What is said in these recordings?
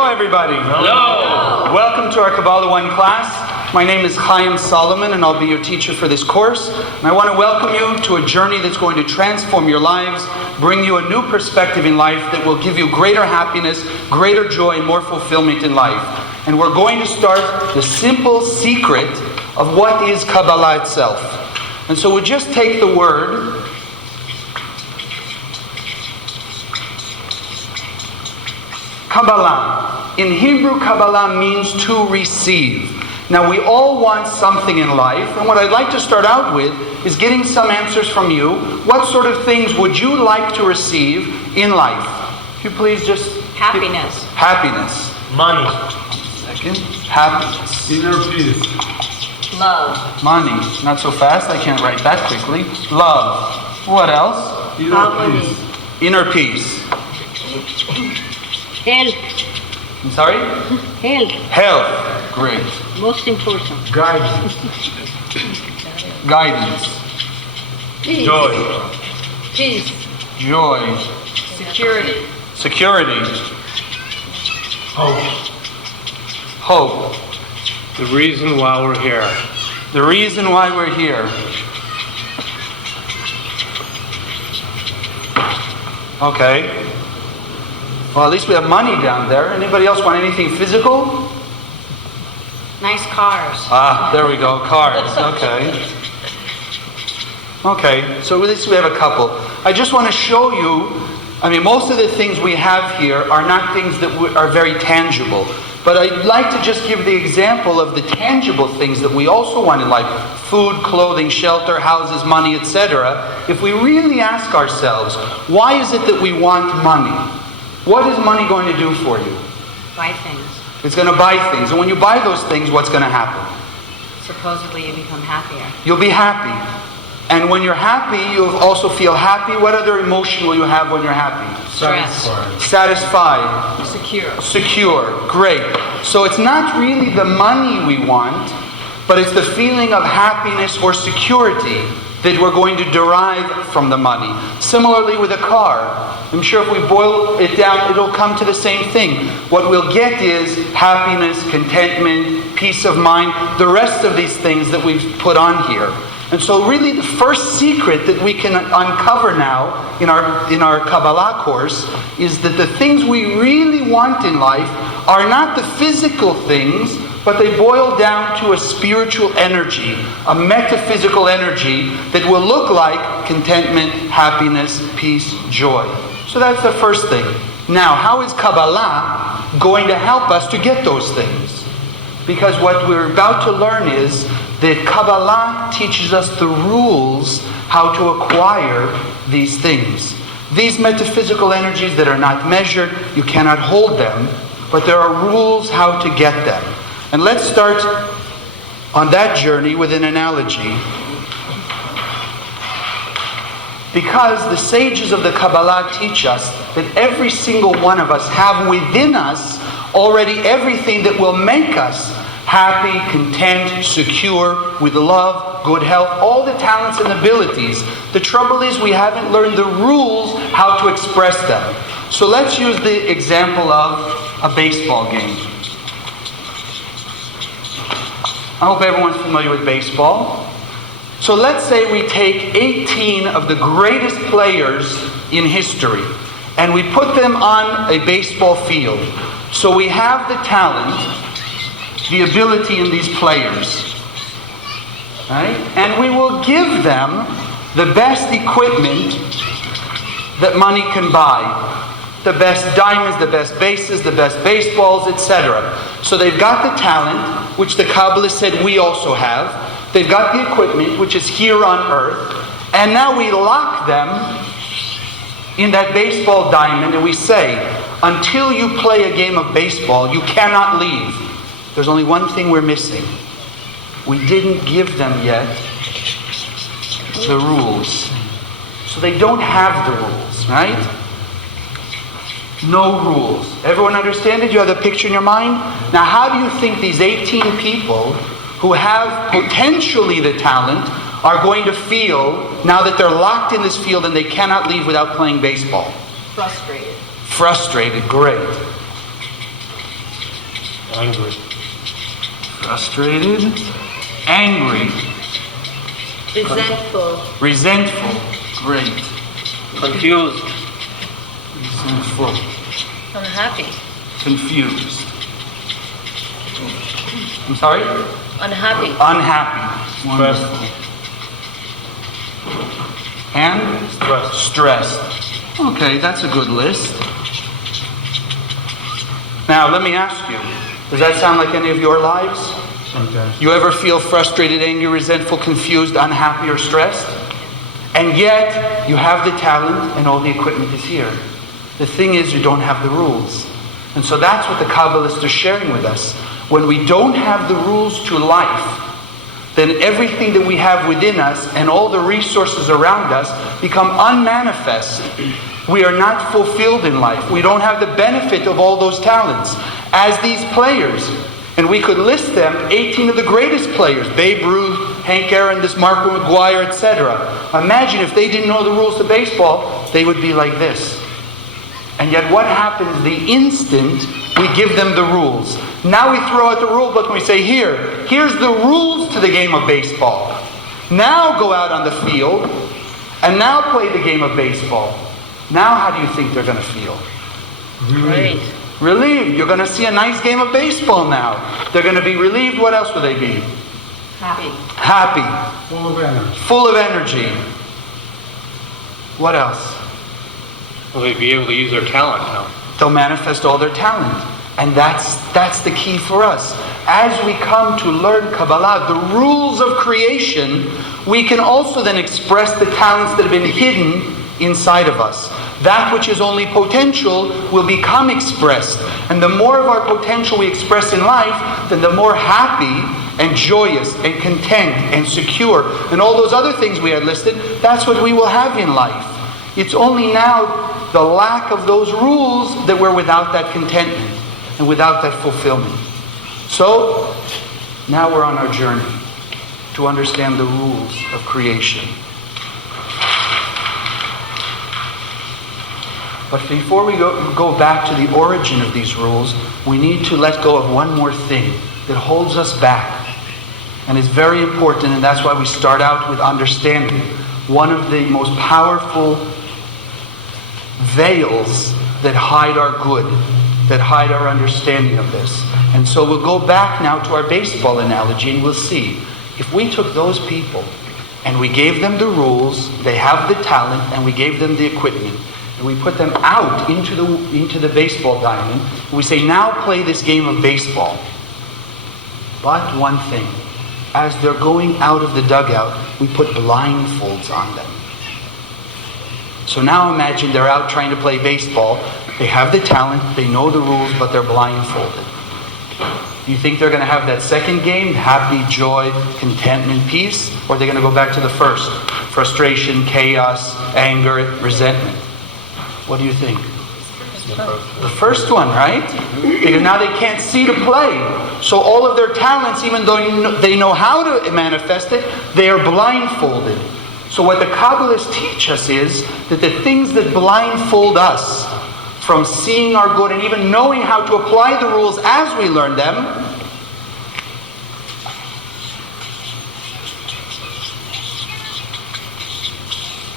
Hello, everybody. Hello. Welcome to our Kabbalah 1 class. My name is Chaim Solomon, and I'll be your teacher for this course. And I want to welcome you to a journey that's going to transform your lives, bring you a new perspective in life that will give you greater happiness, greater joy, and more fulfillment in life. And we're going to start the simple secret of what is Kabbalah itself. And so we just take the word Kabbalah. In Hebrew, Kabbalah means to receive. Now, we all want something in life, and what I'd like to start out with is getting some answers from you. What sort of things would you like to receive in life? If you please just... Happiness. Happiness. Money. Second. Happiness. Inner peace. Love. Money. Not so fast, I can't write that quickly. Love. What else? Inner peace. Inner peace. Health. I'm sorry? Health. Health. Great. Most important. Guidance. Guidance. Peace. Joy. Peace. Joy. Security. Security. Hope. Hope. The reason why we're here. The reason why we're here. Okay. Well, at least we have money down there. Anybody else want anything physical? Nice cars. Ah, there we go. Cars. Okay. Okay, so at least we have a couple. I just want to show you, most of the things we have here are not things that are very tangible. But I'd like to just give the example of the tangible things that we also want in life. Food, clothing, shelter, houses, money, etc. If we really ask ourselves, why is it that we want money? What is money going to do for you? Buy things. It's going to buy things. And when you buy those things, what's going to happen? Supposedly you become happier. You'll be happy. And when you're happy, you'll also feel happy. What other emotion will you have when you're happy? Stress. Satisfied. Secure. Secure. Great. So it's not really the money we want, but it's the feeling of happiness or security that we're going to derive from the money. Similarly with a car. I'm sure if we boil it down, it'll come to the same thing. What we'll get is happiness, contentment, peace of mind, the rest of these things that we've put on here. And so really the first secret that we can uncover now in our Kabbalah course is that the things we really want in life are not the physical things, but they boil down to a spiritual energy, a metaphysical energy that will look like contentment, happiness, peace, joy. So that's the first thing. Now, how is Kabbalah going to help us to get those things? Because what we're about to learn is that Kabbalah teaches us the rules how to acquire these things. These metaphysical energies that are not measured, you cannot hold them, but there are rules how to get them. And let's start on that journey with an analogy. Because the sages of the Kabbalah teach us that every single one of us have within us already everything that will make us happy, content, secure, with love, good health, all the talents and abilities. The trouble is we haven't learned the rules how to express them. So let's use the example of a baseball game. I hope everyone's familiar with baseball. So let's say we take 18 of the greatest players in history and we put them on a baseball field. So we have the talent, the ability in these players, right? And we will give them the best equipment that money can buy. The best diamonds, the best bases, the best baseballs, etc. So they've got the talent, which the Kabbalah said we also have. They've got the equipment, which is here on earth. And now we lock them in that baseball diamond and we say, until you play a game of baseball, you cannot leave. There's only one thing we're missing. We didn't give them yet the rules. So they don't have the rules, right? No rules. Everyone understand it? You have the picture in your mind? Now how do you think these 18 people who have potentially the talent are going to feel now that they're locked in this field and they cannot leave without playing baseball? Frustrated. Frustrated, great. Angry. Frustrated. Angry. Resentful. Resentful. Great. Confused. Resentful. Unhappy. Confused. I'm sorry? Unhappy. Unhappy. Wonderful. And? Stressed. Okay, that's a good list. Now, let me ask you, does that sound like any of your lives? Sometimes. You ever feel frustrated, angry, resentful, confused, unhappy, or stressed? And yet, you have the talent and all the equipment is here. The thing is, you don't have the rules. And so that's what the Kabbalists are sharing with us. When we don't have the rules to life, then everything that we have within us and all the resources around us become unmanifest. We are not fulfilled in life. We don't have the benefit of all those talents. As these players, and we could list them, 18 of the greatest players, Babe Ruth, Hank Aaron, this Marco McGuire, etc. Imagine if they didn't know the rules of baseball, they would be like this. And yet what happens the instant we give them the rules? Now we throw out the rule book and we say, here's the rules to the game of baseball. Now go out on the field and now play the game of baseball. Now how do you think they're going to feel? Great. Relieved. You're going to see a nice game of baseball now. They're going to be relieved. What else will they be? Happy. Happy. Full of energy. Full of energy. What else? Will they be able to use their talent now? They'll manifest all their talent. And that's the key for us. As we come to learn Kabbalah, the rules of creation, we can also then express the talents that have been hidden inside of us. That which is only potential will become expressed. And the more of our potential we express in life, then the more happy and joyous and content and secure and all those other things we had listed, that's what we will have in life. It's only now the lack of those rules that we're without that contentment and without that fulfillment. So, now we're on our journey to understand the rules of creation. But before we go back to the origin of these rules, we need to let go of one more thing that holds us back. And is very important, and that's why we start out with understanding. One of the most powerful veils that hide our good, that hide our understanding of this. And so we'll go back now to our baseball analogy and we'll see. If we took those people and we gave them the rules, they have the talent, and we gave them the equipment, and we put them out into the baseball diamond, and we say, now play this game of baseball. But one thing, as they're going out of the dugout, we put blindfolds on them. So now imagine they're out trying to play baseball. They have the talent, they know the rules, but they're blindfolded. Do you think they're going to have that second game, happy, joy, contentment, peace? Or are they going to go back to the first? Frustration, chaos, anger, resentment. What do you think? The first one, right? Because now they can't see to play. So all of their talents, even though they know how to manifest it, they are blindfolded. So what the Kabbalists teach us is that the things that blindfold us from seeing our good and even knowing how to apply the rules as we learn them,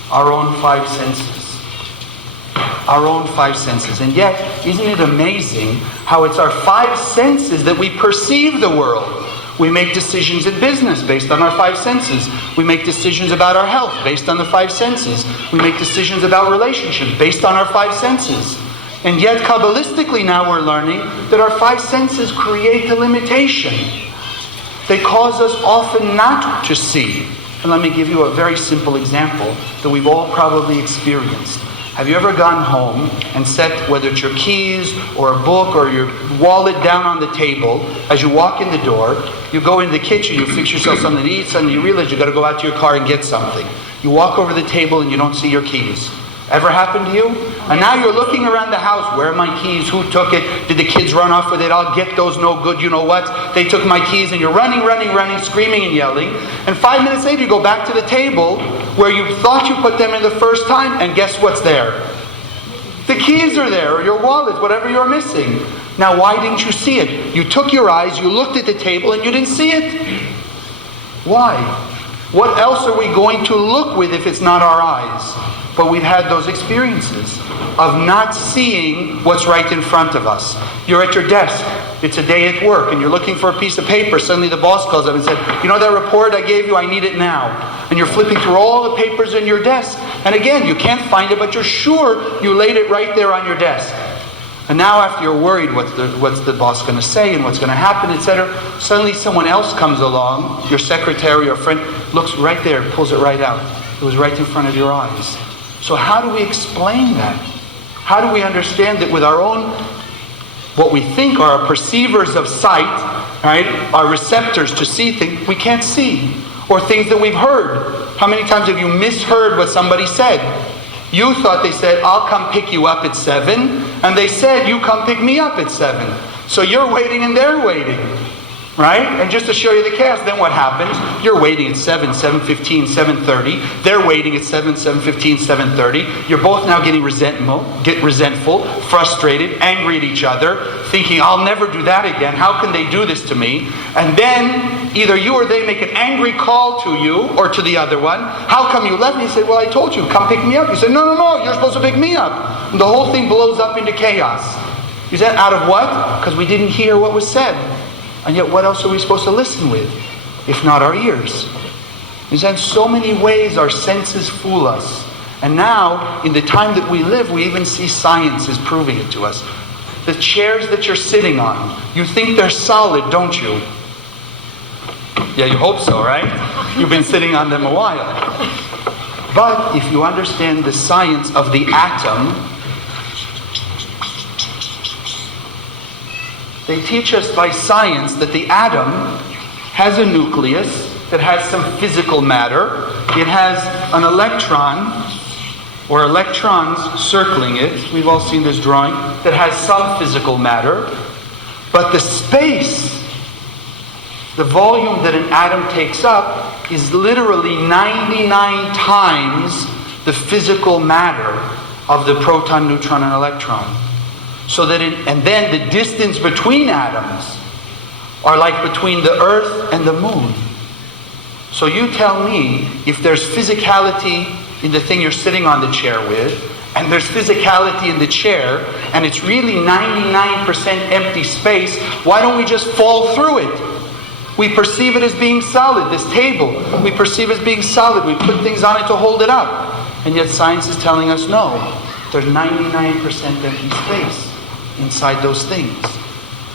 our own five senses. Our own five senses. And yet, isn't it amazing how it's our five senses that we perceive the world? We make decisions in business based on our five senses. We make decisions about our health based on the five senses. We make decisions about relationships based on our five senses. And yet, Kabbalistically now we're learning that our five senses create a limitation. They cause us often not to see. And let me give you a very simple example that we've all probably experienced. Have you ever gone home and set, whether it's your keys or a book or your wallet down on the table, as you walk in the door, you go into the kitchen, you fix yourself something to eat, suddenly you realize you've got to go out to your car and get something. You walk over the table and you don't see your keys. Ever happened to you? And now you're looking around the house. Where are my keys? Who took it? Did the kids run off with it? I'll get those, no good, you know what? They took my keys, and you're running, screaming and yelling. And 5 minutes later you go back to the table where you thought you put them in the first time, and guess what's there? The keys are there, or your wallet, whatever you're missing. Now, why didn't you see it? You took your eyes, you looked at the table, and you didn't see it. Why? What else are we going to look with if it's not our eyes? But we've had those experiences of not seeing what's right in front of us. You're at your desk. It's a day at work, and you're looking for a piece of paper. Suddenly the boss calls up and said, you know that report I gave you? I need it now. And you're flipping through all the papers in your desk. And again, you can't find it, but you're sure you laid it right there on your desk. And now after you're worried what's the boss going to say and what's going to happen, etc., suddenly someone else comes along, your secretary or friend, looks right there, pulls it right out. It was right in front of your eyes. So how do we explain that? How do we understand that with our own, what we think are our perceivers of sight, right, our receptors to see things, we can't see? Or things that we've heard. How many times have you misheard what somebody said? You thought they said, I'll come pick you up at 7. And they said, you come pick me up at 7. So you're waiting and they're waiting. Right? And just to show you the chaos, then what happens? You're waiting at 7, 7:15, 7:30. They're waiting at 7, 7:15, 7:30. You're both now getting resentful, frustrated, angry at each other, thinking, I'll never do that again. How can they do this to me? And then either you or they make an angry call to you or to the other one. How come you left me? You say, well, I told you, come pick me up. You say, no, you're supposed to pick me up. And the whole thing blows up into chaos. You said, out of what? Because we didn't hear what was said. And yet what else are we supposed to listen with, if not our ears? There's in so many ways our senses fool us. And now, in the time that we live, we even see science is proving it to us. The chairs that you're sitting on, you think they're solid, don't you? Yeah, you hope so, right? You've been sitting on them a while. But if you understand the science of the atom, they teach us by science that the atom has a nucleus that has some physical matter. It has an electron, or electrons circling it. We've all seen this drawing. That has some physical matter. But the space, the volume that an atom takes up, is literally 99 times the physical matter of the proton, neutron, and electron. So that and then the distance between atoms are like between the earth and the moon. So you tell me, if there's physicality in the thing you're sitting on the chair with, and there's physicality in the chair, and it's really 99% empty space, why don't we just fall through it? We perceive it as being solid, this table. We perceive it as being solid. We put things on it to hold it up. And yet science is telling us no. There's 99% empty space inside those things.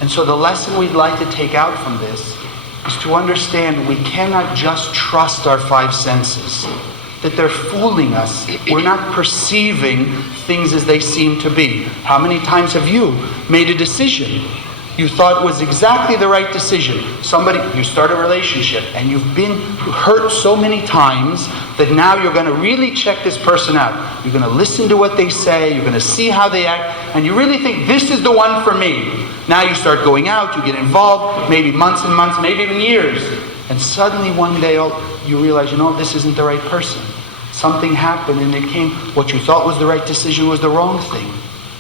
And so the lesson we'd like to take out from this is to understand we cannot just trust our five senses, that they're fooling us. We're not perceiving things as they seem to be. How many times have you made a decision you thought was exactly the right decision? You start a relationship and you've been hurt so many times that now you're going to really check this person out. You're going to listen to what they say, you're going to see how they act, and you really think this is the one for me. Now you start going out, you get involved, maybe months and months, maybe even years. And suddenly one day you realize, this isn't the right person. Something happened and it came, what you thought was the right decision was the wrong thing.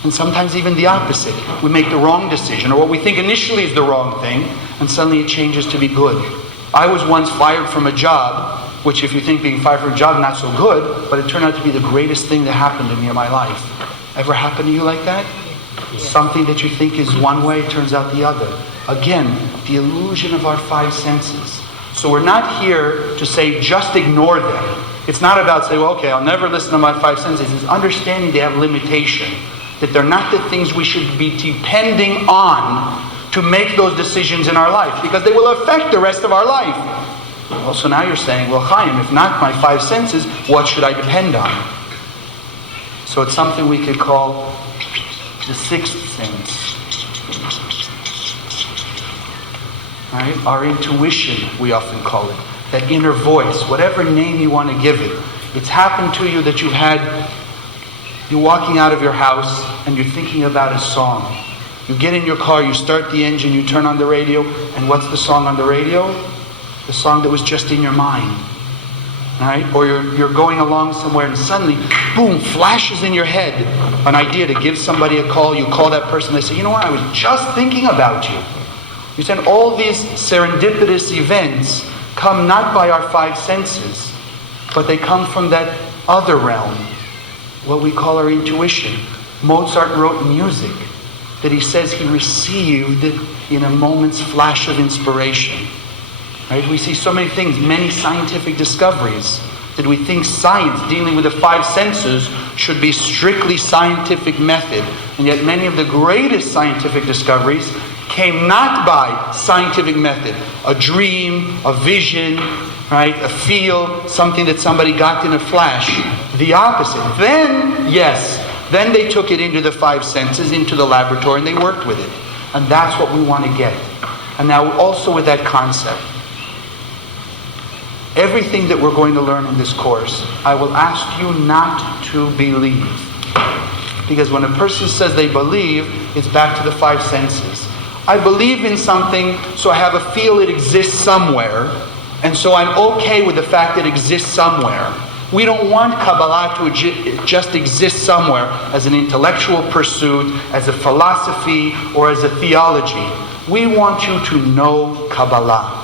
And sometimes even the opposite. We make the wrong decision, or what we think initially is the wrong thing, and suddenly it changes to be good. I was once fired from a job, which if you think being fired from a job not so good, but it turned out to be the greatest thing that happened to me in my life. Ever happened to you like that? Yeah. Something that you think is one way turns out the other. Again, the illusion of our five senses. So we're not here to say just ignore them. It's not about saying, well, okay, I'll never listen to my five senses. It's understanding they have limitation. That they're not the things we should be depending on to make those decisions in our life, because they will affect the rest of our life. Well, so now you're saying, well, Chaim, if not my five senses, what should I depend on? So it's something we could call the sixth sense. Right? Our intuition, we often call it. That inner voice, whatever name you want to give it. It's happened to you that you're walking out of your house and you're thinking about a song. You get in your car, you start the engine, you turn on the radio, and what's the song on the radio? The song that was just in your mind. right? Or you're going along somewhere and suddenly, boom, flashes in your head an idea to give somebody a call. You call that person, they say, you know what, I was just thinking about you. You said all these serendipitous events come not by our five senses, but they come from that other realm, what we call our intuition. Mozart wrote music that he says he received in a moment's flash of inspiration. Right? We see so many things, many scientific discoveries, that we think science, dealing with the five senses, should be strictly scientific method. And yet many of the greatest scientific discoveries came not by scientific method. A dream, a vision, right? A feel, something that somebody got in a flash. The opposite. Then, yes, then they took it into the five senses, into the laboratory, and they worked with it. And that's what we want to get. And now also with that concept, everything that we're going to learn in this course, I will ask you not to believe. Because when a person says they believe, it's back to the five senses. I believe in something, so I have a feel it exists somewhere, and so I'm okay with the fact it exists somewhere. We don't want Kabbalah to just exist somewhere as an intellectual pursuit, as a philosophy, or as a theology. We want you to know Kabbalah.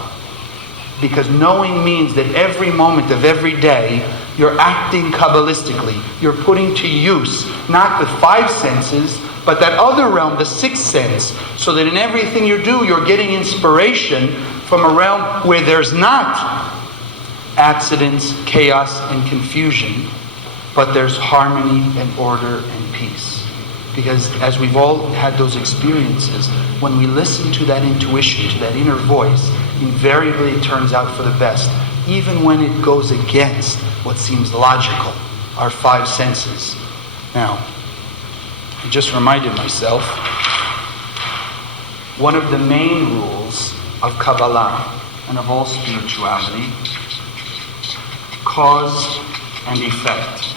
Because knowing means that every moment of every day, you're acting Kabbalistically. You're putting to use, not the five senses, but that other realm, the sixth sense, so that in everything you do, you're getting inspiration from a realm where there's not accidents, chaos, and confusion, but there's harmony and order and peace. Because as we've all had those experiences, when we listen to that intuition, to that inner voice, invariably it turns out for the best, even when it goes against what seems logical, our five senses. Now, I just reminded myself, one of the main rules of Kabbalah and of all spirituality, cause and effect.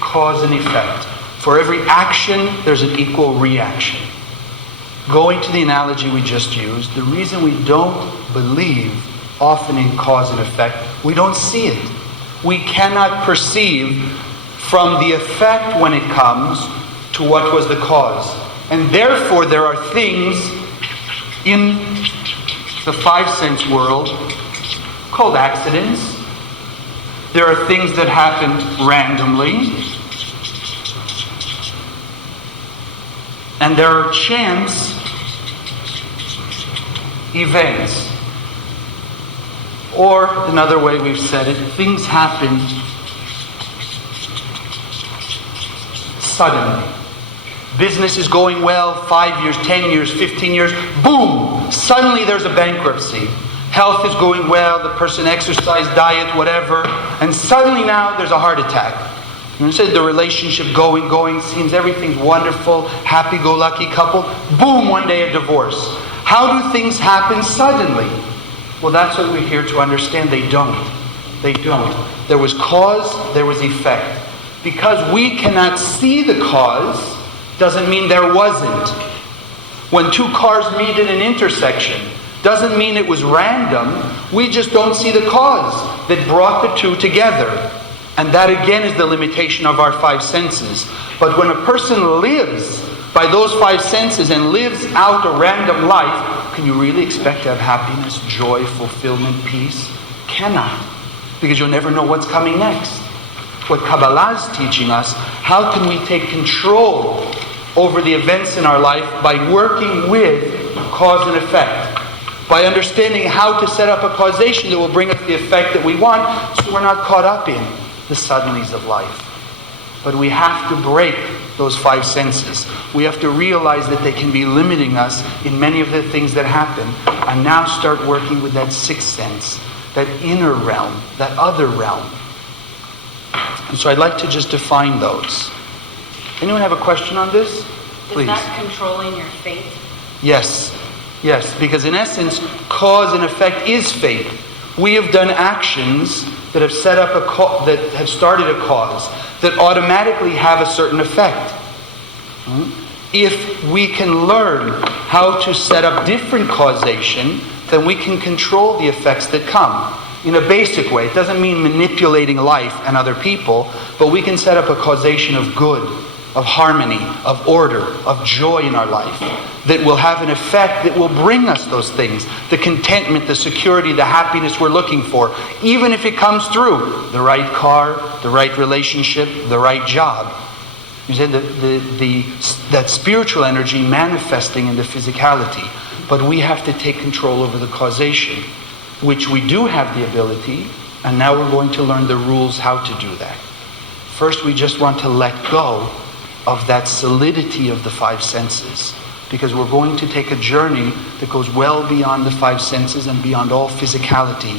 Cause and effect. For every action, there's an equal reaction. Going to the analogy we just used, the reason we don't believe often in cause and effect, we don't see it. We cannot perceive from the effect when it comes to what was the cause. And therefore there are things in the five sense world called accidents. There are things that happen randomly. And there are chance events. Or, another way we've said it, things happen suddenly. Business is going well, 5 years, 10 years, 15 years, boom! Suddenly there's a bankruptcy. Health is going well, the person exercise, diet, whatever, and suddenly now there's a heart attack. You said the relationship going, seems everything's wonderful, happy-go-lucky couple, boom, one day a divorce. How do things happen suddenly? Well, that's what we're here to understand. They don't. They don't. There was cause, there was effect. Because we cannot see the cause, doesn't mean there wasn't. When two cars meet at an intersection, doesn't mean it was random. We just don't see the cause that brought the two together. And that again is the limitation of our five senses. But when a person lives by those five senses and lives out a random life, can you really expect to have happiness, joy, fulfillment, peace? Cannot. Because you'll never know what's coming next. What Kabbalah is teaching us, how can we take control over the events in our life by working with cause and effect. By understanding how to set up a causation that will bring us the effect that we want, so we're not caught up in the suddenlies of life. But we have to break those five senses. We have to realize that they can be limiting us in many of the things that happen, and now start working with that sixth sense, that inner realm, that other realm. And so I'd like to just define those. Anyone have a question on this? Please. Is that controlling your fate? Yes. Yes, because in essence, cause and effect is fate. We have done actions that have set up that have started a cause that automatically have a certain effect. If we can learn how to set up different causation then we can control the effects that come. In a basic way. It doesn't mean manipulating life and other people, but we can set up a causation of good, of harmony, of order, of joy in our life that will have an effect that will bring us those things. The contentment, the security, the happiness we're looking for. Even if it comes through the right car, the right relationship, the right job. You said that spiritual energy manifesting in the physicality. But we have to take control over the causation, which we do have the ability, and now we're going to learn the rules how to do that. First, we just want to let go of that solidity of the five senses, because we're going to take a journey that goes well beyond the five senses and beyond all physicality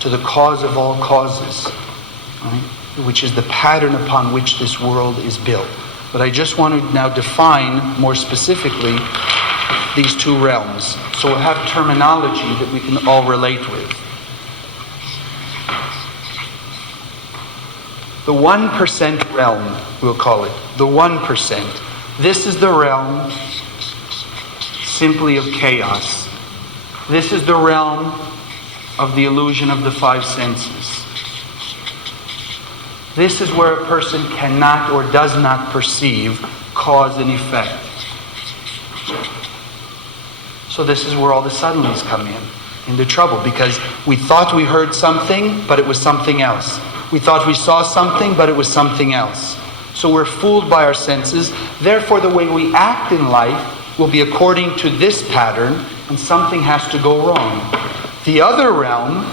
to the cause of all causes, right? Which is the pattern upon which this world is built. But I just want to now define more specifically these two realms. So we'll have terminology that we can all relate with. The 1% realm, we'll call it. The 1%. This is the realm simply of chaos. This is the realm of the illusion of the five senses. This is where a person cannot or does not perceive cause and effect. So this is where all the suddenlies come into trouble, because we thought we heard something, but it was something else. We thought we saw something, but it was something else. So we're fooled by our senses. Therefore, the way we act in life will be according to this pattern, and something has to go wrong. The other realm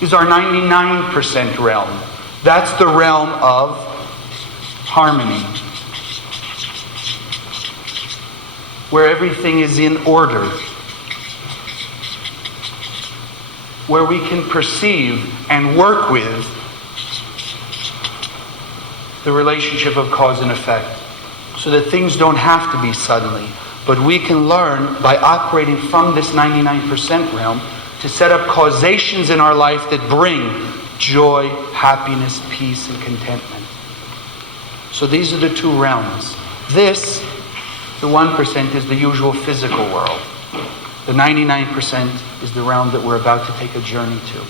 is our 99% realm. That's the realm of harmony, where everything is in order, where we can perceive and work with the relationship of cause and effect, so that things don't have to be suddenly, but we can learn by operating from this 99% realm to set up causations in our life that bring joy, happiness, peace, and contentment. So these are the two realms. This, the 1%, is the usual physical world. The 99% is the realm that we're about to take a journey to.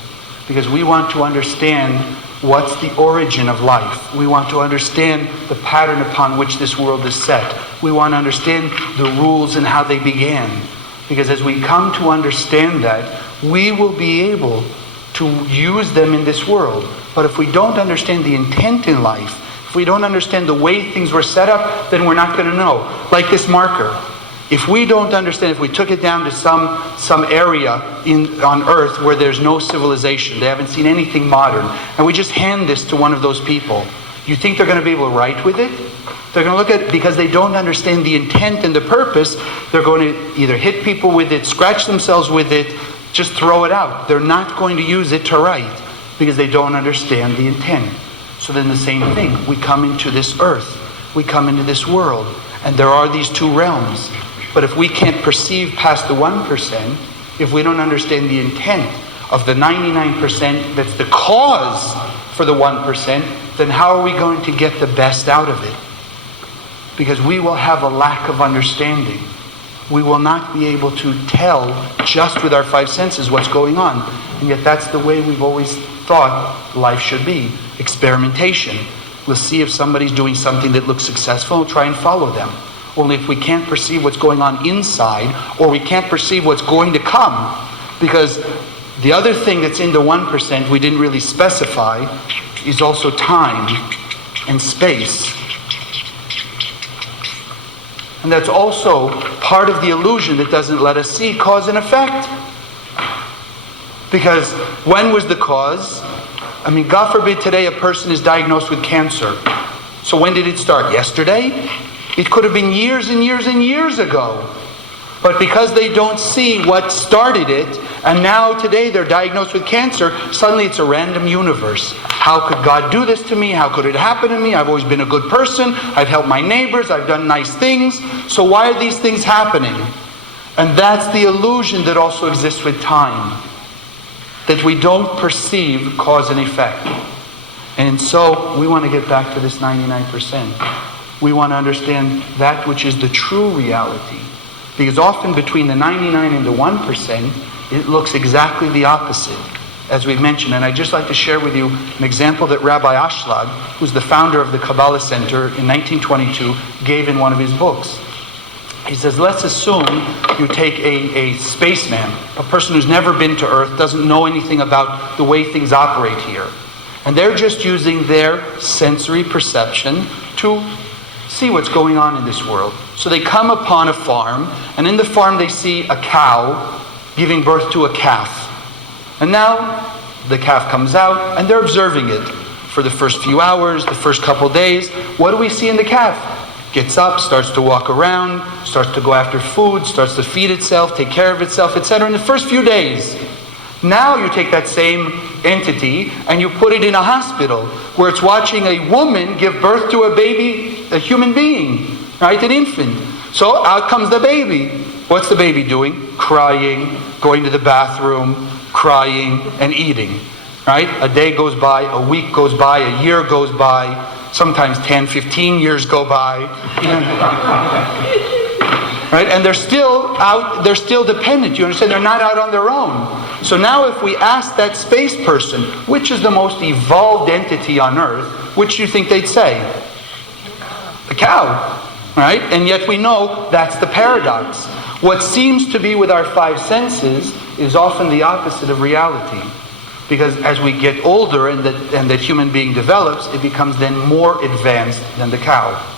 Because we want to understand what's the origin of life. We want to understand the pattern upon which this world is set. We want to understand the rules and how they began. Because as we come to understand that, we will be able to use them in this world. But if we don't understand the intent in life, if we don't understand the way things were set up, then we're not going to know. Like this marker. If we don't understand, if we took it down to some area on Earth where there's no civilization, they haven't seen anything modern, and we just hand this to one of those people, you think they're going to be able to write with it? They're going to look at it because they don't understand the intent and the purpose. They're going to either hit people with it, scratch themselves with it, just throw it out. They're not going to use it to write because they don't understand the intent. So then the same thing. We come into this earth. We come into this world. And there are these two realms. But if we can't perceive past the 1%, if we don't understand the intent of the 99% that's the cause for the 1%, then how are we going to get the best out of it? Because we will have a lack of understanding. We will not be able to tell just with our five senses what's going on. And yet that's the way we've always thought life should be. Experimentation. We'll see if somebody's doing something that looks successful, we'll try and follow them. Only if we can't perceive what's going on inside, or we can't perceive what's going to come. Because the other thing that's in the 1% we didn't really specify is also time and space. And that's also part of the illusion that doesn't let us see cause and effect. Because when was the cause? I mean, God forbid today a person is diagnosed with cancer. So when did it start? Yesterday? It could have been years and years and years ago. But because they don't see what started it, and now today they're diagnosed with cancer, suddenly it's a random universe. How could God do this to me? How could it happen to me? I've always been a good person. I've helped my neighbors. I've done nice things. So why are these things happening? And that's the illusion that also exists with time. That we don't perceive cause and effect. And so we want to get back to this 99%. We want to understand that which is the true reality. Because often between the 99 and the 1%, it looks exactly the opposite, as we've mentioned. And I'd just like to share with you an example that Rabbi Ashlag, who's the founder of the Kabbalah Center in 1922, gave in one of his books. He says, let's assume you take a spaceman, a person who's never been to Earth, doesn't know anything about the way things operate here. And they're just using their sensory perception to see what's going on in this world. So they come upon a farm, and in the farm they see a cow giving birth to a calf. And now the calf comes out, and they're observing it for the first few hours, the first couple days. What do we see in the calf? Gets up, starts to walk around, starts to go after food, starts to feed itself, take care of itself, etc. in the first few days. Now you take that same entity and you put it in a hospital where it's watching a woman give birth to a baby, a human being, right, an infant. So out comes the baby. What's the baby doing? Crying, going to the bathroom, crying, and eating, right? A day goes by, a week goes by, a year goes by, sometimes 10, 15 years go by. Right? And they're still out, they're still dependent. You understand? They're not out on their own. So now if we ask that space person, which is the most evolved entity on Earth, which do you think they'd say? The cow. Right? And yet we know that's the paradox. What seems to be with our five senses is often the opposite of reality. Because as we get older and that human being develops, it becomes then more advanced than the cow.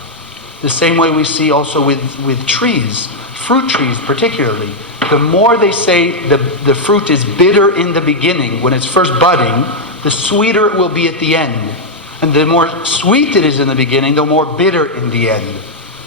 The same way we see also with trees, fruit trees particularly. The more they say the fruit is bitter in the beginning, when it's first budding, the sweeter it will be at the end. And the more sweet it is in the beginning, the more bitter in the end.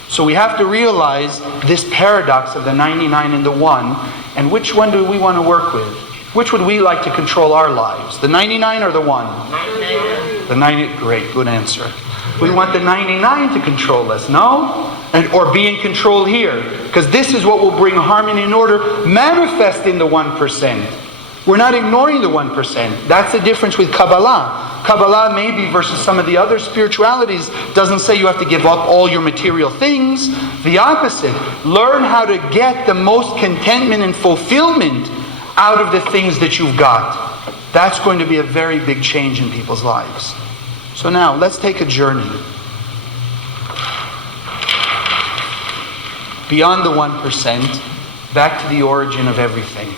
So we have to realize this paradox of the 99 and the 1, and which one do we want to work with? Which would we like to control our lives? The 99 or the 1? The 90. Great, good answer. We want the 99 to control us, no? Or be in control here. Because this is what will bring harmony and order manifest in the 1%. We're not ignoring the 1%. That's the difference with Kabbalah. Kabbalah maybe versus some of the other spiritualities doesn't say you have to give up all your material things. The opposite. Learn how to get the most contentment and fulfillment out of the things that you've got. That's going to be a very big change in people's lives. So now, let's take a journey beyond the 1%, back to the origin of everything.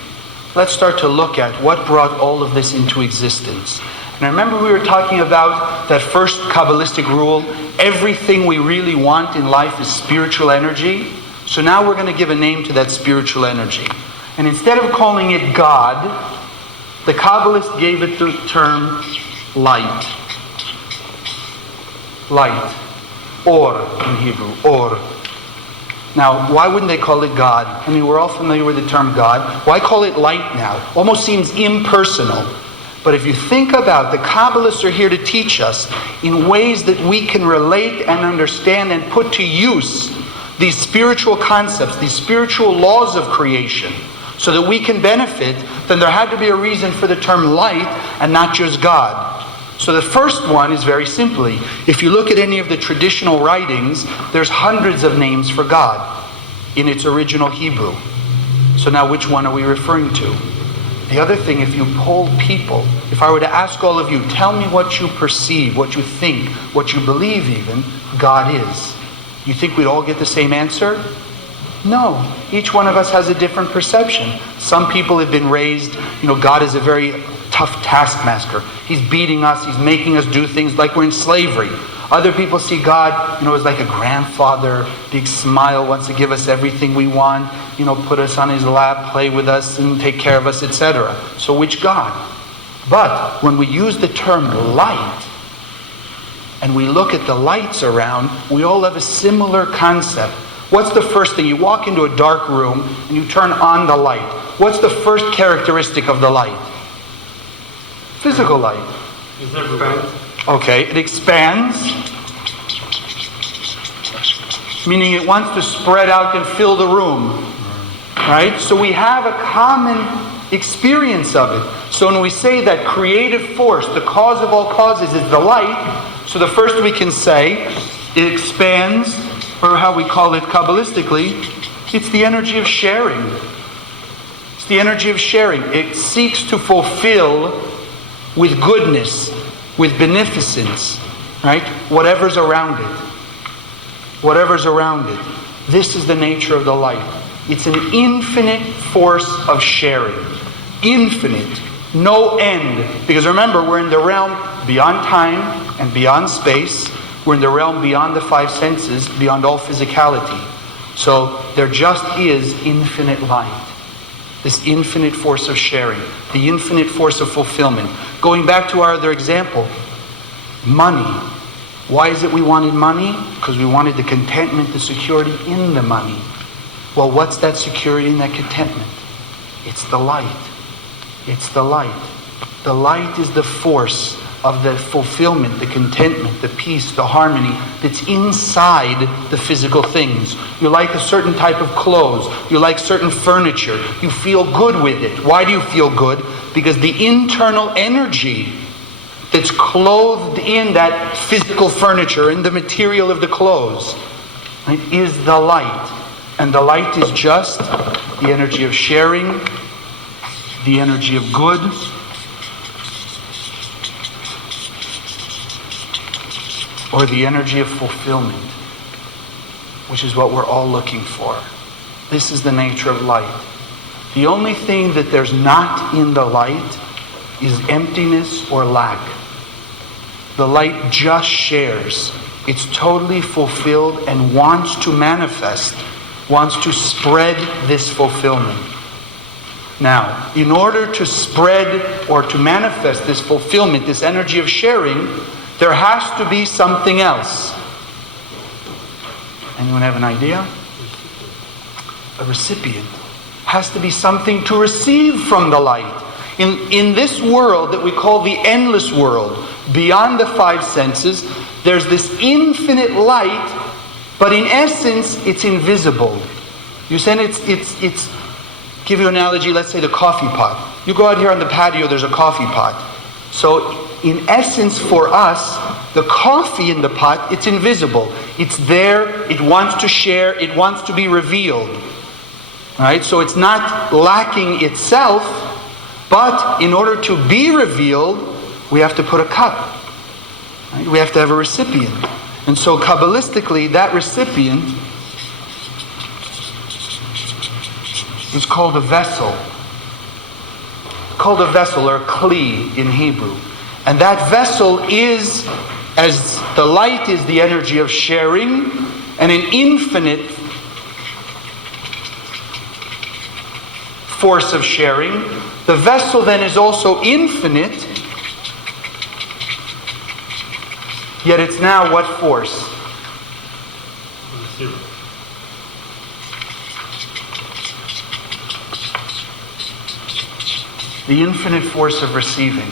Let's start to look at what brought all of this into existence. And I remember we were talking about that first Kabbalistic rule, everything we really want in life is spiritual energy. So now we're going to give a name to that spiritual energy. And instead of calling it God, the Kabbalists gave it the term light. Light. Or in Hebrew. Or. Now, why wouldn't they call it God? I mean, we're all familiar with the term God. Why call it light now? Almost seems impersonal. But if you think about it, the Kabbalists are here to teach us in ways that we can relate and understand and put to use these spiritual concepts, these spiritual laws of creation, so that we can benefit. Then there had to be a reason for the term light and not just God. So the first one is very simply, if you look at any of the traditional writings, there's hundreds of names for God in its original Hebrew. So now which one are we referring to? The other thing, if you poll people, if I were to ask all of you, tell me what you perceive, what you think, what you believe even, God is. You think we'd all get the same answer? No. Each one of us has a different perception. Some people have been raised, God is a very tough taskmaster. He's beating us, He's making us do things like we're in slavery. Other people see God, as like a grandfather, big smile, wants to give us everything we want, put us on His lap, play with us, and take care of us, etc. So which God? But when we use the term light, and we look at the lights around, we all have a similar concept. What's the first thing? You walk into a dark room, and you turn on the light. What's the first characteristic of the light? Physical light. Is there friends? Okay, it expands, meaning it wants to spread out and fill the room, right? So we have a common experience of it. So when we say that creative force, the cause of all causes, is the light, so the first we can say, it expands, or how we call it Kabbalistically, It's the energy of sharing. It's the energy of sharing. It seeks to fulfill with goodness, with beneficence, right? Whatever's around it. Whatever's around it. This is the nature of the light. It's an infinite force of sharing. Infinite. No end. Because remember, we're in the realm beyond time and beyond space. We're in the realm beyond the five senses, beyond all physicality. So there just is infinite light. This infinite force of sharing. The infinite force of fulfillment. Going back to our other example, money. Why is it we wanted money? Because we wanted the contentment, the security in the money. Well, what's that security and that contentment? It's the light. It's the light. The light is the force of the fulfillment, the contentment, the peace, the harmony that's inside the physical things. You like a certain type of clothes. You like certain furniture. You feel good with it. Why do you feel good? Because the internal energy that's clothed in that physical furniture, in the material of the clothes, right, is the light. And the light is just the energy of sharing, the energy of good, or the energy of fulfillment, which is what we're all looking for. This is the nature of light. The only thing that there's not in the light is emptiness or lack. The light just shares. It's totally fulfilled and wants to manifest, wants to spread this fulfillment. Now, in order to spread or to manifest this fulfillment, this energy of sharing, there has to be something else. Anyone have an idea? A recipient. Has to be something to receive from the light. In this world that we call the endless world, beyond the five senses, there's this infinite light, but in essence, it's invisible. You said it's give you an analogy, let's say the coffee pot. You go out here on the patio, there's a coffee pot. So in essence for us, the coffee in the pot, it's invisible. It's there, it wants to share, it wants to be revealed. Right? So it's not lacking itself, but in order to be revealed, we have to put a cup. Right? We have to have a recipient. And so Kabbalistically, that recipient is called a vessel. Called a vessel, or kli in Hebrew. And that vessel is, as the light is the energy of sharing, and an infinite force of sharing. The vessel then is also infinite, yet it's now what force? The infinite force of receiving.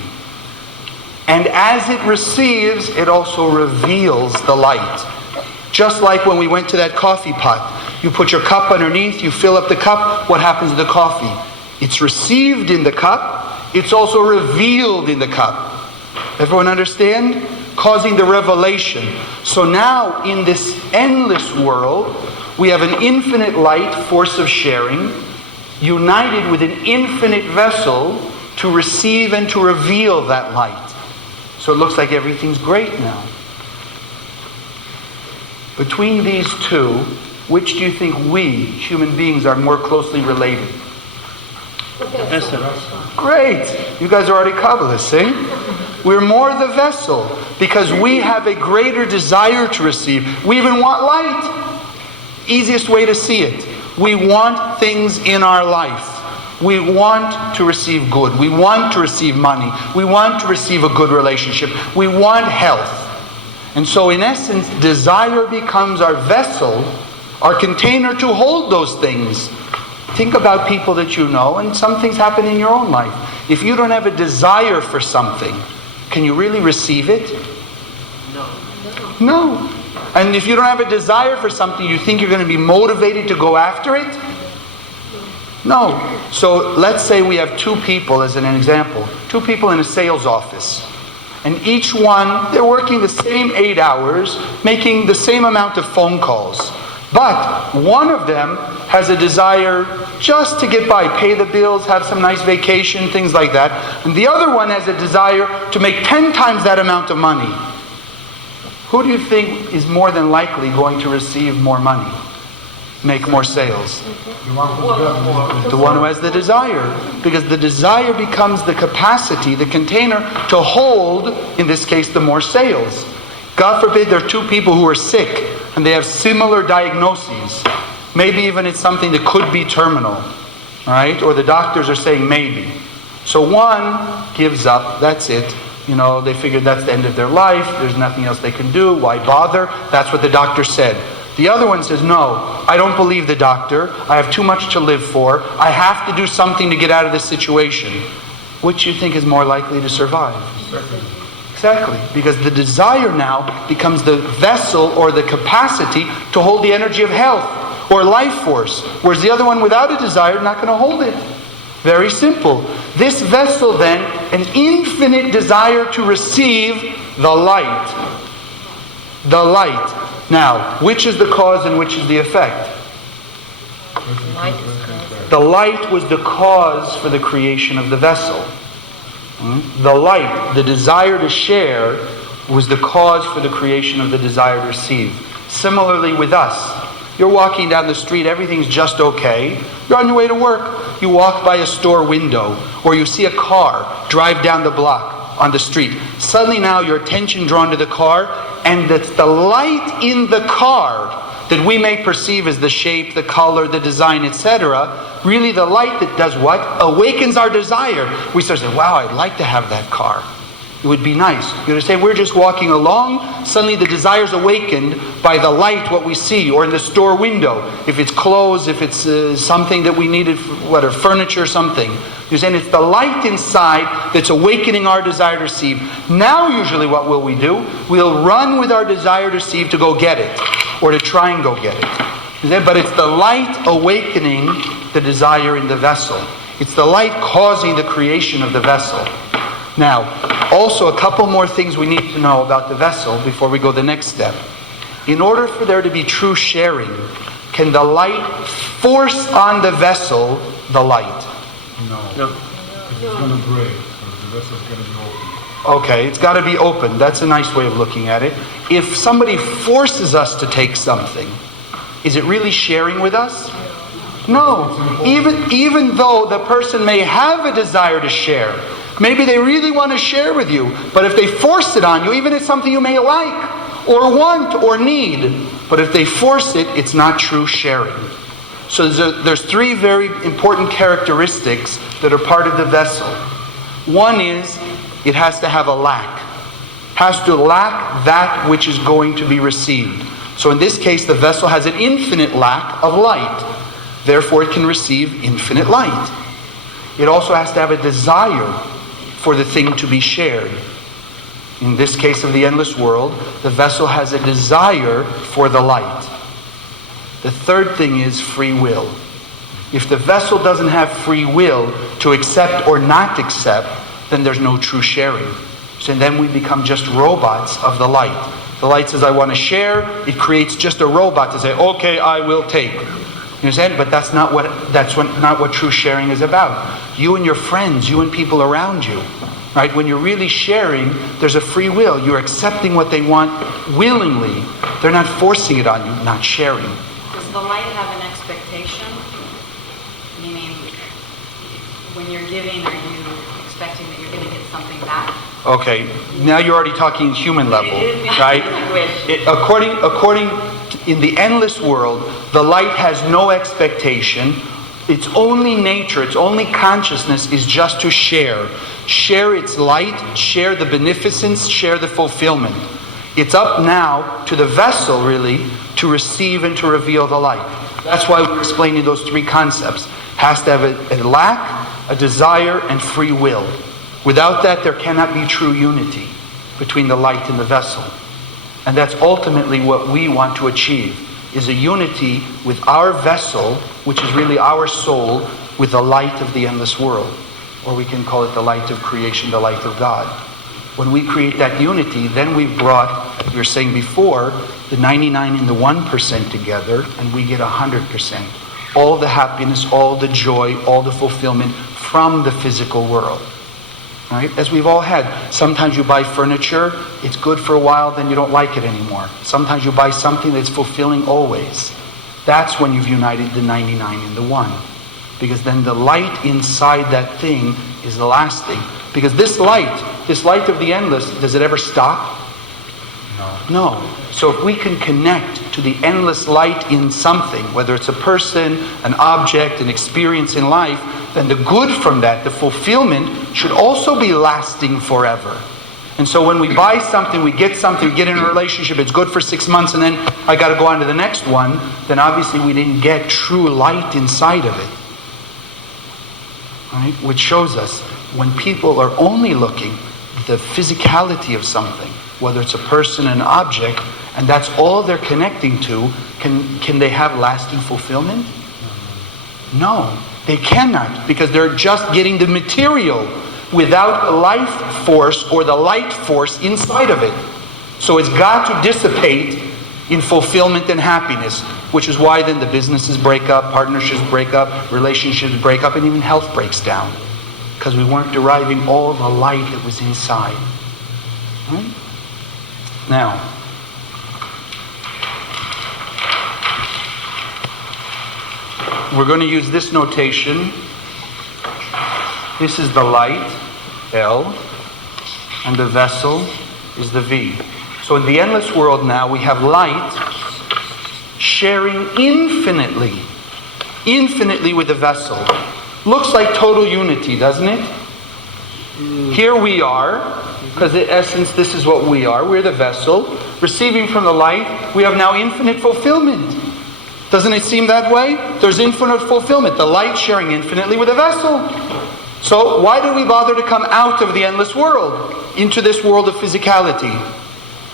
And as it receives, it also reveals the light. Just like when we went to that coffee pot. You put your cup underneath, you fill up the cup, what happens to the coffee? It's received in the cup, it's also revealed in the cup. Everyone understand? Causing the revelation. So now in this endless world, we have an infinite light, force of sharing, united with an infinite vessel to receive and to reveal that light. So it looks like everything's great now. Between these two, which do you think we, human beings, are more closely related? Great! You guys are already Kabbalists, see? We're more the vessel because we have a greater desire to receive. We even want light. Easiest way to see it. We want things in our life. We want to receive good. We want to receive money. We want to receive a good relationship. We want health. And so in essence, desire becomes our vessel, our container to hold those things. Think about people that you know, and some things happen in your own life. If you don't have a desire for something, can you really receive it? No. And if you don't have a desire for something, you think you're going to be motivated to go after it? No. So let's say we have two people, as an example. Two people in a sales office. And each one, they're working the same 8 hours, making the same amount of phone calls. But one of them has a desire just to get by, pay the bills, have some nice vacation, things like that. And the other one has a desire to make 10 times that amount of money. Who do you think is more than likely going to receive more money? Make more sales? The one who has the desire. Because the desire becomes the capacity, the container, to hold, in this case, the more sales. God forbid there are two people who are sick and they have similar diagnoses. Maybe even it's something that could be terminal, right? Or the doctors are saying maybe. So one gives up, that's it. They figured that's the end of their life, there's nothing else they can do, why bother? That's what the doctor said. The other one says, no, I don't believe the doctor, I have too much to live for, I have to do something to get out of this situation. Which you think is more likely to survive? Exactly, because the desire now becomes the vessel or the capacity to hold the energy of health or life force, whereas the other one without a desire is not going to hold it. Very simple. This vessel then, an infinite desire to receive the light. The light. Now, which is the cause and which is the effect? Light is cause. The light was the cause for the creation of the vessel. The light, the desire to share, was the cause for the creation of the desire to receive. Similarly with us. You're walking down the street, everything's just okay. You're on your way to work. You walk by a store window, or you see a car drive down the block on the street. Suddenly now your attention drawn to the car, and it's the light in the car that we may perceive as the shape, the color, the design, etc. Really the light that does what? Awakens our desire. We start saying, wow, I'd like to have that car. It would be nice. You're going to say, we're just walking along, suddenly the desire's awakened by the light, what we see, or in the store window. If it's clothes, if it's something that we needed, whatever, furniture, something. You're saying it's the light inside that's awakening our desire to receive. Now usually what will we do? We'll run with our desire to receive to go get it, or to try and go get it. But it's the light awakening the desire in the vessel. It's the light causing the creation of the vessel. Now, also a couple more things we need to know about the vessel before we go the next step. In order for there to be true sharing, can the light force on the vessel the light? No. It's going to break. The vessel's going to be open. Okay, it's got to be open. That's a nice way of looking at it. If somebody forces us to take something, is it really sharing with us? No. Even though the person may have a desire to share, maybe they really want to share with you, but if they force it on you, even if it's something you may like, or want, or need, but if they force it, it's not true sharing. So there's three very important characteristics that are part of the vessel. One is, it has to have a lack. Has to lack that which is going to be received. So in this case, the vessel has an infinite lack of light. Therefore, it can receive infinite light. It also has to have a desire for the thing to be shared. In this case of the endless world, the vessel has a desire for the light. The third thing is free will. If the vessel doesn't have free will to accept or not accept, then there's no true sharing. So then we become just robots of the light. The light says, I want to share. It creates just a robot to say, okay, I will take. You understand? But that's not what true sharing is about. You and your friends, you and people around you. Right? When you're really sharing, there's a free will. You're accepting what they want willingly. They're not forcing it on you, not sharing. Does the light have an expectation? Meaning, when you're giving, are you expecting that you're going to get something back? Okay, now you're already talking human level, right? In the endless world, the light has no expectation. Its only nature, its only consciousness is just to share. Share its light, share the beneficence, share the fulfillment. It's up now to the vessel, really, to receive and to reveal the light. That's why we're explaining those three concepts. Has to have a lack, a desire, and free will. Without that, there cannot be true unity between the light and the vessel. And that's ultimately what we want to achieve, is a unity with our vessel, which is really our soul, with the light of the endless world. Or we can call it the light of creation, the light of God. when we create that unity, then we've brought, like we were saying before, the 99 and the 1% together, and we get 100%. All the happiness, all the joy, all the fulfillment from the physical world. Right? As we've all had. Sometimes you buy furniture, it's good for a while, then you don't like it anymore. Sometimes you buy something that's fulfilling always. That's when you've united the 99 and the 1. Because then the light inside that thing is lasting. Because this light of the endless, does it ever stop? No. So if we can connect to the endless light in something, whether it's a person, an object, an experience in life, then the good from that, the fulfillment, should also be lasting forever. And so when we buy something, we get in a relationship, it's good for 6 months, and then I got to go on to the next one, then obviously we didn't get true light inside of it. Right? Which shows us when people are only looking at the physicality of something, whether it's a person, an object, and that's all they're connecting to, can they have lasting fulfillment? No, they cannot, because they're just getting the material without a life force or the light force inside of it. So it's got to dissipate in fulfillment and happiness, which is why then the businesses break up, partnerships break up, relationships break up, and even health breaks down. Because we weren't deriving all the light that was inside. Right? Now, we're going to use this notation. This is the light, L, and the vessel is the V. So in the endless world now, we have light sharing infinitely with the vessel. Looks like total unity, doesn't it? Here we are, because in essence this is what we are. We're the vessel. Receiving from the light, we have now infinite fulfillment. Doesn't it seem that way? There's infinite fulfillment. The light sharing infinitely with the vessel. So why do we bother to come out of the endless world into this world of physicality?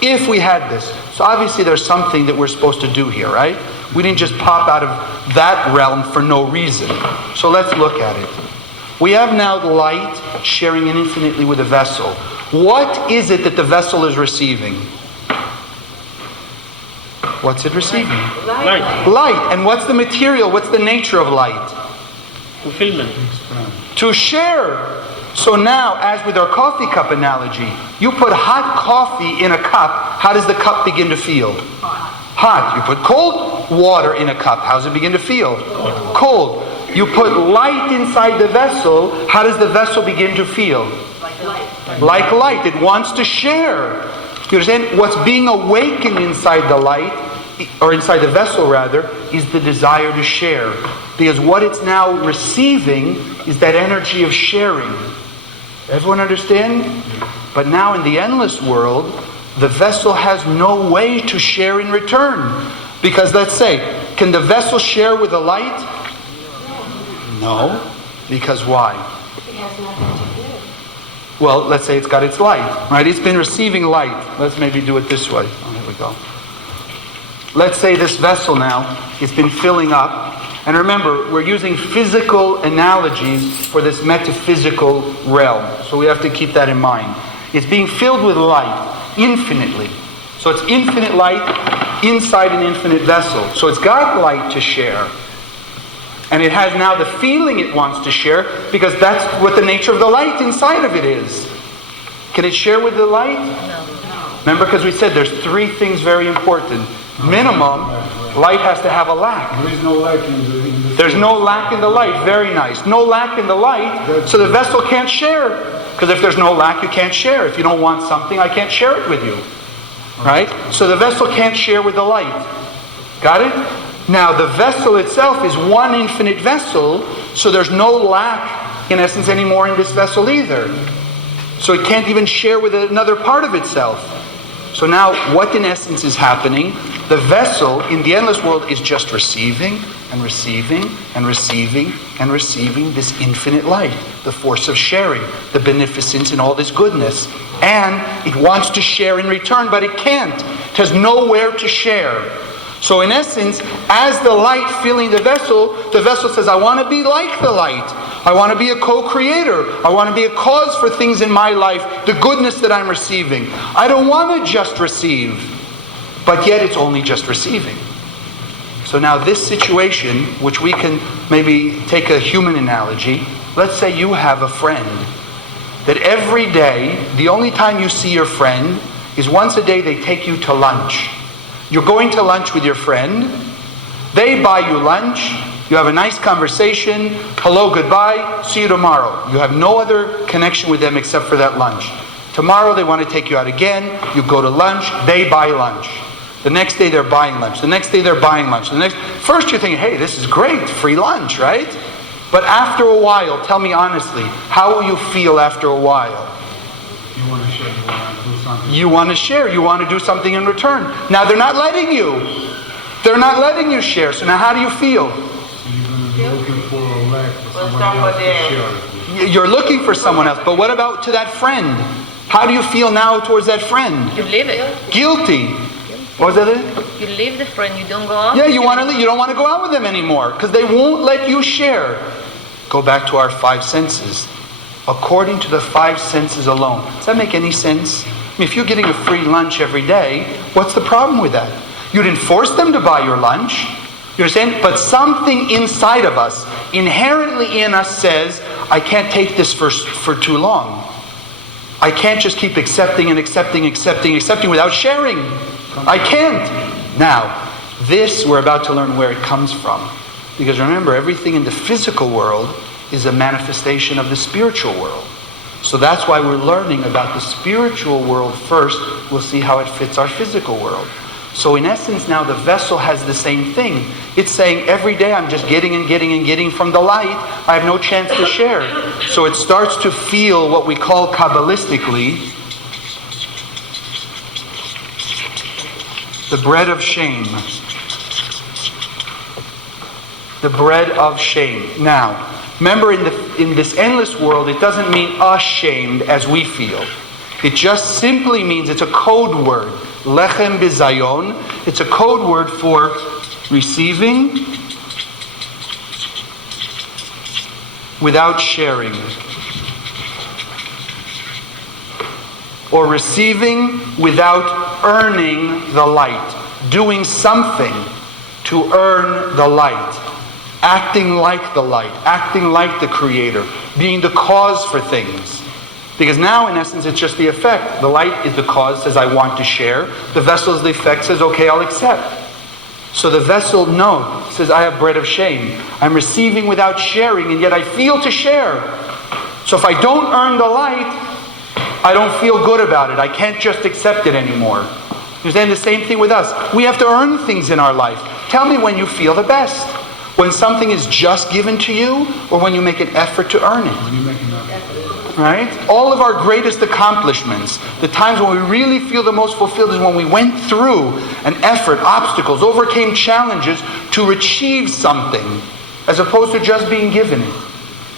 If we had this. So obviously there's something that we're supposed to do here, right? We didn't just pop out of that realm for no reason. So let's look at it. We have now the light sharing infinitely with the vessel. What is it that the vessel is receiving? What's it receiving? Light. Light. And what's the material? What's the nature of light? Fulfillment. To share. So now, as with our coffee cup analogy, you put hot coffee in a cup, how does the cup begin to feel? Hot. You put cold water in a cup, how does it begin to feel? Cold. You put light inside the vessel, how does the vessel begin to feel? Like light. It wants to share. You understand? What's being awakened inside the light, or inside the vessel rather, is the desire to share. Because what it's now receiving is that energy of sharing. Everyone understand? But now in the endless world, the vessel has no way to share in return. Because let's say, can the vessel share with the light? No. Because why? It has nothing to give. Well, let's say it's got its light, right? It's been receiving light. Let's maybe do it this way. Oh, here we go. Let's say this vessel now, it's been filling up. And remember, we're using physical analogies for this metaphysical realm. So we have to keep that in mind. It's being filled with light, infinitely. So it's infinite light inside an infinite vessel. So it's got light to share. And it has now the feeling it wants to share, because that's what the nature of the light inside of it is. Can it share with the light? No. Remember, because we said there's three things very important. Minimum, light has to have a lack. There is no lack in the There's no lack in the light. Very nice. No lack in the light, so the vessel can't share. Because if there's no lack, you can't share. If you don't want something, I can't share it with you. Right? So the vessel can't share with the light. Got it? Now, the vessel itself is one infinite vessel, so there's no lack, in essence, anymore in this vessel either. So it can't even share with another part of itself. So now, what in essence is happening? The vessel in the endless world is just receiving and receiving and receiving and receiving this infinite light, the force of sharing, the beneficence and all this goodness. And it wants to share in return, but it can't. It has nowhere to share. So in essence, as the light filling the vessel says, I want to be like the light. I want to be a co-creator. I want to be a cause for things in my life, the goodness that I'm receiving. I don't want to just receive, but yet it's only just receiving. So now this situation, which we can maybe take a human analogy, let's say you have a friend that every day, the only time you see your friend is once a day they take you to lunch. You're going to lunch with your friend, they buy you lunch, you have a nice conversation, hello, goodbye, see you tomorrow. You have no other connection with them except for that lunch. Tomorrow they want to take you out again, you go to lunch, they buy lunch. The next day they're buying lunch. The next day they're buying lunch. First you're thinking, hey, this is great, free lunch, right? But after a while, tell me honestly, how will you feel after a while? You want to share, you want to do something. You want to share, you want to do something in return. Now they're not letting you. They're not letting you share. So now how do you feel? So you're going to be looking for a leg for someone else to share it with. You're looking for someone else. But what about to that friend? How do you feel now towards that friend? You leave it. Guilty. What was that it? You leave the friend, you don't go out. Yeah, you don't want to go out with them anymore because they won't let you share. Go back to our five senses. According to the five senses alone. Does that make any sense? I mean, if you're getting a free lunch every day, what's the problem with that? You didn't force them to buy your lunch. You understand? But something inside of us, inherently in us says, I can't take this for too long. I can't just keep accepting and accepting without sharing. I can't. Now, this we're about to learn where it comes from. Because remember, everything in the physical world is a manifestation of the spiritual world. So that's why we're learning about the spiritual world first. We'll see how it fits our physical world. So in essence now the vessel has the same thing. It's saying every day I'm just getting from the light. I have no chance to share. So it starts to feel what we call Kabbalistically the bread of shame. The bread of shame. Now, remember in this endless world, it doesn't mean ashamed as we feel. It just simply means it's a code word. Lechem bizayon. It's a code word for receiving without sharing. Or receiving without earning the light. Doing something to earn the light. Acting like the light. Acting like the Creator. Being the cause for things. Because now, in essence, it's just the effect. The light is the cause, says, I want to share. The vessel is the effect, says, okay, I'll accept. So the vessel, no, says, I have bread of shame. I'm receiving without sharing, and yet I feel to share. So if I don't earn the light, I don't feel good about it. I can't just accept it anymore. Then the same thing with us. We have to earn things in our life. Tell me when you feel the best. When something is just given to you, or when you make an effort to earn it. When you make an effort. Right? All of our greatest accomplishments, the times when we really feel the most fulfilled is when we went through an effort, obstacles, overcame challenges to achieve something, as opposed to just being given it.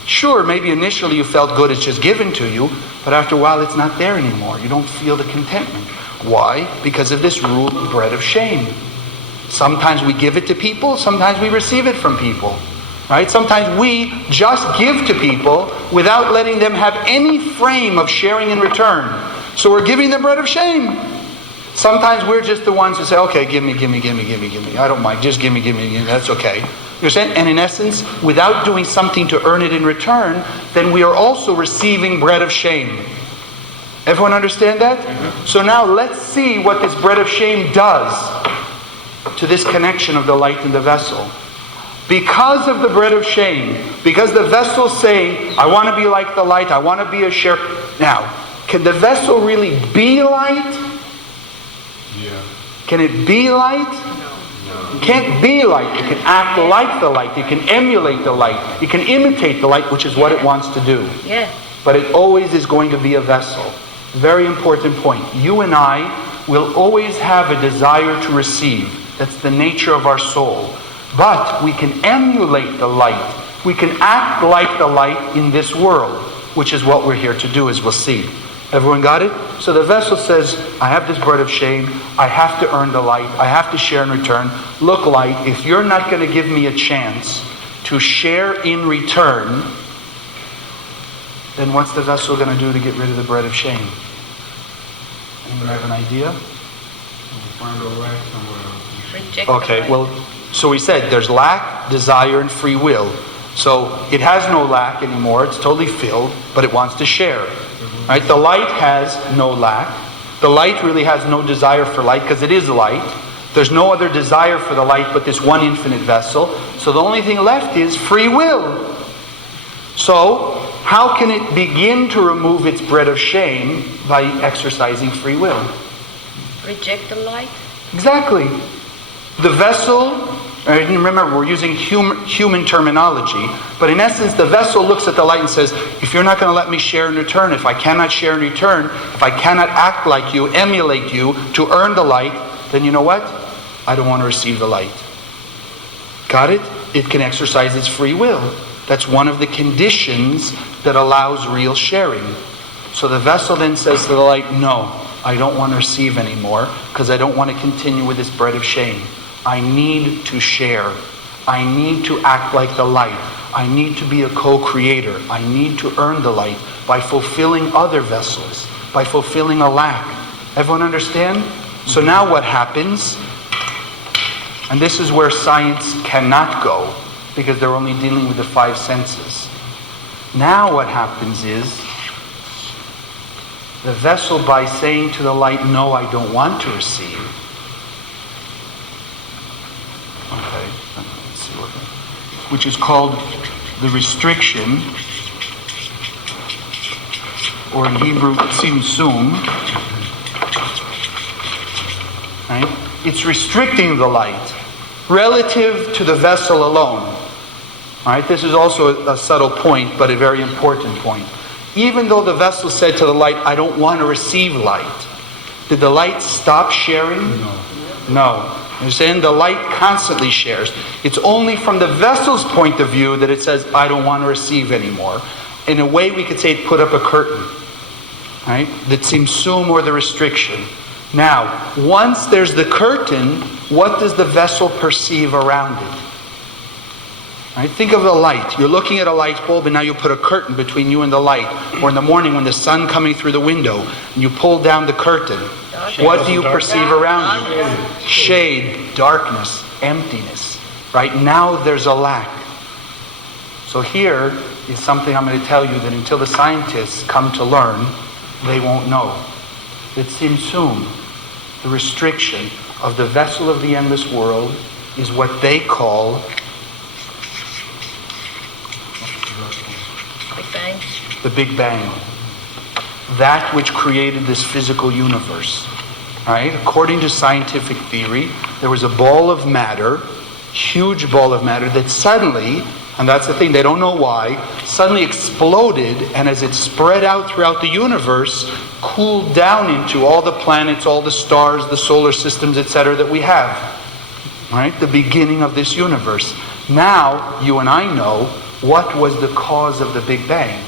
Sure, maybe initially you felt good, it's just given to you, but after a while it's not there anymore. You don't feel the contentment. Why? Because of this rule of bread of shame. Sometimes we give it to people, sometimes we receive it from people. Right? Sometimes we just give to people without letting them have any frame of sharing in return. So we're giving them bread of shame. Sometimes we're just the ones who say, okay, give me. I don't mind. Just give me. That's okay. You understand? And in essence, without doing something to earn it in return, then we are also receiving bread of shame. Everyone understand that? Mm-hmm. So now let's see what this bread of shame does to this connection of the light and the vessel. Because of the bread of shame, because the vessel saying, I want to be like the light, I want to be a share. Now, can the vessel really be light? Yeah. Can it be light? No. It can't be light. It can act like the light. It can emulate the light. It can imitate the light, which is what it wants to do. Yeah. But it always is going to be a vessel. Very important point. You and I will always have a desire to receive. That's the nature of our soul. But we can emulate the light. We can act like the light in this world, which is what we're here to do, as we'll see. Everyone got it? So the vessel says, I have this bread of shame. I have to earn the light. I have to share in return. Look, light, if you're not going to give me a chance to share in return, then what's the vessel going to do to get rid of the bread of shame? Anyone have an idea? We'll find a lack somewhere else. Reject Okay, the well, so we said there's lack, desire, and free will. So it has no lack anymore. It's totally filled, but it wants to share. Right? The light has no lack. The light really has no desire for light because it is light. There's no other desire for the light but this one infinite vessel. So the only thing left is free will. So how can it begin to remove its bread of shame? By exercising free will. Reject the light. Exactly. The vessel, remember we're using human terminology, but in essence the vessel looks at the light and says, if you're not going to let me share in return, if I cannot share in return, if I cannot act like you, emulate you to earn the light, then you know what? I don't want to receive the light. Got it? It can exercise its free will. That's one of the conditions that allows real sharing. So the vessel then says to the light, no, I don't want to receive anymore because I don't want to continue with this bread of shame. I need to share. I need to act like the light. I need to be a co-creator. I need to earn the light by fulfilling other vessels, by fulfilling a lack. Everyone understand? So now what happens? And this is where science cannot go because they're only dealing with the five senses. Now what happens is the vessel, by saying to the light, no, I don't want to receive. Okay, let's see what, which is called the restriction, or in Hebrew, tzimtzum. Right? It's restricting the light relative to the vessel alone. All right, this is also a subtle point, but a very important point. Even though the vessel said to the light, I don't want to receive light, did the light stop sharing? No. You're saying the light constantly shares. It's only from the vessel's point of view that it says, I don't want to receive anymore. In a way, we could say it put up a curtain. Right? The tzimtzum, or the restriction. Now, once there's the curtain, what does the vessel perceive around it? Right? Think of a light. You're looking at a light bulb and now you put a curtain between you and the light. Or in the morning when the sun coming through the window and you pull down the curtain. What do you perceive around you? Shade, darkness, emptiness. Right? Now there's a lack. So here is something I'm going to tell you that until the scientists come to learn, they won't know. The tzimtzum, the restriction of the vessel of the endless world, is what they call Big Bang. the Big Bang. That which created this physical universe. Right? According to scientific theory, there was a ball of matter, huge ball of matter, that suddenly, and that's the thing, they don't know why, suddenly exploded, and as it spread out throughout the universe, cooled down into all the planets, all the stars, the solar systems, etc. that we have. Right? The beginning of this universe. Now, you and I know what was the cause of the Big Bang.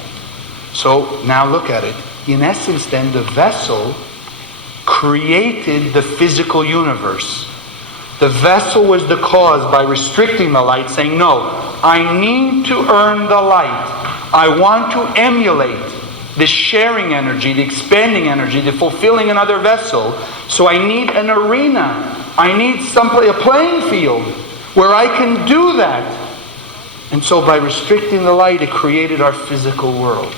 So, now look at it. In essence, then, the vessel created the physical universe. The vessel was the cause by restricting the light, saying, no, I need to earn the light. I want to emulate the sharing energy, the expanding energy, the fulfilling another vessel. So I need an arena. I need a playing field where I can do that. And so by restricting the light, it created our physical world.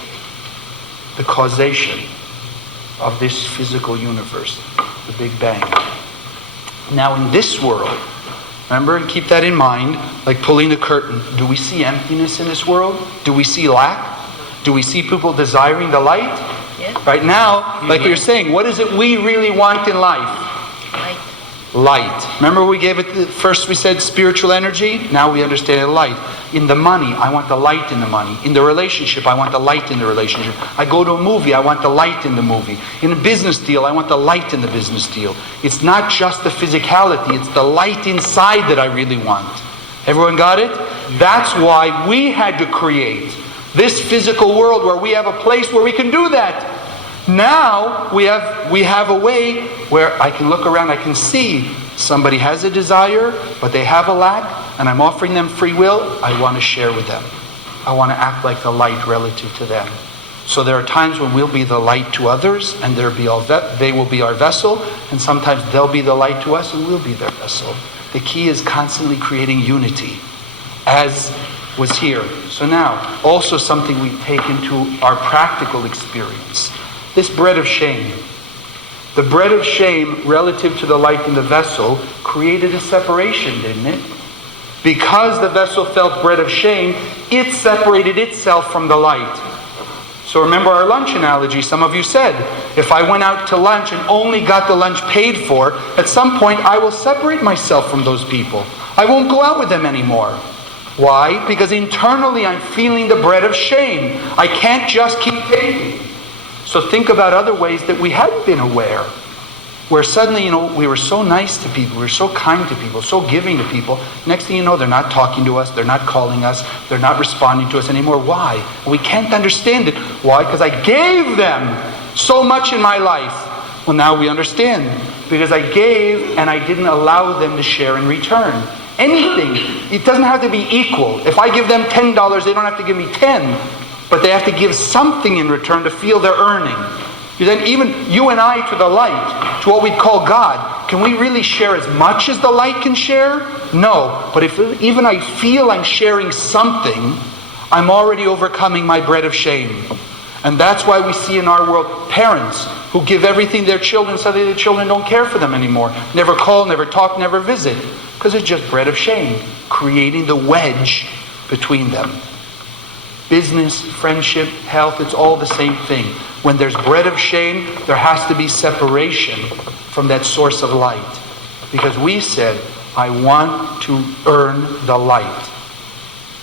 The causation of this physical universe, the Big Bang. Now in this world, remember, and keep that in mind, like pulling the curtain, do we see emptiness in this world? Do we see lack? Do we see people desiring the light? Yeah. Right now, like you're saying, what is it we really want in life? Light. Light. Remember we gave it, first we said spiritual energy, now we understand it light. In the money, I want the light in the money. In the relationship, I want the light in the relationship. I go to a movie, I want the light in the movie. In a business deal, I want the light in the business deal. It's not just the physicality, it's the light inside that I really want. Everyone got it? That's why we had to create this physical world where we have a place where we can do that. Now we have a way where I can look around, I can see somebody has a desire, but they have a lack, and I'm offering them free will. I want to share with them. I want to act like the light relative to them. So there are times when we'll be the light to others, and they will be our vessel, and sometimes they'll be the light to us, and we'll be their vessel. The key is constantly creating unity, as was here. So now, also something we take into our practical experience. This bread of shame. The bread of shame, relative to the light in the vessel, created a separation, didn't it? Because the vessel felt bread of shame, it separated itself from the light. So remember our lunch analogy. Some of you said, if I went out to lunch and only got the lunch paid for, at some point I will separate myself from those people. I won't go out with them anymore. Why? Because internally I'm feeling the bread of shame. I can't just keep taking. So think about other ways that we hadn't been aware. Where suddenly, we were so nice to people, we were so kind to people, so giving to people. Next thing you know, they're not talking to us, they're not calling us, they're not responding to us anymore. Why? We can't understand it. Why? Because I gave them so much in my life. Well, now we understand. Because I gave and I didn't allow them to share in return. Anything. It doesn't have to be equal. If I give them $10, they don't have to give me 10. But they have to give something in return to feel they're earning. Then even you and I to the light, to what we'd call God, can we really share as much as the light can share? No. But if even I feel I'm sharing something, I'm already overcoming my bread of shame. And that's why we see in our world parents who give everything to their children, suddenly their children don't care for them anymore. Never call, never talk, never visit. Because it's just bread of shame, creating the wedge between them. Business, friendship, health, it's all the same thing. When there's bread of shame, there has to be separation from that source of light. Because we said, I want to earn the light.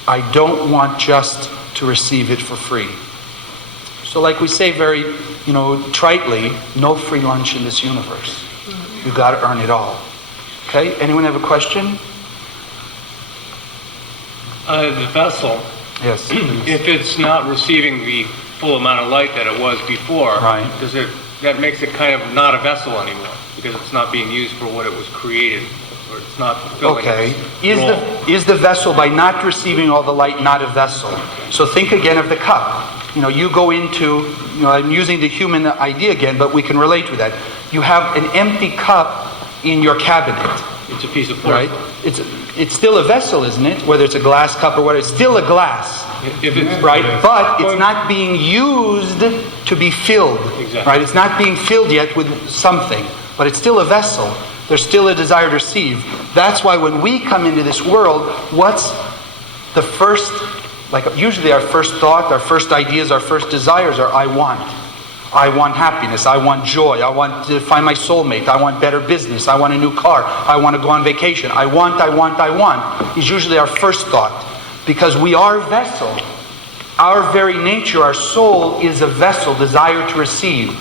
I don't want just to receive it for free. So like we say very, tritely, no free lunch in this universe. You got to earn it all. Okay, anyone have a question? The vessel, Yes. if it's not receiving the full amount of light that it was before, Right. that makes it kind of not a vessel anymore, because it's not being used for what it was created, or it's not fulfilling Okay. its role. Is the vessel, by not receiving all the light, not a vessel? So think again of the cup. You go into, I'm using the human idea again, but we can relate to that. You have an empty cup in your cabinet. It's a piece of porcelain. Right? It's still a vessel, isn't it? Whether it's a glass cup or whatever, it's still a glass. If it's Right? But it's not being used to be filled. Exactly. Right? It's not being filled yet with something. But it's still a vessel. There's still a desire to receive. That's why when we come into this world, what's the first, usually our first thought, our first ideas, our first desires are, I want. I want happiness. I want joy. I want to find my soulmate. I want better business. I want a new car. I want to go on vacation. I want. Is usually our first thought. Because we are vessel. Our very nature, our soul is a vessel, desire to receive.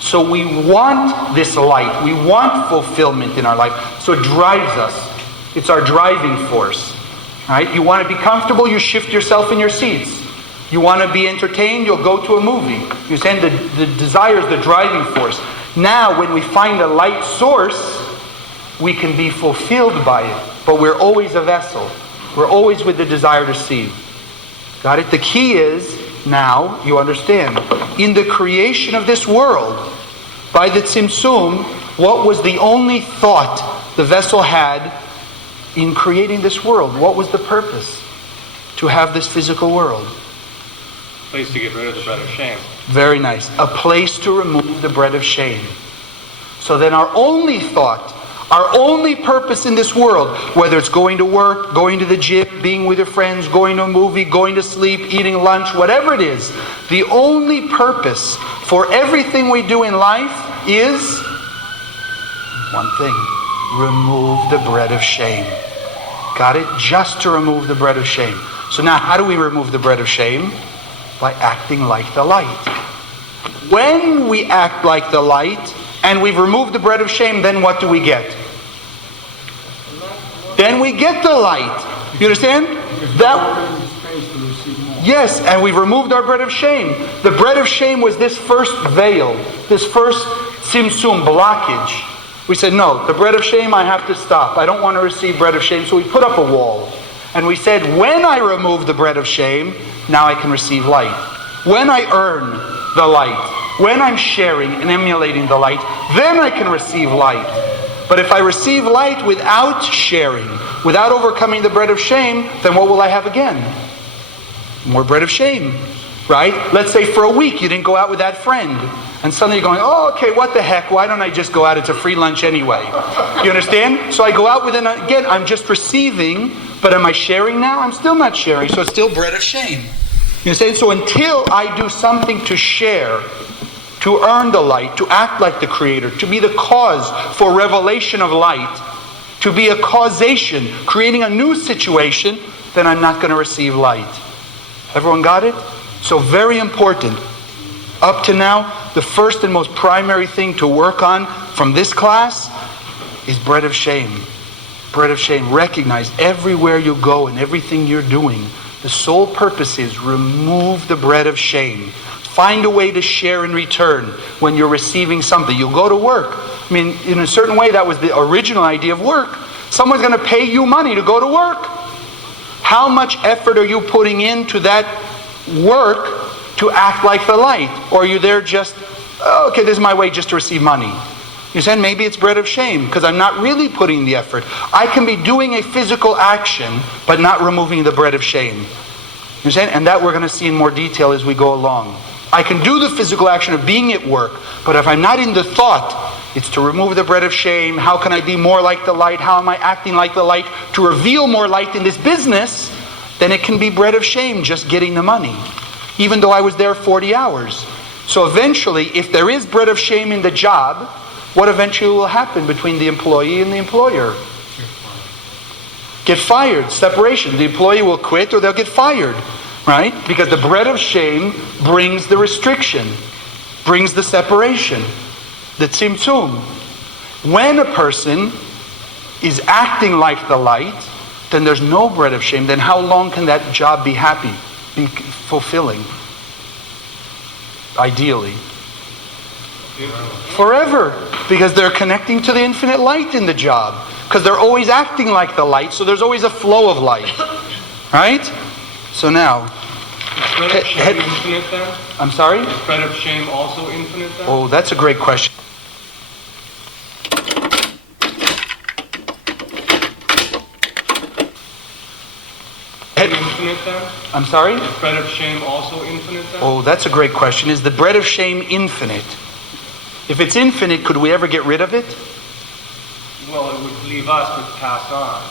So we want this light. We want fulfillment in our life. So it drives us. It's our driving force. Right? You want to be comfortable, you shift yourself in your seats. You want to be entertained, you'll go to a movie. You send the desire is the driving force. Now, when we find a light source, we can be fulfilled by it. But we're always a vessel. We're always with the desire to receive. Got it? The key is, now, you understand, in the creation of this world, by the Tzimtzum, what was the only thought the vessel had in creating this world? What was the purpose? To have this physical world. Place to get rid of the bread of shame. Very nice. A place to remove the bread of shame. So then our only thought, our only purpose in this world, whether it's going to work, going to the gym, being with your friends, going to a movie, going to sleep, eating lunch, whatever it is, the only purpose for everything we do in life is one thing. Remove the bread of shame. Got it? Just to remove the bread of shame. So now, how do we remove the bread of shame? By acting like the light. When we act like the light, and we've removed the bread of shame, then what do we get? Then we get the light. You understand? Yes, and we've removed our bread of shame. The bread of shame was this first veil, this first tzimtzum, blockage. We said, no, the bread of shame, I have to stop. I don't want to receive bread of shame. So we put up a wall. And we said, when I remove the bread of shame, now I can receive light. When I earn the light, when I'm sharing and emulating the light, then I can receive light. But if I receive light without sharing, without overcoming the bread of shame, then what will I have again? More bread of shame, right? Let's say for a week you didn't go out with that friend. And suddenly you're going, oh, okay, what the heck? Why don't I just go out? It's a free lunch anyway. You understand? So I go out with it, again, I'm just receiving, but am I sharing now? I'm still not sharing, so it's still bread of shame. You understand? So until I do something to share, to earn the light, to act like the Creator, to be the cause for revelation of light, to be a causation, creating a new situation, then I'm not going to receive light. Everyone got it? So very important. Up to now, the first and most primary thing to work on from this class is bread of shame. Bread of shame. Recognize everywhere you go and everything you're doing, the sole purpose is remove the bread of shame. Find a way to share in return when you're receiving something. You'll go to work. I mean, in a certain way, that was the original idea of work. Someone's going to pay you money to go to work. How much effort are you putting into that work to act like the light? Or are you there just, oh, okay, this is my way just to receive money? You said maybe it's bread of shame because I'm not really putting the effort. I can be doing a physical action but not removing the bread of shame. You understand? And that we're going to see in more detail as we go along. I can do the physical action of being at work, but if I'm not in the thought, it's to remove the bread of shame. How can I be more like the light? How am I acting like the light to reveal more light in this business? Then it can be bread of shame just getting the money, even though I was there 40 hours. So eventually, if there is bread of shame in the job, what eventually will happen between the employee and the employer? Get fired, separation. The employee will quit or they'll get fired, right? Because the bread of shame brings the restriction, brings the separation, the tzimtzum. When a person is acting like the light, then there's no bread of shame. Then how long can that job be happy, be fulfilling? Ideally. Forever. Because they're connecting to the infinite light in the job. Because they're always acting like the light, so there's always a flow of light. Right? So now... Is bread of shame infinite then? I'm sorry? Is bread of shame also infinite then? Oh, that's a great question. Infinite then? I'm sorry? Is bread of shame also infinite then? Oh, that's a great question. Is the bread of shame infinite? If it's infinite, could we ever get rid of it? Well, it would leave us but pass on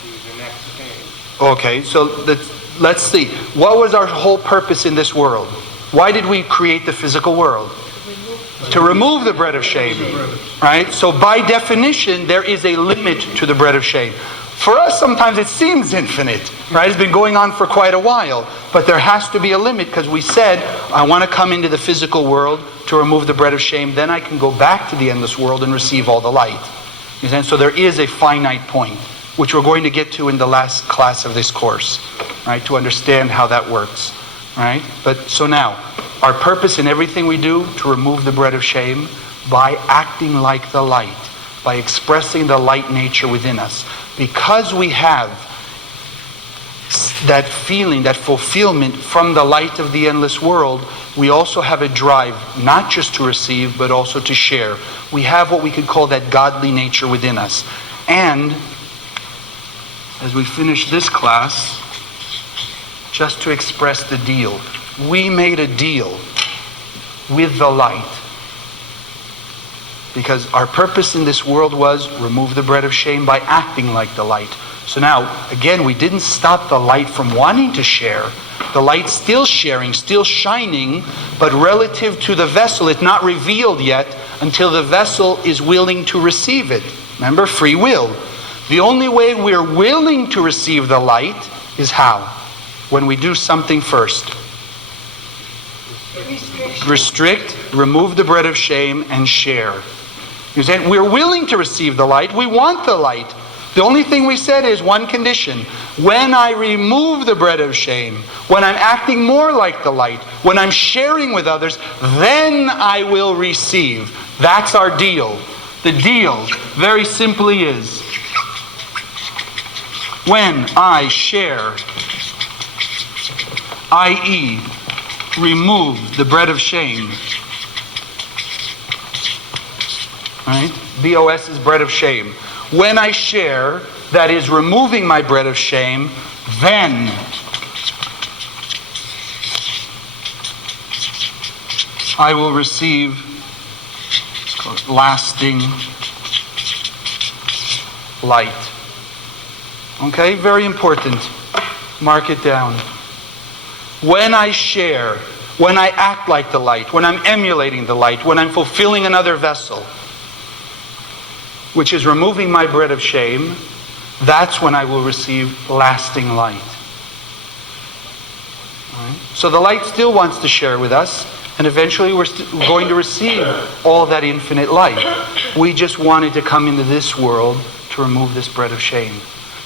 to the next stage. Okay, so let's see. What was our whole purpose in this world? Why did we create the physical world? To remove the bread of shame. Right? So by definition, there is a limit to the bread of shame. For us, sometimes it seems infinite, right? It's been going on for quite a while. But there has to be a limit because we said, I want to come into the physical world to remove the bread of shame. Then I can go back to the endless world and receive all the light. And so there is a finite point, which we're going to get to in the last class of this course, right? To understand how that works, right? But so now, our purpose in everything we do to remove the bread of shame by acting like the light, by expressing the light nature within us. Because we have that feeling, that fulfillment from the light of the endless world, we also have a drive not just to receive, but also to share. We have what we could call that godly nature within us. And as we finish this class, just to express the deal, we made a deal with the light. Because our purpose in this world was remove the bread of shame by acting like the light. So now, again, we didn't stop the light from wanting to share. The light's still sharing, still shining, but relative to the vessel, it's not revealed yet until the vessel is willing to receive it. Remember, free will. The only way we're willing to receive the light is how? When we do something first. Restrict, remove the bread of shame, and share. You said we're willing to receive the light. We want the light. The only thing we said is one condition. When I remove the bread of shame, when I'm acting more like the light, when I'm sharing with others, then I will receive. That's our deal. The deal, very simply, is when I share, i.e., remove the bread of shame. Right? BOS is bread of shame. When I share, that is removing my bread of shame, then I will receive lasting light. Okay, very important. Mark it down. When I share, when I act like the light, when I'm emulating the light, when I'm fulfilling another vessel, which is removing my bread of shame, that's when I will receive lasting light. All right? So the light still wants to share with us, and eventually we're going to receive all that infinite light. We just wanted to come into this world to remove this bread of shame.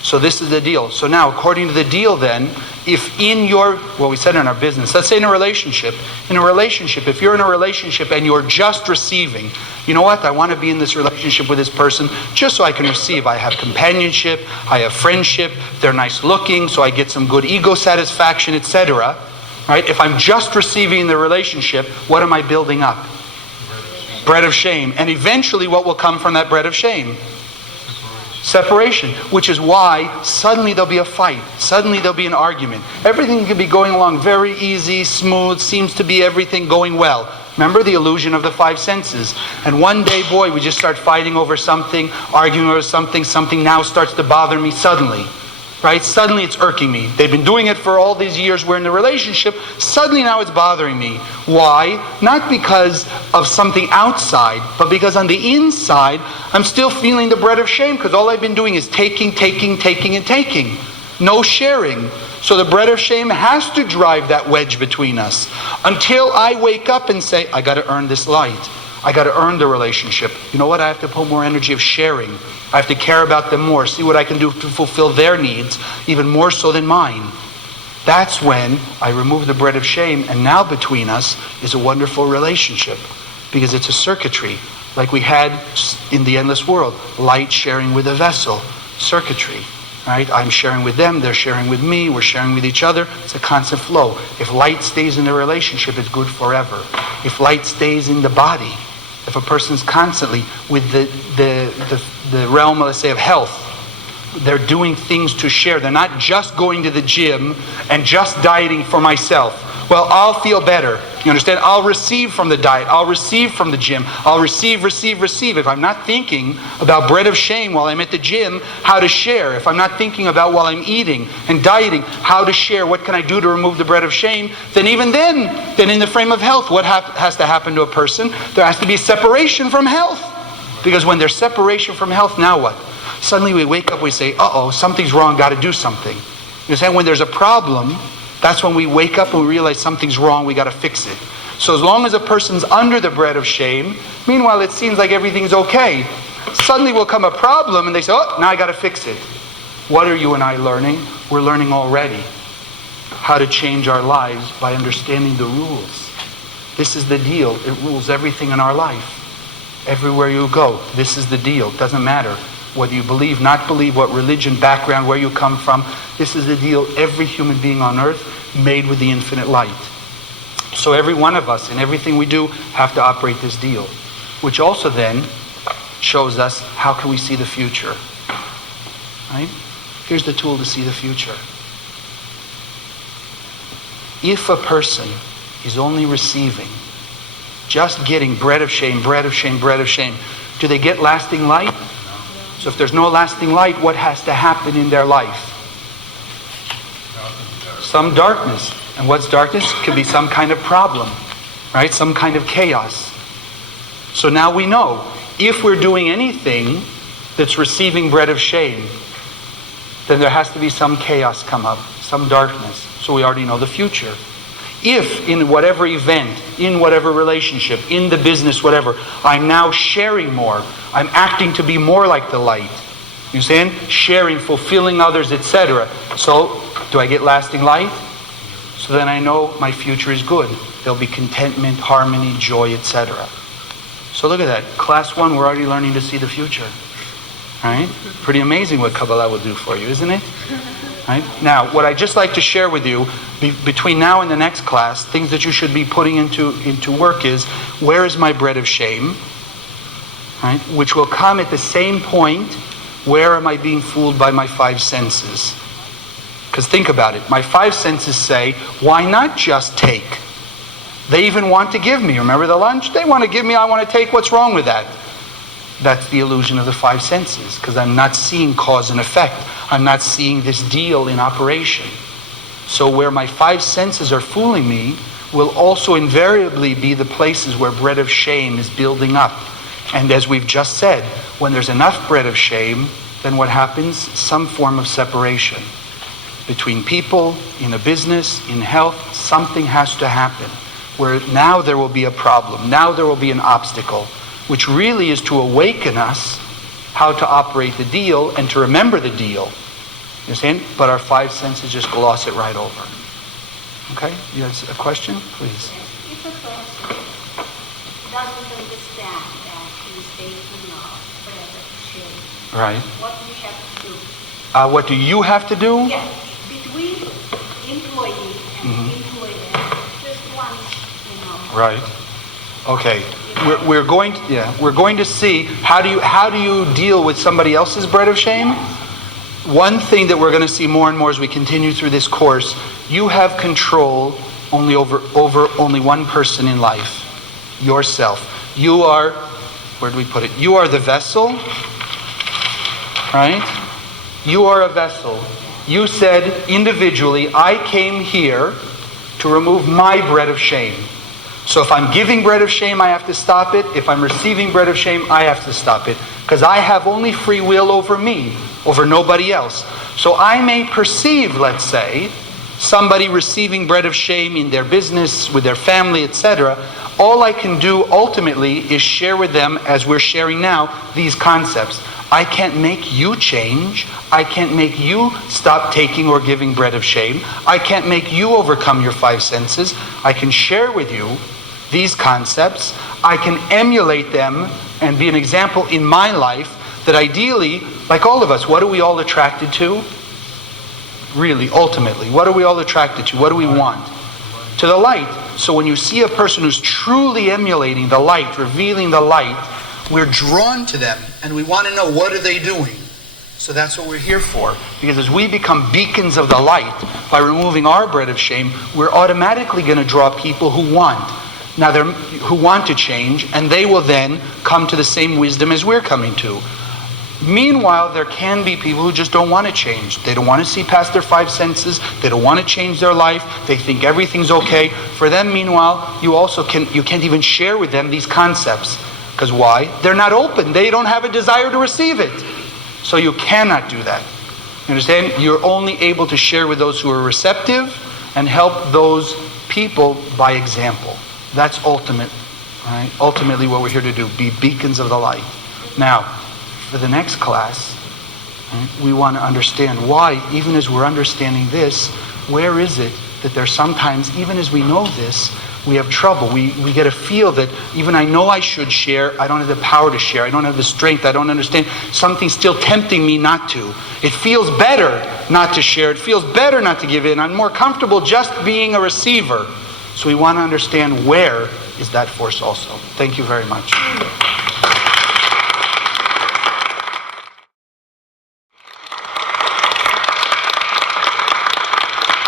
So this is the deal. So now, according to the deal then, if in your, well, we said in our business, let's say in a relationship, if you're in a relationship and you're just receiving, you know what, I want to be in this relationship with this person just so I can receive. I have companionship, I have friendship, they're nice looking, so I get some good ego satisfaction, etc. Right? If I'm just receiving the relationship, what am I building up? Bread of shame. And eventually what will come from that bread of shame? Separation, which is why suddenly there'll be a fight. Suddenly there'll be an argument. Everything can be going along very easy, smooth, seems to be everything going well. Remember the illusion of the five senses. And one day, boy, we just start fighting over something, arguing over something now starts to bother me suddenly. Right? Suddenly it's irking me. They've been doing it for all these years. We're in the relationship. Suddenly now it's bothering me. Why? Not because of something outside, but because on the inside, I'm still feeling the bread of shame because all I've been doing is taking, and taking. No sharing. So the bread of shame has to drive that wedge between us until I wake up and say, I got to earn this light. I got to earn the relationship. You know what? I have to put more energy of sharing. I have to care about them more, see what I can do to fulfill their needs, even more so than mine. That's when I remove the bread of shame, and now between us is a wonderful relationship, because it's a circuitry, like we had in the endless world. Light sharing with a vessel, circuitry. Right? I'm sharing with them, they're sharing with me, we're sharing with each other. It's a constant flow. If light stays in the relationship, it's good forever. If light stays in the body, if a person's constantly with the realm, let's say, of health, they're doing things to share. They're not just going to the gym and just dieting for myself. Well, I'll feel better. You understand? I'll receive from the diet. I'll receive from the gym. I'll receive. If I'm not thinking about bread of shame while I'm at the gym, how to share. If I'm not thinking about while I'm eating and dieting, how to share, what can I do to remove the bread of shame, then even then in the frame of health, what has to happen to a person? There has to be separation from health. Because when there's separation from health, now what? Suddenly we wake up, we say, uh-oh, something's wrong, got to do something. You understand? When there's a problem, that's when we wake up and we realize something's wrong, we got to fix it. So as long as a person's under the bread of shame, meanwhile it seems like everything's okay. Suddenly will come a problem and they say, oh, now I got to fix it. What are you and I learning? We're learning already how to change our lives by understanding the rules. This is the deal. It rules everything in our life. Everywhere you go, this is the deal. It doesn't matter whether you believe, not believe, what religion, background, where you come from. This is the deal. Every human being on earth made with the infinite light. So every one of us in everything we do have to operate this deal, which also then shows us how can we see the future. Right? Here's the tool to see the future. If a person is only receiving, just getting bread of shame, do they get lasting light? So if there's no lasting light, what has to happen in their life? Some darkness. And what's darkness? Could be some kind of problem, right? Some kind of chaos. So now we know, if we're doing anything that's receiving bread of shame, then there has to be some chaos come up, some darkness. So we already know the future. If in whatever event, in whatever relationship, in the business, whatever, I'm now sharing more, I'm acting to be more like the light. You understand? Sharing, fulfilling others, etc. So, do I get lasting light? So then I know my future is good. There'll be contentment, harmony, joy, etc. So look at that. Class 1, we're already learning to see the future. Right? Pretty amazing what Kabbalah will do for you, isn't it? Right? Now, what I'd just like to share with you between now and the next class, things that you should be putting into work is, where is my bread of shame? Right? Which will come at the same point, where am I being fooled by my five senses? Because think about it, my five senses say, why not just take? They even want to give me, remember the lunch? They want to give me, I want to take, what's wrong with that? That's the illusion of the five senses, because I'm not seeing cause and effect. I'm not seeing this deal in operation. So where my five senses are fooling me will also invariably be the places where bread of shame is building up. And as we've just said, when there's enough bread of shame, then what happens? Some form of separation. Between people, in a business, in health, something has to happen. Where now there will be a problem, now there will be an obstacle, which really is to awaken us how to operate the deal and to remember the deal. You understand? But our five senses just gloss it right over. Okay? You have a question? Please. If a person doesn't understand that he's taking off bread of shame, Right. what do you have to do? What do you have to do? Yes, between employee and employer, just once, Right. Okay. We're going to see how do you deal with somebody else's bread of shame? One thing that we're going to see more and more as we continue through this course, you have control only over only one person in life, yourself. You are, where do we put it? You are the vessel, right? You are a vessel. You said individually, I came here to remove my bread of shame. So if I'm giving bread of shame, I have to stop it. If I'm receiving bread of shame, I have to stop it. Because I have only free will over me, over nobody else. So I may perceive, let's say, somebody receiving bread of shame in their business, with their family, etc. All I can do ultimately is share with them, as we're sharing now, these concepts. I can't make you change. I can't make you stop taking or giving bread of shame. I can't make you overcome your five senses. I can share with you these concepts. I can emulate them and be an example in my life that ideally, like all of us, what are we all attracted to? Really, ultimately, what are we all attracted to? What do we want? To the light. So when you see a person who's truly emulating the light, revealing the light, we're drawn to them and we want to know, what are they doing? So that's what we're here for. Because as we become beacons of the light by removing our bread of shame, we're automatically going to draw people who want. Now, who want to change, and they will then come to the same wisdom as we're coming to. Meanwhile, there can be people who just don't want to change. They don't want to see past their five senses. They don't want to change their life. They think everything's okay. For them, meanwhile, you can't even share with them these concepts. Because why? They're not open. They don't have a desire to receive it. So you cannot do that. You understand? You're only able to share with those who are receptive and help those people by example. That's ultimate, right? Ultimately what we're here to do, be beacons of the light. Now, for the next class, right, we want to understand why, even as we're understanding this, where is it that there's sometimes, even as we know this, we have trouble. We get a feel that even I know I should share, I don't have the power to share, I don't have the strength, I don't understand. Something's still tempting me not to. It feels better not to share, it feels better not to give in. I'm more comfortable just being a receiver. So we want to understand where is that force also. Thank you very much.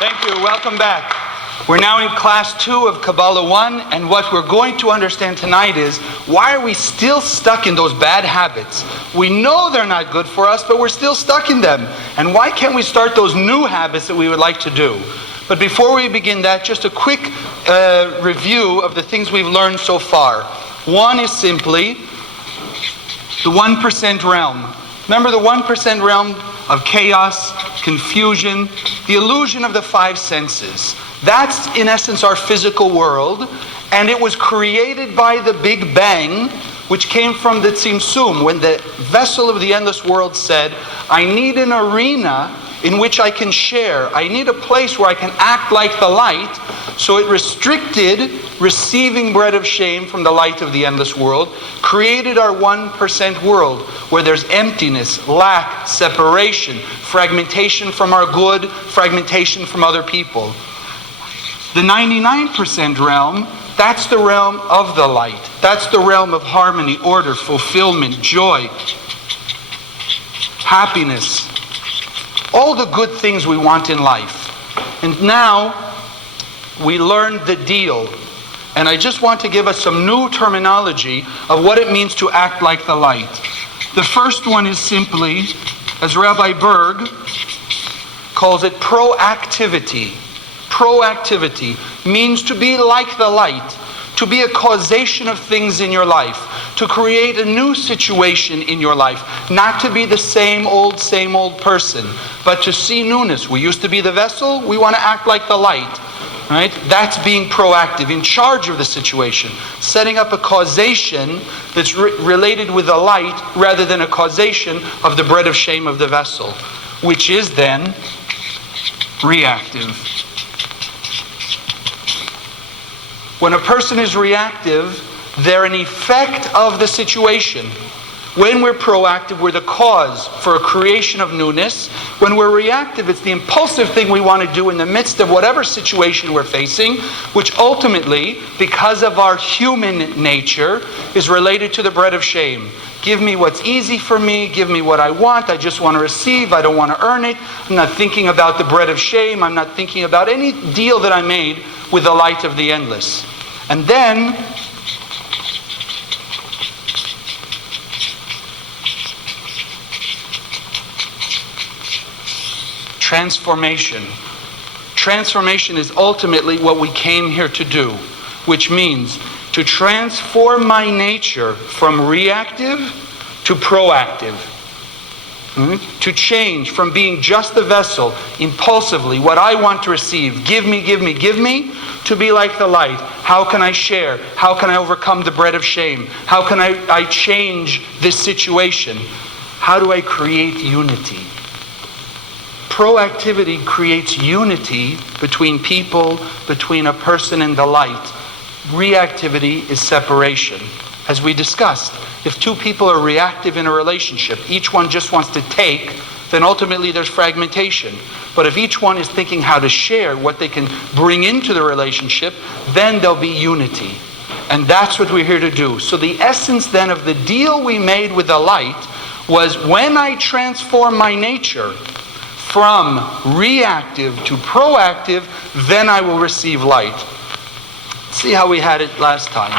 Thank you. Welcome back. We're now in class 2 of Kabbalah 1, and what we're going to understand tonight is, why are we still stuck in those bad habits? We know they're not good for us, but we're still stuck in them. And why can't we start those new habits that we would like to do? But before we begin that, just a quick review of the things we've learned so far. One is simply the 1% realm. Remember the 1% realm of chaos, confusion, the illusion of the five senses. That's in essence our physical world, and it was created by the Big Bang, which came from the Tzimtzum, when the vessel of the endless world said, I need an arena in which I can share. I need a place where I can act like the light. So it restricted receiving bread of shame from the light of the endless world, created our 1% world where there's emptiness, lack, separation, fragmentation from our good, fragmentation from other people. The 99% realm, that's the realm of the light. That's the realm of harmony, order, fulfillment, joy, happiness, all the good things we want in life. And now we learned the deal. And I just want to give us some new terminology of what it means to act like the light. The first one is simply, as Rabbi Berg calls it, proactivity. Proactivity means to be like the light, to be a causation of things in your life, to create a new situation in your life, not to be the same old person, but to see newness. We used to be the vessel, we want to act like the light. Right? That's being proactive, in charge of the situation, setting up a causation that's related with the light rather than a causation of the bread of shame of the vessel, which is then reactive. When a person is reactive, they're an effect of the situation. When we're proactive, we're the cause for a creation of newness. When we're reactive, it's the impulsive thing we want to do in the midst of whatever situation we're facing, which ultimately, because of our human nature, is related to the bread of shame. Give me what's easy for me, give me what I want, I just want to receive, I don't want to earn it. I'm not thinking about the bread of shame, I'm not thinking about any deal that I made with the light of the endless. And then transformation. Transformation is ultimately what we came here to do, which means to transform my nature from reactive to proactive. To change from being just the vessel, impulsively, what I want to receive, give me, to be like the light. How can I share? How can I overcome the bread of shame? How can I change this situation? How do I create unity? Proactivity creates unity between people, between a person and the light. Reactivity is separation. As we discussed, if two people are reactive in a relationship, each one just wants to take, then ultimately there's fragmentation. But if each one is thinking how to share what they can bring into the relationship, then there'll be unity. And that's what we're here to do. So the essence then of the deal we made with the light was, when I transform my nature from reactive to proactive, then I will receive light. See how we had it last time.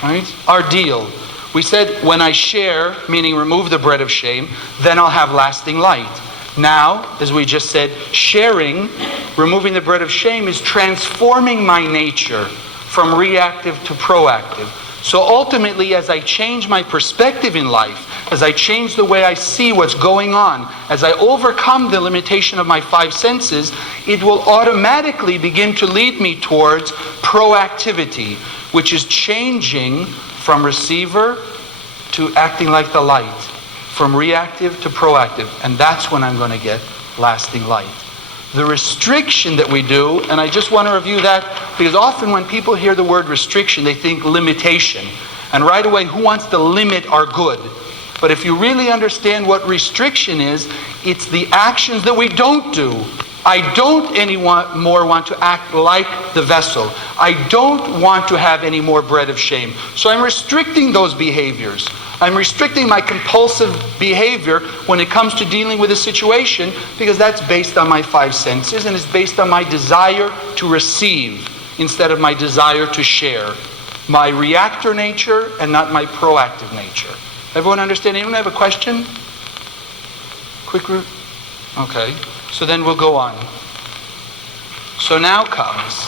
Right? Our deal. We said, when I share, meaning remove the bread of shame, then I'll have lasting light. Now, as we just said, sharing, removing the bread of shame, is transforming my nature from reactive to proactive. So ultimately, as I change my perspective in life, as I change the way I see what's going on, as I overcome the limitation of my five senses, it will automatically begin to lead me towards proactivity, which is changing from receiver to acting like the light, from reactive to proactive. And that's when I'm going to get lasting light. The restriction that we do, and I just want to review that, because often when people hear the word restriction, they think limitation. And right away, who wants to limit our good? But if you really understand what restriction is, it's the actions that we don't do. I don't anymore want to act like the vessel. I don't want to have any more bread of shame. So I'm restricting those behaviors. I'm restricting my compulsive behavior when it comes to dealing with a situation, because that's based on my five senses and it's based on my desire to receive instead of my desire to share. My reactor nature and not my proactive nature. Everyone understand? Anyone have a question? Quick route? Okay. So then we'll go on. So now comes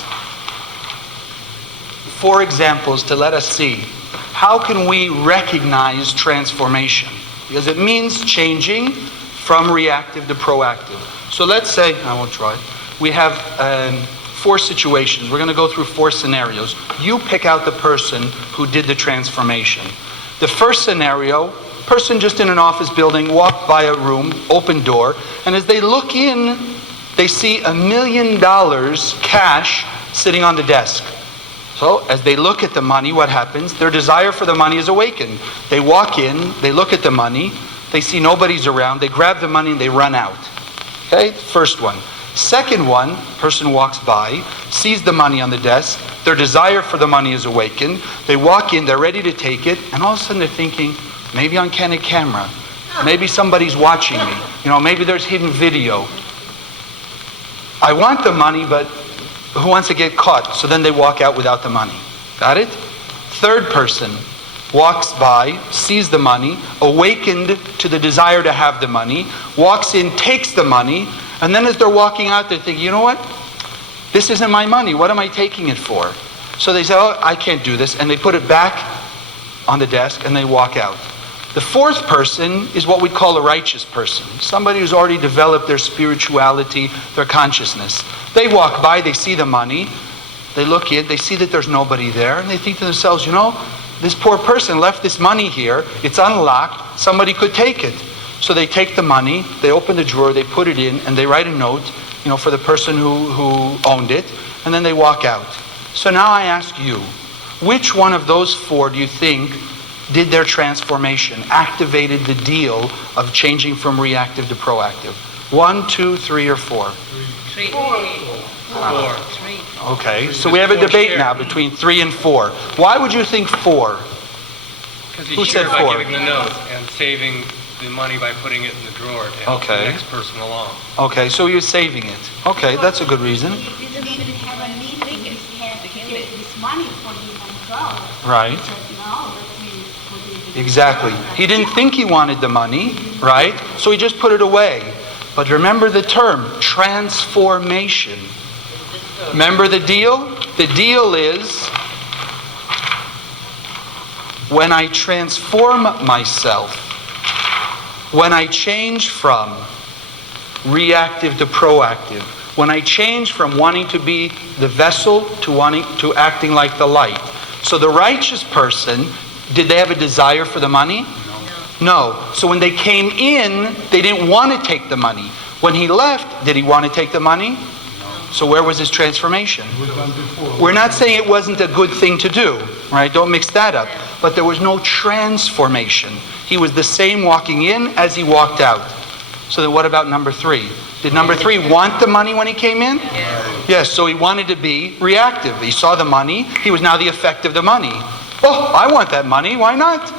4 examples to let us see how can we recognize transformation, because it means changing from reactive to proactive. So let's say, I won't try, we have 4 situations. We're going to go through 4 scenarios. You pick out the person who did the transformation. The first scenario, Person just in an office building walked by a room, open door, and as they look in, they see $1 million cash sitting on the desk. So as they look at the money, what happens? Their desire for the money is awakened. They walk in, they look at the money, they see nobody's around, they grab the money and they run out. Okay, first one. Second one, person walks by, sees the money on the desk, their desire for the money is awakened, they walk in, they're ready to take it, and all of a sudden they're thinking, maybe on candid camera, maybe somebody's watching me, maybe there's hidden video. I want the money, but who wants to get caught? So then they walk out without the money. Got it? Third person walks by, sees the money, awakened to the desire to have the money, walks in, takes the money, and then as they're walking out, they're thinking, you know what? This isn't my money. What am I taking it for? So they say, oh, I can't do this. And they put it back on the desk and they walk out. The fourth person is what we call a righteous person. Somebody who's already developed their spirituality, their consciousness. They walk by, they see the money, they look in, they see that there's nobody there, and they think to themselves, this poor person left this money here, it's unlocked, somebody could take it. So they take the money, they open the drawer, they put it in, and they write a note, for the person who owned it, and then they walk out. So now I ask you, which one of those four do you think did their transformation, activated the deal of changing from reactive to proactive? 1, 2, 3, or 4? 3. 4. 3. Okay, so we have a debate now between 3 and 4. Why would you think 4? Because Who he said shared by 4? giving the note and saving the money by putting it in the drawer to help Okay. the next person along. Okay, so he was saving it. Okay, that's a good reason. He didn't even have a meeting. He had to get this money for his own job. Right. He said, no, let me put it in. Exactly. He didn't think he wanted the money, right? So he just put it away. But remember the term, transformation. Remember the deal? The deal is when I transform myself, when I change from reactive to proactive, when I change from wanting to be the vessel to acting like the light. So the righteous person, did they have a desire for the money? No. So when they came in, they didn't want to take the money. When he left, did he want to take the money? So where was his transformation? It was done before. We're not saying it wasn't a good thing to do, right? Don't mix that up. But there was no transformation. He was the same walking in as he walked out. So then what about number 3? Did number 3 want the money when he came in? Yes, so he wanted to be reactive. He saw the money. He was now the effect of the money. Oh, I want that money. Why not?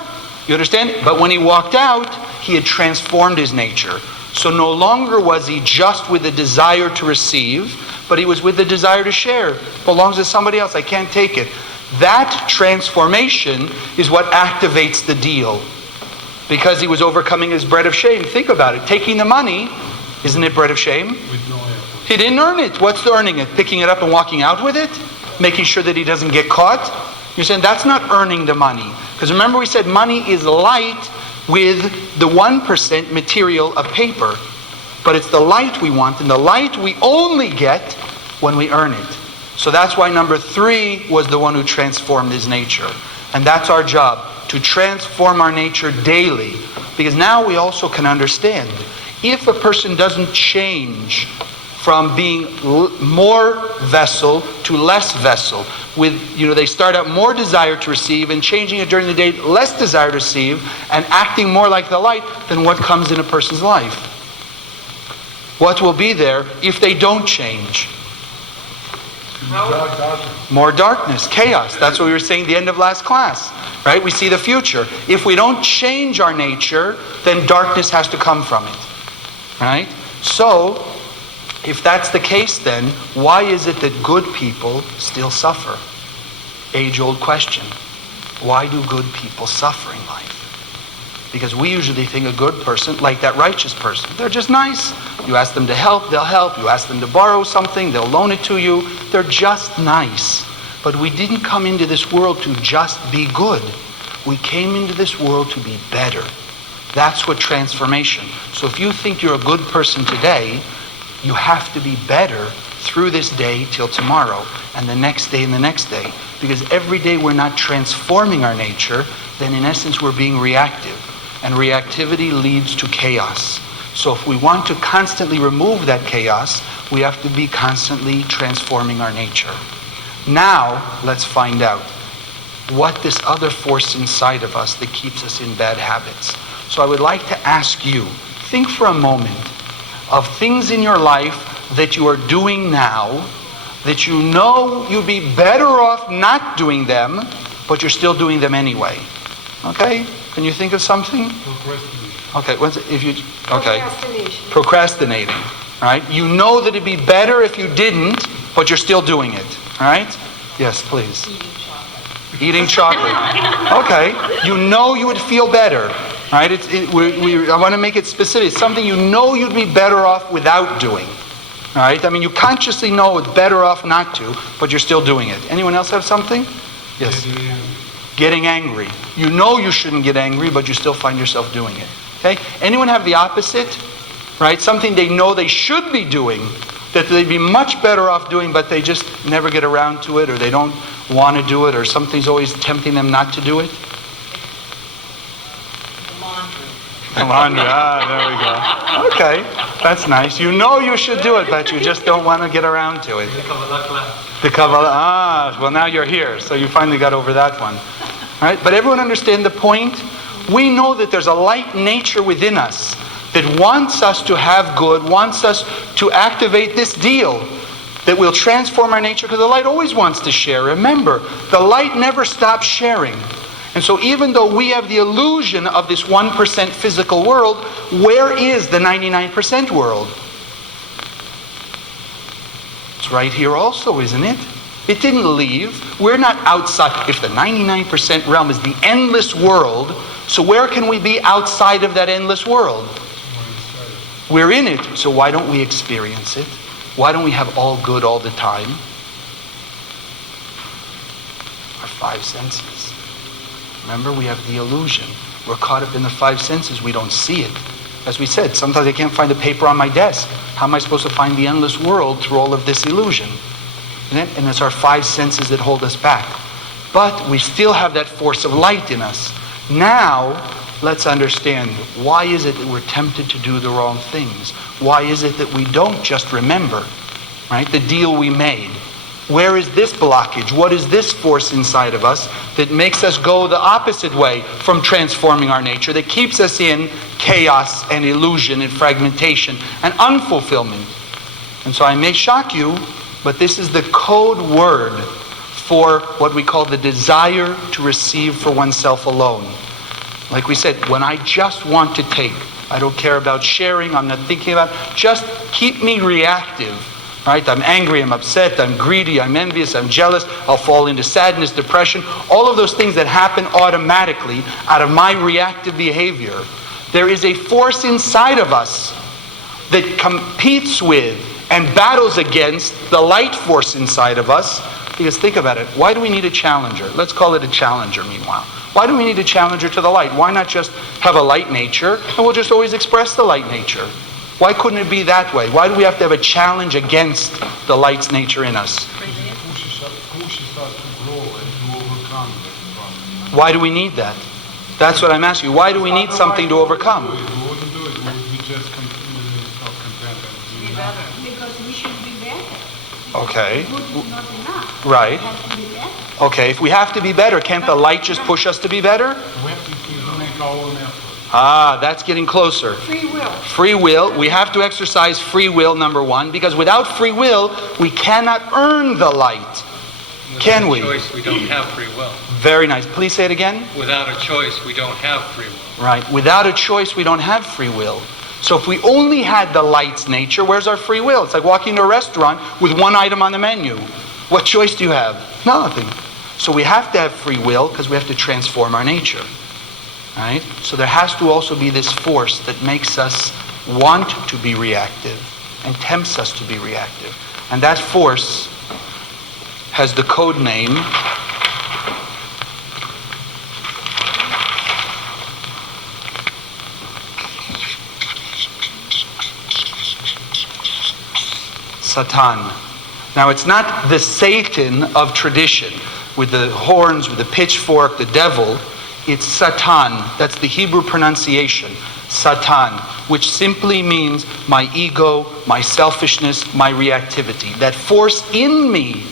You understand? But when he walked out, he had transformed his nature. So no longer was he just with the desire to receive, but he was with the desire to share. It belongs to somebody else. I can't take it. That transformation is what activates the deal. Because he was overcoming his bread of shame. Think about it. Taking the money, isn't it bread of shame? With no effort. He didn't earn it. What's the earning it? Picking it up and walking out with it? Making sure that he doesn't get caught? You're saying that's not earning the money. Because remember we said money is light with the 1% material of paper. But it's the light we want, and the light we only get when we earn it. So that's why number 3 was the one who transformed his nature. And that's our job, to transform our nature daily. Because now we also can understand, if a person doesn't change from being more vessel to less vessel, they start out more desire to receive and changing it during the day, less desire to receive and acting more like the light, then what comes in a person's life? What will be there if they don't change? Darkness. More darkness, chaos. That's what we were saying at the end of last class. Right? We see the future. If we don't change our nature, then darkness has to come from it. Right? So, if that's the case then, why is it that good people still suffer? Age-old question. Why do good people suffer in life? Because we usually think a good person, like that righteous person, they're just nice. You ask them to help, they'll help. You ask them to borrow something, they'll loan it to you. They're just nice. But we didn't come into this world to just be good. We came into this world to be better. That's what transformation. So if you think you're a good person today, you have to be better through this day till tomorrow, and the next day and the next day. Because every day we're not transforming our nature, then in essence we're being reactive. and reactivity leads to chaos. So if we want to constantly remove that chaos, we have to be constantly transforming our nature. Now, let's find out what this other force inside of us that keeps us in bad habits. So I would like to ask you, think for a moment of things in your life that you are doing now that you know you'd be better off not doing them, but you're still doing them anyway. Okay? Can you think of something? Okay, procrastinating. Right? You know that it'd be better if you didn't, but you're still doing it. All right? Yes, please. Eating chocolate. Okay. You know you would feel better. Right? I want to make it specific. It's something you know you'd be better off without doing. Right? I mean, you consciously know it's better off not to, but you're still doing it. Anyone else have something? Yes. Getting angry. You know you shouldn't get angry, but you still find yourself doing it. Okay? Anyone have the opposite? Right? Something they know they should be doing, that they'd be much better off doing, but they just never get around to it, or they don't want to do it, or something's always tempting them not to do it? The laundry. There we go. Okay, that's nice. You know you should do it, but you just don't want to get around to it. The Kabbalah. Well, now you're here, so you finally got over that one. All right? But everyone understand the point? We know that there's a light nature within us that wants us to have good, wants us to activate this deal that will transform our nature, because the light always wants to share. Remember, the light never stops sharing. And so even though we have the illusion of this 1% physical world, where is the 99% world? It's right here also, isn't it? It didn't leave. We're not outside. If the 99% realm is the endless world, so where can we be outside of that endless world? We're in it, so why don't we experience it? Why don't we have all good all the time? Our five senses. Remember, we have the illusion. We're caught up in the five senses. We don't see it. As we said, sometimes I can't find a paper on my desk. How am I supposed to find the endless world through all of this illusion? And it's our five senses that hold us back. But we still have that force of light in us. Now, let's understand, why is it that we're tempted to do the wrong things? Why is it that we don't just remember, right, the deal we made? Where is this blockage? What is this force inside of us that makes us go the opposite way from transforming our nature, that keeps us in chaos and illusion and fragmentation and unfulfillment? And so I may shock you, but this is the code word for what we call the desire to receive for oneself alone. Like we said, when I just want to take, I don't care about sharing, I'm not thinking about, just keep me reactive. Right? I'm angry, I'm upset, I'm greedy, I'm envious, I'm jealous, I'll fall into sadness, depression, all of those things that happen automatically out of my reactive behavior. There is a force inside of us that competes with and battles against the light force inside of us. Because think about it, why do we need a challenger? Let's call it a challenger meanwhile. Why do we need a challenger to the light? Why not just have a light nature and we'll just always express the light nature? Why couldn't it be that way? Why do we have to have a challenge against the light's nature in us? Pushes us to grow and to overcome the problem. Why do we need that? That's what I'm asking you. Why do we need something to overcome? We wouldn't do it. We would be just self-content. Because we should be better. Okay. Good is not enough. Right. We have to be better. Okay, if we have to be better, can't the light just push us to be better? We have to make our own effort. That's getting closer. Free will. Free will. We have to exercise free will, number one, because without free will, we cannot earn the light. Can we? Without a choice, we don't have free will. Very nice. Please say it again. Without a choice, we don't have free will. Right. Without a choice, we don't have free will. So if we only had the light's nature, where's our free will? It's like walking to a restaurant with one item on the menu. What choice do you have? Nothing. So we have to have free will because we have to transform our nature. Right? So there has to also be this force that makes us want to be reactive and tempts us to be reactive. And that force has the code name Satan. Now it's not the Satan of tradition with the horns, with the pitchfork, the devil. It's Satan. That's the Hebrew pronunciation. Satan, which simply means my ego, my selfishness, my reactivity. That force in me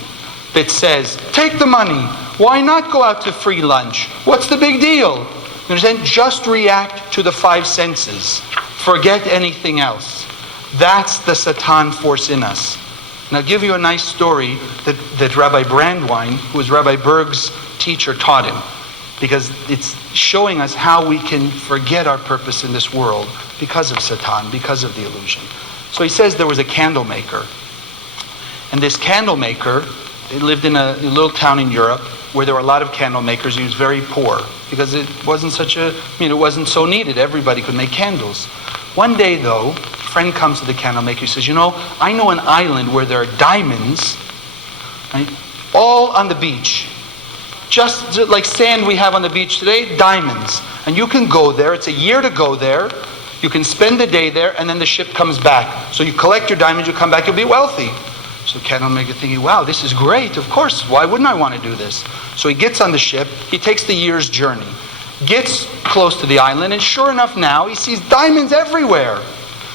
that says, take the money. Why not go out to free lunch? What's the big deal? You understand? Just react to the five senses. Forget anything else. That's the Satan force in us. And I'll give you a nice story that Rabbi Brandwein, who was Rabbi Berg's teacher, taught him. Because it's showing us how we can forget our purpose in this world because of Satan, because of the illusion. So he says there was a candle maker. And this candle maker, he lived in a little town in Europe where there were a lot of candle makers. He was very poor because it wasn't it wasn't so needed. Everybody could make candles. One day though, a friend comes to the candle maker. He says, I know an island where there are diamonds, right, all on the beach. Just like sand we have on the beach today, diamonds. And you can go there. It's a year to go there. You can spend the day there, and then the ship comes back. So you collect your diamonds, you come back, you'll be wealthy. So candle maker thinking, wow, this is great. Of course, why wouldn't I want to do this? So he gets on the ship. He takes the year's journey. Gets close to the island, and sure enough now, he sees diamonds everywhere.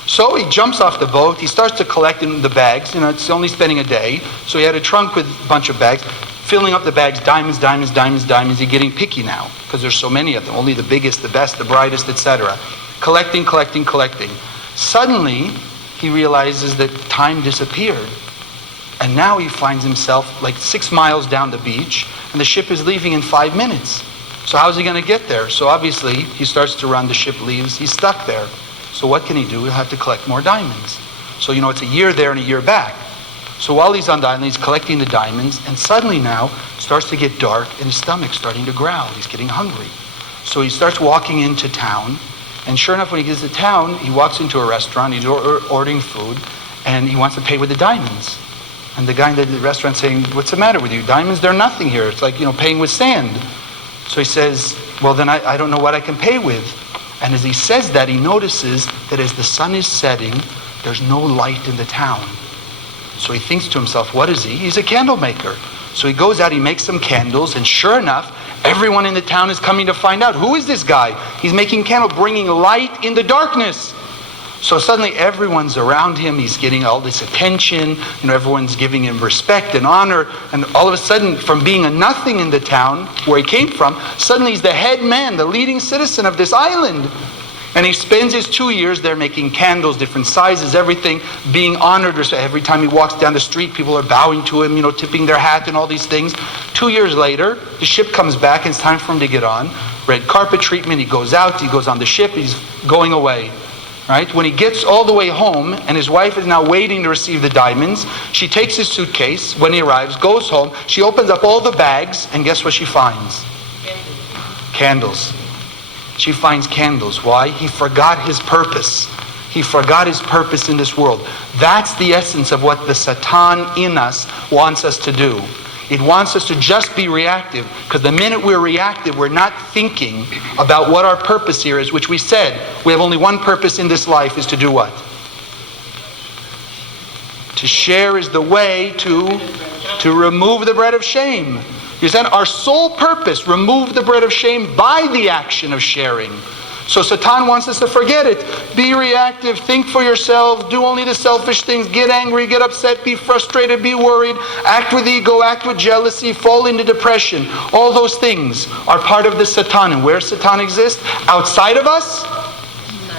So he jumps off the boat. He starts to collect in the bags. It's only spending a day. So he had a trunk with a bunch of bags. Filling up the bags, diamonds, diamonds, diamonds, diamonds. He's getting picky now because there's so many of them. Only the biggest, the best, the brightest, etc. Collecting, collecting, collecting. Suddenly, he realizes that time disappeared. And now he finds himself like 6 miles down the beach, and the ship is leaving in 5 minutes. So how's he going to get there? So obviously, he starts to run, the ship leaves, he's stuck there. So what can he do? He'll have to collect more diamonds. So it's a year there and a year back. So while he's on the island, he's collecting the diamonds, and suddenly now it starts to get dark, and his stomach's starting to growl. He's getting hungry. So he starts walking into town, and sure enough, when he gets to town, he walks into a restaurant, he's ordering food, and he wants to pay with the diamonds. And the guy in the restaurant saying, what's the matter with you? Diamonds, they're nothing here. It's like, paying with sand. So he says, well, then I don't know what I can pay with. And as he says that, he notices that as the sun is setting, there's no light in the town. So he thinks to himself, what is he? He's a candle maker. So he goes out, he makes some candles, and sure enough, everyone in the town is coming to find out, who is this guy? He's making candle, bringing light in the darkness. So suddenly everyone's around him, he's getting all this attention, everyone's giving him respect and honor, and all of a sudden, from being a nothing in the town where he came from, suddenly he's the head man, the leading citizen of this island. And he spends his 2 years there making candles, different sizes, everything, being honored. Every time he walks down the street, people are bowing to him, tipping their hat and all these things. 2 years later, the ship comes back, and it's time for him to get on. Red carpet treatment, he goes out, he goes on the ship, he's going away. Right? When he gets all the way home, and his wife is now waiting to receive the diamonds, she takes his suitcase when he arrives, goes home, she opens up all the bags, and guess what she finds? Candles. She finds candles. Why? He forgot his purpose. He forgot his purpose in this world. That's the essence of what the Satan in us wants us to do. It wants us to just be reactive, because the minute we're reactive, we're not thinking about what our purpose here is, which we said, we have only one purpose in this life, is to do what? To share is the way to remove the bread of shame. You said our sole purpose, remove the bread of shame by the action of sharing. So Satan wants us to forget it. Be reactive, think for yourself, do only the selfish things, get angry, get upset, be frustrated, be worried, act with ego, act with jealousy, fall into depression. All those things are part of the Satan. And where Satan exists? Outside of us?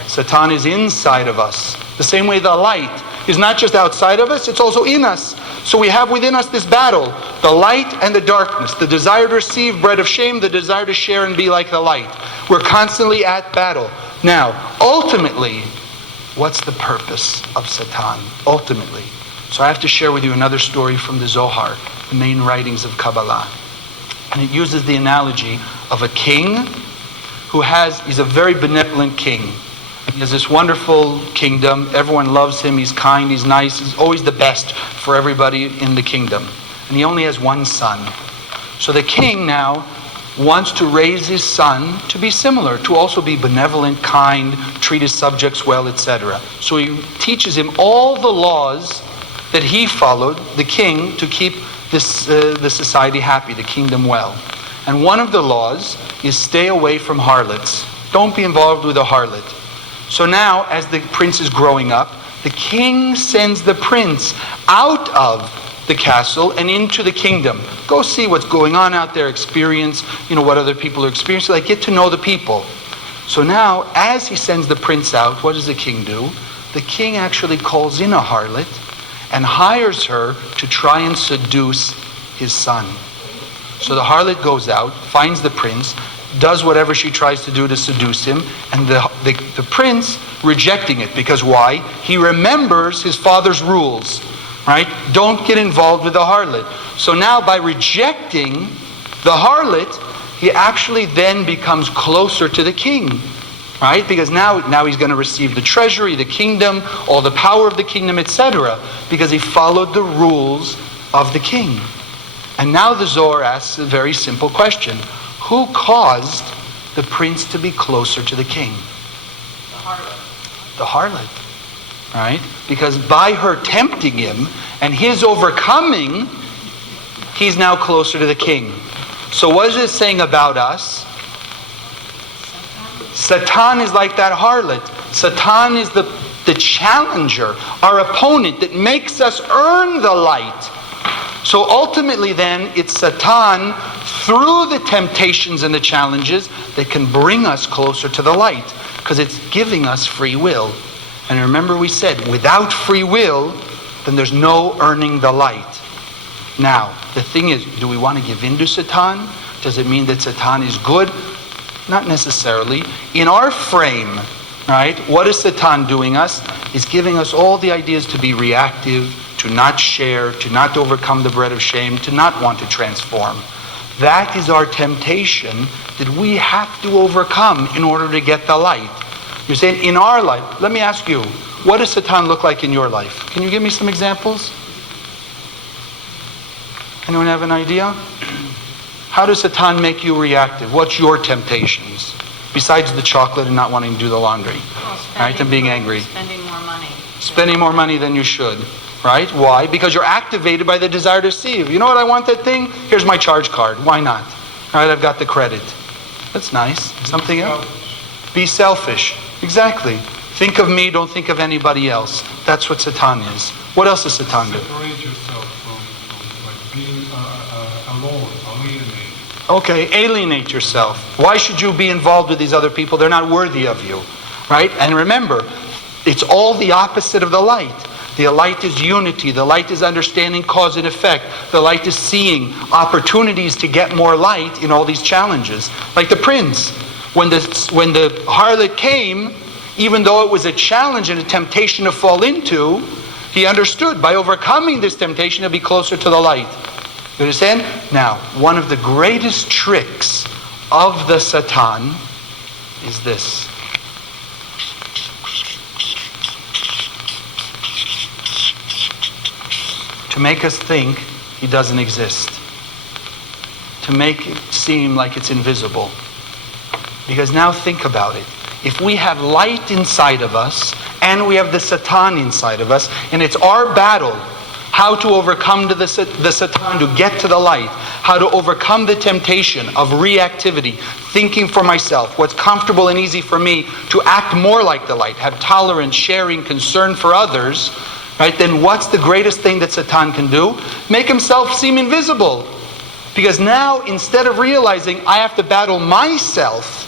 Satan is inside of us. The same way the light is not just outside of us, it's also in us. So we have within us this battle, the light and the darkness, the desire to receive bread of shame, the desire to share and be like the light. We're constantly at battle. Now, ultimately, what's the purpose of Satan? Ultimately. So I have to share with you another story from the Zohar, the main writings of Kabbalah. And it uses the analogy of a king he's a very benevolent king. He has this wonderful kingdom. Everyone loves him. He's kind. He's nice. He's always the best for everybody in the kingdom. And he only has one son. So the king now wants to raise his son to be similar, to also be benevolent, kind, treat his subjects well, etc. So he teaches him all the laws that he followed, the king, to keep the society happy, the kingdom well. And one of the laws is stay away from harlots. Don't be involved with a harlot. So now, as the prince is growing up, the king sends the prince out of the castle and into the kingdom. Go see what's going on out there, experience, what other people are experiencing, like get to know the people. So now, as he sends the prince out, what does the king do? The king actually calls in a harlot and hires her to try and seduce his son. So the harlot goes out, finds the prince, does whatever she tries to do to seduce him, and the prince rejecting it. Because why? He remembers his father's rules, right? Don't get involved with the harlot. So now by rejecting the harlot, he actually then becomes closer to the king, right? Because now he's going to receive the treasury, the kingdom, all the power of the kingdom, etc. Because he followed the rules of the king. And now the Zohar asks a very simple question. Who caused the prince to be closer to the king? The harlot. The harlot, right? Because by her tempting him and his overcoming, he's now closer to the king. So what is it saying about us? Satan is like that harlot. Satan is the challenger, our opponent that makes us earn the light. So ultimately then, it's Satan, through the temptations and the challenges, that can bring us closer to the light, because it's giving us free will. And remember we said, without free will, then there's no earning the light. Now, the thing is, do we want to give in to Satan? Does it mean that Satan is good? Not necessarily. In our frame, right, what is Satan doing us? He's giving us all the ideas to be reactive, to not share, to not overcome the bread of shame, to not want to transform. That is our temptation that we have to overcome in order to get the light. You're saying, in our life, let me ask you, what does Satan look like in your life? Can you give me some examples? Anyone have an idea? How does Satan make you reactive? What's your temptations? Besides the chocolate and not wanting to do the laundry. Right? And being angry. Spending more money. Spending more money than you should. Right? Why? Because you're activated by the desire to receive. You know what, I want that thing? Here's my charge card. Why not? All right, I've got the credit. That's nice. Something else? Be selfish. Exactly. Think of me, don't think of anybody else. That's what Satan is. What else does Satan do? Separate yourself from like being alone, alienated. Okay, alienate yourself. Why should you be involved with these other people? They're not worthy of you. Right? And remember, it's all the opposite of the light. The light is unity. The light is understanding cause and effect. The light is seeing opportunities to get more light in all these challenges. Like the prince. When the harlot came, even though it was a challenge and a temptation to fall into, he understood by overcoming this temptation to be closer to the light. You understand? Now, one of the greatest tricks of the Satan is this. To make us think he doesn't exist. To make it seem like it's invisible. Because now think about it. If we have light inside of us, and we have the Satan inside of us, and it's our battle, how to overcome the Satan, to get to the light, how to overcome the temptation of reactivity, thinking for myself, what's comfortable and easy for me, to act more like the light, have tolerance, sharing, concern for others, right? Then what's the greatest thing that Satan can do? Make himself seem invisible. Because now, instead of realizing I have to battle myself,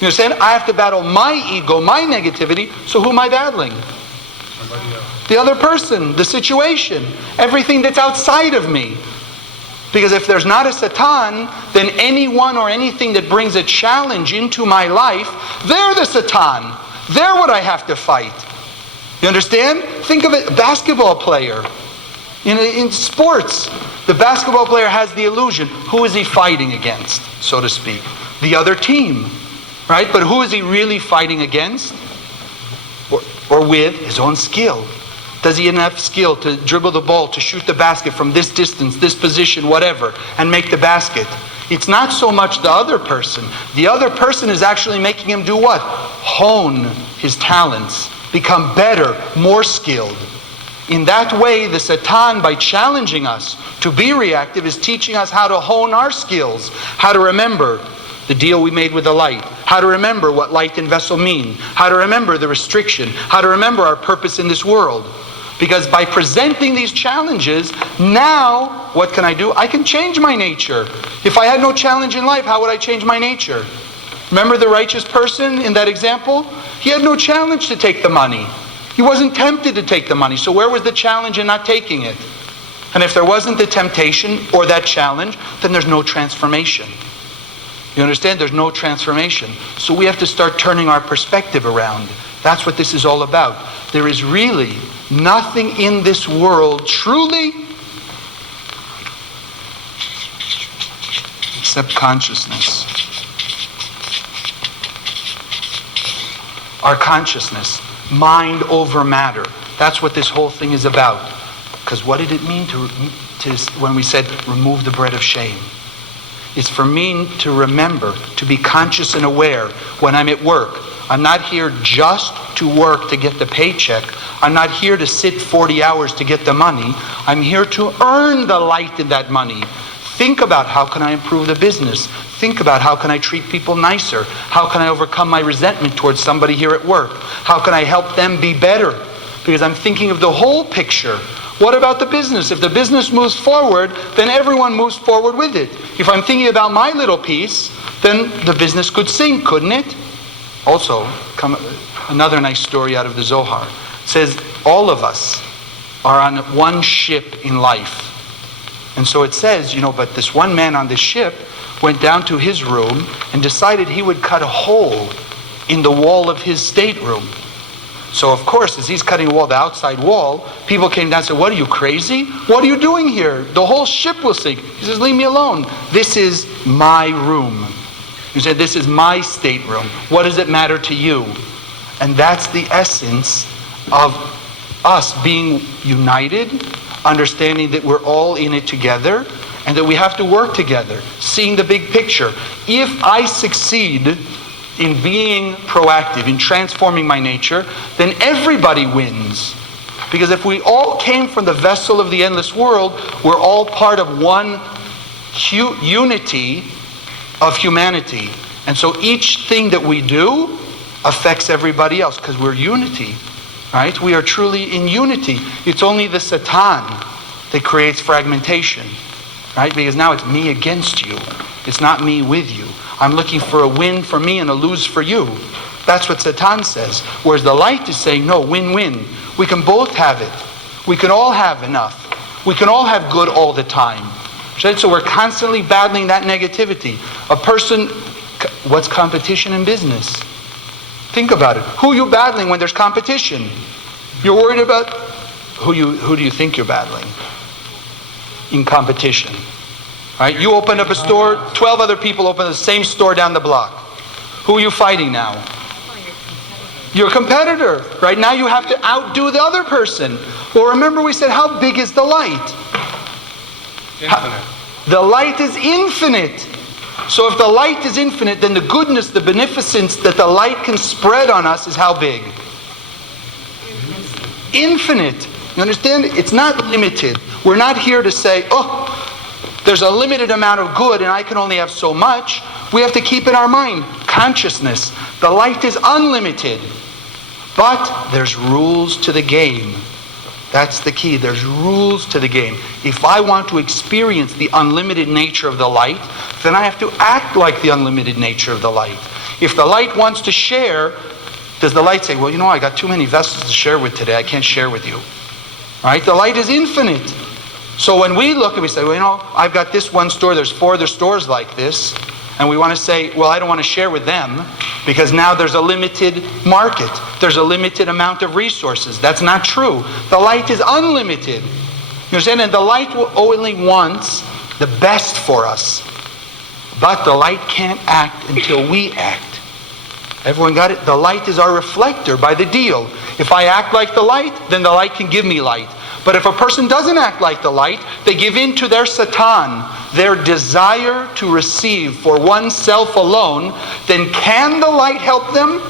you understand? I have to battle my ego, my negativity, so who am I battling? Somebody else. The other person, the situation, everything that's outside of me. Because if there's not a Satan, then anyone or anything that brings a challenge into my life, they're the Satan. They're what I have to fight. You understand? Think of it, a basketball player. In sports, the basketball player has the illusion. Who is he fighting against, so to speak? The other team. Right? But who is he really fighting against? Or with? His own skill. Does he have enough skill to dribble the ball, to shoot the basket from this distance, this position, whatever, and make the basket? It's not so much the other person. The other person is actually making him do what? Hone his talents. Become better, more skilled. In that way, the Satan, by challenging us to be reactive, is teaching us how to hone our skills, how to remember the deal we made with the light, how to remember what light and vessel mean, how to remember the restriction, how to remember our purpose in this world. Because by presenting these challenges, now, what can I do? I can change my nature. If I had no challenge in life, how would I change my nature? Remember the righteous person in that example? He had no challenge to take the money. He wasn't tempted to take the money. So where was the challenge in not taking it? And if there wasn't the temptation or that challenge, then there's no transformation. You understand? There's no transformation. So we have to start turning our perspective around. That's what this is all about. There is really nothing in this world truly except consciousness. Our consciousness, mind over matter. That's what this whole thing is about. Because what did it mean to when we said remove the bread of shame? It's for me to remember, to be conscious and aware when I'm at work. I'm not here just to work to get the paycheck. I'm not here to sit 40 hours to get the money. I'm here to earn the light in that money. Think about how can I improve the business. Think about how can I treat people nicer. How can I overcome my resentment towards somebody here at work. How can I help them be better? Because I'm thinking of the whole picture. What about the business? If the business moves forward, then everyone moves forward with it. If I'm thinking about my little piece, then the business could sink, couldn't it? Also, another nice story out of the Zohar. It says all of us are on one ship in life. And so it says, but this one man on this ship went down to his room and decided he would cut a hole in the wall of his stateroom. So of course, as he's cutting a wall, the outside wall, people came down and said, "What are you, crazy? What are you doing here? The whole ship will sink." He says, "Leave me alone. This is my room." He said, "This is my stateroom. What does it matter to you?" And that's the essence of us being united, understanding that we're all in it together, and that we have to work together, seeing the big picture. If I succeed in being proactive, in transforming my nature, then everybody wins. Because if we all came from the vessel of the endless world, we're all part of one unity of humanity. And so each thing that we do affects everybody else, because we're unity. Right? We are truly in unity. It's only the Satan that creates fragmentation. Right? Because now it's me against you. It's not me with you. I'm looking for a win for me and a lose for you. That's what Satan says. Whereas the light is saying, no, win-win. We can both have it. We can all have enough. We can all have good all the time. So we're constantly battling that negativity. A person, what's competition in business? Think about it. Who are you battling when there's competition? You're worried about who do you think you're battling in competition? Right? You open up a store, 12 other people open the same store down the block. Who are you fighting now? Your competitor. Right? Now you have to outdo the other person. Well, remember we said, how big is the light? Infinite. The light is infinite. So if the light is infinite, then the goodness, the beneficence that the light can spread on us is how big? Infinite. You understand? It's not limited. We're not here to say, oh, there's a limited amount of good and I can only have so much. We have to keep in our mind consciousness. The light is unlimited. But there's rules to the game. That's the key. There's rules to the game. If I want to experience the unlimited nature of the light, then I have to act like the unlimited nature of the light. If the light wants to share, does the light say, well, I got too many vessels to share with today. I can't share with you. Right? The light is infinite. So when we look and we say, well, I've got this one store, there's 4 other stores like this, and we want to say, well, I don't want to share with them because now there's a limited market. There's a limited amount of resources. That's not true. The light is unlimited. You understand? And the light only wants the best for us. But the light can't act until we act. Everyone got it? The light is our reflector by the deal. If I act like the light, then the light can give me light. But if a person doesn't act like the light, they give in to their Satan, their desire to receive for oneself alone, then can the light help them?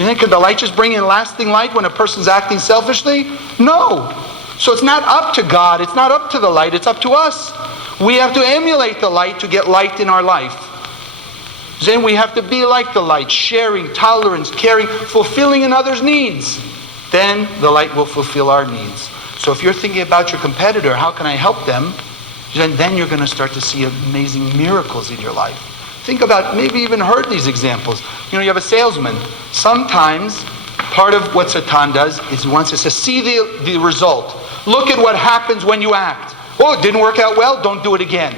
You think, could the light just bring in lasting light when a person's acting selfishly? No. So it's not up to God, it's not up to the light, it's up to us. We have to emulate the light to get light in our life. Then we have to be like the light, sharing, tolerance, caring, fulfilling in others' needs. Then the light will fulfill our needs. So if you're thinking about your competitor, how can I help them? Then you're going to start to see amazing miracles in your life. Think about, maybe even heard these examples. You have a salesman. Sometimes part of what Satan does is he wants us to see the result. Look at what happens when you act. Oh, it didn't work out well, don't do it again.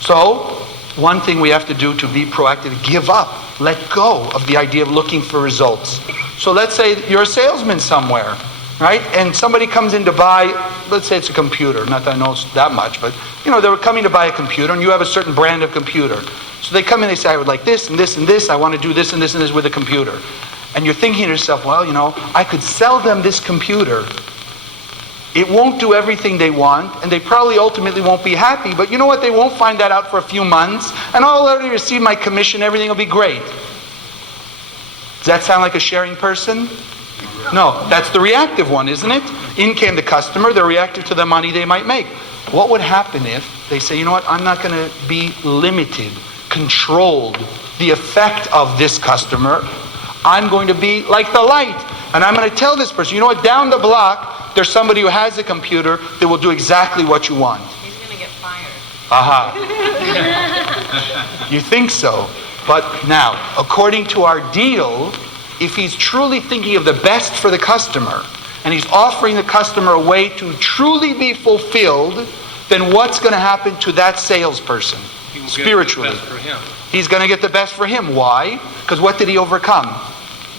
So, one thing we have to do to be proactive, give up, let go of the idea of looking for results. So let's say you're a salesman somewhere, right? And somebody comes in to buy, let's say it's a computer, not that I know that much, but they were coming to buy a computer and you have a certain brand of computer. So they come in and they say, I would like this and this and this, I want to do this and this and this with a computer. And you're thinking to yourself, well, I could sell them this computer. It won't do everything they want, and they probably ultimately won't be happy, but you know what? They won't find that out for a few months, and I'll already receive my commission, everything will be great. Does that sound like a sharing person? No, that's the reactive one, isn't it? In came the customer, they're reactive to the money they might make. What would happen if they say, you know what? I'm not going to be limited, controlled, the effect of this customer. I'm going to be like the light, and I'm going to tell this person, you know what? Down the block, there's somebody who has a computer that will do exactly what you want. He's going to get fired. Aha. You think so. But now, according to our deal, if he's truly thinking of the best for the customer, and he's offering the customer a way to truly be fulfilled, then what's going to happen to that salesperson? Spiritually. Get the best for him. He's going to get the best for him. Why? Because what did he overcome?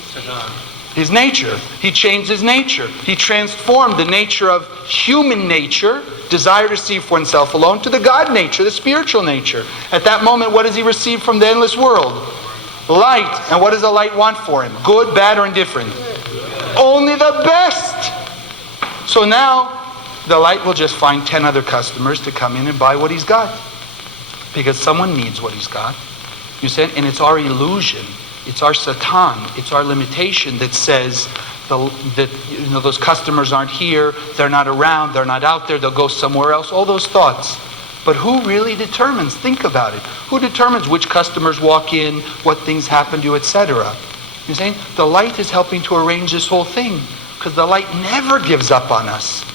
Satan. His nature. He changed his nature. He transformed the nature of human nature, desire to see for oneself alone, to the God nature, the spiritual nature. At that moment, what does he receive from the endless world? Light. And what does the light want for him? Good, bad, or indifferent? Only the best. So now, the light will just find 10 other customers to come in and buy what he's got. Because someone needs what he's got. You said, and it's our illusion. It's our Satan, it's our limitation that says that those customers aren't here, they're not around, they're not out there, they'll go somewhere else, all those thoughts. But who really determines? Think about it. Who determines which customers walk in, what things happen to you, etc.? You're saying the light is helping to arrange this whole thing because the light never gives up on us.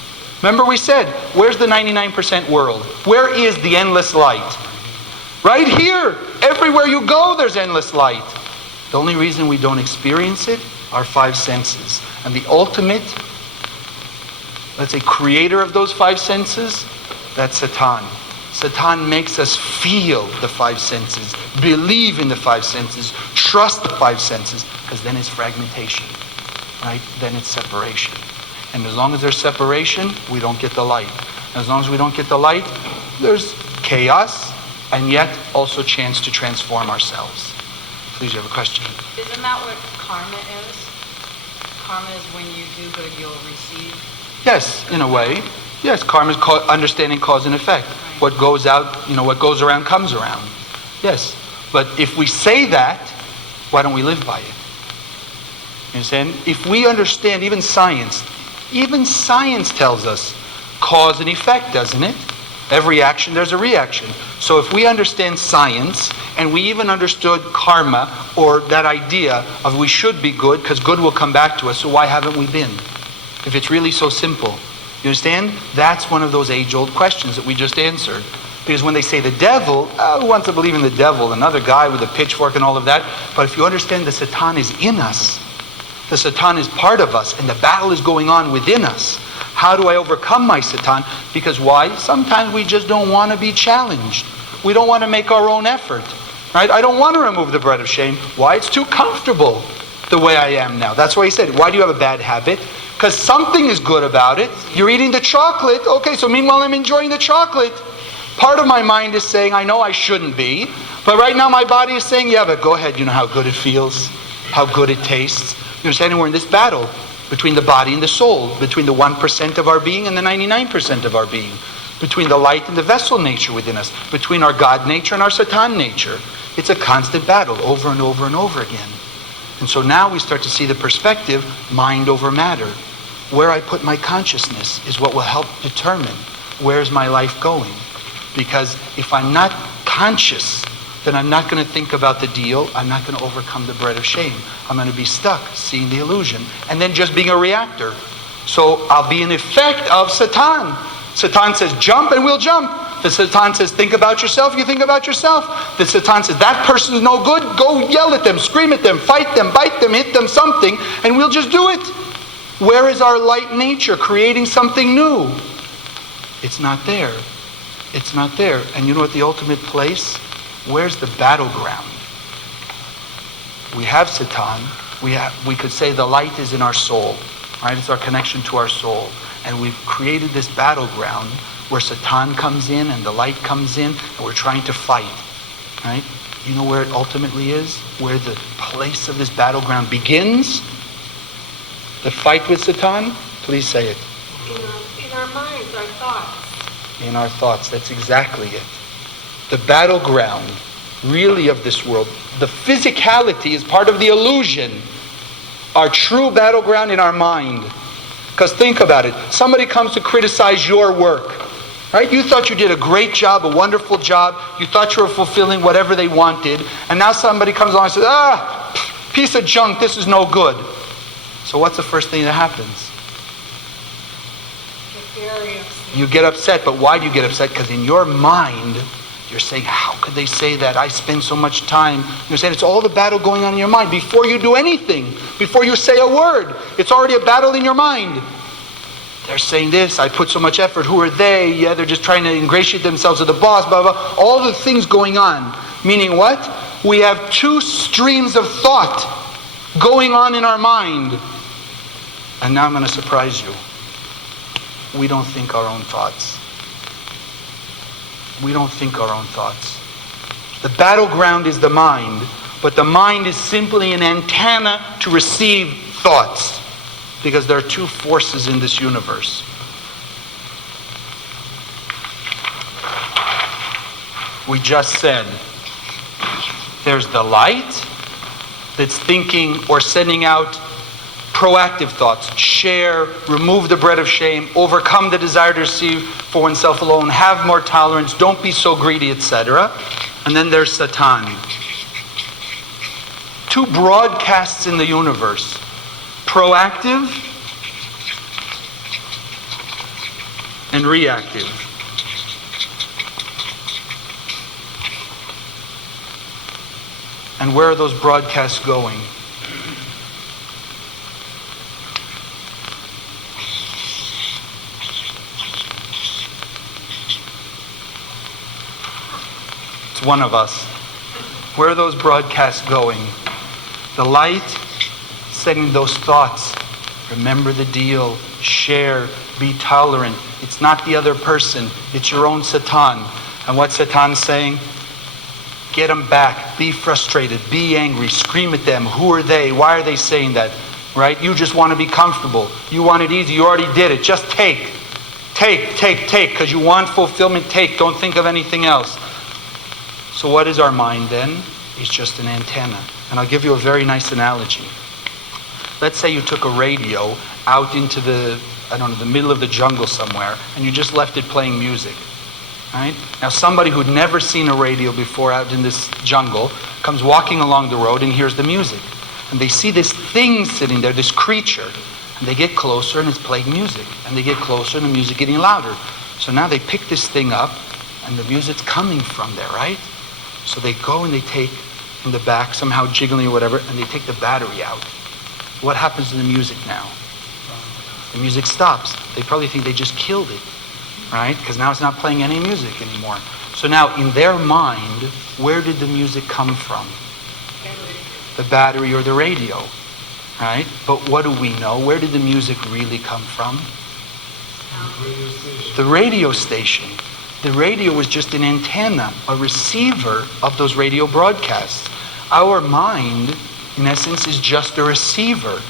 Remember we said, where's the 99% world? Where is the endless light? Right here. Everywhere you go, there's endless light. The only reason we don't experience it are 5 senses. And the ultimate, let's say, creator of those 5 senses, that's Satan. Satan makes us feel the 5 senses, believe in the 5 senses, trust the 5 senses, because then it's fragmentation, right? Then it's separation. And as long as there's separation, we don't get the light. And as long as we don't get the light, there's chaos, and yet also chance to transform ourselves. Please, you have a question? Isn't that what karma is? Karma is when you do good, you'll receive. Yes, in a way. Yes, karma is understanding cause and effect. Right. What goes out, what goes around comes around. Yes. But if we say that, why don't we live by it? You understand? If we understand even science tells us cause and effect, doesn't it? Every action, there's a reaction. So if we understand science, and we even understood karma, or that idea of we should be good, because good will come back to us, so why haven't we been? If it's really so simple. You understand? That's one of those age-old questions that we just answered. Because when they say the devil, who wants to believe in the devil? Another guy with a pitchfork and all of that. But if you understand the Satan is in us, the Satan is part of us, and the battle is going on within us. How do I overcome my Satan? Because why? Sometimes we just don't want to be challenged. We don't want to make our own effort. Right? I don't want to remove the bread of shame. Why? It's too comfortable the way I am now. That's why he said, why do you have a bad habit? Because something is good about it. You're eating the chocolate. Okay, so meanwhile I'm enjoying the chocolate. Part of my mind is saying, I know I shouldn't be. But right now my body is saying, yeah, but go ahead. You know how good it feels. How good it tastes. You understand? We're in this battle between the body and the soul. Between the 1% of our being and the 99% of our being. Between the light and the vessel nature within us. Between our God nature and our Satan nature. It's a constant battle over and over and over again. And so now we start to see the perspective, mind over matter. Where I put my consciousness is what will help determine where's my life going. Because if I'm not conscious, then I'm not going to think about the deal. I'm not going to overcome the bread of shame. I'm going to be stuck seeing the illusion and then just being a reactor. So I'll be an effect of Satan. Satan says jump and we'll jump. The Satan says think about yourself, you think about yourself. The Satan says that person's no good, go yell at them, scream at them, fight them, bite them, hit them something, and we'll just do it. Where is our light nature creating something new? It's not there. It's not there. And you know what the ultimate place? Where's the battleground? We have Satan. We could say the light is in our soul. Right? It's our connection to our soul. And we've created this battleground where Satan comes in and the light comes in and we're trying to fight. Right? You know where it ultimately is? Where the place of this battleground begins? The fight with Satan? Please say it. In our minds, our thoughts. In our thoughts. That's exactly it. The battleground, really, of this world. The physicality is part of the illusion. Our true battleground in our mind. Because think about it. Somebody comes to criticize your work. Right? You thought you did a great job, a wonderful job. You thought you were fulfilling whatever they wanted. And now somebody comes along and says, piece of junk, this is no good. So what's the first thing that happens? You get upset. But why do you get upset? Because in your mind, you're saying, how could they say that? I spend so much time. You're saying it's all the battle going on in your mind. Before you do anything, before you say a word, it's already a battle in your mind. They're saying this, I put so much effort. Who are they? Yeah, they're just trying to ingratiate themselves with the boss, blah, blah. All the things going on. Meaning what? We have two streams of thought going on in our mind. And now I'm going to surprise you. We don't think our own thoughts. We don't think our own thoughts. The battleground is the mind, but the mind is simply an antenna to receive thoughts. Because there are two forces in this universe. We just said, there's the light that's thinking or sending out proactive thoughts. Share, remove the bread of shame, overcome the desire to receive for oneself alone, have more tolerance, don't be so greedy, etc. And then there's Satan. Two broadcasts in the universe. Proactive and reactive. And where are those broadcasts going? It's one of us. Where are those broadcasts going? The light setting those thoughts. Remember the deal. Share. Be tolerant. It's not the other person. It's your own Satan. And what's Satan saying? Get them back. Be frustrated. Be angry. Scream at them. Who are they? Why are they saying that? Right? You just want to be comfortable. You want it easy. You already did it. Just take. Take, take, take. Because you want fulfillment. Take. Don't think of anything else. So what is our mind then? It's just an antenna. And I'll give you a very nice analogy. Let's say you took a radio out into the middle of the jungle somewhere, and you just left it playing music. Right? Now somebody who'd never seen a radio before out in this jungle comes walking along the road and hears the music. And they see this thing sitting there, this creature. And they get closer and it's playing music. And they get closer and the music getting louder. So now they pick this thing up and the music's coming from there, right? So they go and they take in the back, somehow jiggling or whatever, and they take the battery out. What happens to the music now? The music stops. They probably think they just killed it, right? Because now it's not playing any music anymore. So now in their mind, where did the music come from? The battery or the radio, right? But what do we know? Where did the music really come from? The radio station. The radio was just an antenna, a receiver of those radio broadcasts. Our mind, in essence, is just a receiver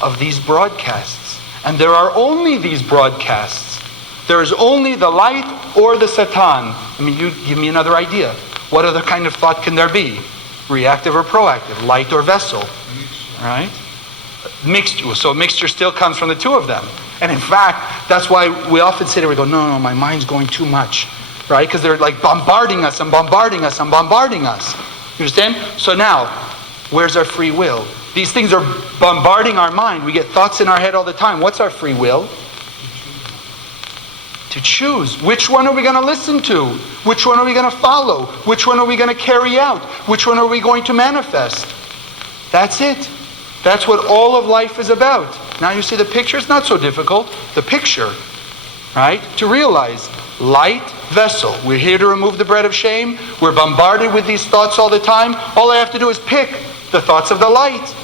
of these broadcasts. And there are only these broadcasts. There is only the light or the Satan. I mean, you give me another idea. What other kind of thought can there be? Reactive or proactive? Light or vessel? right? Mixture. So mixture still comes from the two of them. And in fact, that's why we often sit there, we go, no, my mind's going too much, right? Because they're like bombarding us and bombarding us and bombarding us. You understand? So now, where's our free will? These things are bombarding our mind. We get thoughts in our head all the time. What's our free will? To choose. Which one are we going to listen to? Which one are we going to follow? Which one are we going to carry out? Which one are we going to manifest? That's it. That's what all of life is about. Now you see the picture? It's not so difficult. The picture, right? To realize, light vessel. We're here to remove the bread of shame. We're bombarded with these thoughts all the time. All I have to do is pick the thoughts of the light.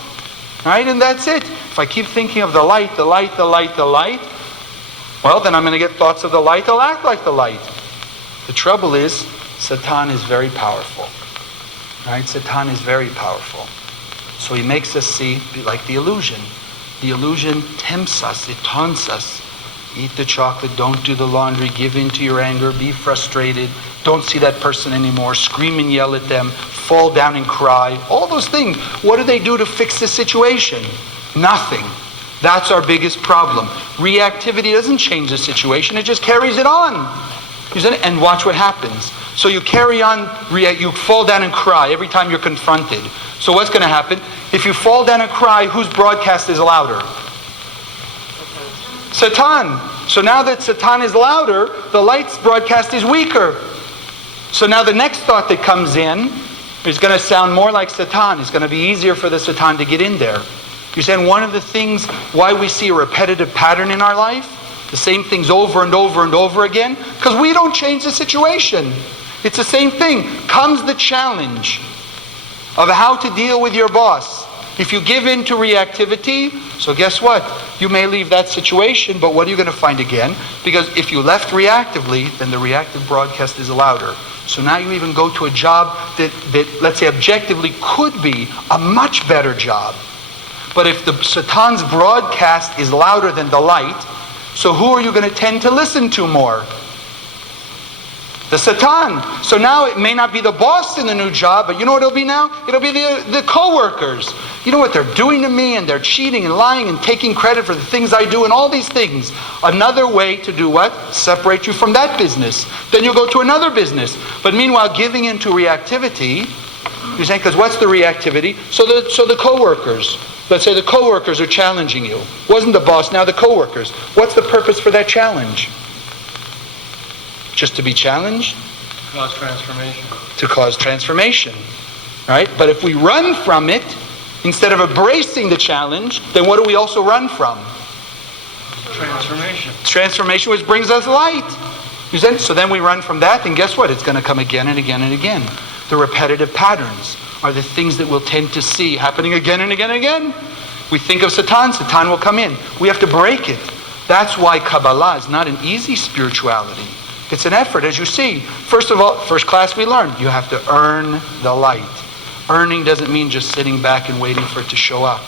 Right? And that's it. If I keep thinking of the light, the light, the light, the light, well, then I'm going to get thoughts of the light. I'll act like the light. The trouble is, Satan is very powerful. Right? Satan is very powerful. So he makes us see like the illusion. The illusion tempts us. It taunts us. Eat the chocolate. Don't do the laundry. Give in to your anger. Be frustrated. Don't see that person anymore. Scream and yell at them. Fall down and cry. All those things. What do they do to fix the situation? Nothing. That's our biggest problem. Reactivity doesn't change the situation. It just carries it on. And watch what happens. So you carry on, you fall down and cry every time you're confronted. So what's going to happen? If you fall down and cry, whose broadcast is louder? Satan. So now that Satan is louder, the light's broadcast is weaker. So now the next thought that comes in is going to sound more like Satan. It's going to be easier for the Satan to get in there. You're saying one of the things why we see a repetitive pattern in our life, the same things over and over and over again, because we don't change the situation. It's the same thing. Comes the challenge of how to deal with your boss. If you give in to reactivity, so guess what? You may leave that situation, but what are you going to find again? Because if you left reactively, then the reactive broadcast is louder. So now you even go to a job that let's say objectively could be a much better job. But if the Satan's broadcast is louder than the light, so who are you going to tend to listen to more? The Satan. So now it may not be the boss in the new job, but you know what it'll be now? It'll be the co-workers. You know what they're doing to me, and they're cheating and lying and taking credit for the things I do and all these things. Another way to do what? Separate you from that business. Then you'll go to another business. But meanwhile, giving into reactivity, you're saying, because what's the reactivity? So the co-workers. Let's say the co-workers are challenging you. Wasn't the boss, now the co-workers. What's the purpose for that challenge? Just to be challenged? Cause transformation. To cause transformation. Right? But if we run from it, instead of embracing the challenge, then what do we also run from? Transformation. Transformation, which brings us light. So then we run from that, and guess what? It's going to come again and again and again. The repetitive patterns are the things that we'll tend to see happening again and again and again. We think of Satan, Satan will come in. We have to break it. That's why Kabbalah is not an easy spirituality. It's an effort, as you see. First of all, first class we learned, you have to earn the light. Earning doesn't mean just sitting back and waiting for it to show up.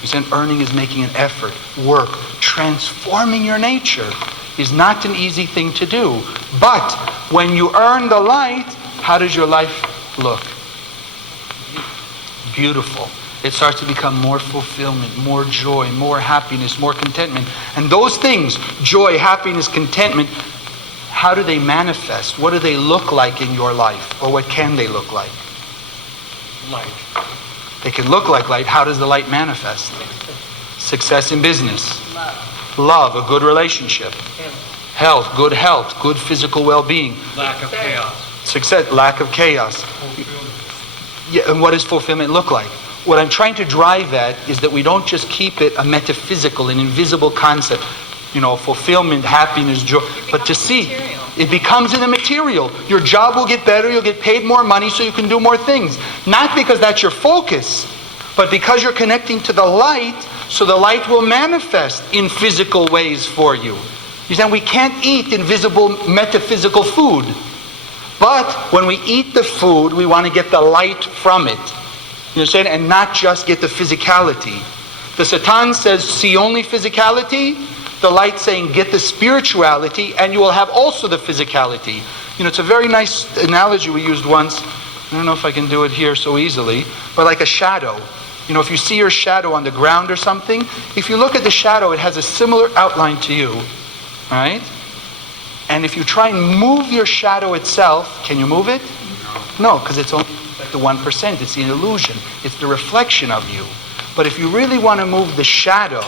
You said earning is making an effort, work. Transforming your nature is not an easy thing to do. But when you earn the light, how does your life look? Beautiful. It starts to become more fulfillment, more joy, more happiness, more contentment. And those things, joy, happiness, contentment, how do they manifest? What do they look like in your life? Or what can they look like? Light. They can look like light. How does the light manifest? Success in business. Love, a good relationship. Health, good physical well-being. Lack of chaos. Success, lack of chaos. Yeah, and what does fulfillment look like? What I'm trying to drive at is that we don't just keep it a metaphysical, an invisible concept. Fulfillment, happiness, joy. But to see, it becomes in the material. Your job will get better, you'll get paid more money so you can do more things. Not because that's your focus, but because you're connecting to the light, so the light will manifest in physical ways for you. You see, we can't eat invisible, metaphysical food. But when we eat the food, we want to get the light from it. You understand? And not just get the physicality. The Satan says, see only physicality. The light saying, get the spirituality, and you will have also the physicality. It's a very nice analogy we used once. I don't know if I can do it here so easily, but like a shadow. You know, if you see your shadow on the ground or something, if you look at the shadow, it has a similar outline to you, right? And if you try and move your shadow itself, can you move it? No, because it's only like the 1%. It's the illusion. It's the reflection of you. But if you really want to move the shadow,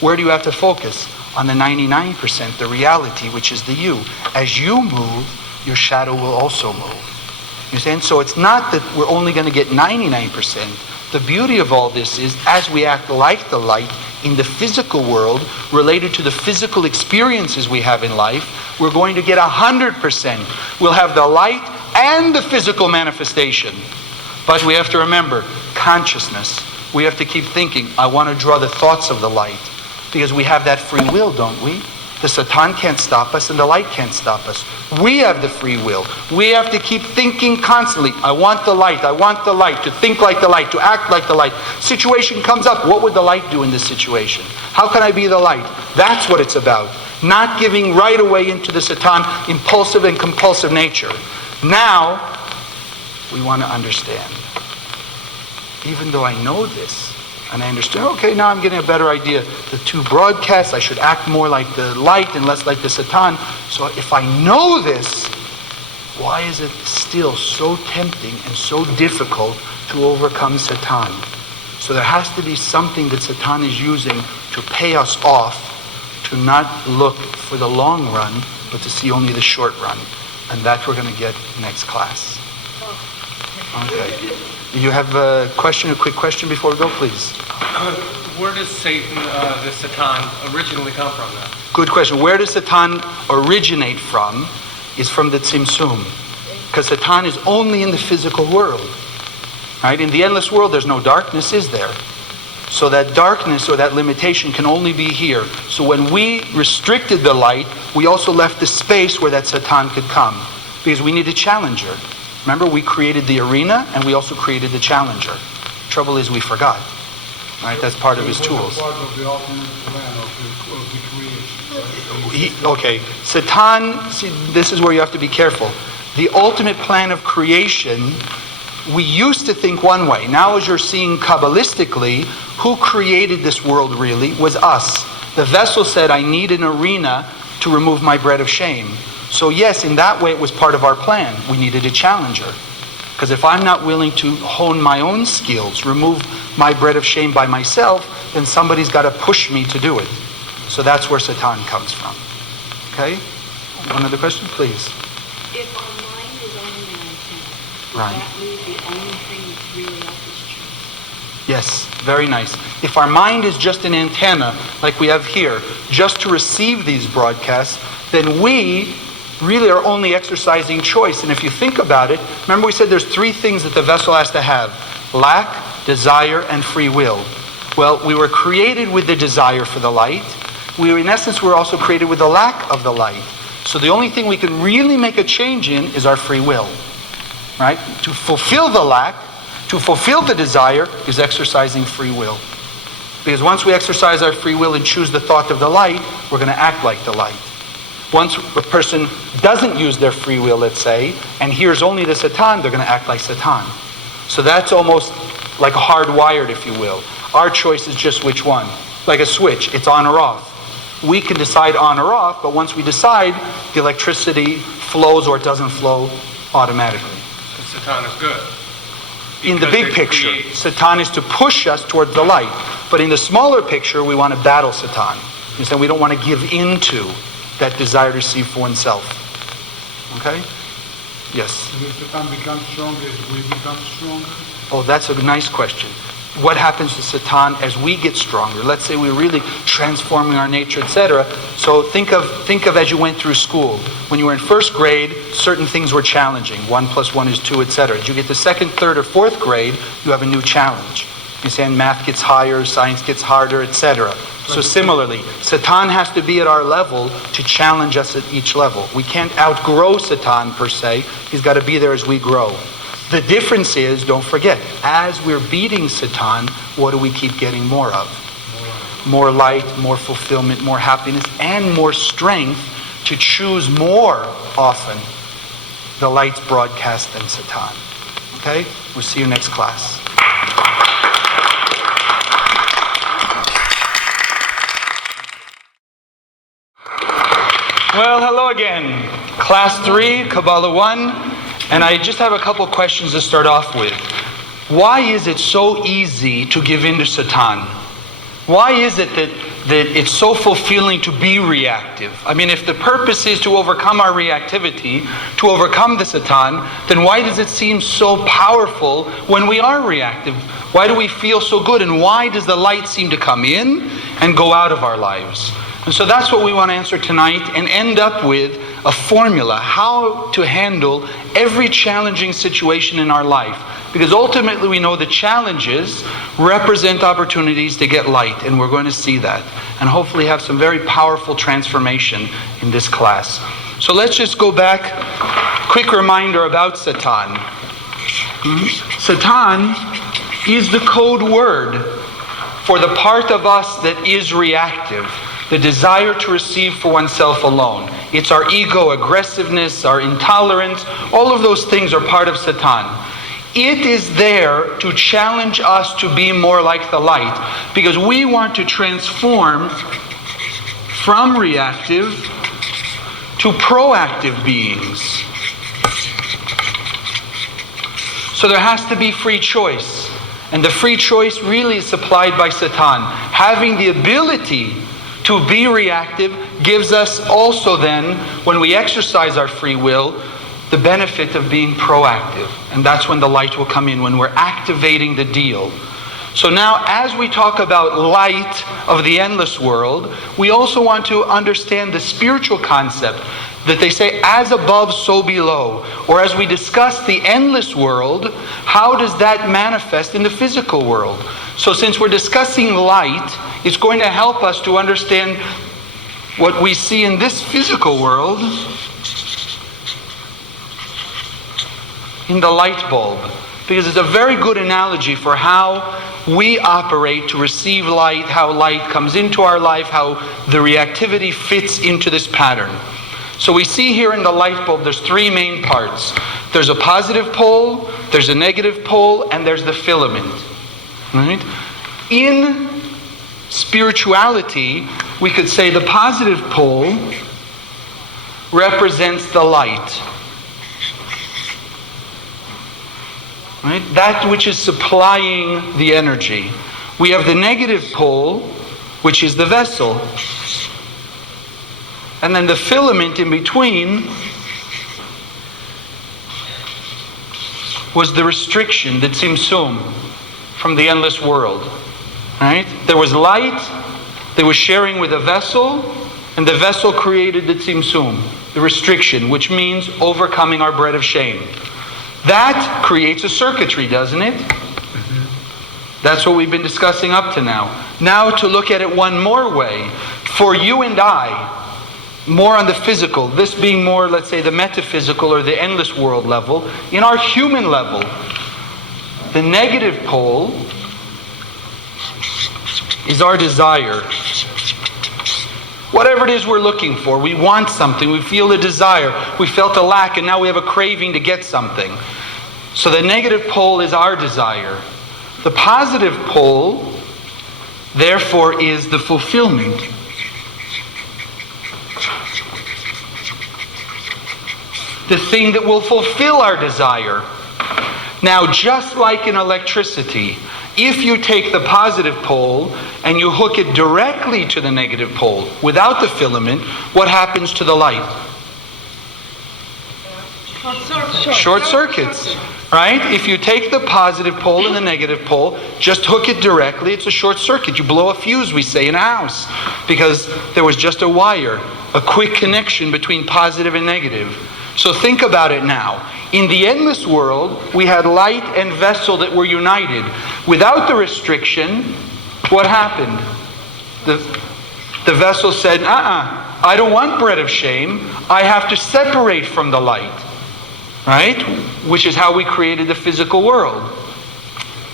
where do you have to focus? On the 99%, the reality, which is the you. As you move, your shadow will also move. You understand? So it's not that we're only going to get 99%. The beauty of all this is, as we act like the light in the physical world, related to the physical experiences we have in life, we're going to get 100%. We'll have the light and the physical manifestation. But we have to remember, consciousness. We have to keep thinking, I want to draw the thoughts of the light. Because we have that free will, don't we? The Satan can't stop us and the light can't stop us. We have the free will. We have to keep thinking constantly, I want the light, to think like the light, to act like the light. Situation comes up, what would the light do in this situation? How can I be the light? That's what it's about. Not giving right away into the Satan impulsive and compulsive nature. Now, we want to understand. Even though I know this, and I understand, okay, now I'm getting a better idea. The two broadcasts, I should act more like the light and less like the Satan. So if I know this, why is it still so tempting and so difficult to overcome Satan? So there has to be something that Satan is using to pay us off, to not look for the long run, but to see only the short run. And that we're going to get next class. Okay. You have a question, a quick question before we go, please? Where does Satan, the Satan, originally come from then? Good question. Where does Satan originate from? Is from the Tzimtzum. Because Satan is only in the physical world. Right? In the endless world, there's no darkness, is there? So that darkness or that limitation can only be here. So when we restricted the light, we also left the space where that Satan could come. Because we need a challenger. Remember, we created the arena and we also created the challenger. Trouble is we forgot. Right? That's part of his tools. Part of the ultimate plan of the creation. Okay, Satan, see, this is where you have to be careful. The ultimate plan of creation, we used to think one way. Now as you're seeing Kabbalistically, who created this world really was us. The vessel said, I need an arena to remove my bread of shame. So yes, in that way it was part of our plan. We needed a challenger. Because if I'm not willing to hone my own skills, remove my bread of shame by myself, then somebody's got to push me to do it. So that's where Satan comes from. Okay? One other question, please. If our mind is only an antenna, does Right. that mean the only thing that's really up is truth? Yes, very nice. If our mind is just an antenna, like we have here, just to receive these broadcasts, then we really are only exercising choice. And if you think about it, remember we said there's three things that the vessel has to have: lack, desire, and free will. Well, we were created with the desire for the light. In essence, we're also created with the lack of the light. So the only thing we can really make a change in is our free will. Right? To fulfill the lack, to fulfill the desire, is exercising free will. Because once we exercise our free will and choose the thought of the light, we're going to act like the light. Once a person doesn't use their free will, let's say, and hears only the Satan, they're going to act like Satan. So that's almost like hardwired, if you will. Our choice is just which one. Like a switch, it's on or off. We can decide on or off, but once we decide, the electricity flows or it doesn't flow automatically. So Satan is good. In the Because big it picture, creates- Satan is to push us towards the light. But in the smaller picture, we want to battle Satan. You say we don't want to give into that desire to receive for oneself. Okay? Yes. And if Satan becomes stronger, we become stronger. Oh, that's a nice question. What happens to Satan as we get stronger? Let's say we're really transforming our nature, etc. So think of as you went through school. When you were in first grade, certain things were challenging. 1 + 1 is 2, etc. As you get to second, third, or fourth grade, you have a new challenge. You say math gets higher, science gets harder, etc. So similarly, Satan has to be at our level to challenge us at each level. We can't outgrow Satan per se. He's got to be there as we grow. The difference is, don't forget, as we're beating Satan, what do we keep getting more of? More light, more fulfillment, more happiness, and more strength to choose more often the light's broadcast than Satan. Okay? We'll see you next class. Well, hello again. Class 3, Kabbalah 1. And I just have a couple questions to start off with. Why is it so easy to give in to Satan? Why is it that it's so fulfilling to be reactive? I mean, if the purpose is to overcome our reactivity, to overcome the Satan, then why does it seem so powerful when we are reactive? Why do we feel so good? And why does the light seem to come in and go out of our lives? And so that's what we want to answer tonight and end up with a formula, how to handle every challenging situation in our life. Because ultimately we know the challenges represent opportunities to get light, and we're going to see that. And hopefully have some very powerful transformation in this class. So let's just go back, quick reminder about Satan. Satan is the code word for the part of us that is reactive. The desire to receive for oneself alone. It's our ego, aggressiveness, our intolerance. All of those things are part of Satan. It is there to challenge us to be more like the light, because we want to transform from reactive to proactive beings. So there has to be free choice. And the free choice really is supplied by Satan. Having the ability to be reactive gives us also then, when we exercise our free will, the benefit of being proactive. And that's when the light will come in, when we're activating the deal. So now, as we talk about light of the endless world, we also want to understand the spiritual concept that they say, as above, so below. Or as we discuss the endless world, how does that manifest in the physical world? So since we're discussing light, it's going to help us to understand what we see in this physical world in the light bulb. Because it's a very good analogy for how we operate to receive light, how light comes into our life, how the reactivity fits into this pattern. So we see here in the light bulb, there's three main parts. There's a positive pole, there's a negative pole, and there's the filament. Right? In spirituality, we could say the positive pole represents the light. Right? That which is supplying the energy. We have the negative pole, which is the vessel. And then the filament in between was the restriction, the tzimtzum, from the endless world. Right? There was light, there was sharing with a vessel, and the vessel created the tzimtzum, the restriction, which means overcoming our bread of shame. That creates a circuitry, doesn't it? That's what we've been discussing up to now. Now to look at it one more way. For you and I, more on the physical, this being more, let's say, the metaphysical or the endless world level, in our human level, the negative pole is our desire. Whatever it is we're looking for, we want something, we feel a desire, we felt a lack, and now we have a craving to get something. So the negative pole is our desire. The positive pole, therefore, is the fulfillment. The thing that will fulfill our desire. Now, just like in electricity, if you take the positive pole and you hook it directly to the negative pole without the filament, what happens to the light? Short circuits. Right? If you take the positive pole and the negative pole, just hook it directly, it's a short circuit. You blow a fuse, we say, in a house, because there was just a wire, a quick connection between positive and negative. So think about it now. In the endless world, we had light and vessel that were united. Without the restriction, what happened? The vessel said, I don't want bread of shame. I have to separate from the light. Right? Which is how we created the physical world.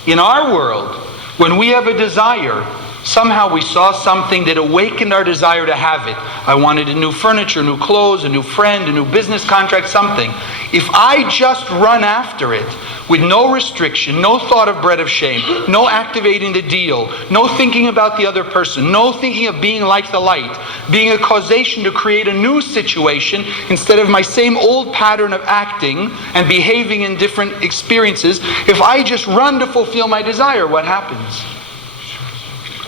In our world, when we have a desire, somehow we saw something that awakened our desire to have it. I wanted a new furniture, new clothes, a new friend, a new business contract, something. If I just run after it with no restriction, no thought of bread of shame, no activating the deal, no thinking about the other person, no thinking of being like the light, being a causation to create a new situation instead of my same old pattern of acting and behaving in different experiences. If I just run to fulfill my desire, what happens?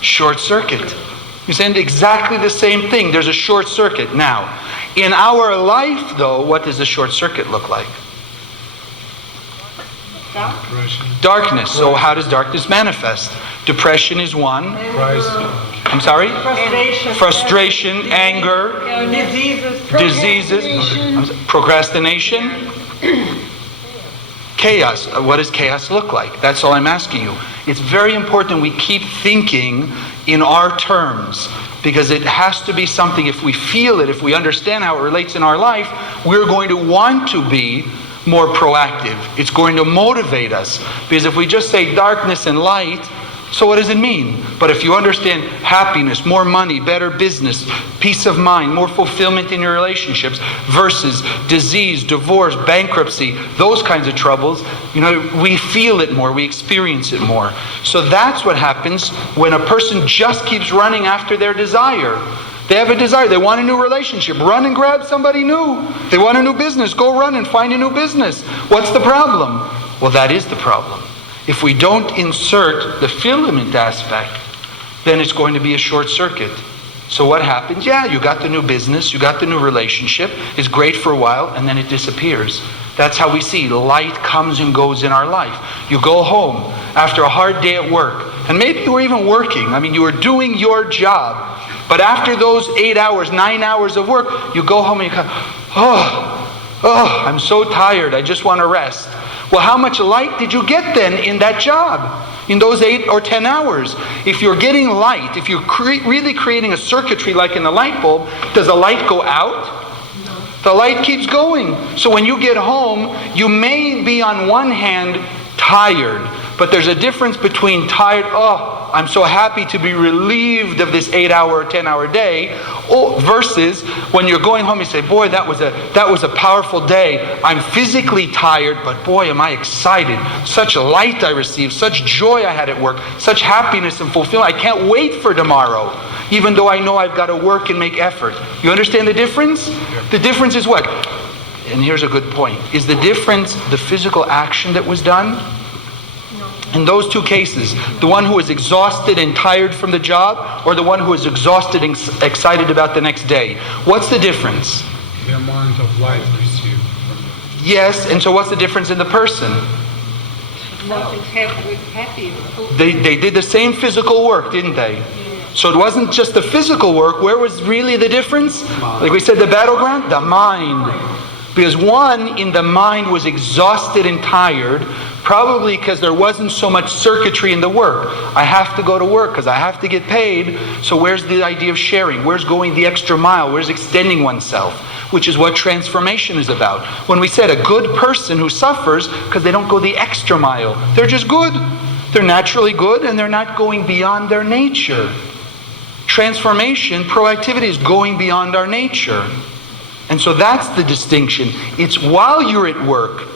Short circuit. You said exactly the same thing. There's a short circuit. Now, in our life, though, what does a short circuit look like? Darkness. So how does darkness manifest? Depression is one. I'm sorry? Frustration, anger, diseases, procrastination, chaos. What does chaos look like? That's all I'm asking you. It's very important we keep thinking in our terms, because it has to be something, if we feel it, if we understand how it relates in our life, we're going to want to be more proactive. It's going to motivate us. Because if we just say darkness and light, so what does it mean? But if you understand happiness, more money, better business, peace of mind, more fulfillment in your relationships versus disease, divorce, bankruptcy, those kinds of troubles, we feel it more, we experience it more. So that's what happens when a person just keeps running after their desire. They have a desire. They want a new relationship. Run and grab somebody new. They want a new business. Go run and find a new business. What's the problem? Well, that is the problem. If we don't insert the filament aspect, then it's going to be a short circuit. So what happens? Yeah, you got the new business. You got the new relationship. It's great for a while, and then it disappears. That's how we see light comes and goes in our life. You go home after a hard day at work, and maybe you were even working. You were doing your job. But after those 8 hours, 9 hours of work, you go home and you go, I'm so tired, I just want to rest. Well, how much light did you get then in that job, in those 8 or 10 hours? If you're getting light, if you're really creating a circuitry like in the light bulb, does the light go out? No. The light keeps going. So when you get home, you may be on one hand tired, but there's a difference between tired, I'm so happy to be relieved of this 8 hour or 10 hour day, versus when you're going home, you say, boy, that was a powerful day. I'm physically tired, but boy, am I excited. Such light I received, such joy I had at work, such happiness and fulfillment. I can't wait for tomorrow, even though I know I've got to work and make effort. You understand the difference? The difference is what? And here's a good point. Is the difference the physical action that was done? In those two cases, the one who is exhausted and tired from the job, or the one who is exhausted and excited about the next day? What's the difference? The amount of light received. Yes, and so what's the difference in the person? They did the same physical work, didn't they? So it wasn't just the physical work. Where was really the difference? Like we said, the battleground? The mind. Because one in the mind was exhausted and tired, probably because there wasn't so much circuitry in the work. I have to go to work because I have to get paid. So where's the idea of sharing? Where's going the extra mile? Where's extending oneself? Which is what transformation is about. When we said a good person who suffers because they don't go the extra mile. They're just good. They're naturally good and they're not going beyond their nature. Transformation, proactivity is going beyond our nature. And so that's the distinction. It's while you're at work,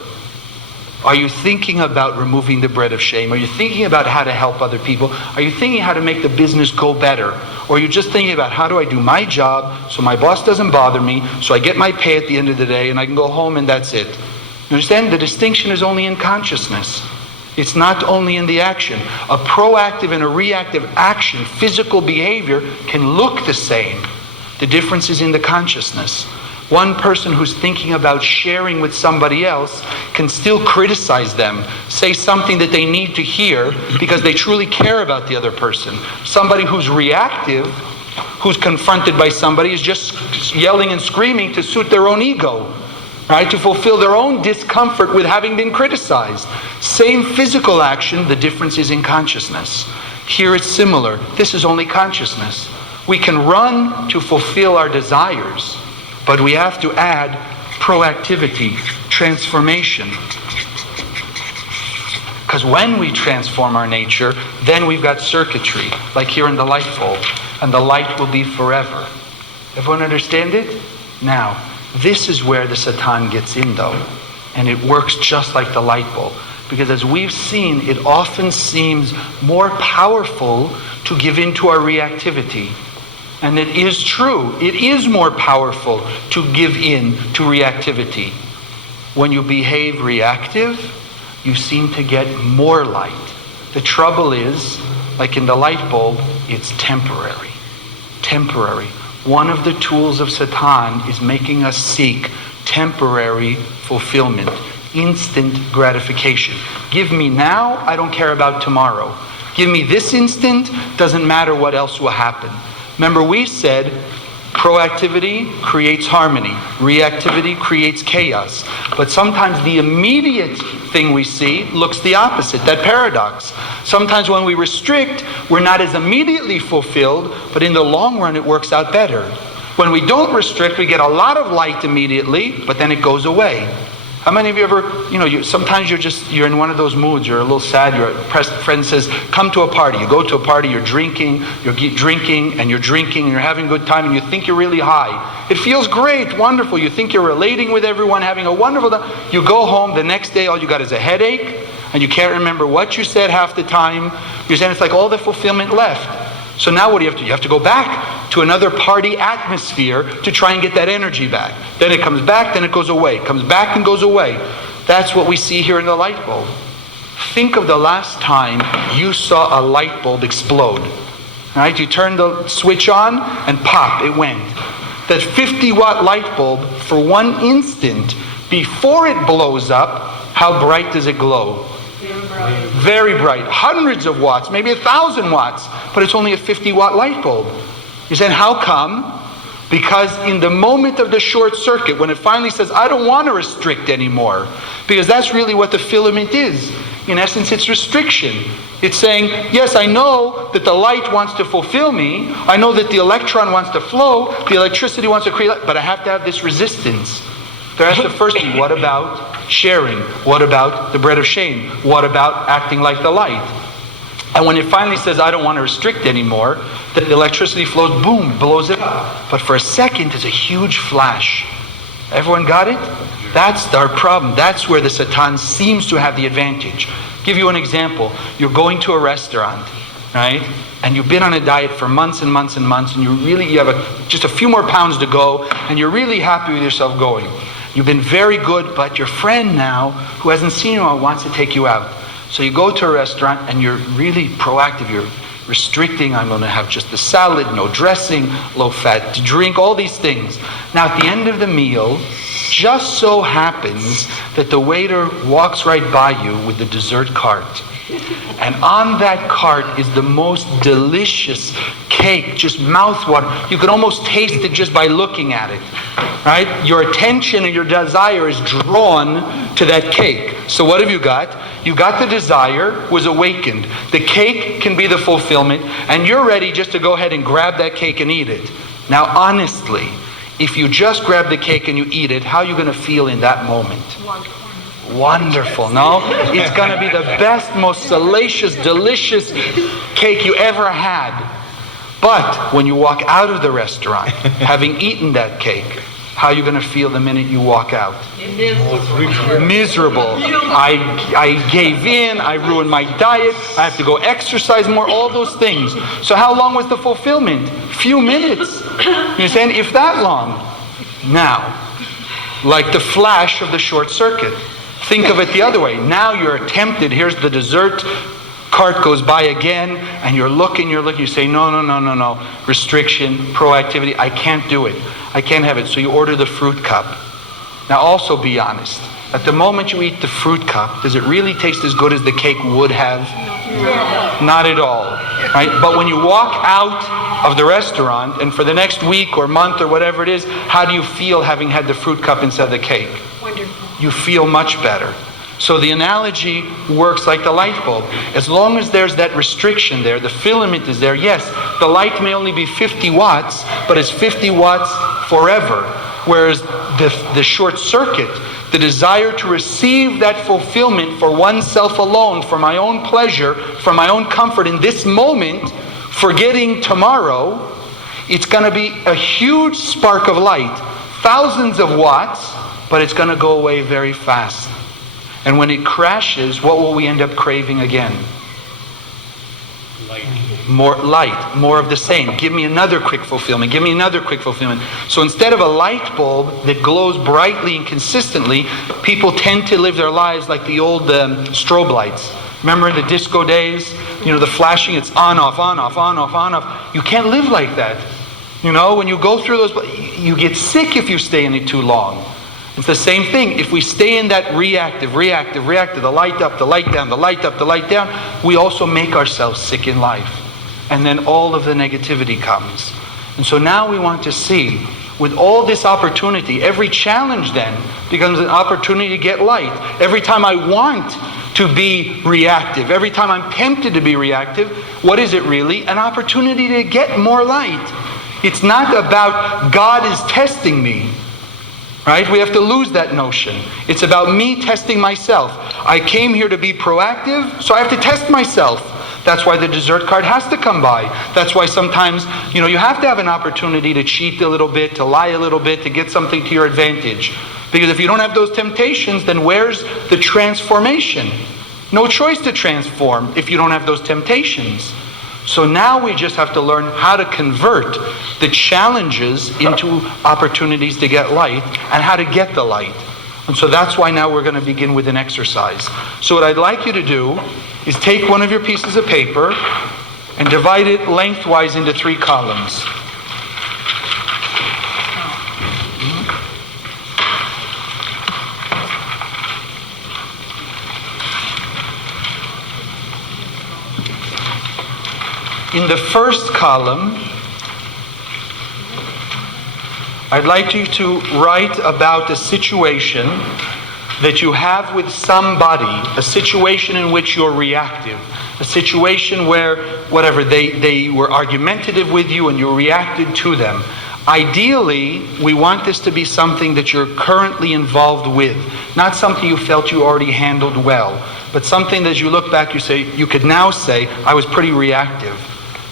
are you thinking about removing the bread of shame? Are you thinking about how to help other people? Are you thinking how to make the business go better? Or are you just thinking about how do I do my job so my boss doesn't bother me, so I get my pay at the end of the day and I can go home and that's it? You understand? The distinction is only in consciousness. It's not only in the action. A proactive and a reactive action, physical behavior, can look the same. The difference is in the consciousness. One person who's thinking about sharing with somebody else can still criticize them, say something that they need to hear because they truly care about the other person. Somebody who's reactive, who's confronted by somebody, is just yelling and screaming to suit their own ego, right? To fulfill their own discomfort with having been criticized. Same physical action, the difference is in consciousness. Here it's similar. This is only consciousness. We can run to fulfill our desires, but we have to add proactivity, transformation. Because when we transform our nature, then we've got circuitry, like here in the light bulb, and the light will be forever. Everyone understand it? Now, this is where the Satan gets in though, and it works just like the light bulb. Because as we've seen, it often seems more powerful to give in to our reactivity. And it is true. It is more powerful to give in to reactivity. When you behave reactive, you seem to get more light. The trouble is, like in the light bulb, it's temporary. Temporary. One of the tools of Satan is making us seek temporary fulfillment, instant gratification. Give me now, I don't care about tomorrow. Give me this instant, doesn't matter what else will happen. Remember, we said proactivity creates harmony, reactivity creates chaos. But sometimes the immediate thing we see looks the opposite, that paradox. Sometimes when we restrict, we're not as immediately fulfilled, but in the long run it works out better. When we don't restrict, we get a lot of light immediately, but then it goes away. How many of you ever, sometimes you're in one of those moods, you're a little sad, your friend says, come to a party. You go to a party, you're drinking, and you're having a good time, and you think you're really high. It feels great, wonderful. You think you're relating with everyone, having a wonderful time. You go home, the next day all you got is a headache, and you can't remember what you said half the time. You're saying it's like all the fulfillment left. So now what do you have to do? You have to go back to another party atmosphere to try and get that energy back. Then it comes back, then it goes away. It comes back and goes away. That's what we see here in the light bulb. Think of the last time you saw a light bulb explode. Right? You turn the switch on and pop, it went. That 50-watt light bulb, for one instant, before it blows up, how bright does it glow? Very bright. Hundreds of watts, maybe 1,000 watts, but it's only a 50-watt light bulb. You're saying, how come? Because in the moment of the short circuit, when it finally says, I don't want to restrict anymore, because that's really what the filament is. In essence, it's restriction. It's saying, yes, I know that the light wants to fulfill me. I know that the electron wants to flow. The electricity wants to create light, but I have to have this resistance. There has to first be, what about sharing? What about the bread of shame? What about acting like the light? And when it finally says, I don't want to restrict anymore, the electricity flows, boom, blows it up. But for a second, it's a huge flash. Everyone got it? That's our problem. That's where the Satan seems to have the advantage. Give you an example. You're going to a restaurant, right? And you've been on a diet for months and months and months, and you have just a few more pounds to go, and you're really happy with yourself going. You've been very good, but your friend now, who hasn't seen you in a while, wants to take you out. So you go to a restaurant and you're really proactive. You're restricting. I'm going to have just the salad, no dressing, low-fat drink, all these things. Now at the end of the meal, just so happens that the waiter walks right by you with the dessert cart. And on that cart is the most delicious cake, just mouthwater. You can almost taste it just by looking at it. Right? Your attention and your desire is drawn to that cake. So what have you got? You got the desire, was awakened. The cake can be the fulfillment, and you're ready just to go ahead and grab that cake and eat it. Now honestly, if you just grab the cake and you eat it, how are you going to feel in that moment? Wonderful, no? It's going to be the best, most salacious, delicious cake you ever had. But when you walk out of the restaurant, having eaten that cake, how are you going to feel the minute you walk out? Miserable. I gave in, I ruined my diet, I have to go exercise more, all those things. So how long was the fulfillment? Few minutes. You're saying, if that long. Now, like the flash of the short circuit. Think of it the other way. Now you're tempted. Here's the dessert cart goes by again, and you're looking. You say, no. Restriction, proactivity. I can't do it. I can't have it. So you order the fruit cup. Now also be honest. At the moment you eat the fruit cup, does it really taste as good as the cake would have? Not at all. Right? But when you walk out of the restaurant, and for the next week or month or whatever it is, how do you feel having had the fruit cup instead of the cake? Wonderful. You feel much better. So the analogy works like the light bulb. As long as there's that restriction there, the filament is there, yes, the light may only be 50 watts, but it's 50 watts forever. Whereas the short circuit, the desire to receive that fulfillment for oneself alone, for my own pleasure, for my own comfort in this moment, forgetting tomorrow, it's going to be a huge spark of light, thousands of watts, but it's going to go away very fast. And when it crashes, what will we end up craving again? Light. More light, more of the same. Give me another quick fulfillment. Give me another quick fulfillment. So instead of a light bulb that glows brightly and consistently, people tend to live their lives like the old strobe lights. Remember in the disco days? The flashing, it's on, off, on, off, on, off, on, off. You can't live like that. When you go through those, you get sick if you stay in it too long. It's the same thing. If we stay in that reactive, the light up, the light down, the light up, the light down, we also make ourselves sick in life. And then all of the negativity comes. And so now we want to see, with all this opportunity, every challenge then becomes an opportunity to get light. Every time I want to be reactive, every time I'm tempted to be reactive, what is it really? An opportunity to get more light. It's not about God is testing me. Right? We have to lose that notion. It's about me testing myself. I came here to be proactive, so I have to test myself. That's why the dessert card has to come by. That's why sometimes, you have to have an opportunity to cheat a little bit, to lie a little bit, to get something to your advantage. Because if you don't have those temptations, then where's the transformation? No choice to transform if you don't have those temptations. So now we just have to learn how to convert the challenges into opportunities to get light and how to get the light. And so that's why now we're going to begin with an exercise. So what I'd like you to do is take one of your pieces of paper and divide it lengthwise into 3 columns. In the first column, I'd like you to write about a situation that you have with somebody, a situation in which you're reactive, a situation where, whatever, they were argumentative with you and you reacted to them. Ideally, we want this to be something that you're currently involved with, not something you felt you already handled well, but something that as you look back, you could now say, I was pretty reactive.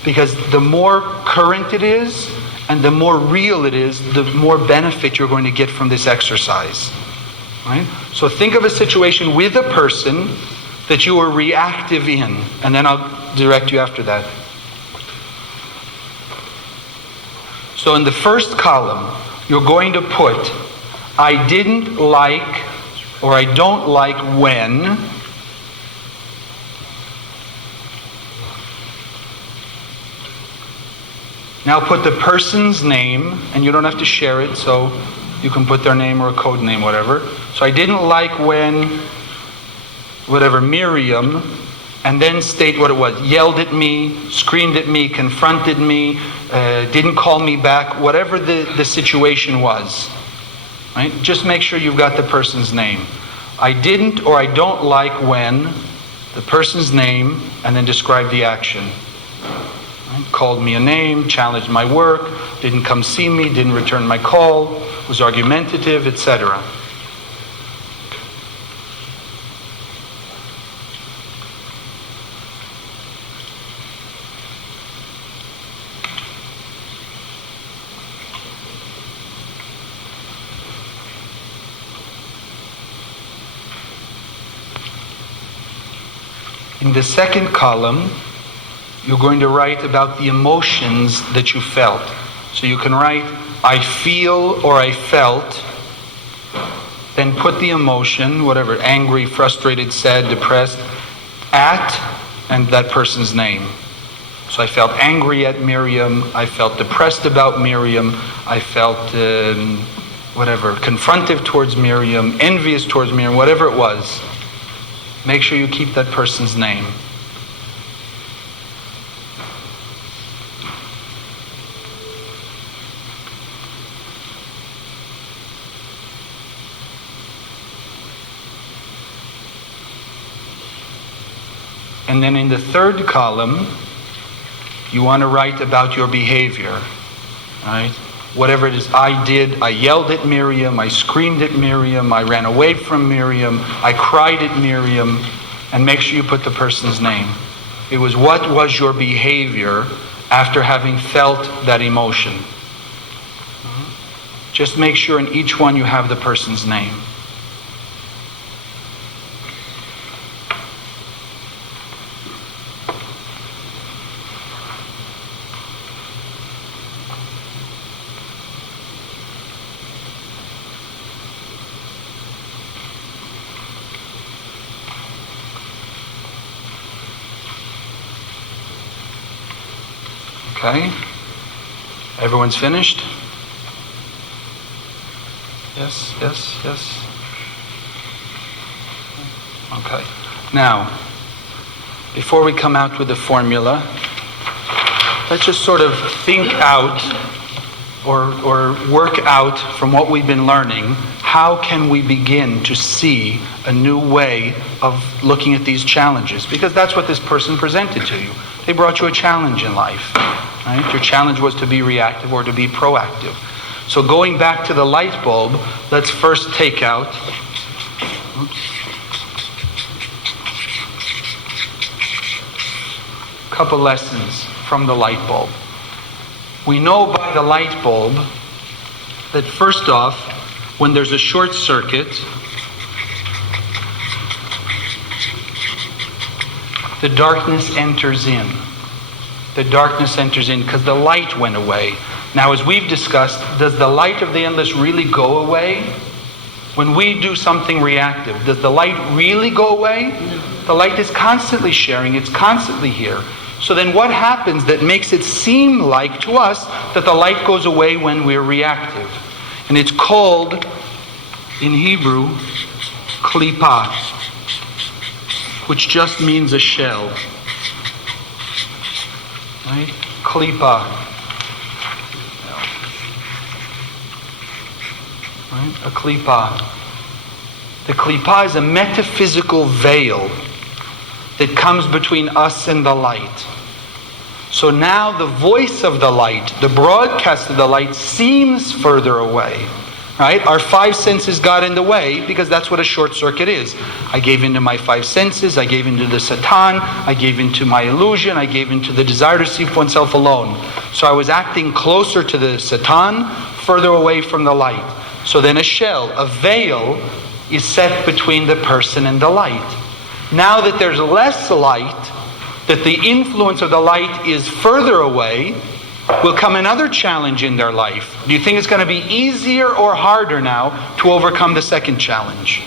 Because the more current it is, and the more real it is, the more benefit you're going to get from this exercise. Right? So think of a situation with a person that you are reactive in, and then I'll direct you after that. So in the first column, you're going to put, I didn't like, or I don't like when. Now put the person's name, and you don't have to share it, so you can put their name or a code name, whatever. So I didn't like when, whatever, Miriam, and then state what it was. Yelled at me, screamed at me, confronted me, didn't call me back, whatever the situation was. Right? Just make sure you've got the person's name. I didn't or I don't like when, the person's name, and then describe the action. Called me a name, challenged my work, didn't come see me, didn't return my call, was argumentative, etc. In the second column, you're going to write about the emotions that you felt. So you can write, I feel or I felt, then put the emotion, whatever, angry, frustrated, sad, depressed, at, and that person's name. So I felt angry at Miriam, I felt depressed about Miriam, I felt, confrontive towards Miriam, envious towards Miriam, whatever it was. Make sure you keep that person's name. And then in the third column, you want to write about your behavior, right? Whatever it is I did, I yelled at Miriam, I screamed at Miriam, I ran away from Miriam, I cried at Miriam, and make sure you put the person's name. It was what was your behavior after having felt that emotion. Just make sure in each one you have the person's name. Okay. Everyone's finished? Yes, yes, yes. Okay. Now, before we come out with the formula, let's just sort of think out or work out from what we've been learning, how can we begin to see a new way of looking at these challenges? Because that's what this person presented to you. They brought you a challenge in life. Right? Your challenge was to be reactive or to be proactive. So going back to the light bulb, let's first take out a couple lessons from the light bulb. We know by the light bulb that first off, when there's a short circuit, the darkness enters in. The darkness enters in because the light went away. Now, as we've discussed, does the light of the endless really go away? When we do something reactive, does the light really go away? No. The light is constantly sharing, it's constantly here. So then what happens that makes it seem like to us that the light goes away when we're reactive? And it's called, in Hebrew, klipa, which just means a shell. Right? Klipa. Right? A klipa. The klipa is a metaphysical veil that comes between us and the light. So now the voice of the light, the broadcast of the light seems further away. Right? Our five senses got in the way because that's what a short circuit is. I gave into my five senses, I gave into the Satan, I gave into my illusion, I gave into the desire to see oneself alone. So I was acting closer to the Satan, further away from the light. So then a shell, a veil, is set between the person and the light. Now that there's less light, that the influence of the light is further away, will come another challenge in their life. Do you think it's going to be easier or harder now to overcome the second challenge?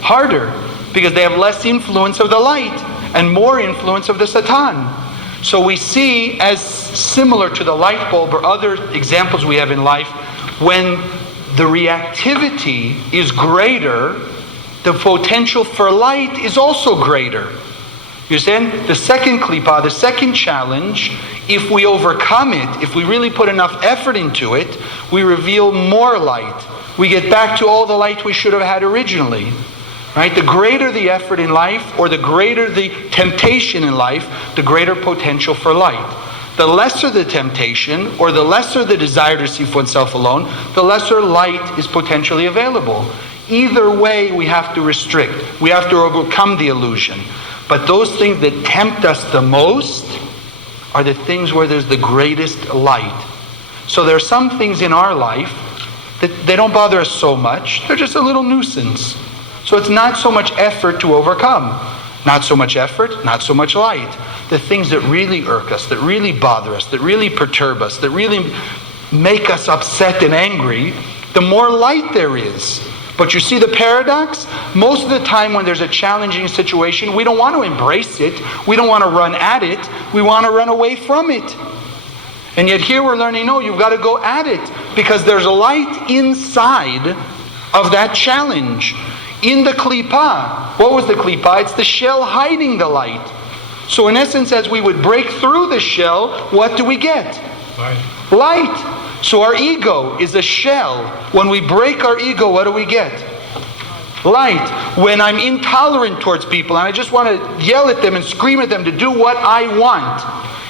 Harder, because they have less influence of the light and more influence of the Satan. So we see, as similar to the light bulb or other examples we have in life, when the reactivity is greater, the potential for light is also greater. You understand? The second klipa, the second challenge, if we overcome it, if we really put enough effort into it, we reveal more light. We get back to all the light we should have had originally. Right? The greater the effort in life, or the greater the temptation in life, the greater potential for light. The lesser the temptation, or the lesser the desire to see oneself alone, the lesser light is potentially available. Either way, we have to restrict. We have to overcome the illusion. But those things that tempt us the most are the things where there's the greatest light. So there are some things in our life that they don't bother us so much. They're just a little nuisance. So it's not so much effort to overcome. Not so much effort, not so much light. The things that really irk us, that really bother us, that really perturb us, that really make us upset and angry, the more light there is. But you see the paradox? Most of the time when there's a challenging situation, we don't want to embrace it. We don't want to run at it. We want to run away from it. And yet here we're learning, no, you've got to go at it. Because there's a light inside of that challenge. In the klipa. What was the klipa? It's the shell hiding the light. So in essence, as we would break through the shell, what do we get? Light. So our ego is a shell. When we break our ego, what do we get? Light. When I'm intolerant towards people and I just want to yell at them and scream at them to do what I want,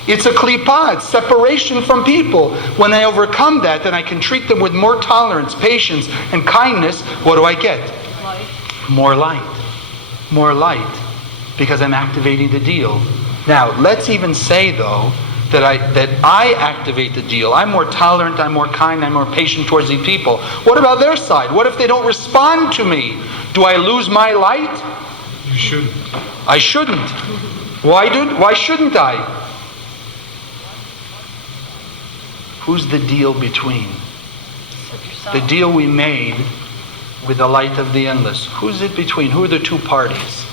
it's a klipa, it's separation from people. When I overcome that and I can treat them with more tolerance, patience, and kindness, what do I get? Light. More light. More light. Because I'm activating the deal. Now, let's even say though, that I activate the deal. I'm more tolerant, I'm more kind, I'm more patient towards these people. What about their side? What if they don't respond to me? Do I lose my light? You shouldn't. I shouldn't. Why shouldn't I? Who's the deal between? The deal we made with the light of the endless. Who's it between? Who are the two parties?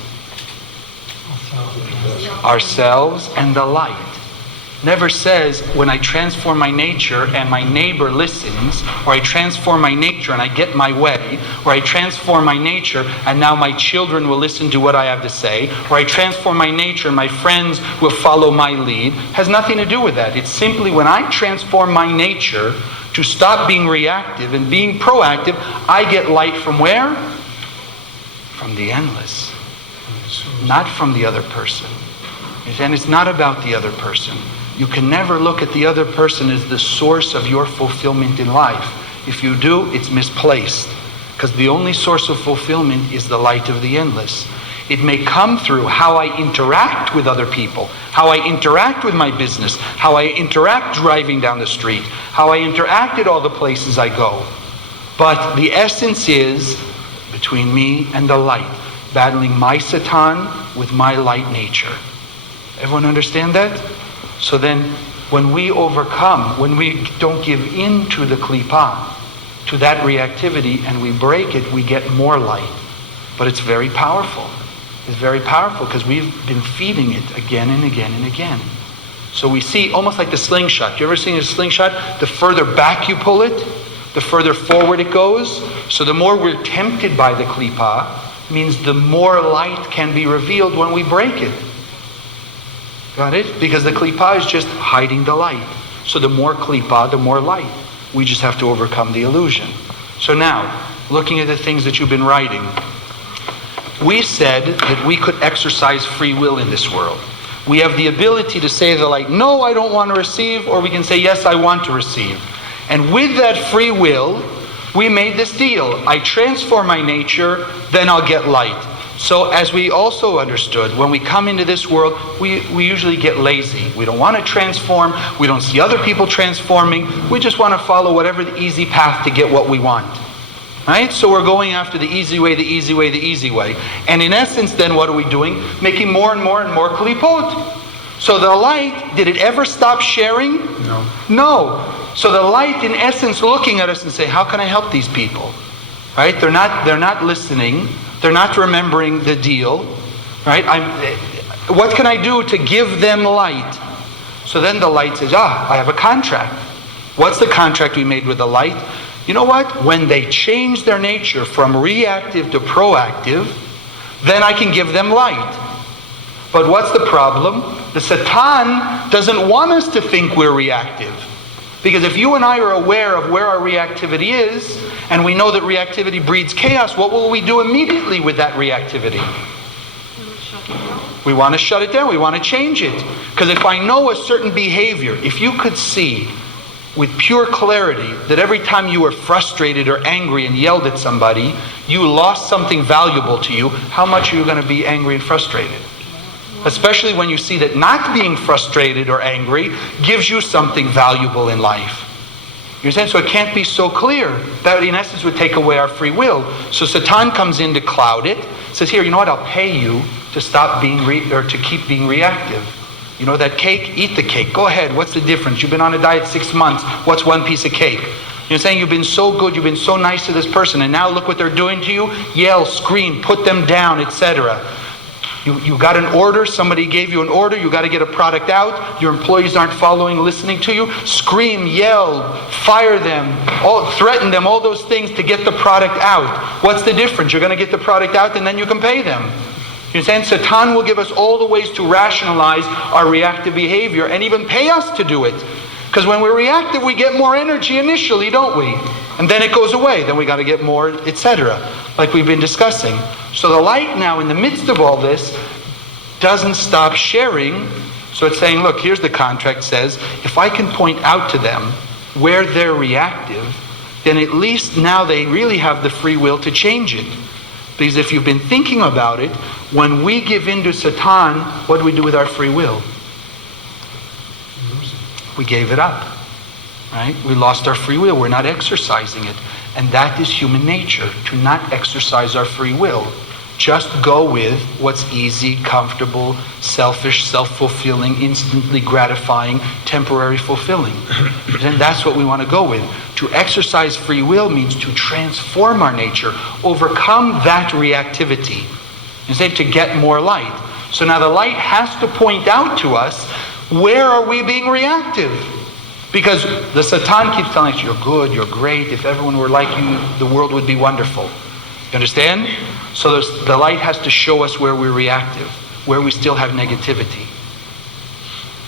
Ourselves and the light. never says when I transform my nature and my neighbor listens, or I transform my nature and I get my way, or I transform my nature and now my children will listen to what I have to say, or I transform my nature and my friends will follow my lead. It has nothing to do with that. It's simply when I transform my nature to stop being reactive and being proactive, I get light from where? From the endless. Not from the other person. And it's not about the other person. You can never look at the other person as the source of your fulfillment in life. If you do, it's misplaced. Because the only source of fulfillment is the light of the endless. It may come through how I interact with other people, how I interact with my business, how I interact driving down the street, how I interact at all the places I go. But the essence is between me and the light, battling my Satan with my light nature. Everyone understand that? So then, when we overcome, when we don't give in to the klipa, to that reactivity, and we break it, we get more light. But it's very powerful. It's very powerful because we've been feeding it again and again and again. So we see, almost like the slingshot. You ever seen a slingshot? The further back you pull it, the further forward it goes. So the more we're tempted by the klipa, means the more light can be revealed when we break it. Got it? Because the klipa is just hiding the light. So the more klipa, the more light. We just have to overcome the illusion. So now, looking at the things that you've been writing, we said that we could exercise free will in this world. We have the ability to say to the light, no, I don't want to receive, or we can say, yes, I want to receive. And with that free will, we made this deal. I transform my nature, then I'll get light. So as we also understood, when we come into this world, we usually get lazy. We don't want to transform. We don't see other people transforming. We just want to follow whatever the easy path to get what we want. Right? So we're going after the easy way, the easy way, the easy way. And in essence, then what are we doing? Making more and more and more klipot. So the light, did it ever stop sharing? No. No. So the light, in essence, looking at us and say, how can I help these people? Right? They're not listening. They're not remembering the deal, right? What can I do to give them light? So then the light says, I have a contract. What's the contract we made with the light? You know what? When they change their nature from reactive to proactive, then I can give them light. But what's the problem? The Satan doesn't want us to think we're reactive. Because if you and I are aware of where our reactivity is, and we know that reactivity breeds chaos, what will we do immediately with that reactivity? We want to shut it down. We want to change it. Because if I know a certain behavior, if you could see with pure clarity that every time you were frustrated or angry and yelled at somebody, you lost something valuable to you, how much are you going to be angry and frustrated? Especially when you see that not being frustrated or angry gives you something valuable in life. You understand? So it can't be so clear. That in essence would take away our free will. So Satan comes in to cloud it. Says, here, you know what? I'll pay you to stop being or to keep being reactive. You know that cake? Eat the cake. Go ahead. What's the difference? You've been on a diet 6 months. What's one piece of cake? You're saying you've been so good, you've been so nice to this person, and now look what they're doing to you. Yell, scream, put them down, etc. You got an order, somebody gave you an order, you got to get a product out, your employees aren't following, listening to you, scream, yell, fire them, threaten them, all those things to get the product out. What's the difference? You're going to get the product out and then you can pay them. You understand? Satan will give us all the ways to rationalize our reactive behavior and even pay us to do it. Because when we're reactive, we get more energy initially, don't we? And then it goes away. Then we got to get more, etc. Like we've been discussing. So the light now, in the midst of all this, doesn't stop sharing. So it's saying, look, here's the contract says, if I can point out to them where they're reactive, then at least now they really have the free will to change it. Because if you've been thinking about it, when we give in to Satan, what do we do with our free will? We gave it up. Right? We lost our free will. We're not exercising it. And that is human nature, to not exercise our free will. Just go with what's easy, comfortable, selfish, self-fulfilling, instantly gratifying, temporary fulfilling. And that's what we want to go with. To exercise free will means to transform our nature, overcome that reactivity, instead to get more light. So now the light has to point out to us Where are we being reactive? Because the Satan keeps telling us, you're good, you're great, if everyone were like you, the world would be wonderful. You understand? So the light has to show us where we're reactive, where we still have negativity.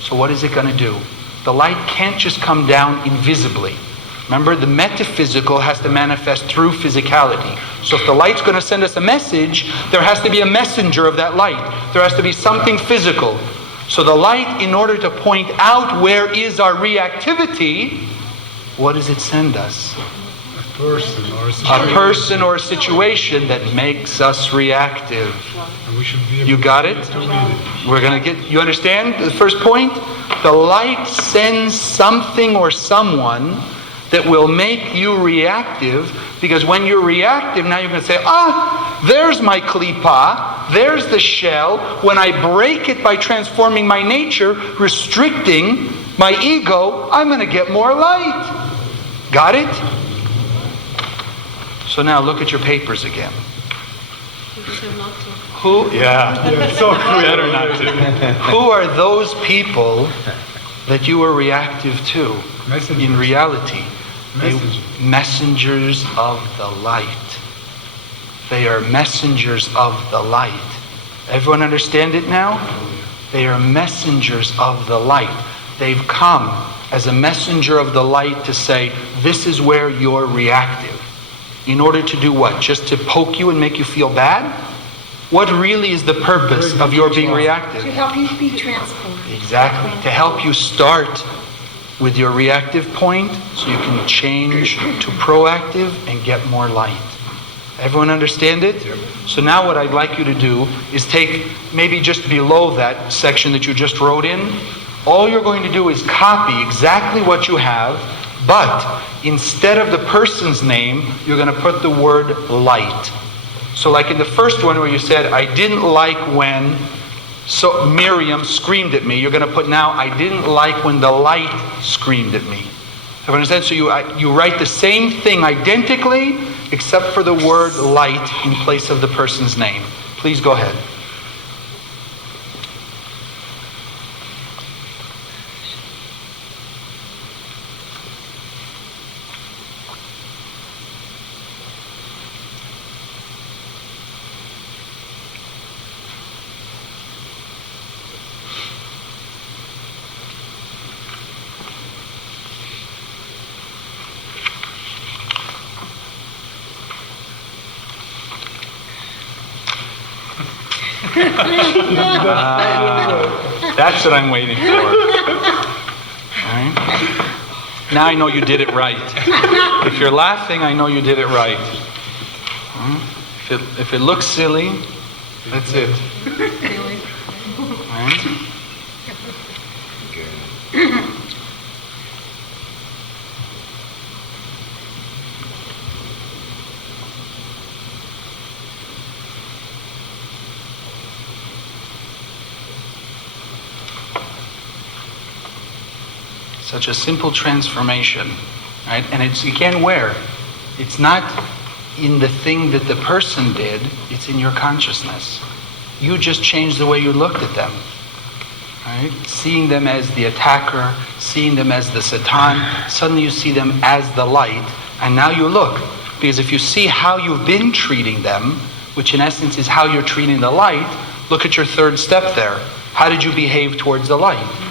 So what is it going to do? The light can't just come down invisibly. Remember, the metaphysical has to manifest through physicality. So if the light's going to send us a message, there has to be a messenger of that light. There has to be something physical. So the light, in order to point out where is our reactivity, what does it send us? A person or a A situation. person or a situation that makes us reactive. And we should be able You got it? to read it. We're going to get, you understand the first point? The light sends something or someone that will make you reactive, because when you're reactive, now you're going to say, there's my klipa, there's the shell. When I break it by transforming my nature, restricting my ego, I'm going to get more light. Got it? So now look at your papers again. Who? Yeah. So better not to. Who are those people that you are reactive to? Messengers. In reality, Messengers. Messengers of the light. They are messengers of the light. Everyone understand it now? They are messengers of the light. They've come as a messenger of the light to say, this is where you're reactive. In order to do what? Just to poke you and make you feel bad? What really is the purpose of your being reactive? To help you be transformed. Exactly. To help you start with your reactive point so you can change to proactive and get more light. Everyone understand it? So now what I'd like you to do is take maybe just below that section that you just wrote in. All you're going to do is copy exactly what you have, but instead of the person's name, you're going to put the word light. So like in the first one where you said, I didn't like when Miriam screamed at me, you're going to put now, I didn't like when the light screamed at me. Have you understand? So you write the same thing identically, except for the word light in place of the person's name. Please go ahead. That's what I'm waiting for. Right? Now I know you did it right. If you're laughing, I know you did it right. If it looks silly, that's it. Right? Such a simple transformation, right? And it's, again, where? It's not in the thing that the person did, it's in your consciousness. You just changed the way you looked at them, right? Seeing them as the attacker, seeing them as the Satan, suddenly you see them as the light, and now you look. Because if you see how you've been treating them, which in essence is how you're treating the light, look at your third step there. How did you behave towards the light?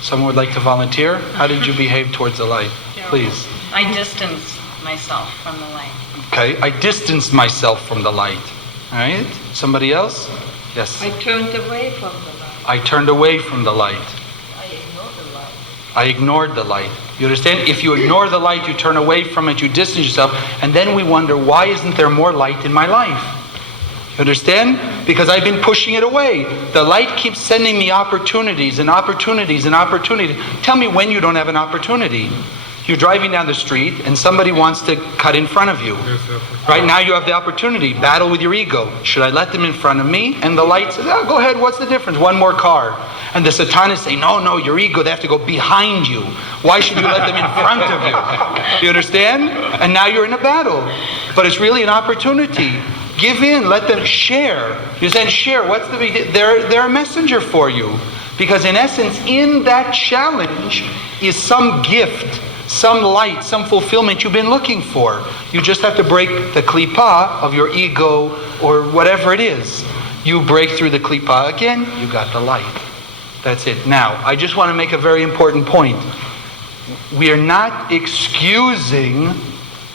Someone would like to volunteer? How did you behave towards the light? Please. I distanced myself from the light. Okay, I distanced myself from the light. All right? Somebody else? Yes. I turned away from the light. I turned away from the light. I ignored the light. I ignored the light. You understand? If you ignore the light, you turn away from it, you distance yourself, and then we wonder, why isn't there more light in my life? You understand? Because I've been pushing it away. The light keeps sending me opportunities and opportunities and opportunities. Tell me when you don't have an opportunity. You're driving down the street and somebody wants to cut in front of you. Right now you have the opportunity. Battle with your ego. Should I let them in front of me? And the light says, oh, go ahead, what's the difference? One more car. And the Satan is saying, no, your ego, they have to go behind you. Why should you let them in front of you? You understand? And now you're in a battle. But it's really an opportunity. Give in, let them share. You said share, what's the big deal? They're a messenger for you. Because in essence, in that challenge is some gift, some light, some fulfillment you've been looking for. You just have to break the klipa of your ego or whatever it is. You break through the klipa again, you got the light. That's it. Now, I just want to make a very important point. We are not excusing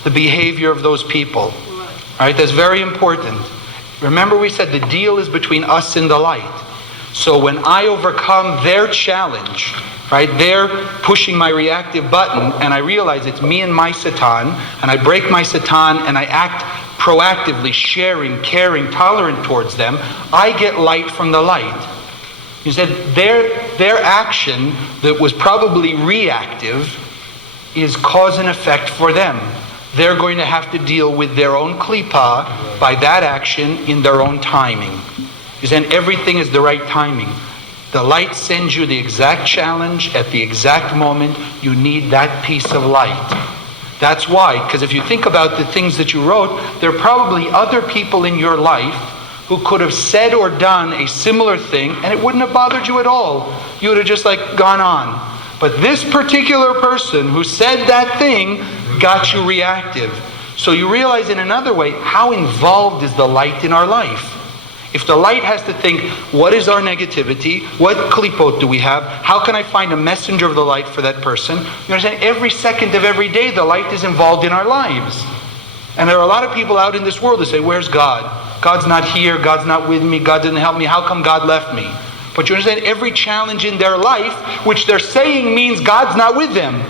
the behavior of those people. All right, that's very important. Remember we said the deal is between us and the light. So when I overcome their challenge, right, they're pushing my reactive button and I realize it's me and my Satan, and I break my Satan and I act proactively, sharing, caring, tolerant towards them, I get light from the light. You said their action that was probably reactive is cause and effect for them. They're going to have to deal with their own klipa by that action in their own timing. You said everything is the right timing. The light sends you the exact challenge at the exact moment you need that piece of light. That's why, because if you think about the things that you wrote, there are probably other people in your life who could have said or done a similar thing and it wouldn't have bothered you at all. You would have just gone on. But this particular person who said that thing got you reactive. So you realize in another way, how involved is the light in our life? If the light has to think, what is our negativity? What klipot do we have? How can I find a messenger of the light for that person? You understand? Every second of every day, the light is involved in our lives. And there are a lot of people out in this world that say, where's God? God's not here. God's not with me. God didn't help me. How come God left me? But you understand, every challenge in their life, which they're saying means God's not with them.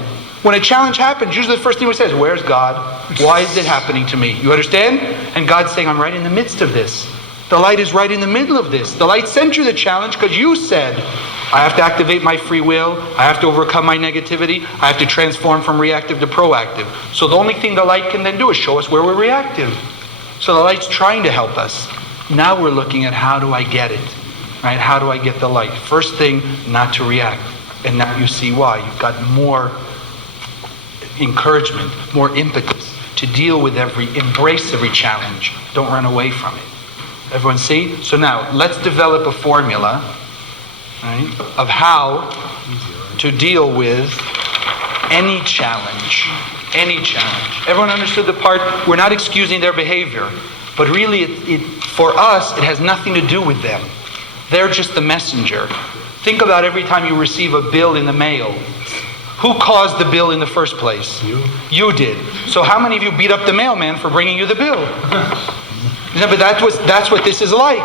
When a challenge happens, usually the first thing we say is, where's God? Why is it happening to me? You understand? And God's saying, I'm right in the midst of this. The light is right in the middle of this. The light sent you the challenge because you said, I have to activate my free will. I have to overcome my negativity. I have to transform from reactive to proactive. So the only thing the light can then do is show us where we're reactive. So the light's trying to help us. Now we're looking at how do I get it? Right? How do I get the light? First thing, not to react. And now you see why. You've got more encouragement, more impetus to deal with embrace every challenge. Don't run away from it. Everyone see? So now, let's develop a formula, right, of how to deal with any challenge. Any challenge. Everyone understood the part? We're not excusing their behavior. But really, for us, it has nothing to do with them. They're just the messenger. Think about every time you receive a bill in the mail. Who caused the bill in the first place? You. You did. So how many of you beat up the mailman for bringing you the bill? But that's what this is like.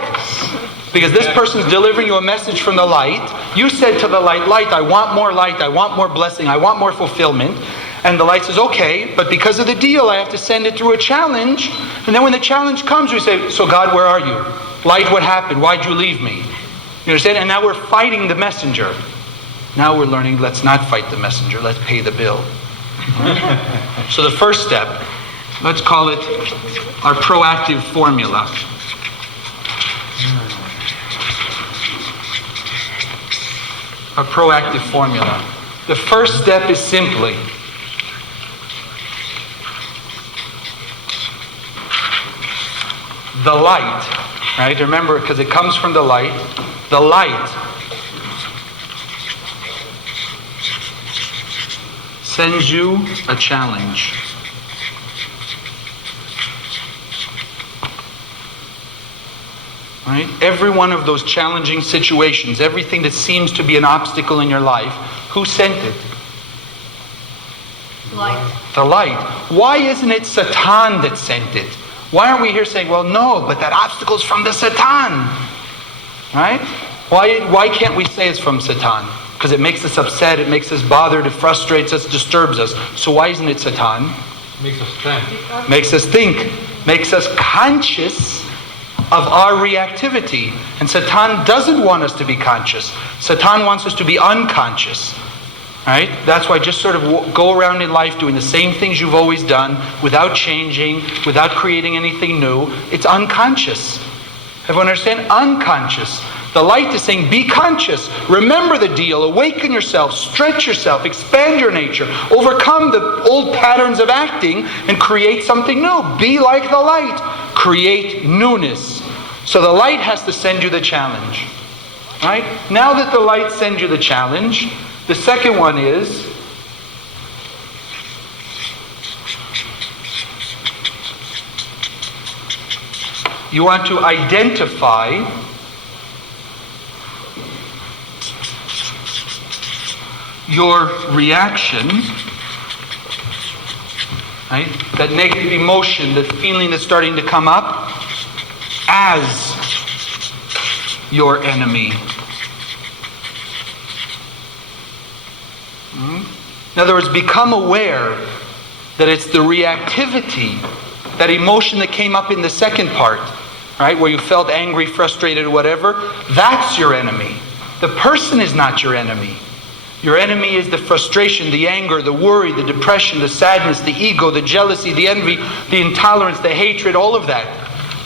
Because this person's delivering you a message from the light. You said to the light, I want more light, I want more blessing, I want more fulfillment. And the light says, okay, but because of the deal, I have to send it through a challenge. And then when the challenge comes, we say, so God, where are you? Light, what happened? Why'd you leave me? You understand? And now we're fighting the messenger. Now we're learning, let's not fight the messenger, let's pay the bill. So the first step, let's call it our proactive formula. Our proactive formula. The first step is simply the light, right? Remember, because it comes from the light. The light sends you a challenge. Right? Every one of those challenging situations, everything that seems to be an obstacle in your life, who sent it? Light. The light. Why isn't it Satan that sent it? Why aren't we here saying, well, no, but that obstacle is from the Satan? Right? Why can't we say it's from Satan? Because it makes us upset, it makes us bothered, it frustrates us, disturbs us. So why isn't it Satan? Makes us think. Makes us think. Makes us conscious of our reactivity. And Satan doesn't want us to be conscious. Satan wants us to be unconscious. Right? That's why just sort of go around in life doing the same things you've always done without changing, without creating anything new. It's unconscious. Everyone understand? Unconscious. The light is saying, be conscious. Remember the deal. Awaken yourself. Stretch yourself. Expand your nature. Overcome the old patterns of acting and create something new. Be like the light. Create newness. So the light has to send you the challenge. Right? Now that the light sends you the challenge, the second one is you want to identify your reaction, right? That negative emotion, that feeling that's starting to come up, as your enemy. In other words, become aware that it's the reactivity, that emotion that came up in the second part, right, where you felt angry, frustrated, or whatever, that's your enemy. The person is not your enemy. Your enemy is the frustration, the anger, the worry, the depression, the sadness, the ego, the jealousy, the envy, the intolerance, the hatred, all of that.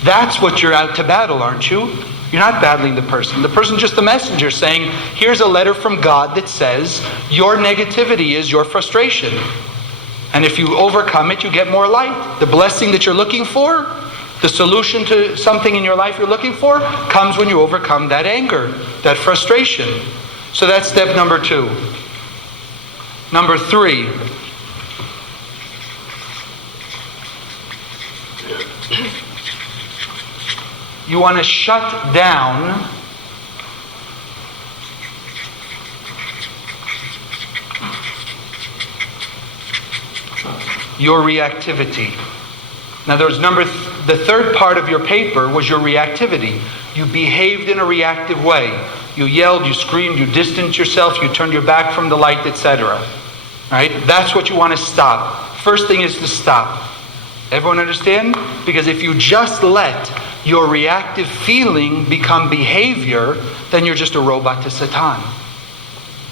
That's what you're out to battle, aren't you? You're not battling the person. The person's just the messenger saying, here's a letter from God that says, your negativity is your frustration. And if you overcome it, you get more light. The blessing that you're looking for, the solution to something in your life you're looking for, comes when you overcome that anger, that frustration. So that's step number 2. Number 3. You want to shut down your reactivity. Now the third part of your paper was your reactivity. You behaved in a reactive way. You yelled, you screamed, you distanced yourself, you turned your back from the light, etc. Right? That's what you want to stop. First thing is to stop. Everyone understand? Because if you just let your reactive feeling become behavior, then you're just a robot to Satan.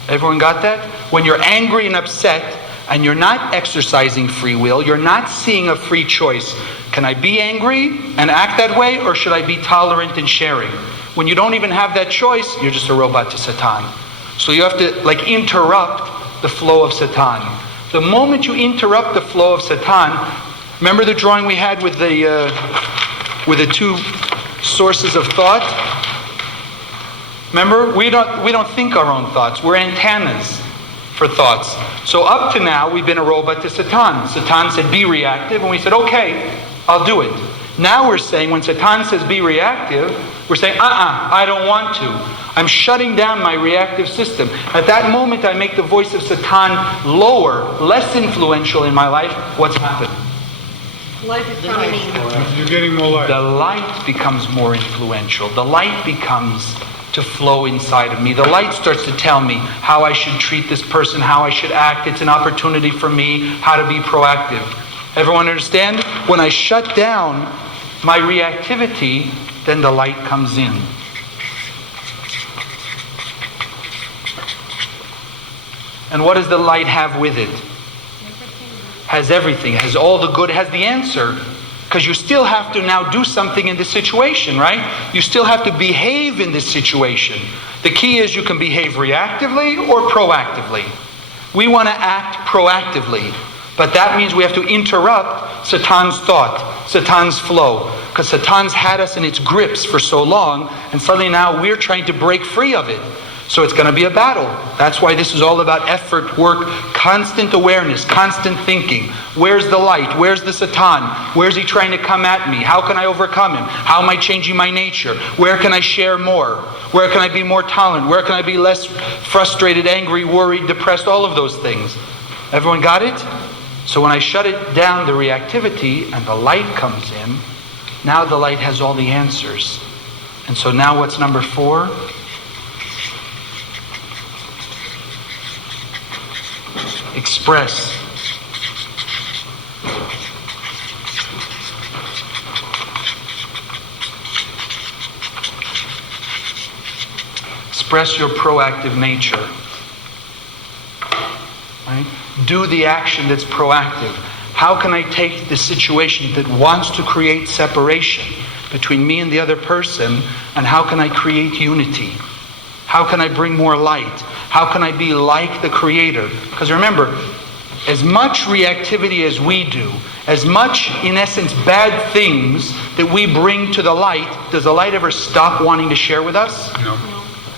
Everyone got that? When you're angry and upset, and you're not exercising free will, you're not seeing a free choice. Can I be angry and act that way, or should I be tolerant and sharing? When you don't even have that choice, you're just a robot to Satan. So you have to interrupt the flow of Satan. The moment you interrupt the flow of Satan, remember the drawing we had with the 2 sources of thought? Remember, we don't think our own thoughts. We're antennas for thoughts. So up to now, we've been a robot to Satan. Satan said, be reactive, and we said, okay, I'll do it. Now we're saying, when Satan says be reactive, we're saying, I don't want to. I'm shutting down my reactive system. At that moment, I make the voice of Satan lower, less influential in my life. What's happened? Light is coming. You're getting more light. The light becomes more influential. The light becomes to flow inside of me. The light starts to tell me how I should treat this person, how I should act. It's an opportunity for me, how to be proactive. Everyone understand? When I shut down my reactivity, then the light comes in. And what does the light have with it? Has everything, has all the good, has the answer. Because you still have to now do something in this situation, right? You still have to behave in this situation. The key is you can behave reactively or proactively. We want to act proactively. But that means we have to interrupt Satan's thought, Satan's flow. Because Satan's had us in its grips for so long, and suddenly now we're trying to break free of it. So it's going to be a battle. That's why this is all about effort, work, constant awareness, constant thinking. Where's the light? Where's the Satan? Where's he trying to come at me? How can I overcome him? How am I changing my nature? Where can I share more? Where can I be more tolerant? Where can I be less frustrated, angry, worried, depressed? All of those things. Everyone got it? So when I shut it down, the reactivity, and the light comes in, now the light has all the answers. And so now what's number 4? Express. Express your proactive nature. Right? Do the action that's proactive. How can I take this situation that wants to create separation between me and the other person, and how can I create unity? How can I bring more light? How can I be like the Creator? Because remember, as much reactivity as we do, as much, in essence, bad things that we bring to the light, does the light ever stop wanting to share with us? No.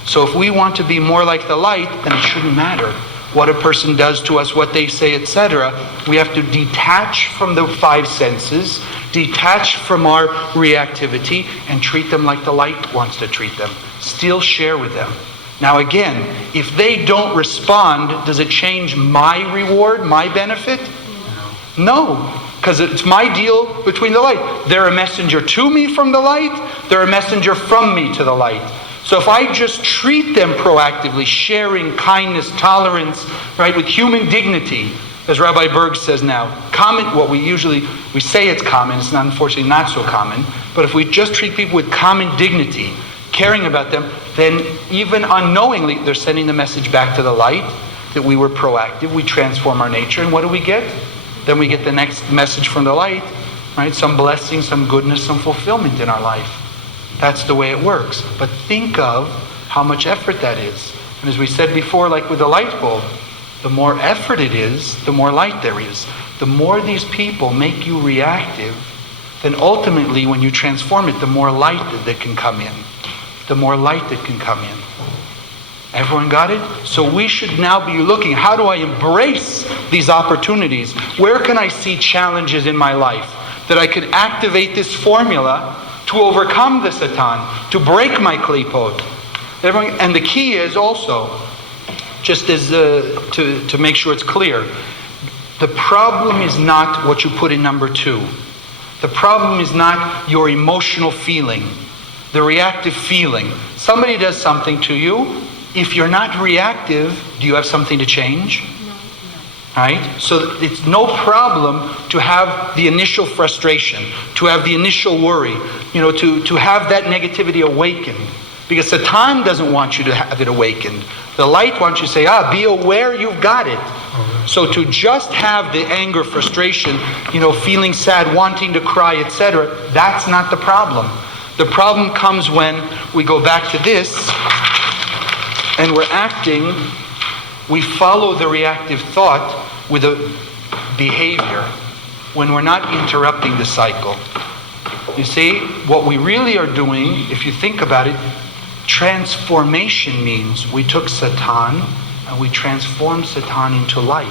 So if we want to be more like the light, then it shouldn't matter what a person does to us, what they say, etc. We have to detach from the five senses, detach from our reactivity, and treat them like the light wants to treat them. Still share with them. Now again, if they don't respond, does it change my reward, my benefit? No, because it's my deal between the light. They're a messenger to me from the light, they're a messenger from me to the light. So if I just treat them proactively, sharing kindness, tolerance, right, with human dignity, as Rabbi Berg says now, we say it's common, it's not, unfortunately not so common, but if we just treat people with common dignity, caring about them, then even unknowingly, they're sending the message back to the light that we were proactive, we transform our nature, and what do we get? Then we get the next message from the light, right? Some blessing, some goodness, some fulfillment in our life. That's the way it works. But think of how much effort that is. And as we said before, like with the light bulb, the more effort it is, the more light there is. The more these people make you reactive, then ultimately when you transform it, the more light that can come in. The more light that can come in. Everyone got it? So we should now be looking, how do I embrace these opportunities? Where can I see challenges in my life that I could activate this formula to overcome the Satan, to break my klipot? Everyone, and the key is also, just as to make sure it's clear, the problem is not what you put in number 2. The problem is not your emotional feeling, the reactive feeling. Somebody does something to you. If you're not reactive, do you have something to change? No. Right? So it's no problem to have the initial frustration, to have the initial worry, to have that negativity awakened. Because Satan doesn't want you to have it awakened. The light wants you to say, be aware you've got it. So to just have the anger, frustration, feeling sad, wanting to cry, etc., that's not the problem. The problem comes when we go back to this, and we're acting, we follow the reactive thought with a behavior when we're not interrupting the cycle. You see, what we really are doing, if you think about it, transformation means we took Satan and we transformed Satan into light.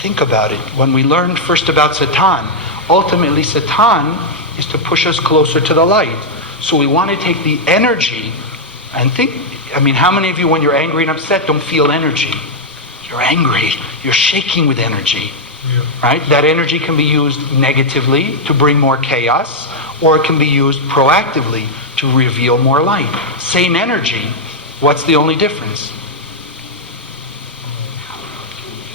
Think about it. When we learned first about Satan, ultimately Satan is to push us closer to the light. So we want to take the energy and how many of you, when you're angry and upset, don't feel energy? You're angry. You're shaking with energy. Yeah. Right? That energy can be used negatively to bring more chaos, or it can be used proactively to reveal more light. Same energy. What's the only difference?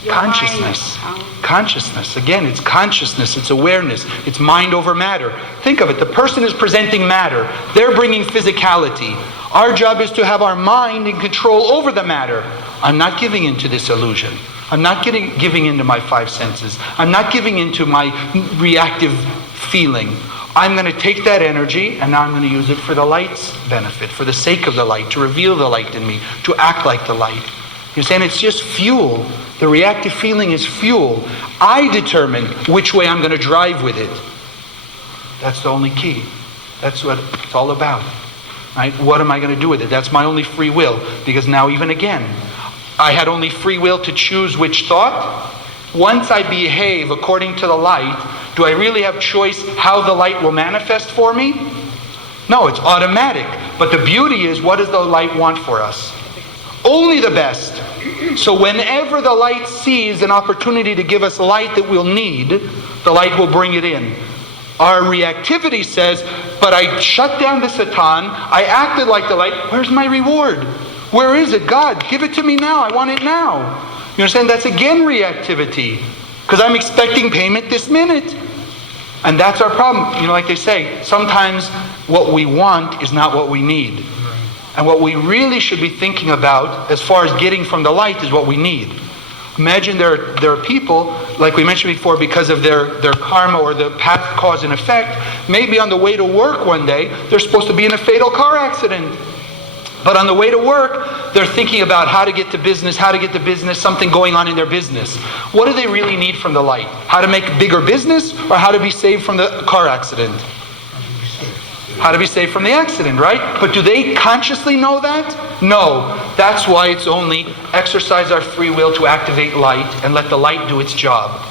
Consciousness. Consciousness. Again, it's consciousness, it's awareness, it's mind over matter. Think of it, the person is presenting matter. They're bringing physicality. Our job is to have our mind in control over the matter. I'm not giving into this illusion. I'm not giving into my five senses. I'm not giving into my reactive feeling. I'm going to take that energy and now I'm going to use it for the light's benefit, for the sake of the light, to reveal the light in me, to act like the light. You're saying it's just fuel. The reactive feeling is fuel. I determine which way I'm going to drive with it. That's the only key. That's what it's all about. Right? What am I going to do with it? That's my only free will. Because now even again, I had only free will to choose which thought. Once I behave according to the light, do I really have choice how the light will manifest for me? No, it's automatic. But the beauty is, what does the light want for us? Only the best. So whenever the light sees an opportunity to give us light that we'll need, the light will bring it in. Our reactivity says, but I shut down the Satan, I acted like the light, where's my reward? Where is it? God, give it to me now, I want it now. You understand? That's again reactivity. Because I'm expecting payment this minute. And that's our problem. Like they say, sometimes what we want is not what we need. And what we really should be thinking about as far as getting from the light is what we need. Imagine there are people, like we mentioned before, because of their karma or the past cause and effect, maybe on the way to work one day, they're supposed to be in a fatal car accident. But on the way to work, they're thinking about how to get to business, something going on in their business. What do they really need from the light? How to make bigger business or how to be saved from the car accident? How to be safe from the accident, right? But do they consciously know that? No. That's why it's only exercise our free will to activate light and let the light do its job.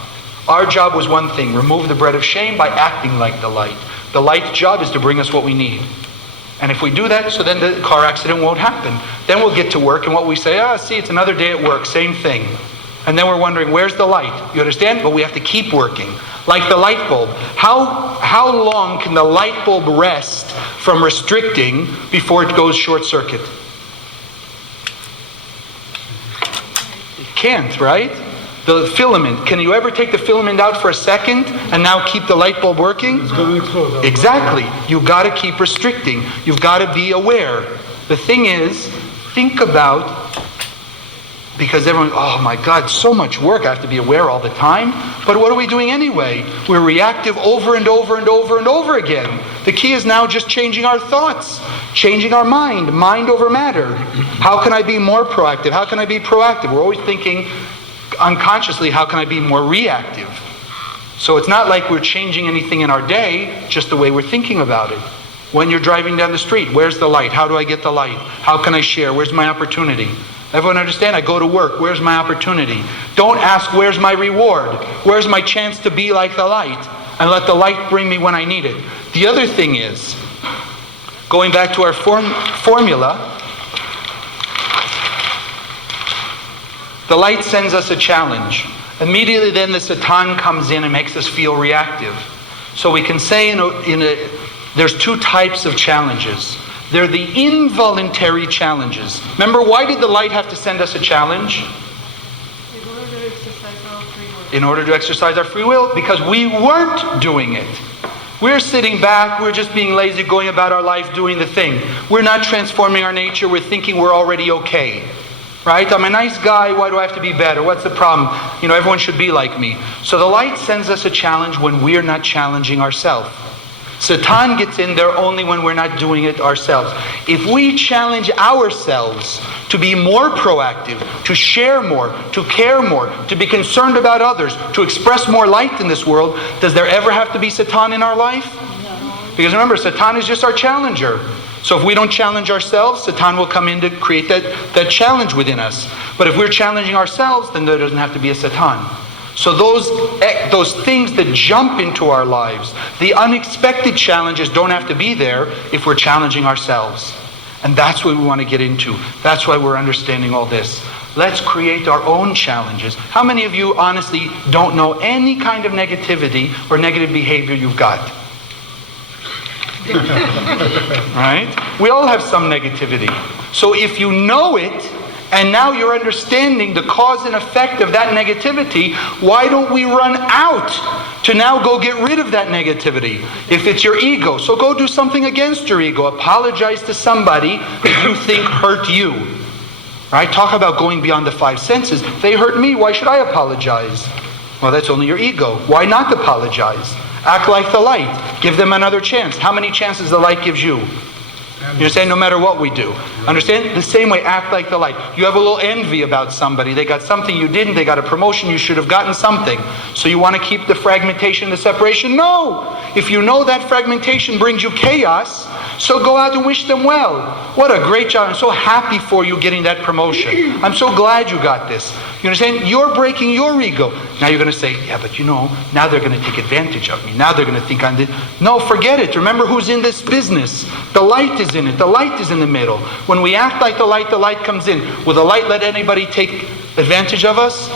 Our job was one thing, remove the bread of shame by acting like the light. The light's job is to bring us what we need. And if we do that, so then the car accident won't happen. Then we'll get to work and what we say, see, it's another day at work, same thing. And then we're wondering, where's the light? You understand? But we have to keep working. Like the light bulb. How long can the light bulb rest from restricting before it goes short circuit? It can't, right? The filament, can you ever take the filament out for a second and now keep the light bulb working? It's going to explode. Exactly. You've got to keep restricting. You've got to be aware. The thing is, think about, because everyone, oh my God, so much work, I have to be aware all the time. But what are we doing anyway? We're reactive over and over and over and over again. The key is now just changing our thoughts, changing our mind over matter. How can I be more proactive? How can I be proactive? We're always thinking unconsciously, how can I be more reactive? So it's not like we're changing anything in our day, just the way we're thinking about it. When you're driving down the street, where's the light? How do I get the light? How can I share? Where's my opportunity? Everyone understand? I go to work. Where's my opportunity? Don't ask, where's my reward? Where's my chance to be like the light? And let the light bring me when I need it. The other thing is, going back to our formula, the light sends us a challenge. Immediately then the Satan comes in and makes us feel reactive. So we can say there's two types of challenges. They're the involuntary challenges. Remember, why did the light have to send us a challenge? In order to exercise our free will. In order to exercise our free will, because we weren't doing it. We're sitting back, we're just being lazy, going about our life, doing the thing. We're not transforming our nature, we're thinking we're already okay. Right? I'm a nice guy, why do I have to be better? What's the problem? Everyone should be like me. So the light sends us a challenge when we're not challenging ourselves. Satan gets in there only when we're not doing it ourselves. If we challenge ourselves to be more proactive, to share more, to care more, to be concerned about others, to express more light in this world, does there ever have to be Satan in our life? No. Because remember, Satan is just our challenger. So if we don't challenge ourselves, Satan will come in to create that challenge within us. But if we're challenging ourselves, then there doesn't have to be a Satan. So those things that jump into our lives, the unexpected challenges don't have to be there if we're challenging ourselves. And that's what we want to get into. That's why we're understanding all this. Let's create our own challenges. How many of you honestly don't know any kind of negativity or negative behavior you've got? Right? We all have some negativity. So if you know it, and now you're understanding the cause and effect of that negativity, why don't we run out to now go get rid of that negativity? If it's your ego, so go do something against your ego. Apologize to somebody that you think hurt you. Right? Talk about going beyond the five senses. They hurt me, why should I apologize? Well, that's only your ego. Why not apologize? Act like the light. Give them another chance. How many chances the light gives you? You're saying no matter what we do. Understand? The same way, act like the light. You have a little envy about somebody. They got something you didn't. They got a promotion. You should have gotten something. So you want to keep the fragmentation, the separation? No! If you know that fragmentation brings you chaos, so go out and wish them well. What a great job. I'm so happy for you getting that promotion. I'm so glad you got this. You understand? You're breaking your ego. Now you're going to say, yeah, but now they're going to take advantage of me. Now they're going to think I'm this. No, forget it. Remember who's in this business. The light is in it. The light is in the middle. When we act like the light comes in. Will the light let anybody take advantage of us?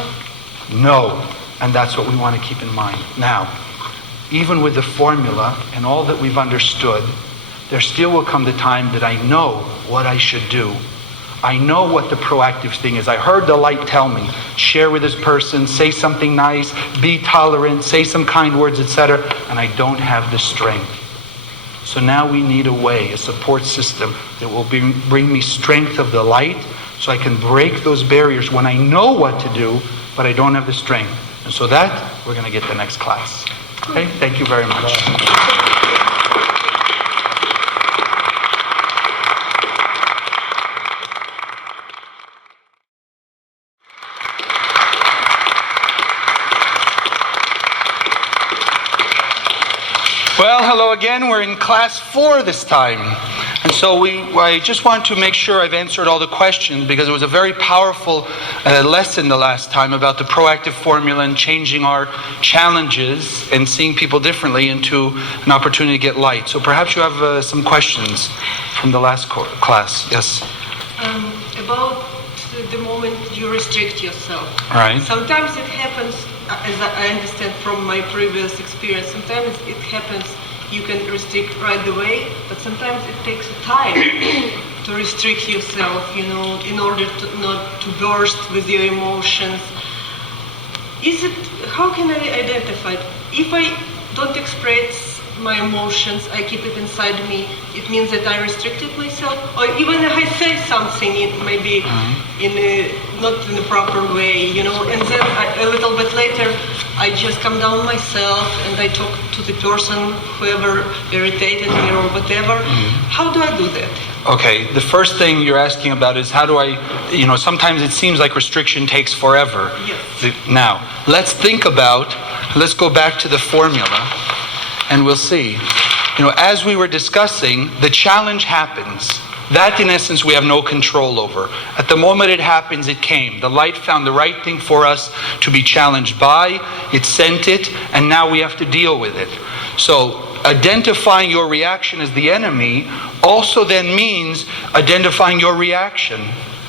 No. And that's what we want to keep in mind. Now, even with the formula and all that we've understood, there still will come the time that I know what I should do. I know what the proactive thing is. I heard the light tell me, share with this person, say something nice, be tolerant, say some kind words, etc. And I don't have the strength. So now we need a way, a support system that will bring me strength of the light so I can break those barriers when I know what to do, but I don't have the strength. And so that, we're going to get the next class. Okay, thank you very much. Well, hello again. We're in class 4 this time. And so I just want to make sure I've answered all the questions because it was a very powerful lesson the last time about the proactive formula and changing our challenges and seeing people differently into an opportunity to get light. So perhaps you have some questions from the last class. Yes? About the moment you restrict yourself. Right. Sometimes it happens, as I understand from my previous experience, sometimes it happens you can restrict right away, but sometimes it takes time to restrict yourself, in order to not to burst with your emotions. How can I identify it? If I don't express my emotions, I keep it inside me, it means that I restricted myself, or even if I say something maybe not in a proper way, and then a little bit later I just come down myself and I talk to the person, whoever irritated me or whatever. How do I do that? Okay, the first thing you're asking about is how do I, sometimes it seems like restriction takes forever. Yes. Now, let's go back to the formula and we'll see. As we were discussing, the challenge happens. That, in essence, we have no control over. At the moment it happens, it came. The light found the right thing for us to be challenged by. It sent it, and now we have to deal with it. So, identifying your reaction as the enemy also then means identifying your reaction.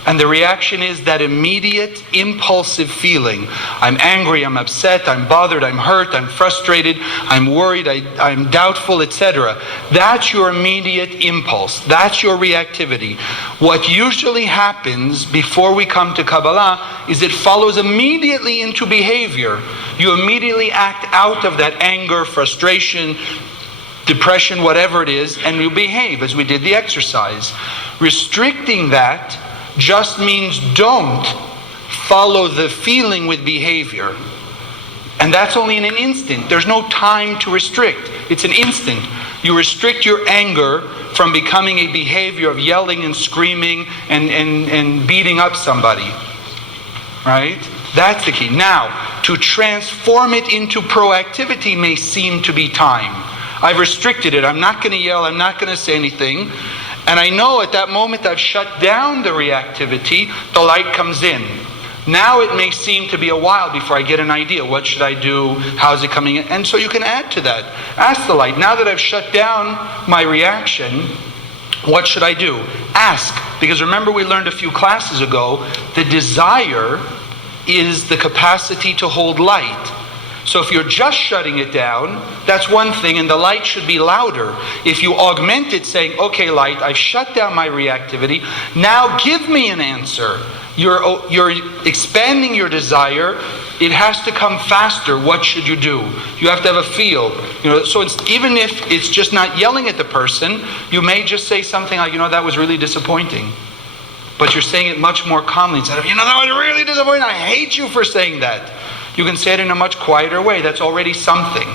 And the reaction is that immediate, impulsive feeling. I'm angry, I'm upset, I'm bothered, I'm hurt, I'm frustrated, I'm worried, I'm doubtful, etc. That's your immediate impulse. That's your reactivity. What usually happens before we come to Kabbalah is it follows immediately into behavior. You immediately act out of that anger, frustration, depression, whatever it is, and you behave as we did the exercise. Restricting that just means don't follow the feeling with behavior. And that's only in an instant. There's no time to restrict. It's an instant. You restrict your anger from becoming a behavior of yelling and screaming and beating up somebody. Right? That's the key. Now, to transform it into proactivity may seem to be time. I've restricted it. I'm not going to yell. I'm not going to say anything. And I know at that moment I've shut down the reactivity, the light comes in. Now it may seem to be a while before I get an idea. What should I do? How's it coming in? And so you can add to that. Ask the light. Now that I've shut down my reaction, what should I do? Ask. Because remember we learned a few classes ago, the desire is the capacity to hold light. So if you're just shutting it down, that's one thing, and the light should be louder. If you augment it saying, okay, light, I've shut down my reactivity, now give me an answer. You're expanding your desire. It has to come faster. What should you do? You have to have a feel. So even if it's just not yelling at the person, you may just say something like, that was really disappointing. But you're saying it much more calmly instead of, that was really disappointing. I hate you for saying that. You can say it in a much quieter way. That's already something.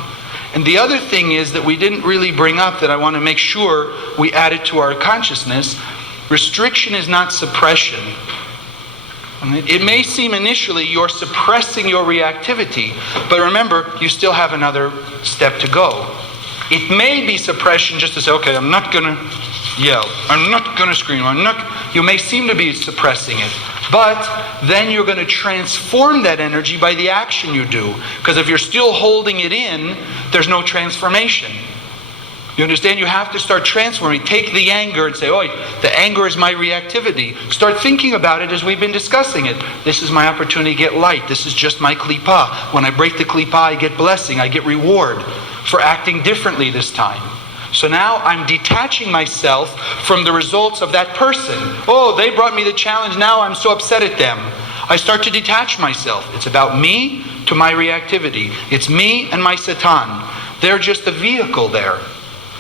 And the other thing is that we didn't really bring up that I want to make sure we add it to our consciousness. Restriction is not suppression. It may seem initially you're suppressing your reactivity, but remember, you still have another step to go. It may be suppression just to say, okay, I'm not going to yell. I'm not going to scream. You may seem to be suppressing it. But then you're going to transform that energy by the action you do. Because if you're still holding it in, there's no transformation. You understand? You have to start transforming. Take the anger and say, the anger is my reactivity. Start thinking about it as we've been discussing it. This is my opportunity to get light. This is just my klippah. When I break the klippah, I get blessing. I get reward for acting differently this time. So now I'm detaching myself from the results of that person. They brought me the challenge. Now I'm so upset at them. I start to detach myself. It's about me to my reactivity. It's me and my satan. They're just the vehicle there.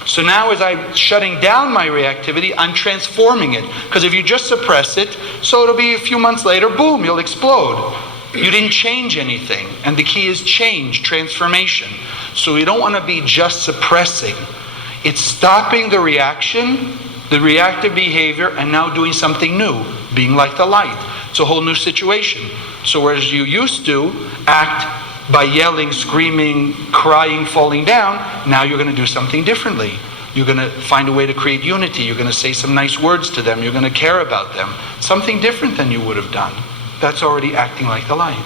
So now as I'm shutting down my reactivity, I'm transforming it. Because if you just suppress it, so it'll be a few months later, boom, you'll explode. You didn't change anything. And the key is change, transformation. So we don't want to be just suppressing. It's stopping the reaction, the reactive behavior, and now doing something new, being like the light. It's a whole new situation. So whereas you used to act by yelling, screaming, crying, falling down, now you're going to do something differently. You're going to find a way to create unity. You're going to say some nice words to them. You're going to care about them. Something different than you would have done. That's already acting like the light.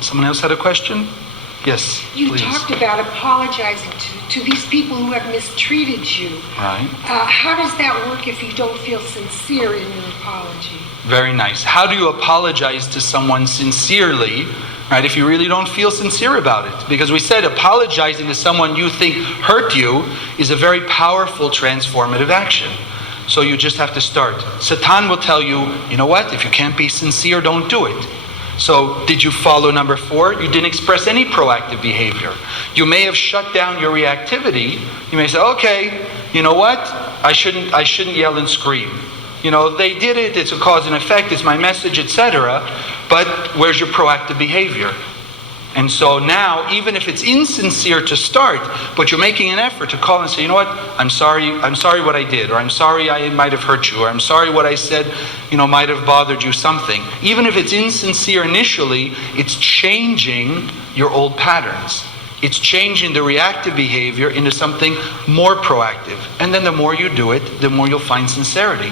Someone else had a question? Yes, You please. talked about apologizing to these people who have mistreated you. Right. How does that work if you don't feel sincere in your apology? Very nice. How do you apologize to someone sincerely, right, if you really don't feel sincere about it? Because we said apologizing to someone you think hurt you is a very powerful transformative action. So you just have to start. Satan will tell you, you know what, if you can't be sincere, don't do it. So did you follow number 4? You didn't express any proactive behavior. You may have shut down your reactivity. You may say, okay, you know what? I shouldn't yell and scream. You know, they did it, it's a cause and effect, it's my message, etc. But where's your proactive behavior? And so now, even if it's insincere to start, but you're making an effort to call and say, you know what, I'm sorry what I did, or I'm sorry I might have hurt you, or I'm sorry what I said, might have bothered you, something. Even if it's insincere initially, it's changing your old patterns. It's changing the reactive behavior into something more proactive. And then the more you do it, the more you'll find sincerity.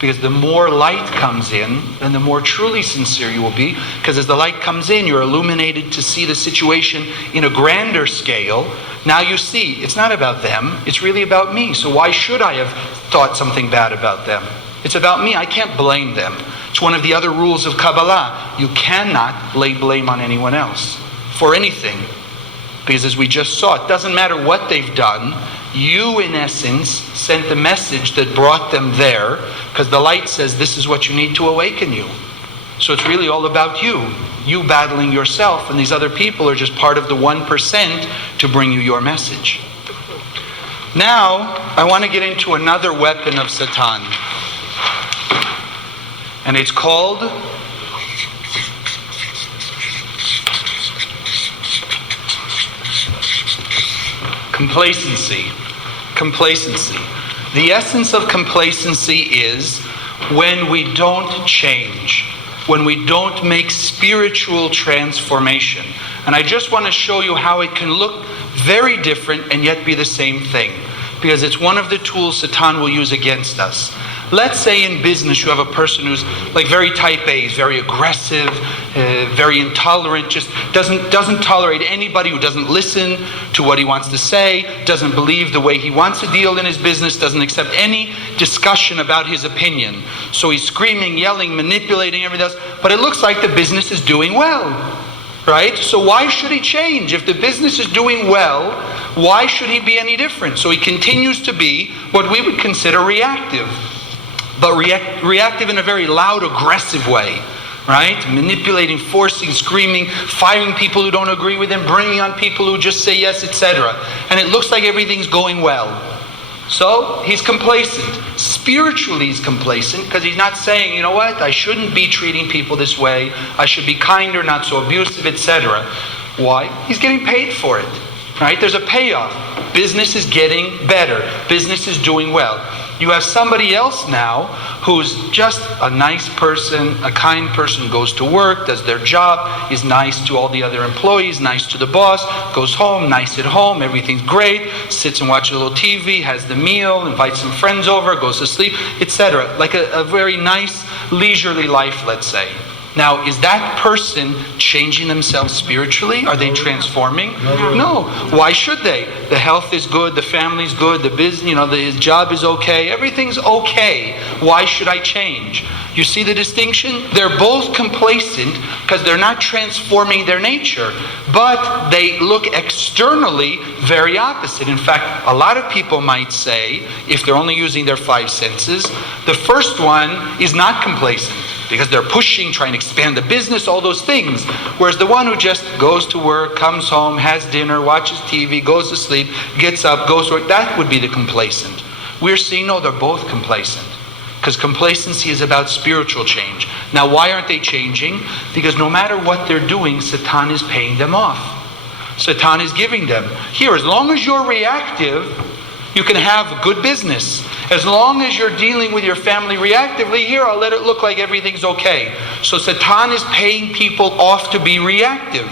Because the more light comes in, then the more truly sincere you will be. Because as the light comes in, you're illuminated to see the situation in a grander scale. Now you see, it's not about them, it's really about me. So why should I have thought something bad about them? It's about me, I can't blame them. It's one of the other rules of Kabbalah. You cannot lay blame on anyone else for anything. Because as we just saw, it doesn't matter what they've done. You, in essence, sent the message that brought them there, because the light says this is what you need to awaken you. So it's really all about you. You battling yourself, and these other people are just part of the 1% to bring you your message. Now, I want to get into another weapon of Satan. And it's called complacency. Complacency. The essence of complacency is when we don't change, when we don't make spiritual transformation. And I just want to show you how it can look very different and yet be the same thing. Because it's one of the tools Satan will use against us. Let's say in business you have a person who's like very type A, is very aggressive, very intolerant, just doesn't tolerate anybody who doesn't listen to what he wants to say, doesn't believe the way he wants to deal in his business, doesn't accept any discussion about his opinion. So he's screaming, yelling, manipulating, everything else, but it looks like the business is doing well. Right? So why should he change? If the business is doing well, why should he be any different? So he continues to be what we would consider reactive. But reactive in a very loud, aggressive way. Right? Manipulating, forcing, screaming, firing people who don't agree with him, bringing on people who just say yes, etc. And it looks like everything's going well. So he's complacent. Spiritually he's complacent because he's not saying, you know what, I shouldn't be treating people this way. I should be kinder, not so abusive, etc. Why? He's getting paid for it. Right? There's a payoff. Business is getting better. Business is doing well. You have somebody else now who's just a nice person, a kind person, goes to work, does their job, is nice to all the other employees, nice to the boss, goes home, nice at home, everything's great, sits and watches a little TV, has the meal, invites some friends over, goes to sleep, etc. Like a very nice, leisurely life, let's say. Now, is that person changing themselves spiritually? Are they transforming? No. Why should they? The health is good, the family's good, the business, his job is okay, everything's okay. Why should I change? You see the distinction? They're both complacent because they're not transforming their nature, but they look externally very opposite. In fact, a lot of people might say, if they're only using their 5 senses, the first one is not complacent, because they're pushing, trying to expand the business, all those things. Whereas the one who just goes to work, comes home, has dinner, watches TV, goes to sleep, gets up, goes to work, that would be the complacent. We're seeing, no, they're both complacent. Because complacency is about spiritual change. Now, why aren't they changing? Because no matter what they're doing, Satan is paying them off. Satan is giving them. Here, as long as you're reactive, you can have good business. As long as you're dealing with your family reactively, here, I'll let it look like everything's okay. So Satan is paying people off to be reactive,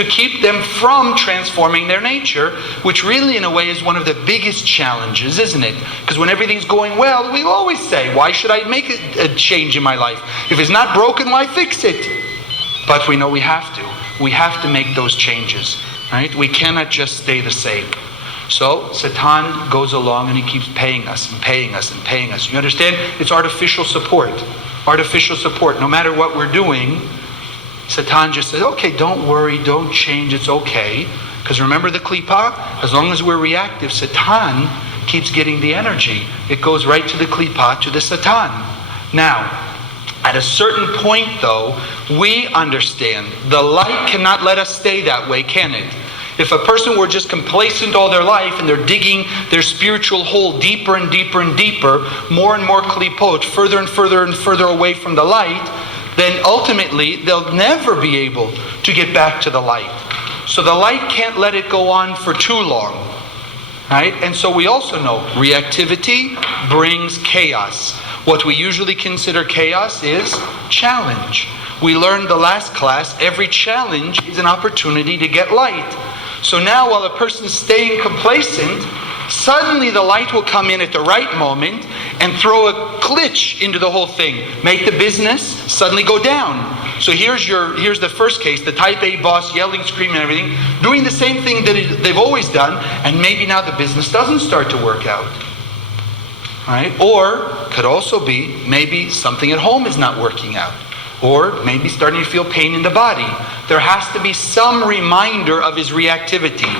to keep them from transforming their nature, which really in a way is one of the biggest challenges, isn't it? Because when everything's going well, we always say, why should I make a change in my life? If it's not broken, why fix it? But we know we have to. We have to make those changes, right? We cannot just stay the same. So Satan goes along and he keeps paying us and paying us and paying us. You understand? It's artificial support. Artificial support. No matter what we're doing, Satan just says, okay, don't worry, don't change, it's okay. Because remember the klipa? As long as we're reactive, Satan keeps getting the energy. It goes right to the klipa, to the Satan. Now, at a certain point though, we understand the light cannot let us stay that way, can it? If a person were just complacent all their life and they're digging their spiritual hole deeper and deeper and deeper, more and more klipot, further and further and further away from the light, then ultimately they'll never be able to get back to the light. So the light can't let it go on for too long. Right? And so we also know reactivity brings chaos. What we usually consider chaos is challenge. We learned the last class, every challenge is an opportunity to get light. So now while a person's staying complacent, suddenly the light will come in at the right moment and throw a glitch into the whole thing. Make the business suddenly go down. So here's the first case, the type A boss yelling, screaming, everything, doing the same thing that they've always done, and maybe now the business doesn't start to work out. Right? Or could also be maybe something at home is not working out. Or maybe starting to feel pain in the body. There has to be some reminder of his reactivity.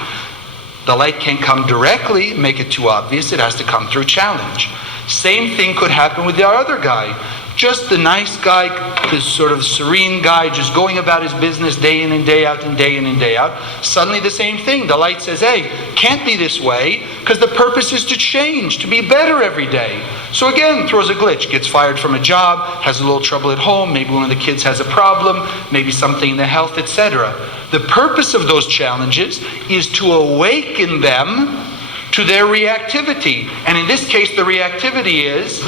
The light can't come directly, make it too obvious. It has to come through challenge. Same thing could happen with the other guy. Just the nice guy, this sort of serene guy, just going about his business day in and day out and day in and day out. Suddenly the same thing. The light says, hey, can't be this way, because the purpose is to change, to be better every day. So again, throws a glitch, gets fired from a job, has a little trouble at home, maybe one of the kids has a problem, maybe something in the health, etc. The purpose of those challenges is to awaken them to their reactivity. And in this case, the reactivity is,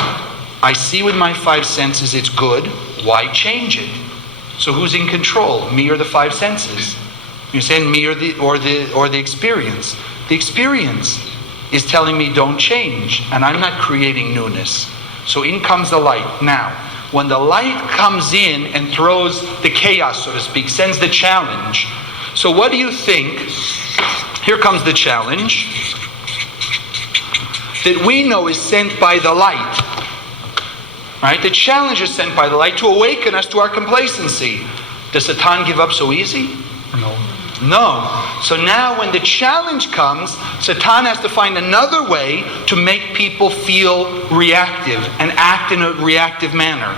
I see with my five senses it's good, why change it? So who's in control, me or the five senses? You're saying me or the experience. The experience is telling me don't change, and I'm not creating newness. So in comes the light. Now, when the light comes in and throws the chaos, so to speak, sends the challenge. So what do you think? Here comes the challenge that we know is sent by the light. Right? The challenge is sent by the light to awaken us to our complacency. Does Satan give up so easy? No. So now when the challenge comes, Satan has to find another way to make people feel reactive and act in a reactive manner.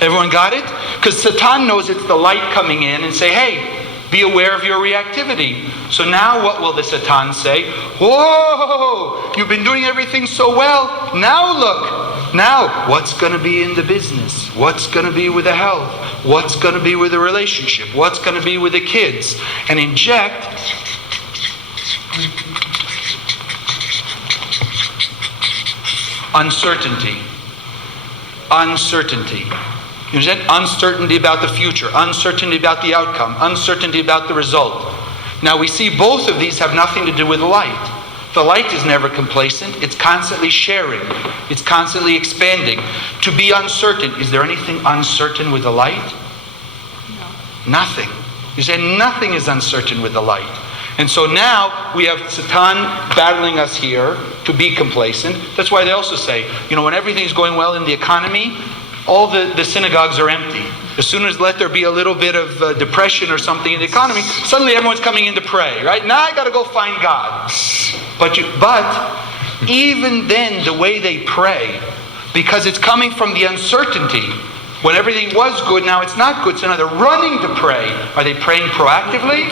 Everyone got it? Because Satan knows it's the light coming in and say, hey, be aware of your reactivity. So now what will the Satan say? Whoa, you've been doing everything so well. Now look. Now, what's going to be in the business? What's going to be with the health? What's going to be with the relationship? What's going to be with the kids? And inject uncertainty. Uncertainty. You understand? Uncertainty about the future. Uncertainty about the outcome. Uncertainty about the result. Now we see both of these have nothing to do with light. The light is never complacent. It's constantly sharing. It's constantly expanding. To be uncertain. Is there anything uncertain with the light? No. Nothing. You say nothing is uncertain with the light. And so now we have Satan battling us here to be complacent. That's why they also say, when everything's going well in the economy, all the synagogues are empty. As soon as let there be a little bit of depression or something in the economy, suddenly everyone's coming in to pray, right? Now I got to go find God. But even then, the way they pray, because it's coming from the uncertainty. When everything was good, now it's not good, so now they're running to pray. Are they praying proactively?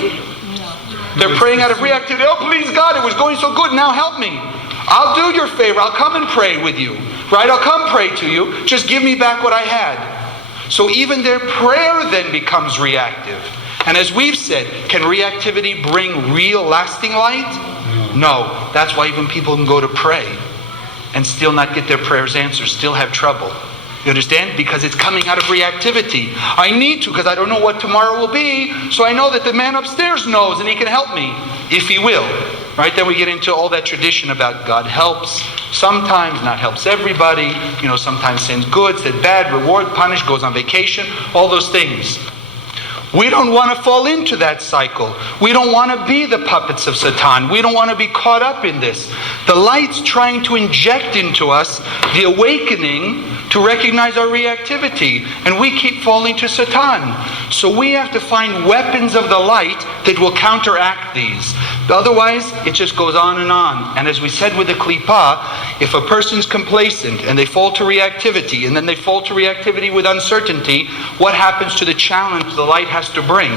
They're praying out of reactivity. Oh, please God, it was going so good, now help me. I'll do your favor, I'll come and pray with you. Right? I'll come pray to you, just give me back what I had. So even their prayer then becomes reactive. And as we've said, can reactivity bring real lasting light? No. That's why even people can go to pray and still not get their prayers answered, still have trouble. You understand? Because it's coming out of reactivity. I need to because I don't know what tomorrow will be, so I know that the man upstairs knows and he can help me, if he will. Right? Then we get into all that tradition about God helps sometimes, not helps everybody. Sometimes sends good, said bad, reward, punish, goes on vacation, all those things. We don't want to fall into that cycle. We don't want to be the puppets of Satan. We don't want to be caught up in this. The light's trying to inject into us the awakening to recognize our reactivity, and we keep falling to Satan. So we have to find weapons of the light that will counteract these. Otherwise, it just goes on. And as we said with the klipa, if a person's complacent and they fall to reactivity, and then they fall to reactivity with uncertainty, what happens to the challenge the light has to bring?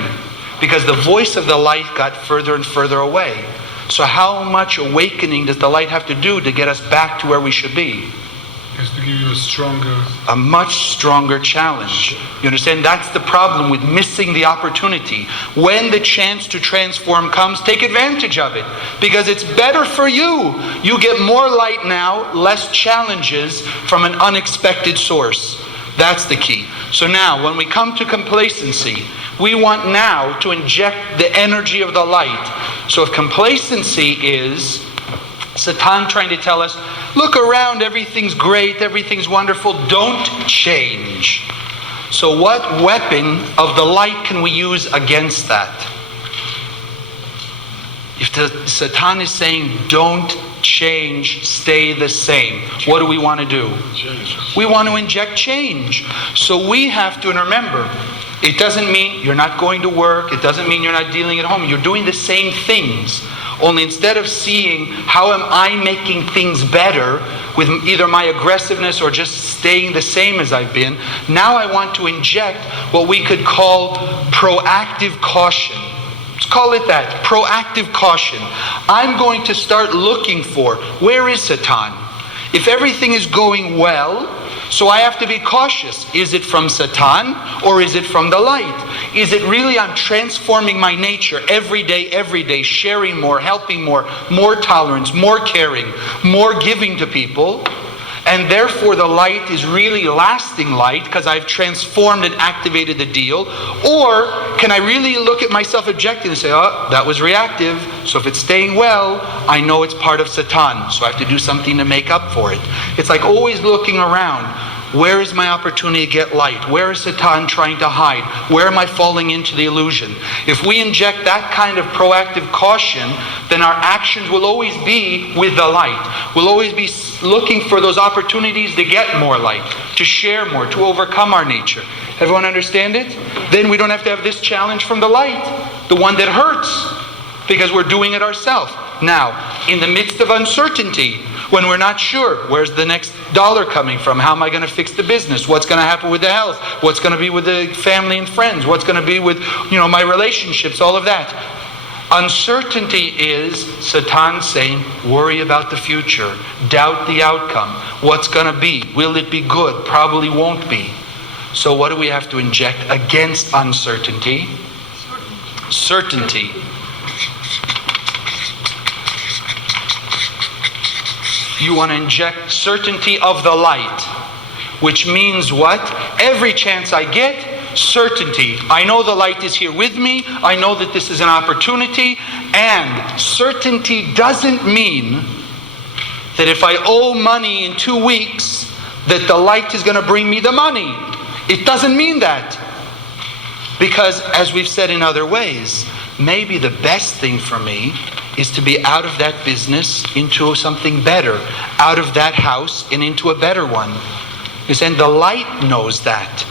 Because the voice of the light got further and further away. So how much awakening does the light have to do to get us back to where we should be? Has to give you a much stronger challenge. You understand? That's the problem with missing the opportunity. When the chance to transform comes, take advantage of it. Because it's better for you. You get more light now, less challenges from an unexpected source. That's the key. So now, when we come to complacency, we want now to inject the energy of the light. So if complacency is Satan trying to tell us, look around, everything's great, everything's wonderful, don't change. So what weapon of the light can we use against that? If Satan is saying, don't change, stay the same, what do we want to do? We want to inject change. So we have to, and remember, it doesn't mean you're not going to work, it doesn't mean you're not dealing at home, you're doing the same things. Only instead of seeing how am I making things better with either my aggressiveness or just staying the same as I've been, now I want to inject what we could call proactive caution. Let's call it that, proactive caution. I'm going to start looking for, where is Satan? If everything is going well, so I have to be cautious. Is it from Satan or is it from the light? Is it really I'm transforming my nature every day, sharing more, helping more tolerance, more caring, more giving to people, and therefore the light is really lasting light because I've transformed and activated the deal? Or can I really look at myself objectively and say, oh, that was reactive, so if it's staying well, I know it's part of Satan, so I have to do something to make up for it. It's like always looking around. Where is my opportunity to get light? Where is Satan trying to hide? Where am I falling into the illusion? If we inject that kind of proactive caution, then our actions will always be with the light. We'll always be looking for those opportunities to get more light, to share more, to overcome our nature. Everyone understand it? Then we don't have to have this challenge from the light, the one that hurts, because we're doing it ourselves. Now, in the midst of uncertainty, when we're not sure, where's the next dollar coming from? How am I going to fix the business? What's going to happen with the health? What's going to be with the family and friends? What's going to be with, my relationships, all of that? Uncertainty is Satan saying, worry about the future, doubt the outcome. What's going to be? Will it be good? Probably won't be. So what do we have to inject against uncertainty? Certainty. You want to inject certainty of the light, which means what? Every chance I get, certainty. I know the light is here with me. I know that this is an opportunity. And certainty doesn't mean that if I owe money in 2 weeks, that the light is going to bring me the money. It doesn't mean that. Because as we've said in other ways, maybe the best thing for me is to be out of that business into something better, out of that house and into a better one. And the light knows that.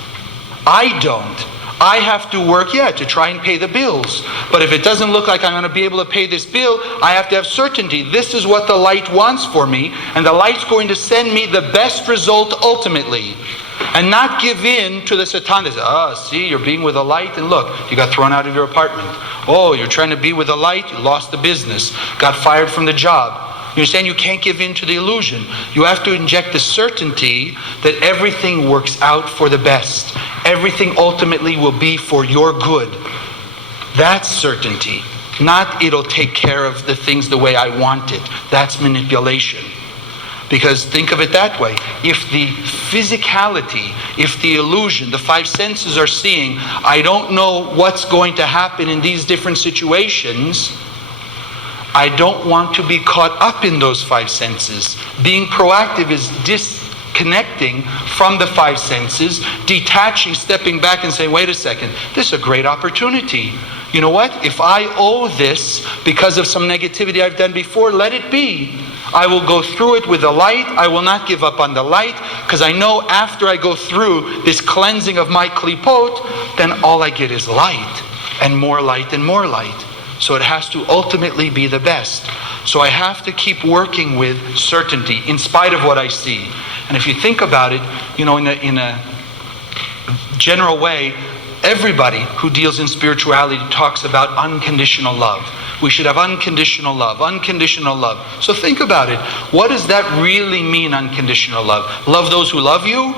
I don't. I have to work, to try and pay the bills. But if it doesn't look like I'm going to be able to pay this bill, I have to have certainty. This is what the light wants for me, and the light's going to send me the best result ultimately. And not give in to the Satan. See, you're being with the light, and look, you got thrown out of your apartment. Oh, you're trying to be with the light, you lost the business, got fired from the job. You're saying you can't give in to the illusion. You have to inject the certainty that everything works out for the best. Everything ultimately will be for your good. That's certainty. Not it'll take care of the things the way I want it. That's manipulation. Because think of it that way. If the physicality, if the illusion, the five senses are seeing, I don't know what's going to happen in these different situations, I don't want to be caught up in those five senses. Being proactive is disconnecting from the five senses, detaching, stepping back and saying, wait a second, this is a great opportunity. You know what? If I owe this because of some negativity I've done before, let it be. I will go through it with the light. I will not give up on the light, because I know after I go through this cleansing of my klipot, then all I get is light, and more light and more light. So it has to ultimately be the best. So I have to keep working with certainty in spite of what I see. And if you think about it, in a general way, everybody who deals in spirituality talks about unconditional love. We should have unconditional love, unconditional love. So think about it. What does that really mean, unconditional love? Love those who love you?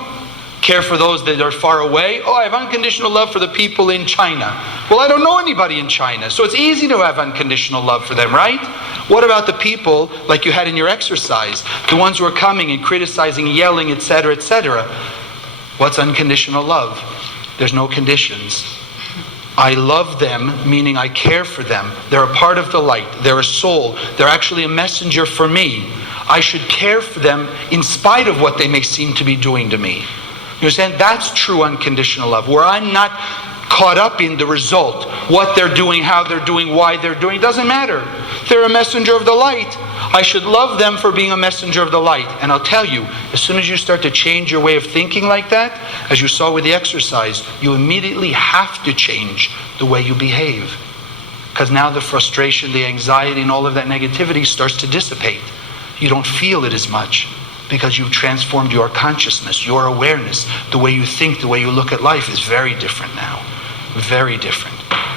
Care for those that are far away? Oh, I have unconditional love for the people in China. Well, I don't know anybody in China, so it's easy to have unconditional love for them, right? What about the people like you had in your exercise? The ones who are coming and criticizing, yelling, etc., etc. What's unconditional love? There's no conditions. I love them, meaning I care for them. They're a part of the light. They're a soul. They're actually a messenger for me. I should care for them in spite of what they may seem to be doing to me. You understand? That's true unconditional love, where I'm not caught up in the result. What they're doing, how they're doing, why they're doing, doesn't matter. They're a messenger of the light. I should love them for being a messenger of the light. And I'll tell you, as soon as you start to change your way of thinking like that, as you saw with the exercise, you immediately have to change the way you behave. Because now the frustration, the anxiety, and all of that negativity starts to dissipate. You don't feel it as much, because you've transformed your consciousness, your awareness. The way you think, the way you look at life is very different now. Very different.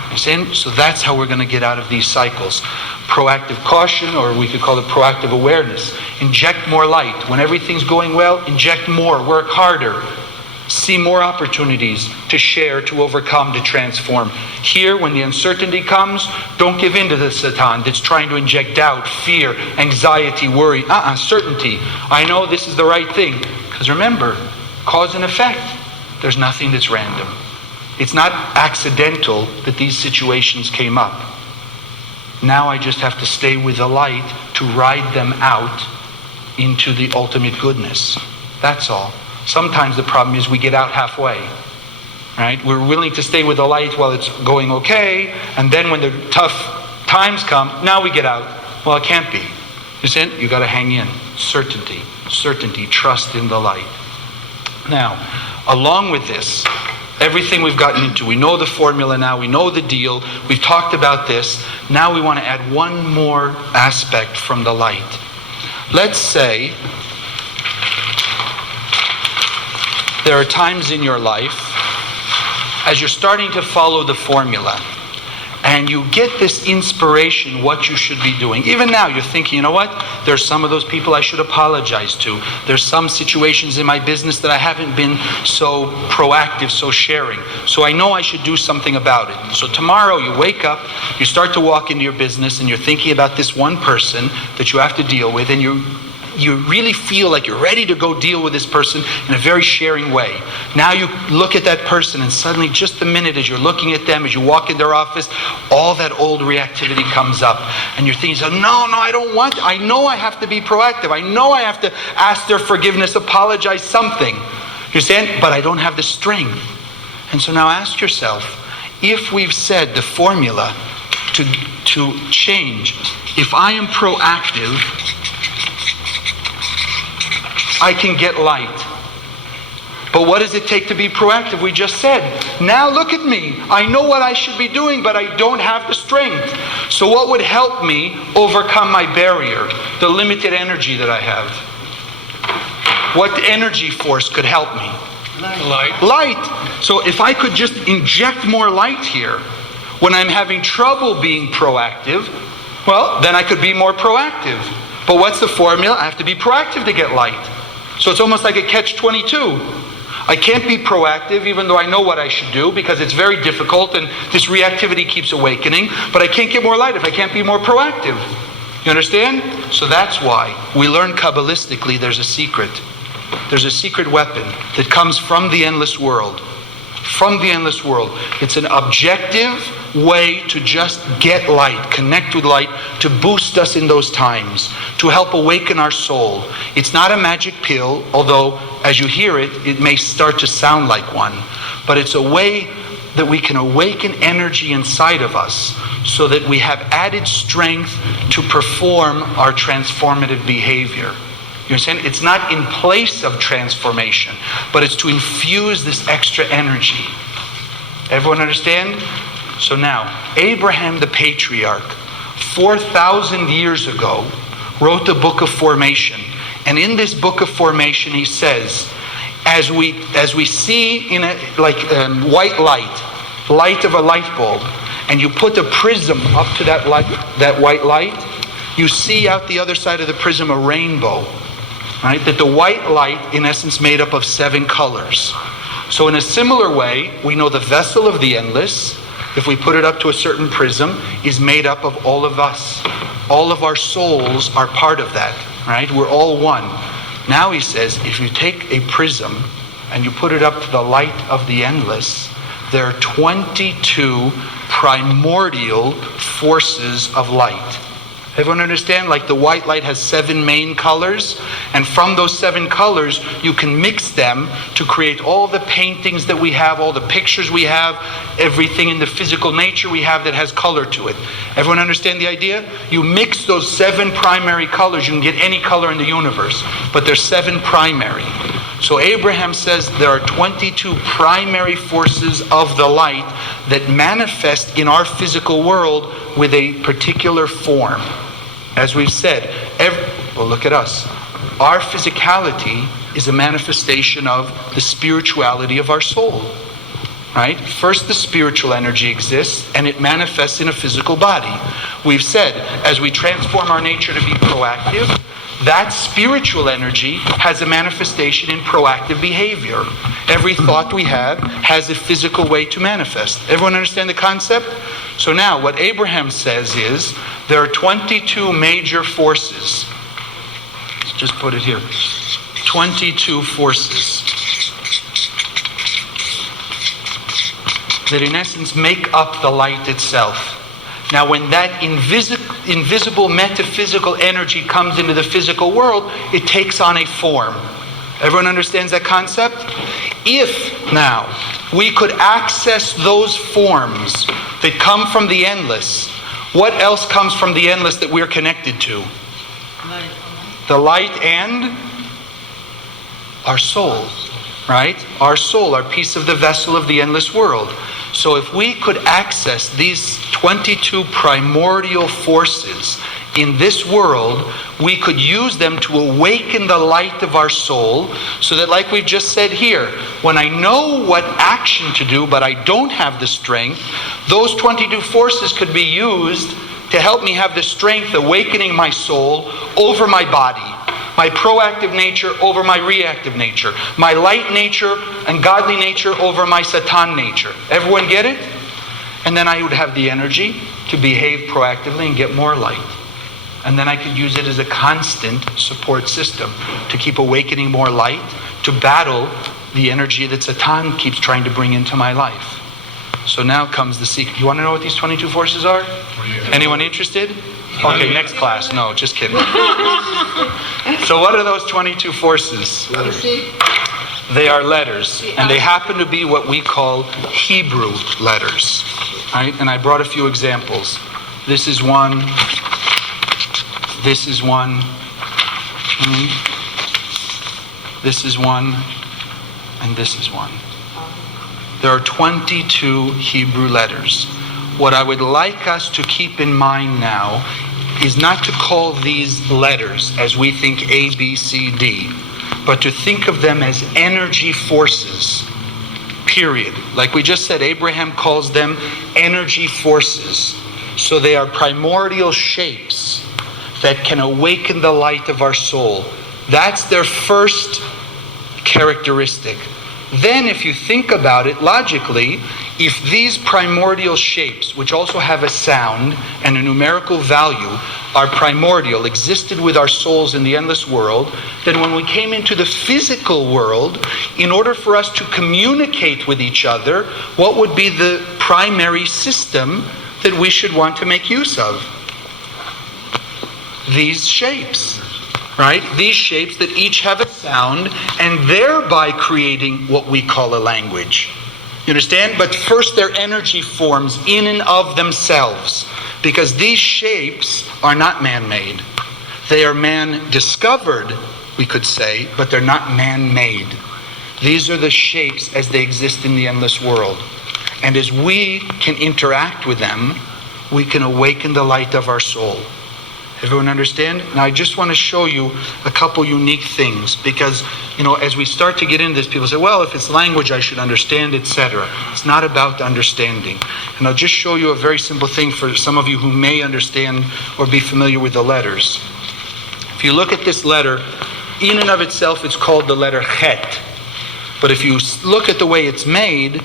You see? So that's how we're going to get out of these cycles. Proactive caution, or we could call it proactive awareness. Inject more light. When everything's going well, inject more, work harder. See more opportunities to share, to overcome, to transform. Here, when the uncertainty comes, don't give in to the Satan that's trying to inject doubt, fear, anxiety, worry. Certainty. I know this is the right thing. Because remember, cause and effect. There's nothing that's random. It's not accidental that these situations came up. Now I just have to stay with the light to ride them out into the ultimate goodness. That's all. Sometimes the problem is we get out halfway. Right? We're willing to stay with the light while it's going okay, and then when the tough times come, now we get out. Well, it can't be. You see? You got to hang in. Certainty. Certainty. Trust in the light. Now, along with this, everything we've gotten into, we know the formula now, we know the deal, we've talked about this. Now we want to add one more aspect from the light. Let's say there are times in your life, as you're starting to follow the formula, and you get this inspiration what you should be doing. Even now you're thinking, you know what? There's some of those people I should apologize to. There's some situations in my business that I haven't been so proactive, so sharing. So I know I should do something about it. So tomorrow you wake up, you start to walk into your business, and you're thinking about this one person that you have to deal with, and you really feel like you're ready to go deal with this person in a very sharing way. Now you look at that person, and suddenly, just the minute as you're looking at them, as you walk in their office, all that old reactivity comes up. And you're thinking, no, I don't want, I know I have to be proactive. I know I have to ask their forgiveness, apologize, something. You're saying, but I don't have the strength. And so now ask yourself, if we've said the formula to change, if I am proactive, I can get light. But what does it take to be proactive? We just said, now look at me. I know what I should be doing, but I don't have the strength. So what would help me overcome my barrier, the limited energy that I have? What energy force could help me? Light. So if I could just inject more light here, when I'm having trouble being proactive, well, then I could be more proactive. But what's the formula? I have to be proactive to get light. So it's almost like a catch-22. I can't be proactive even though I know what I should do, because it's very difficult and this reactivity keeps awakening, but I can't get more light if I can't be more proactive. You understand? So that's why we learn Kabbalistically there's a secret. There's a secret weapon that comes from the endless world. From the endless world. It's an objective way to just get light, connect with light, to boost us in those times, to help awaken our soul. It's not a magic pill, although as you hear it, it may start to sound like one. But it's a way that we can awaken energy inside of us so that we have added strength to perform our transformative behavior. You understand? It's not in place of transformation, but it's to infuse this extra energy. Everyone understand? So now, Abraham the patriarch, 4,000 years ago, wrote the book of formation. And in this book of formation, he says, as we see in a white light of a light bulb, and you put a prism up to that white light, you see out the other side of the prism a rainbow. Right? That the white light, in essence, made up of 7 colors. So in a similar way, we know the vessel of the endless, if we put it up to a certain prism, is made up of all of us. All of our souls are part of that. Right? We're all one. Now he says, if you take a prism and you put it up to the light of the endless, there are 22 primordial forces of light. Everyone understand? Like the white light has 7 main colors, and from those 7 colors, you can mix them to create all the paintings that we have, all the pictures we have, everything in the physical nature we have that has color to it. Everyone understand the idea? You mix those 7 primary colors, you can get any color in the universe, but there's 7 primary. So Abraham says there are 22 primary forces of the light that manifest in our physical world with a particular form. As we've said, well, look at us. Our physicality is a manifestation of the spirituality of our soul. Right? First, the spiritual energy exists, and it manifests in a physical body. We've said, as we transform our nature to be proactive, that spiritual energy has a manifestation in proactive behavior. Every thought we have has a physical way to manifest. Everyone understand the concept? So now, what Abraham says is, there are 22 major forces. Let's just put it here. 22 forces that in essence make up the light itself. Now when that invisible metaphysical energy comes into the physical world, it takes on a form. Everyone understands that concept? If now we could access those forms that come from the endless, what else comes from the endless that we're connected to? Light. The light and our soul, right? Our soul, our piece of the vessel of the endless world. So if we could access these 22 primordial forces in this world, we could use them to awaken the light of our soul, so that, like we've just said here, when I know what action to do but I don't have the strength, those 22 forces could be used to help me have the strength awakening my soul over my body, my proactive nature over my reactive nature, my light nature and godly nature over my Satan nature. Everyone get it? And then I would have the energy to behave proactively and get more light. And then I could use it as a constant support system to keep awakening more light, to battle the energy that Satan keeps trying to bring into my life. So now comes the secret. You want to know what these 22 forces are? Anyone interested? Okay, next class. No, just kidding. So what are those 22 forces? They are letters, and they happen to be what we call Hebrew letters. Right? And I brought a few examples. This is one. This is one. This is one. And this is one. There are 22 Hebrew letters. What I would like us to keep in mind now is not to call these letters as we think A, B, C, D, but to think of them as energy forces, period. Like we just said, Abraham calls them energy forces. So they are primordial shapes that can awaken the light of our soul. That's their first characteristic. Then if you think about it logically, if these primordial shapes, which also have a sound and a numerical value, are primordial, existed with our souls in the endless world, then when we came into the physical world, in order for us to communicate with each other, what would be the primary system that we should want to make use of? These shapes, right? These shapes that each have a sound, and thereby creating what we call a language. You understand? But first their energy forms in and of themselves, because these shapes are not man-made. They are man-discovered, we could say, but they're not man-made. These are the shapes as they exist in the endless world. And as we can interact with them, we can awaken the light of our soul. Everyone understand? Now I just want to show you a couple unique things, because, as we start to get into this, people say, well, if it's language, I should understand, etc. It's not about understanding. And I'll just show you a very simple thing for some of you who may understand or be familiar with the letters. If you look at this letter, in and of itself, it's called the letter Chet. But if you look at the way it's made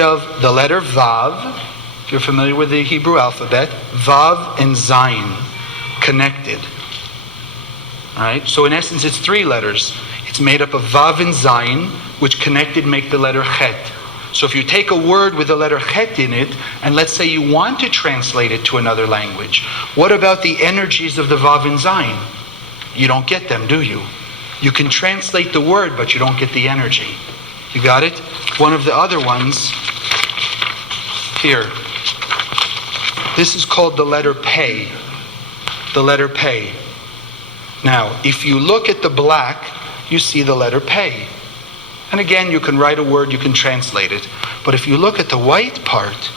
of the letter Vav, if you're familiar with the Hebrew alphabet, Vav and Zayin, connected. All right? So in essence, it's three letters. It's made up of Vav and Zayin, which connected make the letter Chet. So if you take a word with the letter Chet in it, and let's say you want to translate it to another language, what about the energies of the Vav and Zayin? You don't get them, do you? You can translate the word, but you don't get the energy. You got it? One of the other ones, here. This is called the letter Pei. The letter Pei. Now, if you look at the black, you see the letter Pei. And again, you can write a word, you can translate it. But if you look at the white part,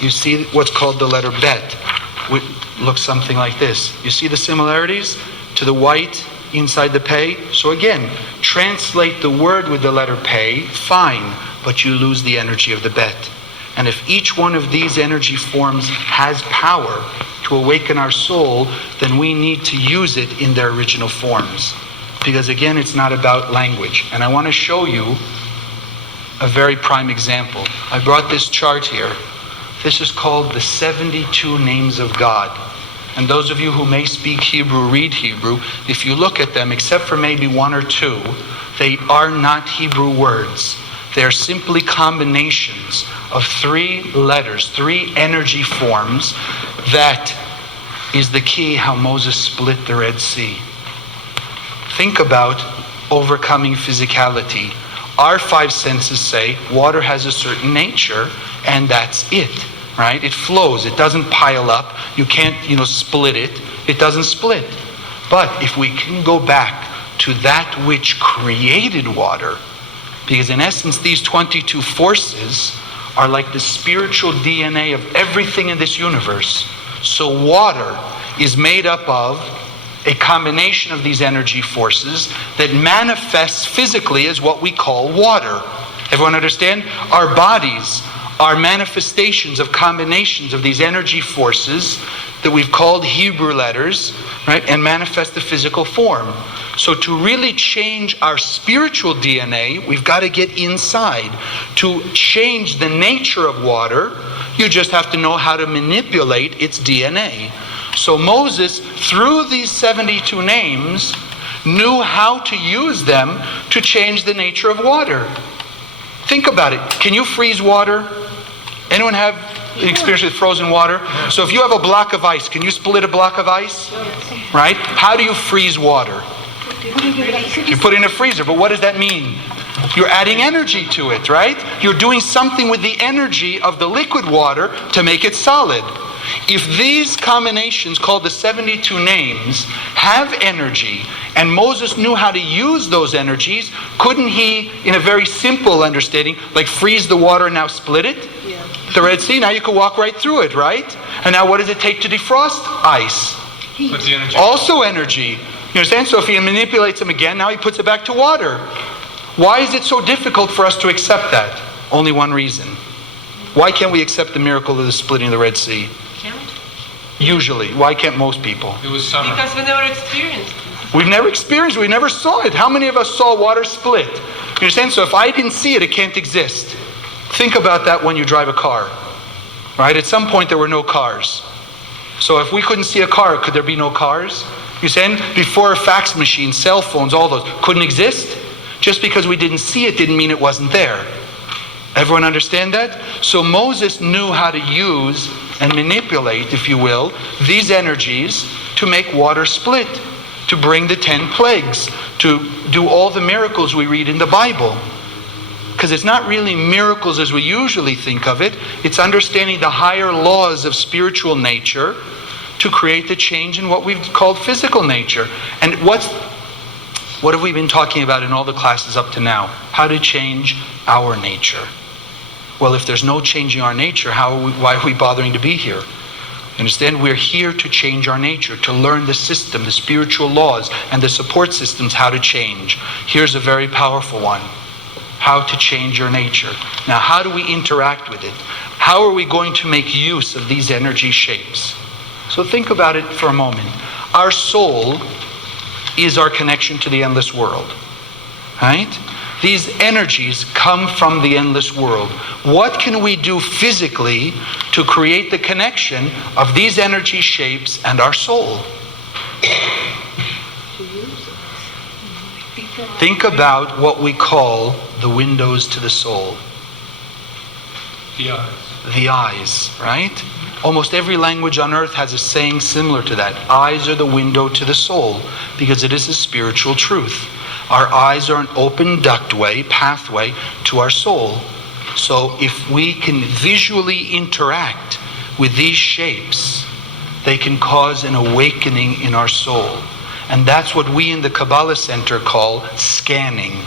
you see what's called the letter Bet, which looks something like this. You see the similarities to the white inside the Pei? So again, translate the word with the letter Pei, fine, but you lose the energy of the Bet. And if each one of these energy forms has power to awaken our soul, then we need to use it in their original forms. Because again, it's not about language. And I want to show you a very prime example. I brought this chart here. This is called the 72 names of God. And those of you who may speak Hebrew, read Hebrew, if you look at them, except for maybe one or two, they are not Hebrew words. They are simply combinations of three letters, three energy forms. That is the key how Moses split the Red Sea. Think about overcoming physicality. Our five senses say water has a certain nature, and that's it, right? It flows. It doesn't pile up. You can't, split it. It doesn't split. But if we can go back to that which created water, because in essence, these 22 forces are like the spiritual DNA of everything in this universe. So water is made up of a combination of these energy forces that manifests physically as what we call water. Everyone understand? Our bodies are manifestations of combinations of these energy forces that we've called Hebrew letters, right, and manifest the physical form. So to really change our spiritual DNA, we've got to get inside. To change the nature of water, you just have to know how to manipulate its DNA. So Moses, through these 72 names, knew how to use them to change the nature of water. Think about it. Can you freeze water? Anyone have experience with frozen water? So if you have a block of ice, can you split a block of ice? Right? How do you freeze water? You put it in a freezer, but what does that mean? You're adding energy to it, right? You're doing something with the energy of the liquid water to make it solid. If these combinations, called the 72 names, have energy, and Moses knew how to use those energies, couldn't he, in a very simple understanding, like freeze the water and now split it? Yeah. The Red Sea, now you can walk right through it, right? And now what does it take to defrost ice? But the energy. Also energy. You understand? So if he manipulates them again, now he puts it back to water. Why is it so difficult for us to accept that? Only one reason. Why can't we accept the miracle of the splitting of the Red Sea? Can't? Usually. Why can't most people? It was summer. Because we never experienced it. We've never experienced it. We never saw it. How many of us saw water split? You understand? So if I didn't see it, it can't exist. Think about that when you drive a car. Right? At some point there were no cars. So if we couldn't see a car, could there be no cars? You saying? Before a fax machine, cell phones, all those couldn't exist? Just because we didn't see it didn't mean it wasn't there. Everyone understand that? So Moses knew how to use and manipulate, if you will, these energies to make water split, to bring the 10 plagues, to do all the miracles we read in the Bible. Because it's not really miracles as we usually think of it. It's understanding the higher laws of spiritual nature to create the change in what we've called physical nature. And what have we been talking about in all the classes up to now? How to change our nature. Well, if there's no changing our nature, why are we bothering to be here? Understand? We're here to change our nature, to learn the system, the spiritual laws, and the support systems, how to change. Here's a very powerful one. How to change your nature. Now, how do we interact with it? How are we going to make use of these energy shapes? So think about it for a moment. Our soul is our connection to the endless world. Right? These energies come from the endless world. What can we do physically to create the connection of these energy shapes and our soul? Think about what we call the windows to the soul. The eyes. The eyes, right? Almost every language on earth has a saying similar to that. Eyes are the window to the soul, because it is a spiritual truth. Our eyes are an open ductway, pathway to our soul. So if we can visually interact with these shapes, they can cause an awakening in our soul. And that's what we in the Kabbalah Center call scanning.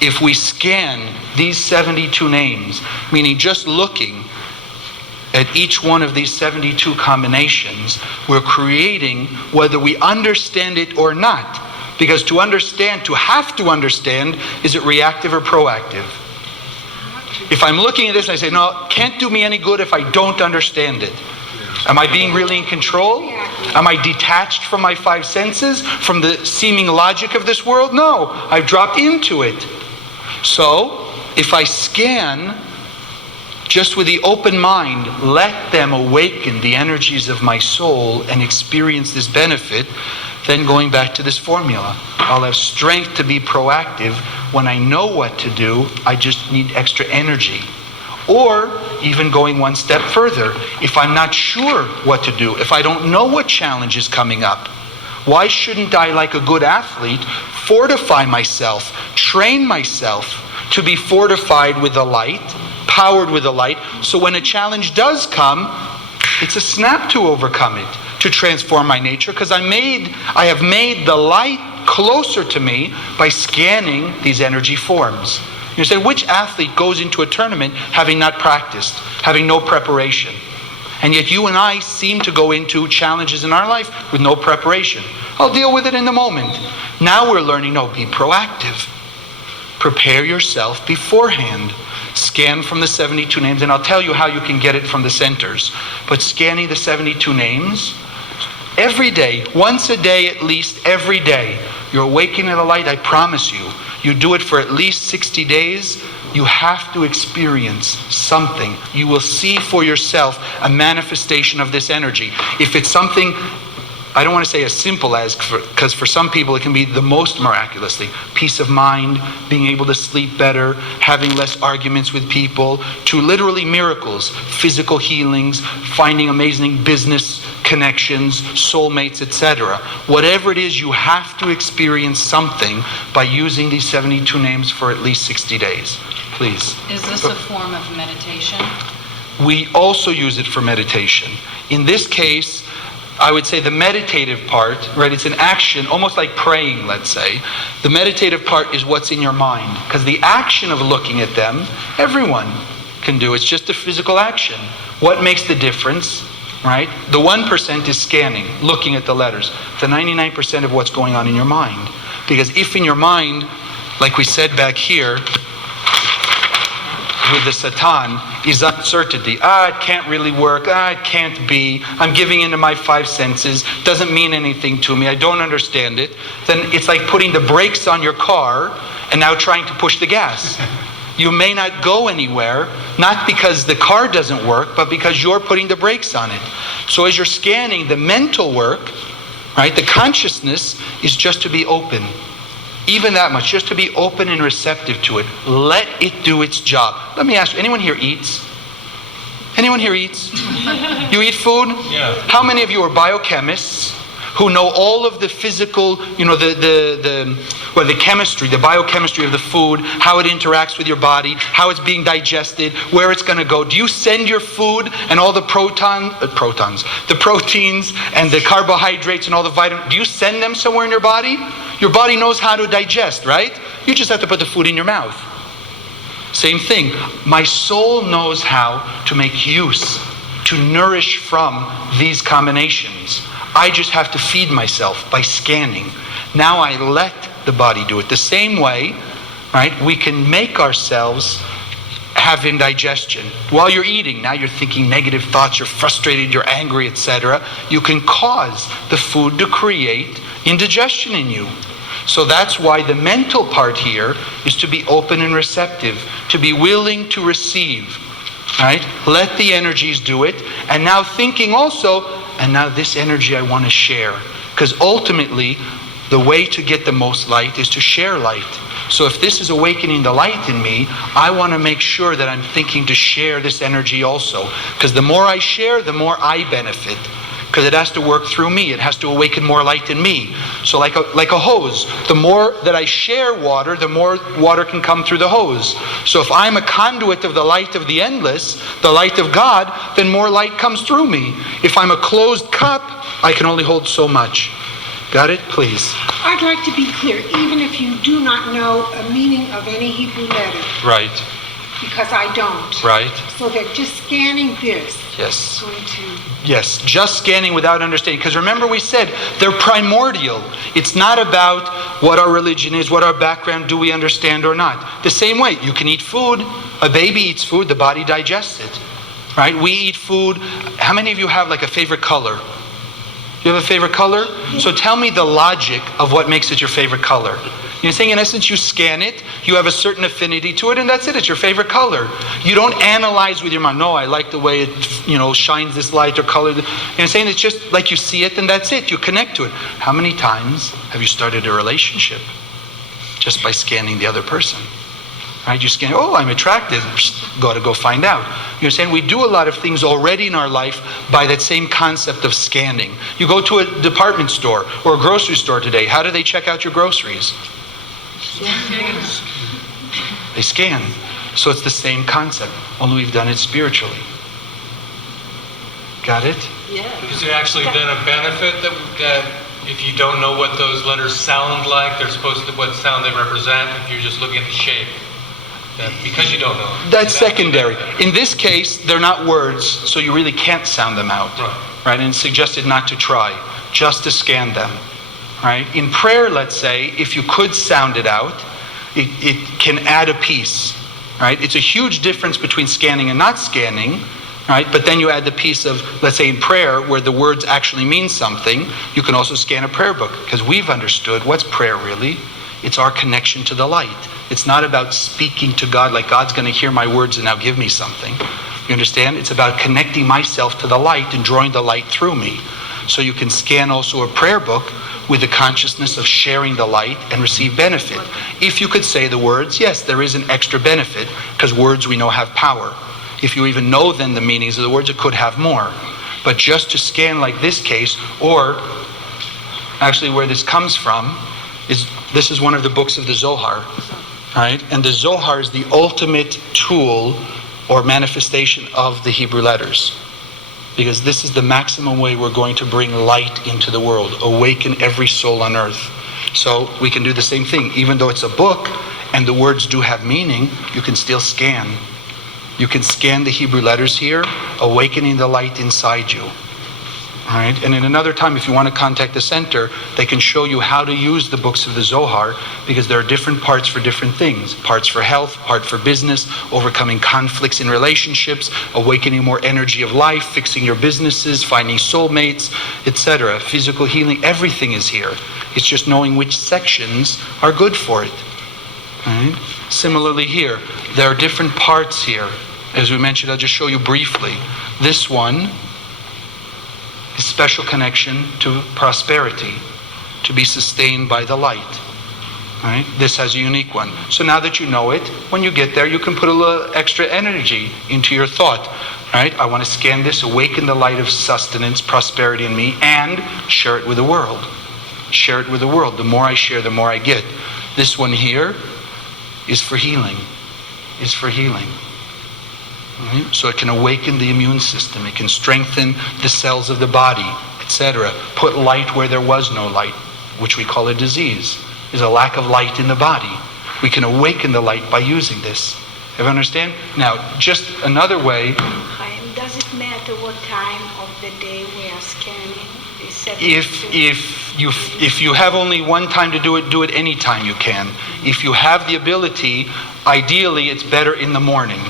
If we scan these 72 names, meaning just looking at each one of these 72 combinations, we're creating, whether we understand it or not. Because to understand, to have to understand, is it reactive or proactive? If I'm looking at this and I say, no, can't do me any good if I don't understand it. Am I being really in control? Am I detached from my 5 senses, from the seeming logic of this world? No, I've dropped into it. So, if I scan just with the open mind, let them awaken the energies of my soul and experience this benefit, then going back to this formula, I'll have strength to be proactive. When I know what to do, I just need extra energy. Or even going one step further, if I'm not sure what to do, if I don't know what challenge is coming up, why shouldn't I, like a good athlete, fortify myself, train myself to be fortified with the light, powered with the light, so when a challenge does come, it's a snap to overcome it, to transform my nature, because I have made the light closer to me by scanning these energy forms. You say, which athlete goes into a tournament having not practiced, having no preparation? And yet you and I seem to go into challenges in our life with no preparation. I'll deal with it in the moment. Now we're learning, no, be proactive. Prepare yourself beforehand. Scan from the 72 names, and I'll tell you how you can get it from the centers. But scanning the 72 names, every day, once a day at least, every day, you're awakening to the light, I promise you. You do it for at least 60 days, you have to experience something. You will see for yourself a manifestation of this energy. If it's something, I don't want to say as simple as, because for some people it can be the most miraculous thing. Peace of mind, being able to sleep better, having less arguments with people, to literally miracles, physical healings, finding amazing business connections, soulmates, etc. Whatever it is, you have to experience something by using these 72 names for at least 60 days. Please. Is this a form of meditation? We also use it for meditation. In this case, I would say the meditative part, right, it's an action, almost like praying, let's say. The meditative part is what's in your mind. Because the action of looking at them, everyone can do. It's just a physical action. What makes the difference, right? The 1% is scanning, looking at the letters. The 99% of what's going on in your mind. Because if in your mind, like we said back here, with the Satan, is uncertainty. It can't really work. It can't be. I'm giving into my 5 senses. Doesn't mean anything to me. I don't understand it. Then it's like putting the brakes on your car and now trying to push the gas. You may not go anywhere, not because the car doesn't work, but because you're putting the brakes on it. So as you're scanning, the mental work, right, the consciousness is just to be open. Even that much, just to be open and receptive to it. Let it do its job. Let me ask you, anyone here eats? Anyone here eats? You eat food? Yeah. How many of you are biochemists who know all of the physical, the chemistry, the biochemistry of the food, how it interacts with your body, how it's being digested, where it's going to go? Do you send your food and all the the proteins and the carbohydrates and all the vitamins, do you send them somewhere in your body? Your body knows how to digest, right? You just have to put the food in your mouth. Same thing. My soul knows how to make use, to nourish from these combinations. I just have to feed myself by scanning. Now I let the body do it. The same way, right, we can make ourselves have indigestion. While you're eating, now you're thinking negative thoughts, you're frustrated, you're angry, etc. You can cause the food to create indigestion in you. So that's why the mental part here is to be open and receptive, to be willing to receive, right? Let the energies do it. And now thinking also, and now this energy I want to share. Because ultimately, the way to get the most light is to share light. So if this is awakening the light in me, I want to make sure that I'm thinking to share this energy also. Because the more I share, the more I benefit. Because it has to work through me. It has to awaken more light in me. So like a hose, the more that I share water, the more water can come through the hose. So if I'm a conduit of the light of the endless, the light of God, then more light comes through me. If I'm a closed cup, I can only hold so much. Got it? Please. I'd like to be clear, even if you do not know a meaning of any Hebrew letter. Right. Because I don't. Right. So that just scanning this Yes. is going to... Yes, just scanning without understanding. Because remember we said, they're primordial. It's not about what our religion is, what our background, do we understand or not. The same way, you can eat food. A baby eats food, the body digests it. Right? We eat food. How many of you have like a favorite color? You have a favorite color? So tell me the logic of what makes it your favorite color. You're saying in essence you scan it, you have a certain affinity to it, and that's it, it's your favorite color. You don't analyze with your mind, no, I like the way it shines this light or color. You're saying it's just like you see it and that's it, you connect to it. How many times have you started a relationship just by scanning the other person? Right? You scan, oh, I'm attracted, got to go find out. You're saying we do a lot of things already in our life by that same concept of scanning. You go to a department store or a grocery store today, how do they check out your groceries? They scan. So it's the same concept, only we've done it spiritually. Got it? Yeah. Is there actually then a benefit that if you don't know what those letters sound like, they're supposed to, what sound they represent, if you're just looking at the shape? That because you don't know. That's secondary. In this case, they're not words, so you really can't sound them out. Right? And it's suggested not to try, just to scan them. Right? In prayer, let's say, if you could sound it out, it can add a piece. Right? It's a huge difference between scanning and not scanning. Right? But then you add the piece of, let's say in prayer, where the words actually mean something, you can also scan a prayer book. Because we've understood, what's prayer really? It's our connection to the light. It's not about speaking to God like God's going to hear my words and now give me something. You understand? It's about connecting myself to the light and drawing the light through me. So you can scan also a prayer book with the consciousness of sharing the light and receive benefit. If you could say the words, yes, there is an extra benefit because words we know have power. If you even know then the meanings of the words, it could have more. But just to scan like this case, or actually where this comes from, is this is one of the books of the Zohar. Right? And the Zohar is the ultimate tool or manifestation of the Hebrew letters. Because this is the maximum way we're going to bring light into the world, awaken every soul on earth. So we can do the same thing. Even though it's a book and the words do have meaning, you can still scan. You can scan the Hebrew letters here, awakening the light inside you. All right? And in another time, if you want to contact the center, they can show you how to use the books of the Zohar, because there are different parts for different things. Parts for health, part for business, overcoming conflicts in relationships, awakening more energy of life, fixing your businesses, finding soulmates, etc. Physical healing, everything is here. It's just knowing which sections are good for it. Right? Similarly here, there are different parts here. As we mentioned, I'll just show you briefly. This one is special connection to prosperity, to be sustained by the light. Right? This has a unique one. So now that you know it, when you get there, you can put a little extra energy into your thought. Right? I want to scan this, awaken the light of sustenance, prosperity in me, and share it with the world. Share it with the world. The more I share, the more I get. This one here is for healing. Is for healing. Right? So it can awaken the immune system. It can strengthen the cells of the body, etc. Put light where there was no light, which we call a disease. Is a lack of light in the body. We can awaken the light by using this. You understand? Now, just another way. Chaim, does it matter what time of the day we are scanning? If you have only one time to do it any time you can. If you have the ability, ideally it's better in the morning.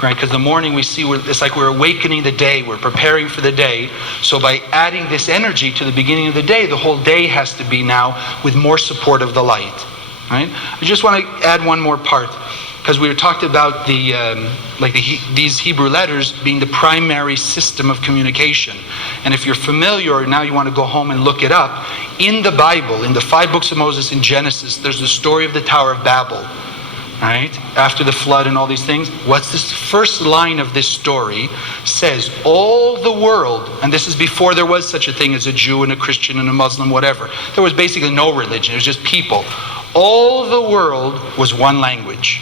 Right? Because the morning we see, it's like we're awakening the day, we're preparing for the day. So by adding this energy to the beginning of the day, the whole day has to be now with more support of the light. Right? I just want to add one more part, because we were talking about these Hebrew letters being the primary system of communication. And if you're familiar, or now you want to go home and look it up, in the Bible, in the 5 books of Moses in Genesis, there's the story of the Tower of Babel. Right? After the flood and all these things, what's this first line of this story says, all the world, and this is before there was such a thing as a Jew and a Christian and a Muslim, whatever. There was basically no religion, it was just people. All the world was one language.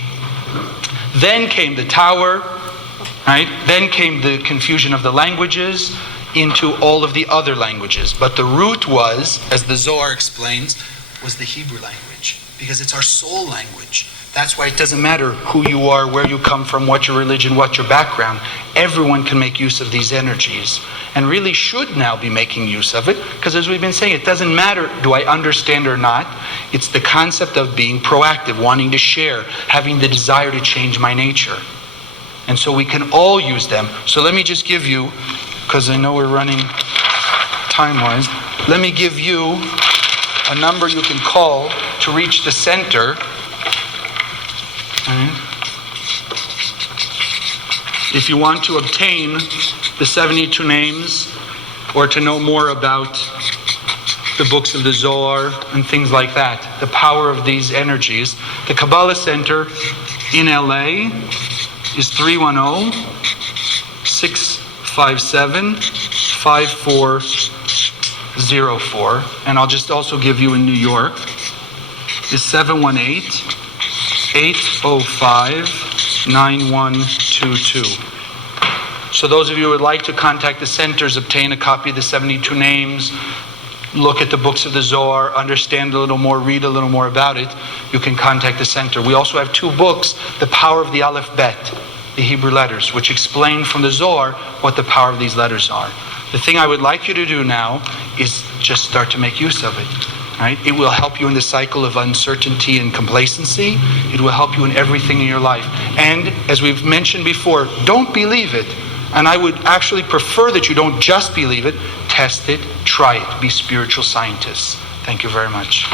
Then came the tower, right? Then came the confusion of the languages into all of the other languages. But the root was, as the Zohar explains, was the Hebrew language, because it's our soul language. That's why it doesn't matter who you are, where you come from, what your religion, what your background. Everyone can make use of these energies, and really should now be making use of it, because as we've been saying, it doesn't matter do I understand or not. It's the concept of being proactive, wanting to share, having the desire to change my nature. And so we can all use them. So let me just give you, because I know we're running time-wise, let me give you a number you can call to reach the center. If you want to obtain the 72 names, or to know more about the books of the Zohar and things like that, the power of these energies, the Kabbalah Center in LA is 310-657-5404. And I'll just also give you in New York is 718-805-9122. So those of you who would like to contact the centers, obtain a copy of the 72 names, look at the books of the Zohar, understand a little more, read a little more about it, you can contact the center. We also have 2 books, The Power of the Aleph Bet, the Hebrew letters, which explain from the Zohar what the power of these letters are. The thing I would like you to do now is just start to make use of it. Right? It will help you in the cycle of uncertainty and complacency. It will help you in everything in your life. And as we've mentioned before, don't believe it. And I would actually prefer that you don't just believe it, test it, try it, be spiritual scientists. Thank you very much.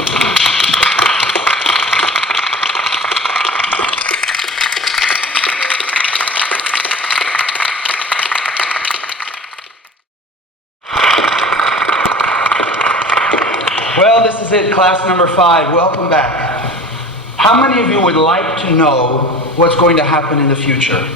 Well, this is it, class number 5. Welcome back. How many of you would like to know what's going to happen in the future?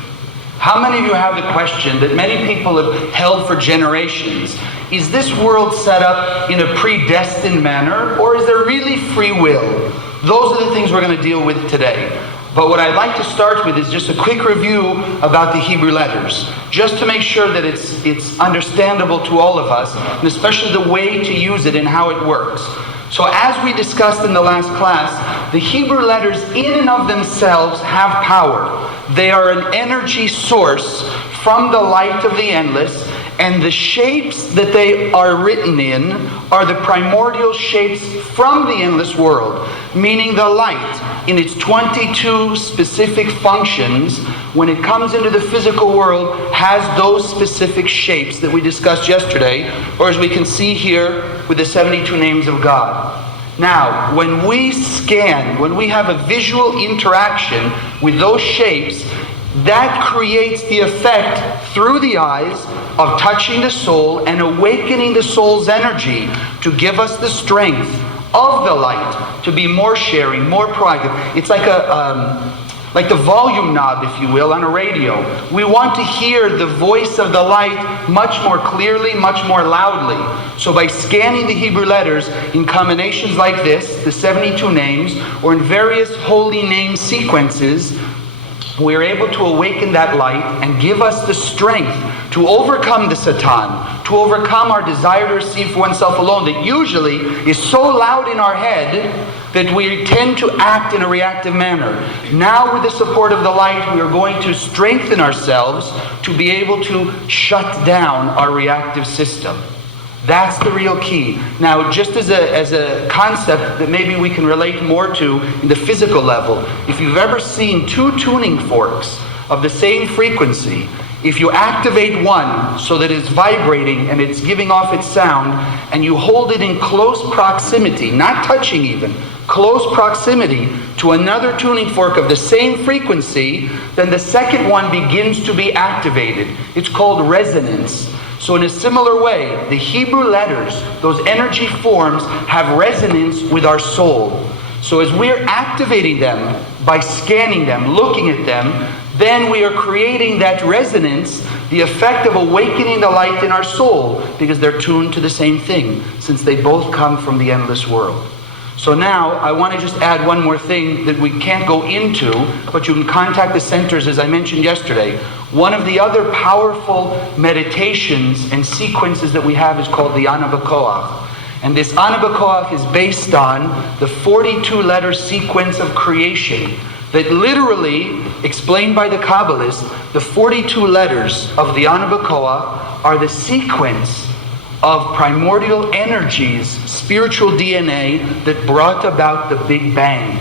How many of you have the question that many people have held for generations? Is this world set up in a predestined manner, or is there really free will? Those are the things we're going to deal with today. But what I'd like to start with is just a quick review about the Hebrew letters, just to make sure that it's understandable to all of us, and especially the way to use it and how it works. So as we discussed in the last class, the Hebrew letters in and of themselves have power. They are an energy source from the light of the endless, and the shapes that they are written in are the primordial shapes from the endless world, meaning the light in its 22 specific functions, when it comes into the physical world, has those specific shapes that we discussed yesterday, or as we can see here with the 72 names of God. Now, when we scan, when we have a visual interaction with those shapes, that creates the effect through the eyes of touching the soul and awakening the soul's energy to give us the strength of the light to be more sharing, more proactive. It's like like the volume knob, if you will, on a radio. We want to hear the voice of the light much more clearly, much more loudly. So by scanning the Hebrew letters in combinations like this, the 72 names, or in various holy name sequences, we are able to awaken that light and give us the strength to overcome the Satan, to overcome our desire to receive for oneself alone that usually is so loud in our head that we tend to act in a reactive manner. Now, with the support of the light, we are going to strengthen ourselves to be able to shut down our reactive system. That's the real key. Now, just as a concept that maybe we can relate more to in the physical level, if you've ever seen two tuning forks of the same frequency, if you activate one so that it's vibrating and it's giving off its sound, and you hold it in close proximity, not touching even, close proximity to another tuning fork of the same frequency, then the second one begins to be activated. It's called resonance. So in a similar way, the Hebrew letters, those energy forms, have resonance with our soul. So as we're activating them by scanning them, looking at them, then we are creating that resonance, the effect of awakening the light in our soul, because they're tuned to the same thing, since they both come from the endless world. So now, I want to just add one more thing that we can't go into, but you can contact the centers, as I mentioned yesterday. One of the other powerful meditations and sequences that we have is called the Ana B'Koach. And this Ana B'Koach is based on the 42-letter sequence of creation that literally, explained by the Kabbalists, the 42 letters of the Ana B'Koach are the sequence of primordial energies, spiritual DNA that brought about the Big Bang.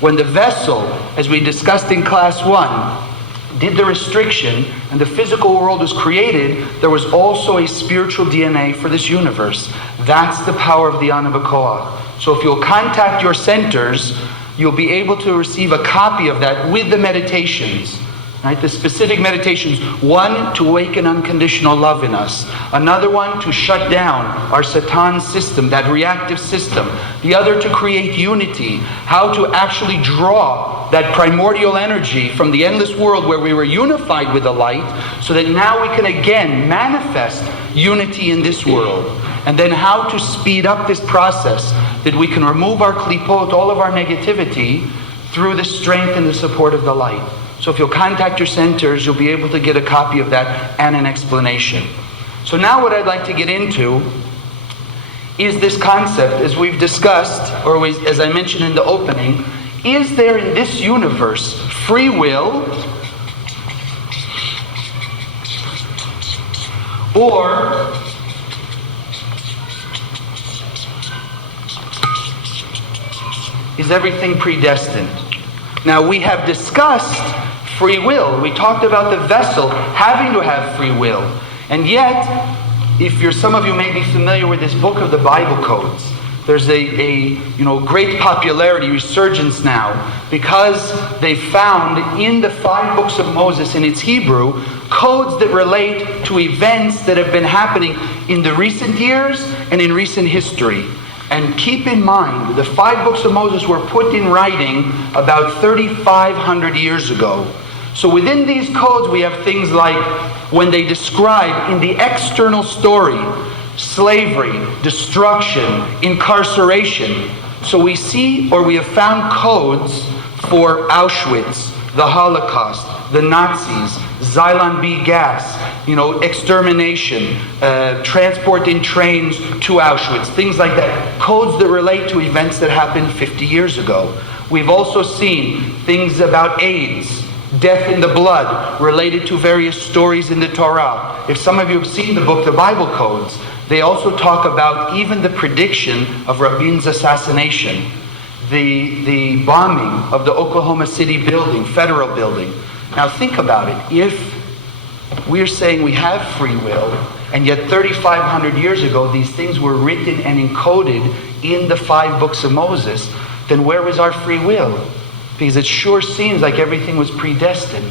When the vessel, as we discussed in class 1, did the restriction and the physical world was created, there was also a spiritual DNA for this universe. That's the power of the Ana B'Koach. So if you'll contact your centers, you'll be able to receive a copy of that with the meditations. Right? The specific meditations, one to awaken unconditional love in us, another one to shut down our Satan system, that reactive system, the other to create unity, how to actually draw that primordial energy from the endless world where we were unified with the light, so that now we can again manifest unity in this world. And then how to speed up this process, that we can remove our klipot, all of our negativity, through the strength and the support of the light. So if you'll contact your centers, you'll be able to get a copy of that and an explanation. So now what I'd like to get into is this concept, as we've discussed, or as I mentioned in the opening, is there in this universe free will, or is everything predestined? Now, we have discussed free will. We talked about the vessel having to have free will. And yet, some of you may be familiar with this book of the Bible codes. There's a great popularity, resurgence now, because they found in the 5 books of Moses, in its Hebrew, codes that relate to events that have been happening in the recent years and in recent history. And keep in mind, the 5 books of Moses were put in writing about 3,500 years ago. So within these codes we have things like, when they describe in the external story, slavery, destruction, incarceration. So we see, or we have found codes for Auschwitz, the Holocaust, the Nazis, Xylon B gas, extermination, transport in trains to Auschwitz, things like that. Codes that relate to events that happened 50 years ago. We've also seen things about AIDS, death in the blood, related to various stories in the Torah. If some of you have seen the book, the Bible Codes, they also talk about even the prediction of Rabin's assassination, the bombing of the Oklahoma City building, federal building. Now think about it. If we're saying we have free will, and yet 3,500 years ago these things were written and encoded in the 5 books of Moses, then where was our free will? Because it sure seems like everything was predestined.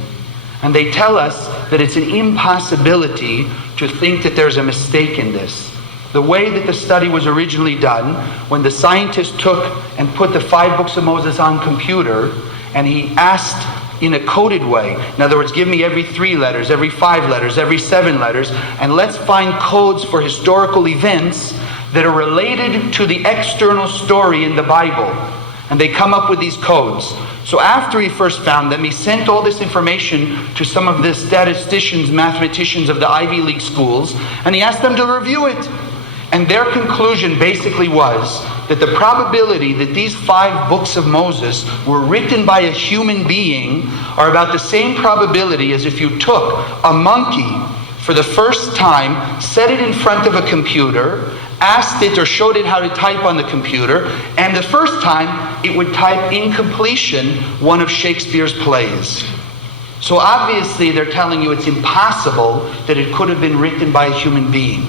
And they tell us that it's an impossibility to think that there's a mistake in this. The way that the study was originally done, when the scientist took and put the 5 books of Moses on computer, and he asked in a coded way, in other words, give me every 3 letters, every 5 letters, every 7 letters, and let's find codes for historical events that are related to the external story in the Bible. And they come up with these codes. So after he first found them, he sent all this information to some of the statisticians, mathematicians of the Ivy League schools, and he asked them to review it. And their conclusion basically was that the probability that these 5 books of Moses were written by a human being are about the same probability as if you took a monkey for the first time, set it in front of a computer, asked it or showed it how to type on the computer, and the first time it would type in completion one of Shakespeare's plays. So obviously they're telling you it's impossible that it could have been written by a human being.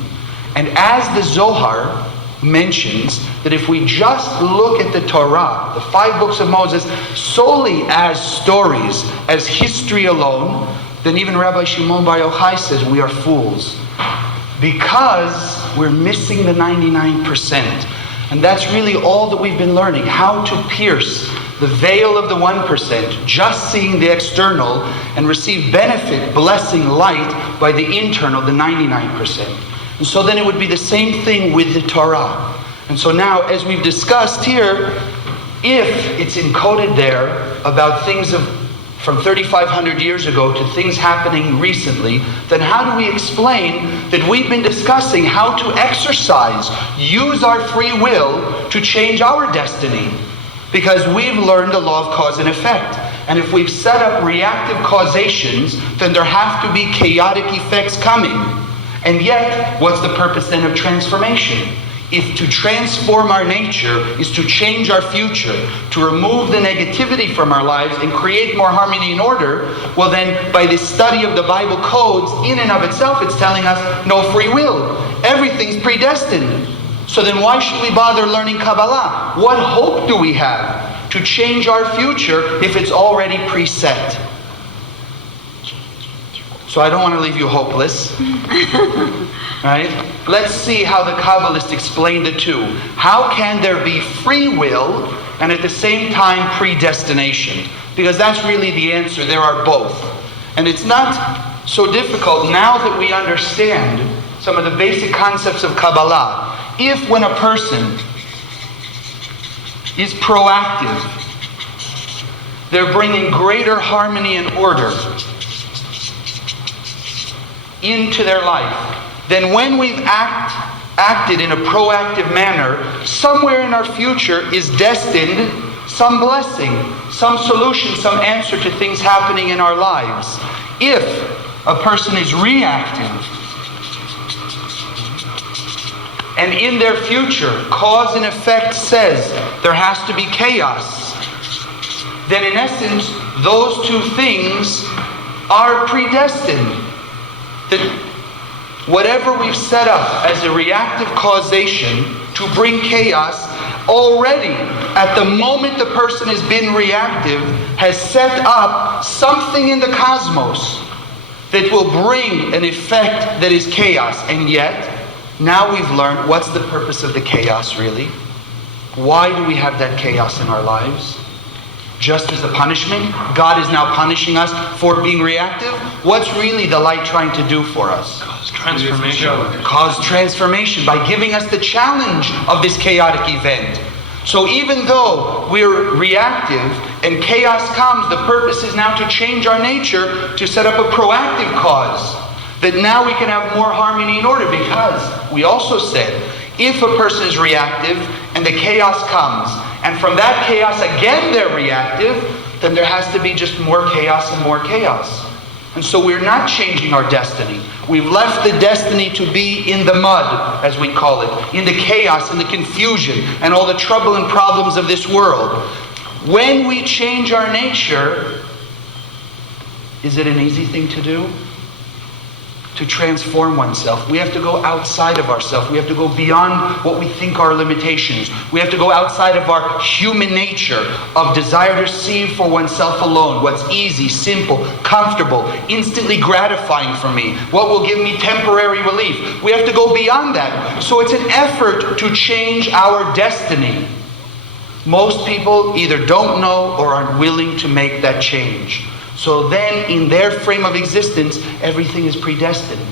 And as the Zohar mentions, that if we just look at the Torah, the 5 books of Moses, solely as stories, as history alone, then even Rabbi Shimon Bar Yochai says we are fools. Because we're missing the 99%. And that's really all that we've been learning, how to pierce the veil of the 1%, just seeing the external, and receive benefit, blessing, light by the internal, the 99%. And so then it would be the same thing with the Torah. And so now, as we've discussed here, if it's encoded there about things from 3,500 years ago to things happening recently, then how do we explain that we've been discussing how to exercise, use our free will to change our destiny? Because we've learned the law of cause and effect. And if we've set up reactive causations, then there have to be chaotic effects coming. And yet, what's the purpose then of transformation? If to transform our nature is to change our future, to remove the negativity from our lives and create more harmony and order, well then, by the study of the Bible codes, in and of itself, it's telling us no free will. Everything's predestined. So then why should we bother learning Kabbalah? What hope do we have to change our future if it's already preset? So I don't want to leave you hopeless. Right? Let's see how the Kabbalists explain the two. How can there be free will and at the same time predestination? Because that's really the answer. There are both. And it's not so difficult now that we understand some of the basic concepts of Kabbalah. If when a person is proactive, they're bringing greater harmony and order into their life, then when we've acted in a proactive manner, somewhere in our future is destined some blessing, some solution, some answer to things happening in our lives. If a person is reactive, and in their future, cause and effect says there has to be chaos, then in essence, those two things are predestined. That whatever we've set up as a reactive causation to bring chaos, already at the moment the person has been reactive, has set up something in the cosmos that will bring an effect that is chaos. And yet, now we've learned what's the purpose of the chaos really? Why do we have that chaos in our lives? Just as a punishment? God is now punishing us for being reactive? What's really the light trying to do for us? Cause transformation. Cause transformation by giving us the challenge of this chaotic event. So even though we're reactive and chaos comes, the purpose is now to change our nature, to set up a proactive cause. That now we can have more harmony and order, because we also said, if a person is reactive and the chaos comes, and from that chaos again they're reactive, then there has to be just more chaos and more chaos. And so we're not changing our destiny. We've left the destiny to be in the mud, as we call it, in the chaos and the confusion and all the trouble and problems of this world. When we change our nature, is it an easy thing to do? to transform oneself. We have to go outside of ourselves. We have to go beyond what we think are limitations. We have to go outside of our human nature of desire to receive for oneself alone. What's easy, simple, comfortable, instantly gratifying for me. What will give me temporary relief. We have to go beyond that. So it's an effort to change our destiny. Most people either don't know or aren't willing to make that change. So then, in their frame of existence, everything is predestined.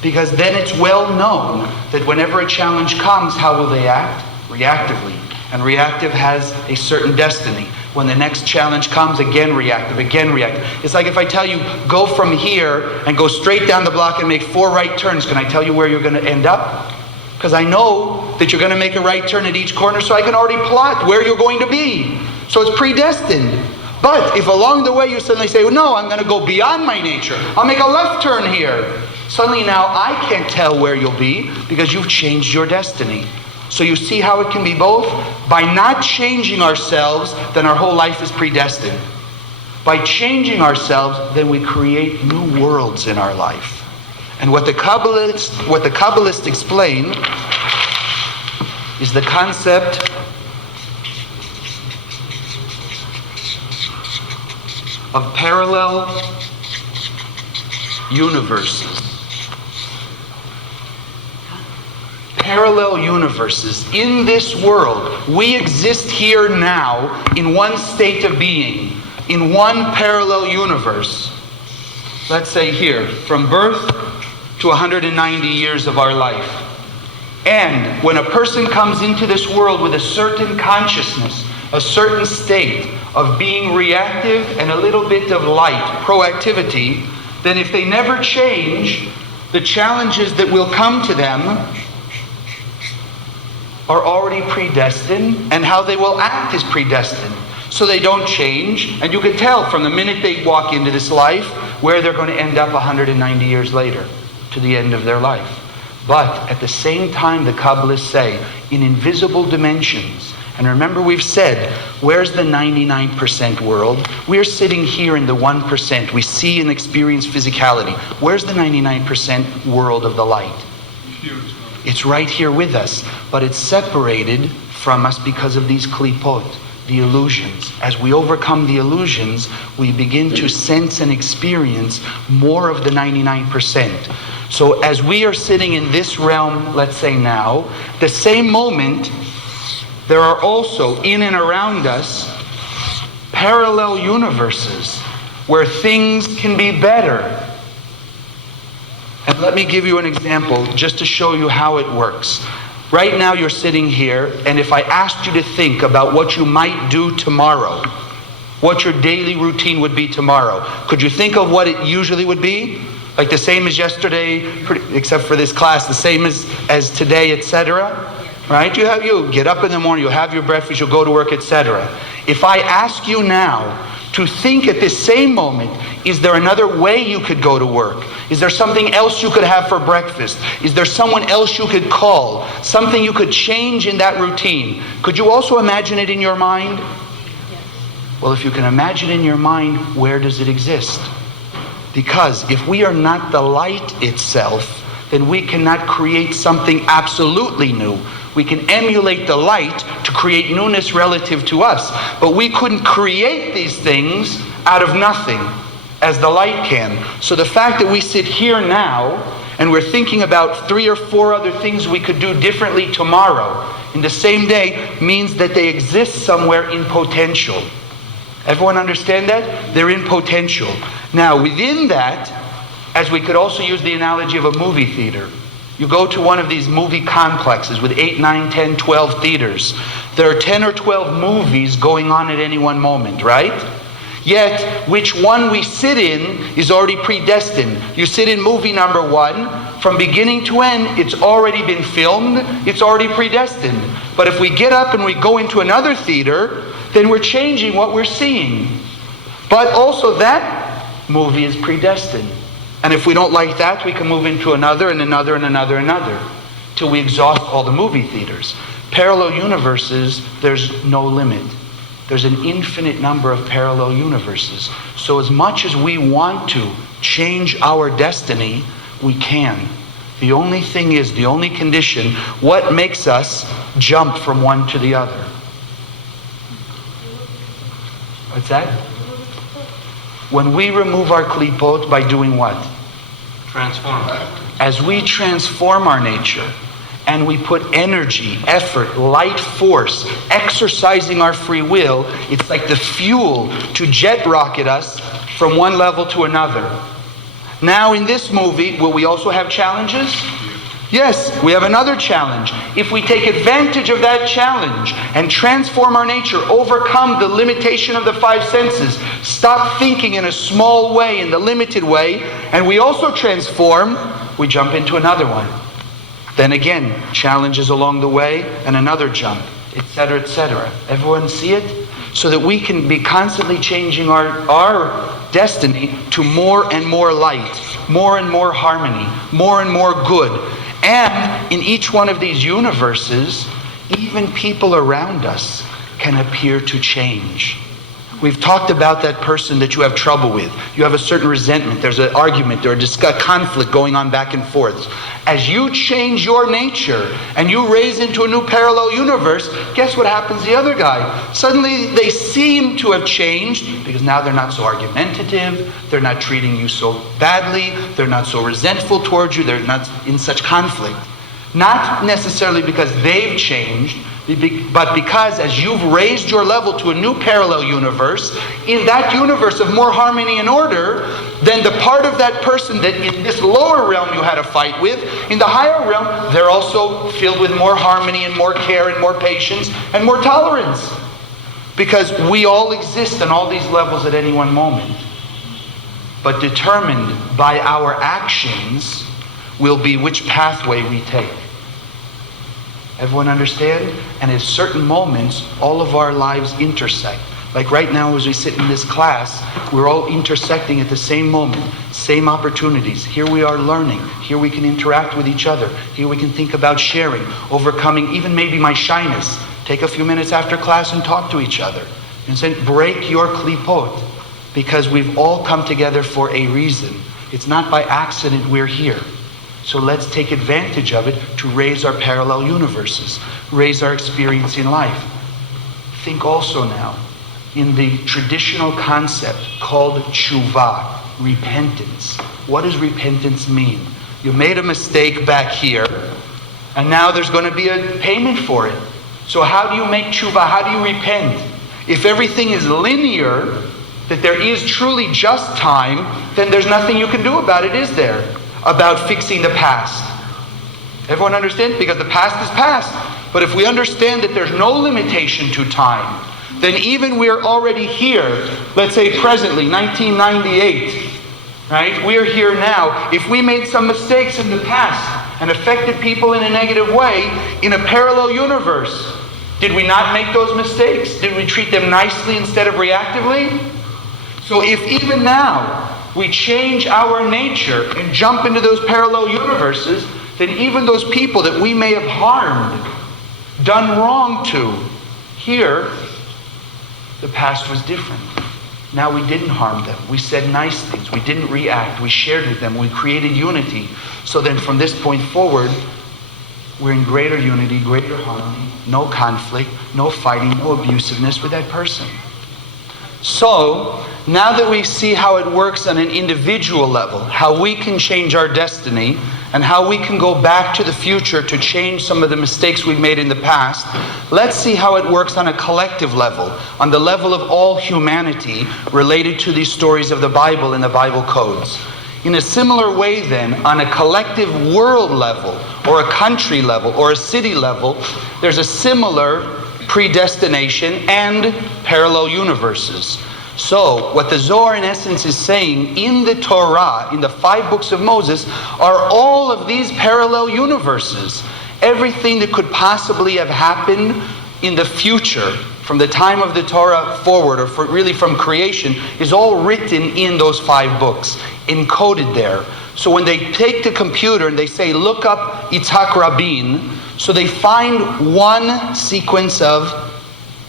Because then it's well known that whenever a challenge comes, how will they act? Reactively. And reactive has a certain destiny. When the next challenge comes, again reactive, again reactive. It's like if I tell you, go from here and go straight down the block and make 4 right turns. Can I tell you where you're going to end up? Because I know that you're going to make a right turn at each corner, so I can already plot where you're going to be. So it's predestined. But if along the way you suddenly say, well, no, I'm going to go beyond my nature. I'll make a left turn here. Suddenly now I can't tell where you'll be because you've changed your destiny. So you see how it can be both? By not changing ourselves, then our whole life is predestined. By changing ourselves, then we create new worlds in our life. And what the Kabbalists explain is the concept of parallel universes. Parallel universes. In this world, we exist here now in one state of being, in one parallel universe. Let's say here, from birth to 190 years of our life. And when a person comes into this world with a certain consciousness, a certain state of being reactive and a little bit of light, proactivity, then if they never change, the challenges that will come to them are already predestined, and how they will act is predestined. So they don't change, and you can tell from the minute they walk into this life where they're going to end up 190 years later, to the end of their life. But at the same time, the Kabbalists say, in invisible dimensions, and remember we've said, where's the 99% world? We're sitting here in the 1%. We see and experience physicality. Where's the 99% world of the light? It's right here with us, but it's separated from us because of these klipot, the illusions. As we overcome the illusions, we begin to sense and experience more of the 99%. So as we are sitting in this realm, let's say now, the same moment, there are also in and around us parallel universes where things can be better. And let me give you an example just to show you how it works. Right now you're sitting here, and if I asked you to think about what you might do tomorrow, what your daily routine would be tomorrow, could you think of what it usually would be? Like the same as yesterday, except for this class, the same as today, etc.? Right? You get up in the morning, you'll have your breakfast, you'll go to work, etc. If I ask you now to think at this same moment, is there another way you could go to work? Is there something else you could have for breakfast? Is there someone else you could call? Something you could change in that routine? Could you also imagine it in your mind? Well, if you can imagine in your mind, where does it exist? Because if we are not the light itself, then we cannot create something absolutely new. We can emulate the light to create newness relative to us. But we couldn't create these things out of nothing, as the light can. So the fact that we sit here now, and we're thinking about 3 or 4 other things we could do differently tomorrow, in the same day, means that they exist somewhere in potential. Everyone understand that? They're in potential. Now, within that, as we could also use the analogy of a movie theater. You go to one of these movie complexes with 8, 9, 10, 12 theaters. There are 10 or 12 movies going on at any one moment, right? Yet, which one we sit in is already predestined. You sit in movie number 1, from beginning to end, it's already been filmed, it's already predestined. But if we get up and we go into another theater, then we're changing what we're seeing. But also that movie is predestined. And if we don't like that, we can move into another and another and another and another, till we exhaust all the movie theaters. Parallel universes, there's no limit. There's an infinite number of parallel universes. So as much as we want to change our destiny, We can. The only thing is, the only condition, what makes us jump from one to the other? What's that? When we remove our klipot by doing what? Transform. As we transform our nature and we put energy, effort, light force, exercising our free will, it's like the fuel to jet rocket us from one level to another. Now in this movie, will we also have challenges? Yes, we have another challenge. If we take advantage of that challenge and transform our nature, overcome the limitation of the five senses, stop thinking in a small way, in the limited way, and we also transform, we jump into another one. Then again, challenges along the way and another jump, etc., etc. Everyone see it? So that we can be constantly changing our destiny to more and more light, more and more harmony, more and more good. And in each one of these universes, even people around us can appear to change. We've talked about that person that you have trouble with. You have a certain resentment. There's an argument or a conflict going on back and forth. As you change your nature and you raise into a new parallel universe, guess what happens to the other guy? Suddenly they seem to have changed because now they're not so argumentative. They're not treating you so badly. They're not so resentful towards you. They're not in such conflict. Not necessarily because they've changed, but because as you've raised your level to a new parallel universe, in that universe of more harmony and order, then the part of that person that in this lower realm you had a fight with, in the higher realm, they're also filled with more harmony and more care and more patience and more tolerance. Because we all exist on all these levels at any one moment. But determined by our actions will be which pathway we take. Everyone understand? And at certain moments, all of our lives intersect. Like right now as we sit in this class, we're all intersecting at the same moment, same opportunities. Here we are learning. Here we can interact with each other. Here we can think about sharing, overcoming even maybe my shyness. Take a few minutes after class and talk to each other. And say, break your klipot. Because we've all come together for a reason. It's not by accident we're here. So let's take advantage of it to raise our parallel universes, raise our experience in life. Think also now in the traditional concept called tshuva, repentance. What does repentance mean? You made a mistake back here, and now there's going to be a payment for it. So how do you make tshuva? How do you repent? If everything is linear, that there is truly just time, then there's nothing you can do about it, is there? About fixing the past. Everyone understand? Because the past is past. But if we understand that there's no limitation to time, then even we're already here, let's say presently, 1998, right? We're here now. If we made some mistakes in the past and affected people in a negative way, in a parallel universe, did we not make those mistakes? Did we treat them nicely instead of reactively? So if even now, we change our nature and jump into those parallel universes, then even those people that we may have harmed, done wrong to, here, the past was different. Now we didn't harm them. We said nice things. We didn't react. We shared with them. We created unity. So then from this point forward, we're in greater unity, greater harmony, no conflict, no fighting, no abusiveness with that person. So, now that we see how it works on an individual level, how we can change our destiny, and how we can go back to the future to change some of the mistakes we've made in the past, let's see how it works on a collective level, on the level of all humanity related to these stories of the Bible and the Bible codes. In a similar way then, on a collective world level, or a country level, or a city level, there's a similar predestination and parallel universes. So, what the Zohar in essence is saying, in the Torah, in the 5 books of Moses, are all of these parallel universes. Everything that could possibly have happened in the future, from the time of the Torah forward, or really from creation, is all written in those 5 books, encoded there. So when they take the computer and they say, look up Yitzhak Rabin, so they find one sequence of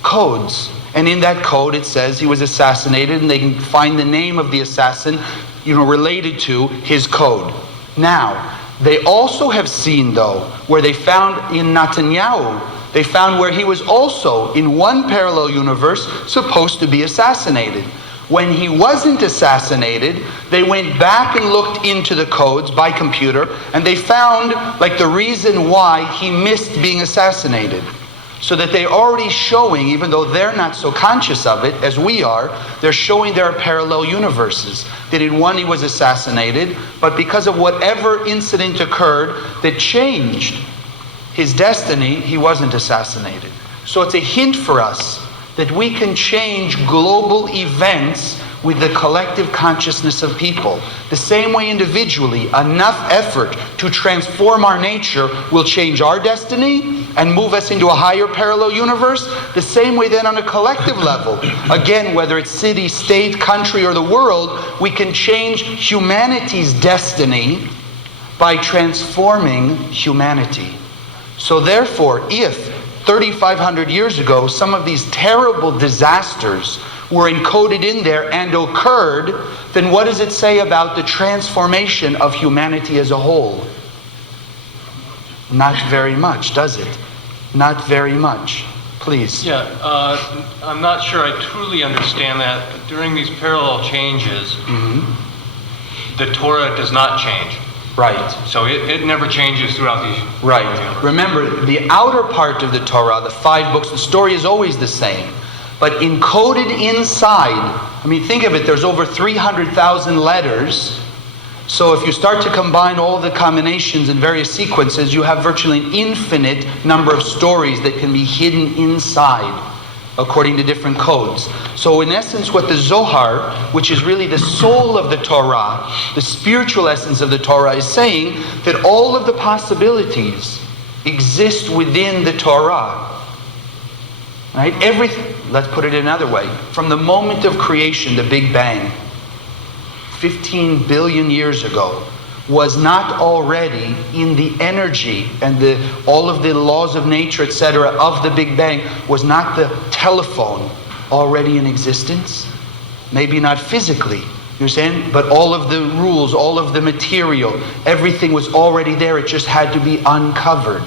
codes. And in that code it says he was assassinated, and they can find the name of the assassin, related to his code. Now, they also have seen, though, where they found in Netanyahu, they found where he was also, in one parallel universe, supposed to be assassinated. When he wasn't assassinated, they went back and looked into the codes by computer, and they found, like, the reason why he missed being assassinated. So that they're already showing, even though they're not so conscious of it as we are, they're showing there are parallel universes. That in one he was assassinated, but because of whatever incident occurred that changed his destiny, he wasn't assassinated. So it's a hint for us that we can change global events with the collective consciousness of people. The same way individually, enough effort to transform our nature will change our destiny and move us into a higher parallel universe. The same way then on a collective level, again, whether it's city, state, country, or the world, we can change humanity's destiny by transforming humanity. So therefore, if 3,500 years ago, some of these terrible disasters were encoded in there and occurred, then what does it say about the transformation of humanity as a whole? Not very much, does it? Not very much. Please. Yeah, I'm not sure I truly understand that. But during these parallel changes, the Torah does not change. Right. So it never changes throughout these. Right. Remember, the outer part of the Torah, the 5 books, the story is always the same. But encoded inside, I mean, think of it, there's over 300,000 letters. So if you start to combine all the combinations in various sequences, you have virtually an infinite number of stories that can be hidden inside, according to different codes. So in essence, what the Zohar, which is really the soul of the Torah, the spiritual essence of the Torah, is saying that all of the possibilities exist within the Torah. Right? Everything, let's put it another way. From the moment of creation, the Big Bang, 15 billion years ago, was not already in the energy and all of the laws of nature, etc., of the Big Bang, was not the telephone already in existence? Maybe not physically, you understand? But all of the rules, all of the material, everything was already there. It just had to be uncovered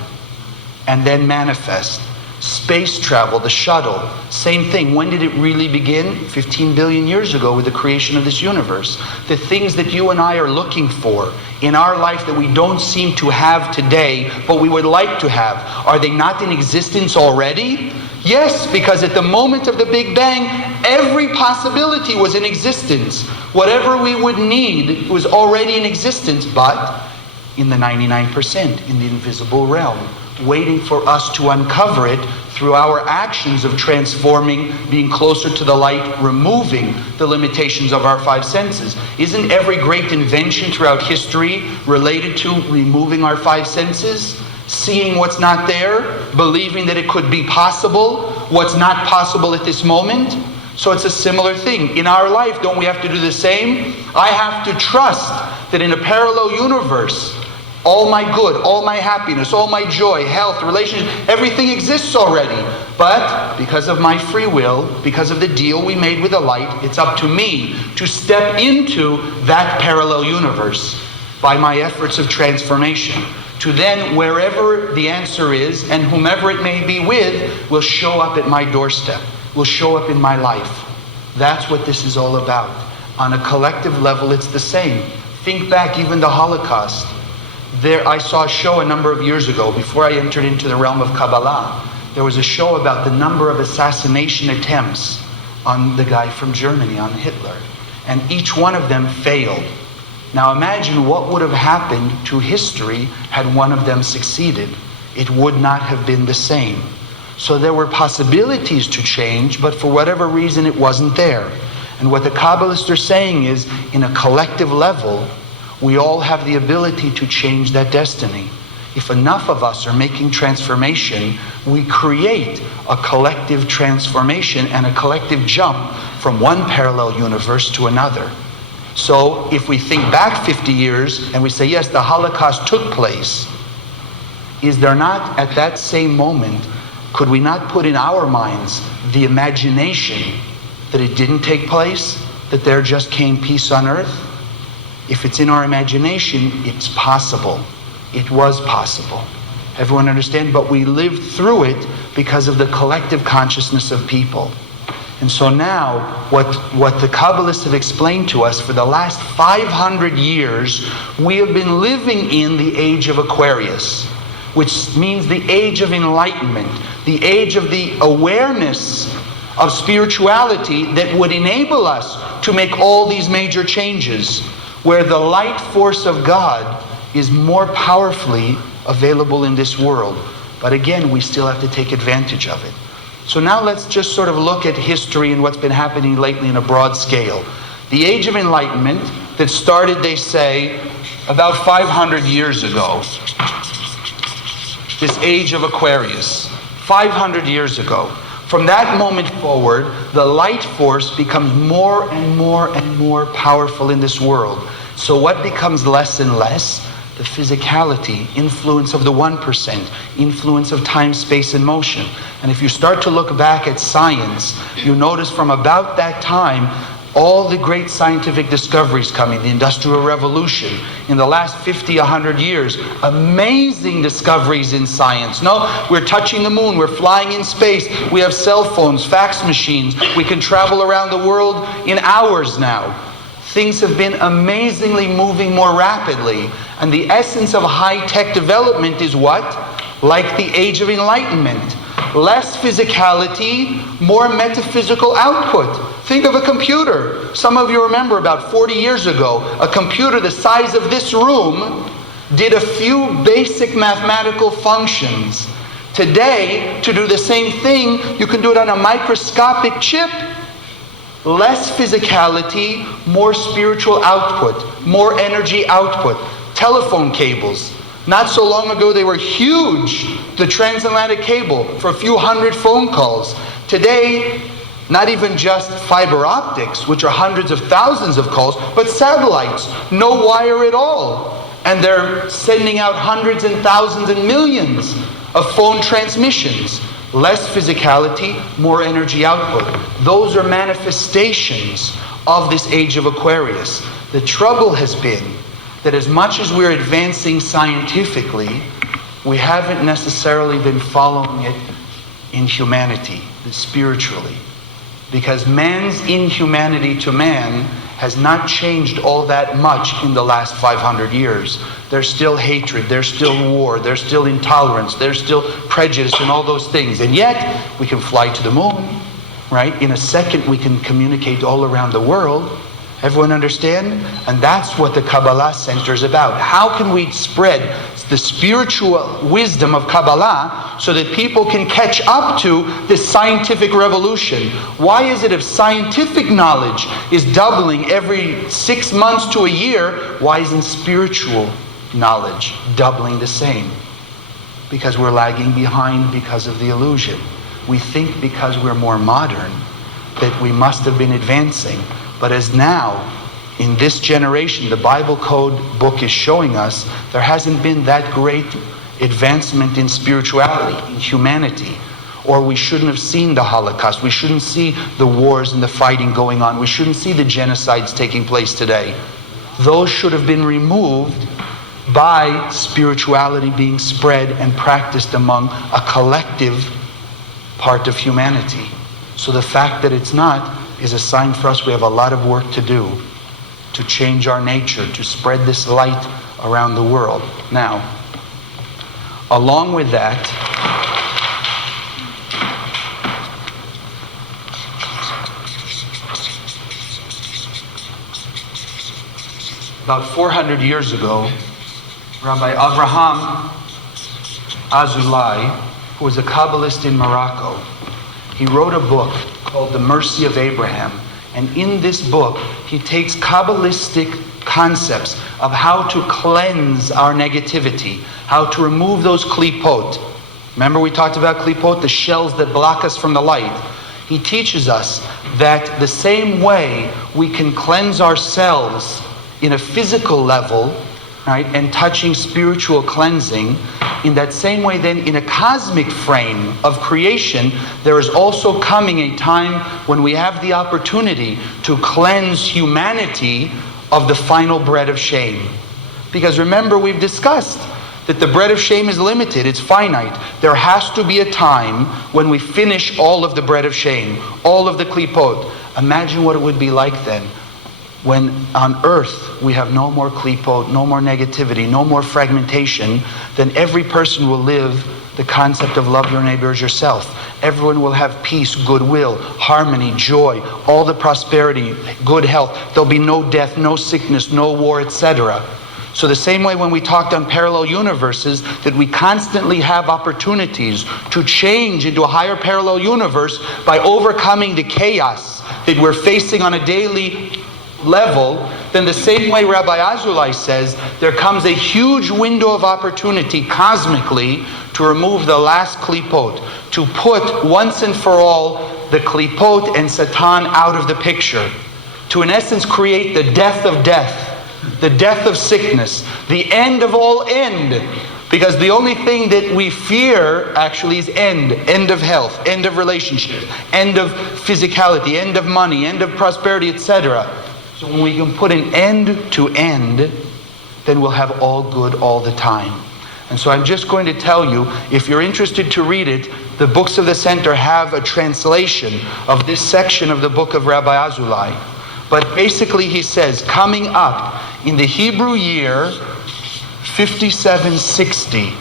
and then manifest. Space travel, the shuttle, same thing. When did it really begin? 15 billion years ago with the creation of this universe. The things that you and I are looking for in our life that we don't seem to have today, but we would like to have, are they not in existence already? Yes, because at the moment of the Big Bang, every possibility was in existence. Whatever we would need was already in existence, but in the 99%, in the invisible realm, waiting for us to uncover it through our actions of transforming, being closer to the light, removing the limitations of our 5 senses. Isn't every great invention throughout history related to removing our 5 senses? Seeing what's not there, believing that it could be possible, what's not possible at this moment? So it's a similar thing. In our life, don't we have to do the same? I have to trust that in a parallel universe, all my good, all my happiness, all my joy, health, relationship, everything exists already. But because of my free will, because of the deal we made with the light, it's up to me to step into that parallel universe by my efforts of transformation. To then, wherever the answer is, and whomever it may be with, will show up at my doorstep, will show up in my life. That's what this is all about. On a collective level, it's the same. Think back, even the Holocaust. There, I saw a show a number of years ago, before I entered into the realm of Kabbalah. There was a show about the number of assassination attempts on the guy from Germany, on Hitler. And each one of them failed. Now imagine what would have happened to history had one of them succeeded. It would not have been the same. So there were possibilities to change, but for whatever reason it wasn't there. And what the Kabbalists are saying is, in a collective level, we all have the ability to change that destiny. If enough of us are making transformation, we create a collective transformation and a collective jump from one parallel universe to another. So if we think back 50 years and we say, yes, the Holocaust took place, is there not at that same moment, could we not put in our minds the imagination that it didn't take place, that there just came peace on earth? If it's in our imagination, it's possible. It was possible. Everyone understand? But we lived through it because of the collective consciousness of people. And so now, what the Kabbalists have explained to us for the last 500 years, we have been living in the age of Aquarius, which means the age of enlightenment, the age of the awareness of spirituality that would enable us to make all these major changes, where the light force of God is more powerfully available in this world. But again, we still have to take advantage of it. So now let's just sort of look at history and what's been happening lately in a broad scale. The Age of Enlightenment that started, they say, about 500 years ago. This Age of Aquarius, 500 years ago. From that moment forward, the light force becomes more and more and more powerful in this world. So what becomes less and less? The physicality, influence of the 1%, influence of time, space, and motion. And if you start to look back at science, you notice from about that time, all the great scientific discoveries coming, the Industrial Revolution, in the last 50, 100 years, amazing discoveries in science. No, we're touching the moon, we're flying in space, we have cell phones, fax machines, we can travel around the world in hours now. Things have been amazingly moving more rapidly. And the essence of high-tech development is what? Like the Age of Enlightenment. Less physicality, more metaphysical output. Think of a computer. Some of you remember about 40 years ago, a computer the size of this room did a few basic mathematical functions. Today, to do the same thing, you can do it on a microscopic chip. Less physicality, more spiritual output, more energy output. Telephone cables. Not so long ago they were huge. The transatlantic cable for a few hundred phone calls. Today, not even just fiber optics, which are hundreds of thousands of calls, but satellites. No wire at all. And they're sending out hundreds and thousands and millions of phone transmissions. Less physicality, more energy output. Those are manifestations of this Age of Aquarius. The trouble has been that as much as we're advancing scientifically, we haven't necessarily been following it in humanity, spiritually. Because man's inhumanity to man has not changed all that much in the last 500 years. There's still hatred, there's still war, there's still intolerance, there's still prejudice and all those things. And yet, we can fly to the moon, right? In a second, we can communicate all around the world. Everyone understand? And that's what the Kabbalah Center is about. How can we spread the spiritual wisdom of Kabbalah so that people can catch up to this scientific revolution? Why is it if scientific knowledge is doubling every 6 months to a year, why isn't spiritual knowledge doubling the same? Because we're lagging behind because of the illusion. We think because we're more modern that we must have been advancing. But as now, in this generation, the Bible Code book is showing us there hasn't been that great advancement in spirituality, in humanity. Or we shouldn't have seen the Holocaust. We shouldn't see the wars and the fighting going on. We shouldn't see the genocides taking place today. Those should have been removed by spirituality being spread and practiced among a collective part of humanity. So the fact that it's not is a sign for us we have a lot of work to do to change our nature, to spread this light around the world. Now, along with that, about 400 years ago, Rabbi Avraham Azulai, who was a Kabbalist in Morocco, he wrote a book called The Mercy of Abraham. And in this book, he takes Kabbalistic concepts of how to cleanse our negativity, how to remove those klipot. Remember we talked about klipot, the shells that block us from the light. He teaches us that the same way we can cleanse ourselves in a physical level, right, and touching spiritual cleansing, in that same way then in a cosmic frame of creation, there is also coming a time when we have the opportunity to cleanse humanity of the final bread of shame. Because remember, we've discussed that the bread of shame is limited, it's finite. There has to be a time when we finish all of the bread of shame, all of the klipot. Imagine what it would be like then, when on earth we have no more klipot, no more negativity, no more fragmentation, then every person will live the concept of love your neighbor as yourself. Everyone will have peace, goodwill, harmony, joy, all the prosperity, good health. There'll be no death, no sickness, no war, etc. So the same way when we talked on parallel universes, that we constantly have opportunities to change into a higher parallel universe by overcoming the chaos that we're facing on a daily level, then the same way Rabbi Azulai says, there comes a huge window of opportunity cosmically to remove the last klipot, to put once and for all the klipot and Satan out of the picture, to in essence create the death of death, the death of sickness, the end of all end. Because the only thing that we fear actually is end of health, end of relationship, end of physicality, end of money, end of prosperity, etc. So when we can put an end to end, then we'll have all good all the time. And so I'm just going to tell you, if you're interested to read it, the books of the center have a translation of this section of the book of Rabbi Azulai. But basically he says, coming up in the Hebrew year 5760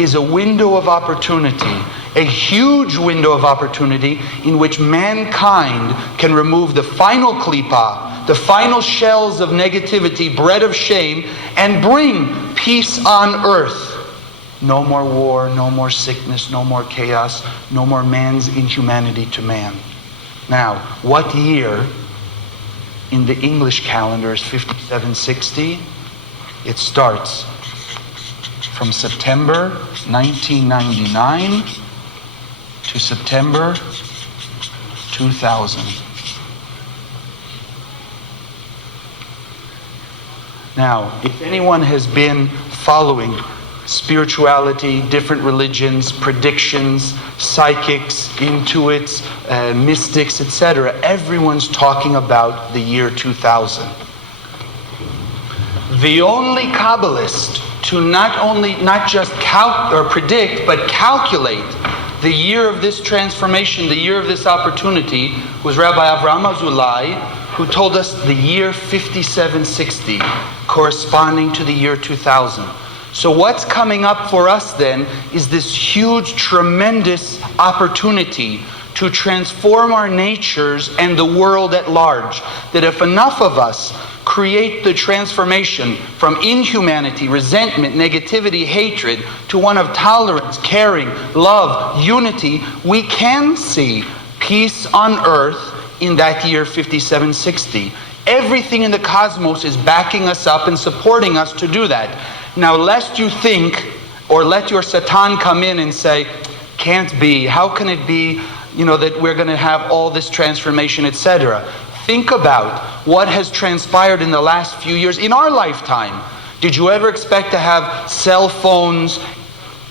is a window of opportunity, a huge window of opportunity in which mankind can remove the final klipa, the final shells of negativity, bread of shame, and bring peace on earth. No more war, no more sickness, no more chaos, no more man's inhumanity to man. Now, what year in the English calendar is 5760? It starts from September 1999 to September 2000. Now, if anyone has been following spirituality, different religions, predictions, psychics, intuits, mystics, etc., everyone's talking about the year 2000. The only Kabbalist to not just predict, but calculate the year of this transformation, the year of this opportunity, was Rabbi Avraham Azulai, who told us the year 5760, corresponding to the year 2000. So what's coming up for us then is this huge, tremendous opportunity to transform our natures and the world at large. That if enough of us create the transformation from inhumanity, resentment, negativity, hatred, to one of tolerance, caring, love, unity, we can see peace on earth in that year 5760. Everything in the cosmos is backing us up and supporting us to do that. Now, lest you think, or let your Satan come in and say, can't be, how can it be, that we're going to have all this transformation, etc. Think about what has transpired in the last few years in our lifetime. Did you ever expect to have cell phones,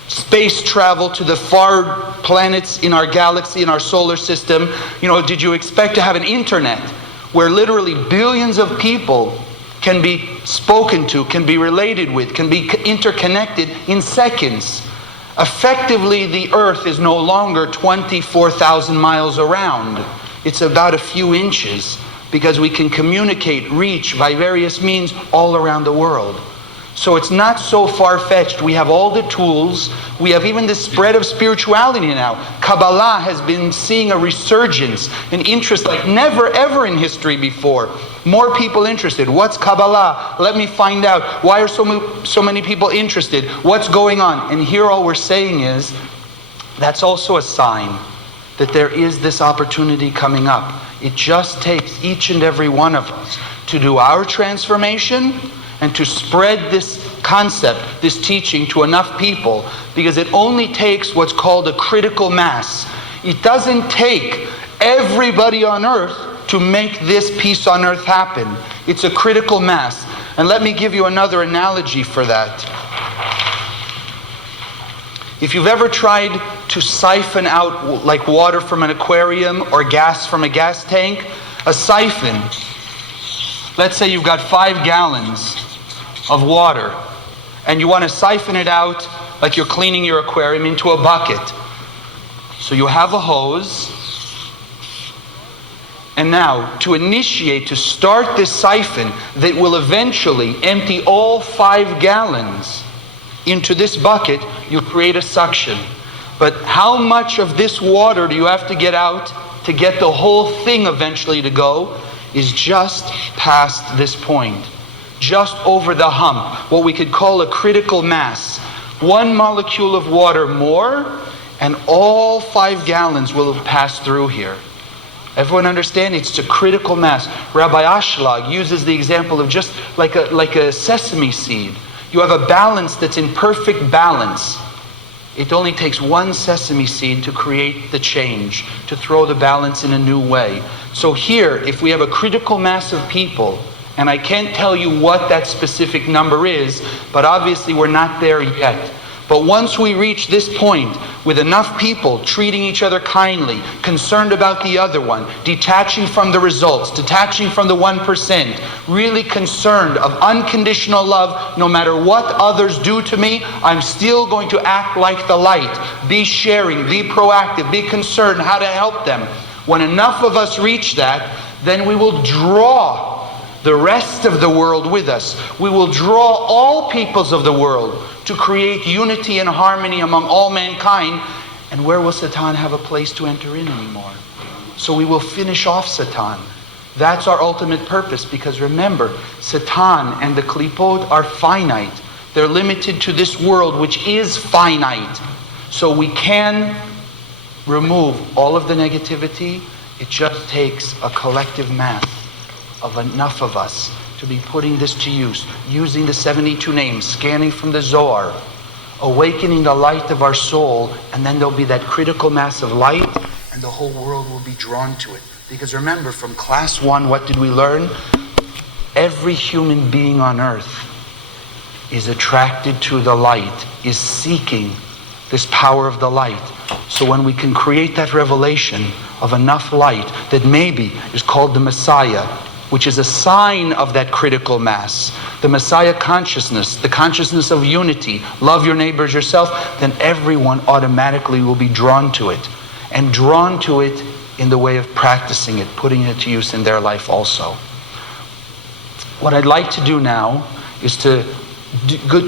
space travel to the far planets in our galaxy, in our solar system? Did you expect to have an internet where literally billions of people can be spoken to, can be related with, can be interconnected in seconds? Effectively, the earth is no longer 24,000 miles around. It's about a few inches, because we can communicate, reach by various means all around the world. So it's not so far-fetched. We have all the tools. We have even the spread of spirituality now. Kabbalah has been seeing a resurgence, an interest like never ever in history before. More people interested. What's Kabbalah? Let me find out. Why are so many people interested? What's going on? And here all we're saying is, that's also a sign that there is this opportunity coming up. It just takes each and every one of us to do our transformation and to spread this concept, this teaching to enough people, because it only takes what's called a critical mass. It doesn't take everybody on earth to make this peace on earth happen. It's a critical mass. And let me give you another analogy for that. If you've ever tried to siphon out like water from an aquarium or gas from a gas tank, a siphon, let's say you've got 5 gallons of water, and you want to siphon it out like you're cleaning your aquarium into a bucket. So you have a hose, and now to initiate, to start this siphon that will eventually empty all 5 gallons into this bucket, you create a suction. But how much of this water do you have to get out to get the whole thing eventually to go is just past this point, just over the hump, what we could call a critical mass. 1 molecule of water more, and all 5 gallons will have passed through here. Everyone understand? It's a critical mass. Rabbi Ashlag uses the example of just like a sesame seed. You have a balance that's in perfect balance. It only takes 1 sesame seed to create the change, to throw the balance in a new way. So here, if we have a critical mass of people, and I can't tell you what that specific number is, but obviously we're not there yet. But once we reach this point, with enough people treating each other kindly, concerned about the other one, detaching from the results, detaching from the 1%, really concerned of unconditional love, no matter what others do to me, I'm still going to act like the light. Be sharing, be proactive, be concerned how to help them. When enough of us reach that, then we will draw the rest of the world with us. We will draw all peoples of the world to create unity and harmony among all mankind. And where will Satan have a place to enter in anymore? So we will finish off Satan. That's our ultimate purpose, because remember, Satan and the Klipot are finite. They're limited to this world, which is finite. So we can remove all of the negativity. It just takes a collective mass of enough of us to be putting this to use, using the 72 names, scanning from the Zohar, awakening the light of our soul, and then there'll be that critical mass of light, and the whole world will be drawn to it. Because remember, from class 1, what did we learn? Every human being on earth is attracted to the light, is seeking this power of the light. So when we can create that revelation of enough light that maybe is called the Messiah, which is a sign of that critical mass, the Messiah consciousness, the consciousness of unity, love your neighbor as yourself, then everyone automatically will be drawn to it. And drawn to it in the way of practicing it, putting it to use in their life also. What I'd like to do now is to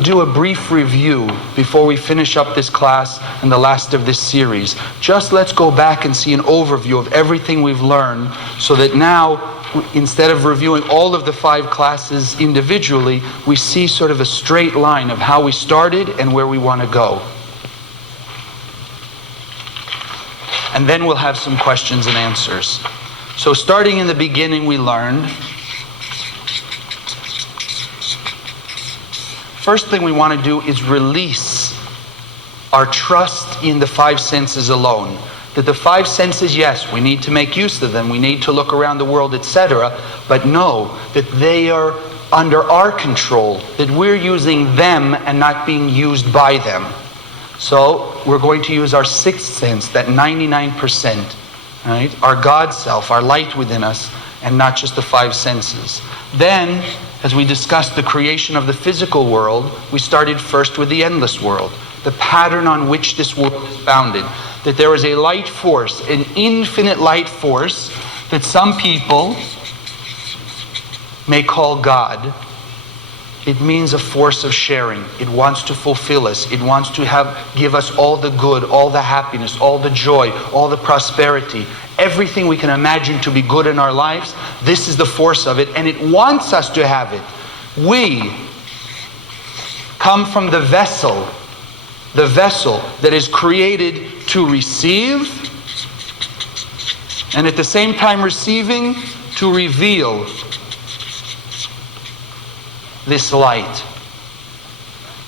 do a brief review before we finish up this class and the last of this series. Just let's go back and see an overview of everything we've learned, so that now, instead of reviewing all of the 5 classes individually, we see sort of a straight line of how we started and where we want to go. And then we'll have some questions and answers. So starting in the beginning, we learned, first thing we want to do is release our trust in the 5 senses alone. That the 5 senses, yes, we need to make use of them, we need to look around the world, etc., but know that they are under our control, that we're using them and not being used by them. So we're going to use our 6th sense, that 99%, right? Our God self, our light within us, and not just the 5 senses. Then, as we discussed the creation of the physical world, we started first with the endless world, the pattern on which this world is founded. That there is a light force, an infinite light force, that some people may call God. It means a force of sharing. It wants to fulfill us. It wants to give us all the good, all the happiness, all the joy, all the prosperity, everything we can imagine to be good in our lives. This is the force of it, and it wants us to have it. We come from the vessel that is created to receive, and at the same time receiving, to reveal this light.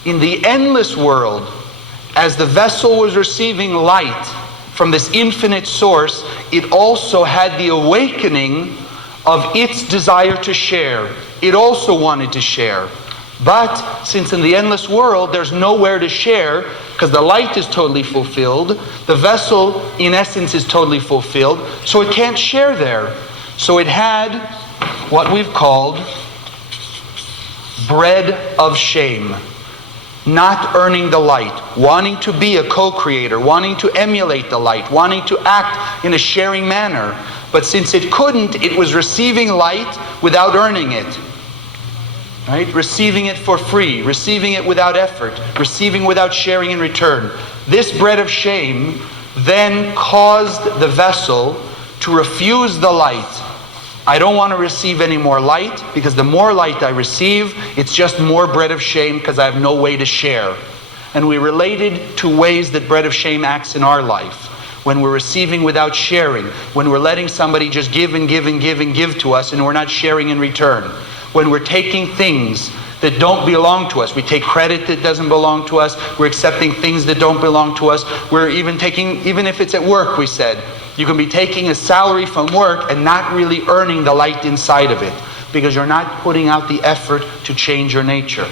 In the endless world, as the vessel was receiving light from this infinite source, it also had the awakening of its desire to share. It also wanted to share. But since in the endless world there's nowhere to share, because the light is totally fulfilled, the vessel in essence is totally fulfilled, so it can't share there. So it had what we've called bread of shame. Not earning the light, wanting to be a co-creator, wanting to emulate the light, wanting to act in a sharing manner. But since it couldn't, it was receiving light without earning it. Right? Receiving it for free, receiving it without effort, receiving without sharing in return. This bread of shame then caused the vessel to refuse the light. I don't want to receive any more light, because the more light I receive, it's just more bread of shame because I have no way to share. And we related to ways that bread of shame acts in our life. When we're receiving without sharing, when we're letting somebody just give and give and give and give to us and we're not sharing in return. When we're taking things that don't belong to us. We take credit that doesn't belong to us. We're accepting things that don't belong to us. We're even if it's at work, we said, you can be taking a salary from work and not really earning the light inside of it, because you're not putting out the effort to change your nature.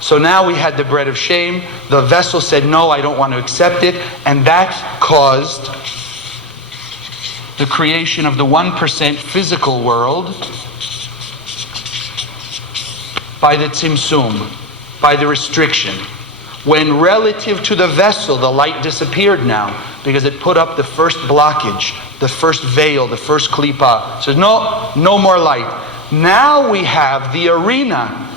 So now we had the bread of shame. The vessel said, no, I don't want to accept it. And that caused the creation of the 1% physical world by the tzimtzum, by the restriction. When relative to the vessel, the light disappeared now, because it put up the first blockage, the first veil, the first klipa. So no more light. Now we have the arena.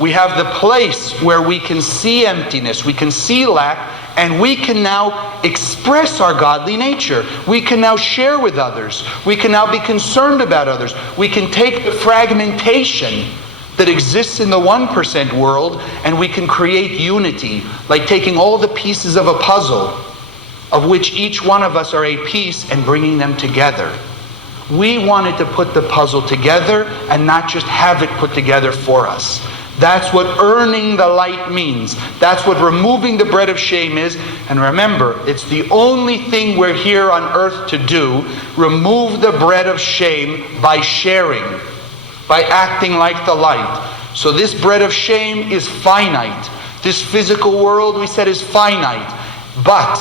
We have the place where we can see emptiness, we can see lack, and we can now express our godly nature. We can now share with others. We can now be concerned about others. We can take the fragmentation that exists in the 1% world and we can create unity, like taking all the pieces of a puzzle, of which each one of us are a piece, and bringing them together. We wanted to put the puzzle together and not just have it put together for us. That's what earning the light means. That's what removing the bread of shame is. And remember, it's the only thing we're here on earth to do. Remove the bread of shame by sharing, by acting like the light. So this bread of shame is finite. This physical world, we said, is finite. But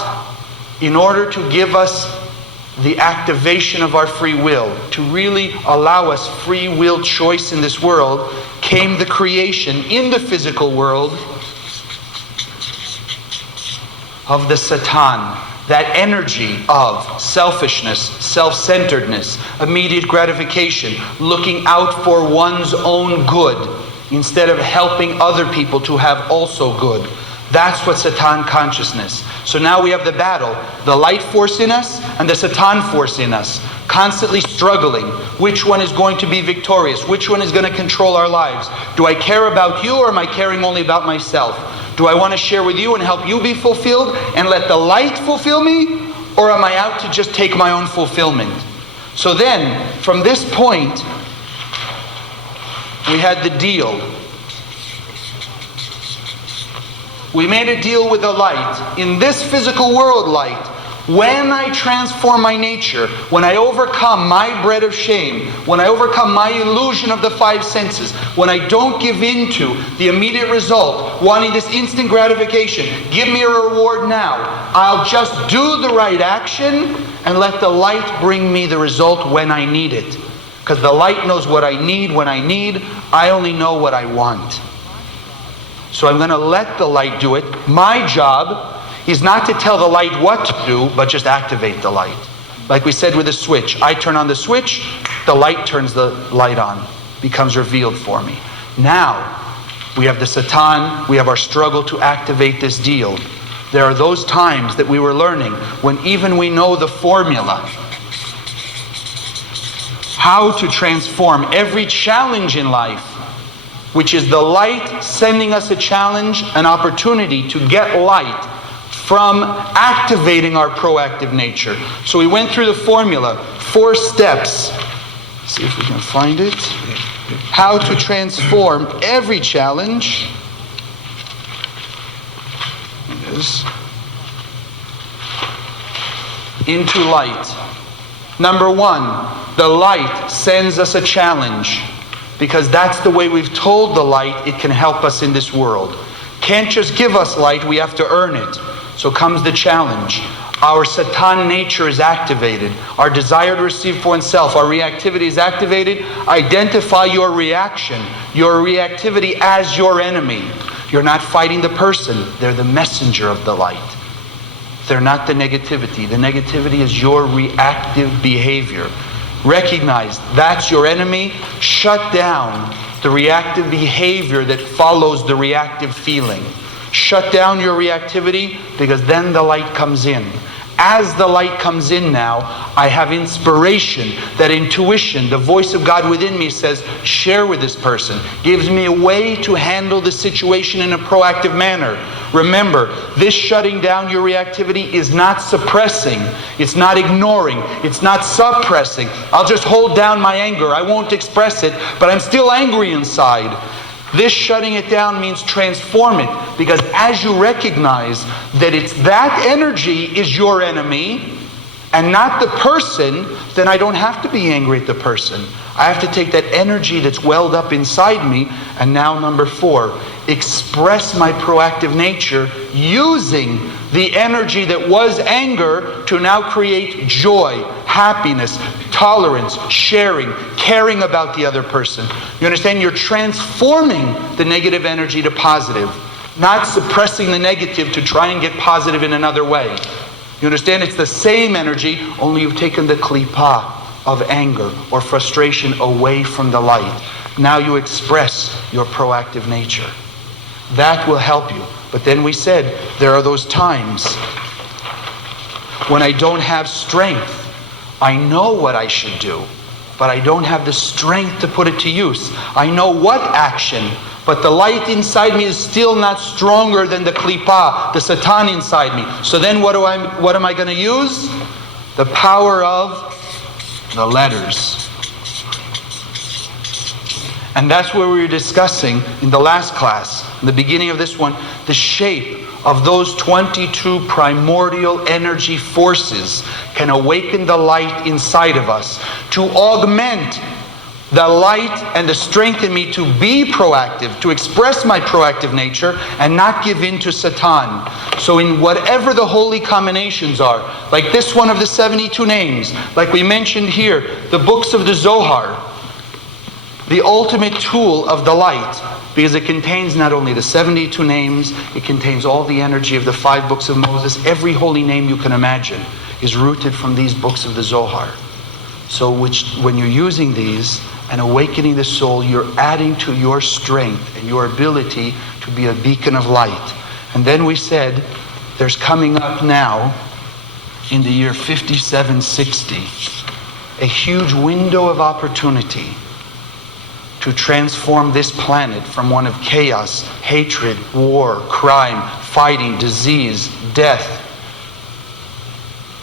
in order to give us the activation of our free will, to really allow us free will choice in this world, came the creation in the physical world of the Satan, that energy of selfishness, self-centeredness, immediate gratification, looking out for one's own good instead of helping other people to have also good. That's what Satan consciousness. So now we have the battle, the light force in us and the Satan force in us, constantly struggling. Which one is going to be victorious? Which one is going to control our lives? Do I care about you, or am I caring only about myself? Do I want to share with you and help you be fulfilled and let the light fulfill me? Or am I out to just take my own fulfillment? So then, from this point, we had the deal. We made a deal with the light. In this physical world, light, when I transform my nature, when I overcome my bread of shame, when I overcome my illusion of the five senses, when I don't give in to the immediate result, wanting this instant gratification, give me a reward now, I'll just do the right action and let the light bring me the result when I need it. Because the light knows what I need when I need. I only know what I want. So I'm going to let the light do it. My job is not to tell the light what to do, but just activate the light. Like we said with the switch. I turn on the switch, the light turns the light on, becomes revealed for me. Now, we have the Satan, we have our struggle to activate this deal. There are those times that we were learning when even we know the formula, how to transform every challenge in life, which is the light sending us a challenge, an opportunity to get light from activating our proactive nature. So we went through the formula, 4 steps. Let's see if we can find it. How to transform every challenge. It is. Into light. Number 1, the light sends us a challenge. Because that's the way we've told the light it can help us in this world. Can't just give us light, we have to earn it. So comes the challenge. our Satan nature is activated. Our desire to receive for oneself, our reactivity is activated. Identify your reaction, your reactivity as your enemy. You're not fighting the person. They're the messenger of the light. They're not the negativity. The negativity is your reactive behavior. Recognize that's your enemy. Shut down the reactive behavior that follows the reactive feeling. Shut down your reactivity, because then the light comes in. As the light comes in now, I have inspiration, that intuition, the voice of God within me says, share with this person. Gives me a way to handle the situation in a proactive manner. Remember, this shutting down your reactivity is not suppressing. It's not ignoring. It's not suppressing. I'll just hold down my anger. I won't express it, but I'm still angry inside. This shutting it down means transform it, because as you recognize that it's that energy is your enemy and not the person, then I don't have to be angry at the person. I have to take that energy that's welled up inside me, and now number 4, express my proactive nature using the energy that was anger to now create joy, happiness, tolerance, sharing, caring about the other person. You understand? You're transforming the negative energy to positive, not suppressing the negative to try and get positive in another way. You understand? It's the same energy, only you've taken the klipa of anger or frustration away from the light. Now you express your proactive nature. That will help you. But then we said there are those times when I don't have strength. I know what I should do, but I don't have the strength to put it to use. I know what action, but the light inside me is still not stronger than the klipa, the Satan inside me. So then what am I going to use? The power of the letters. And that's where we were discussing in the last class, in the beginning of this one, the shape of those 22 primordial energy forces can awaken the light inside of us to augment the light and the strength in me to be proactive, to express my proactive nature and not give in to Satan. So in whatever the holy combinations are, like this one of the 72 names, like we mentioned here, the books of the Zohar, the ultimate tool of the light, because it contains not only the 72 names, it contains all the energy of the 5 books of Moses. Every holy name you can imagine is rooted from these books of the Zohar. So when you're using these and awakening the soul, you're adding to your strength and your ability to be a beacon of light. And then we said, there's coming up now, in the year 5760, a huge window of opportunity to transform this planet from one of chaos, hatred, war, crime, fighting, disease, death.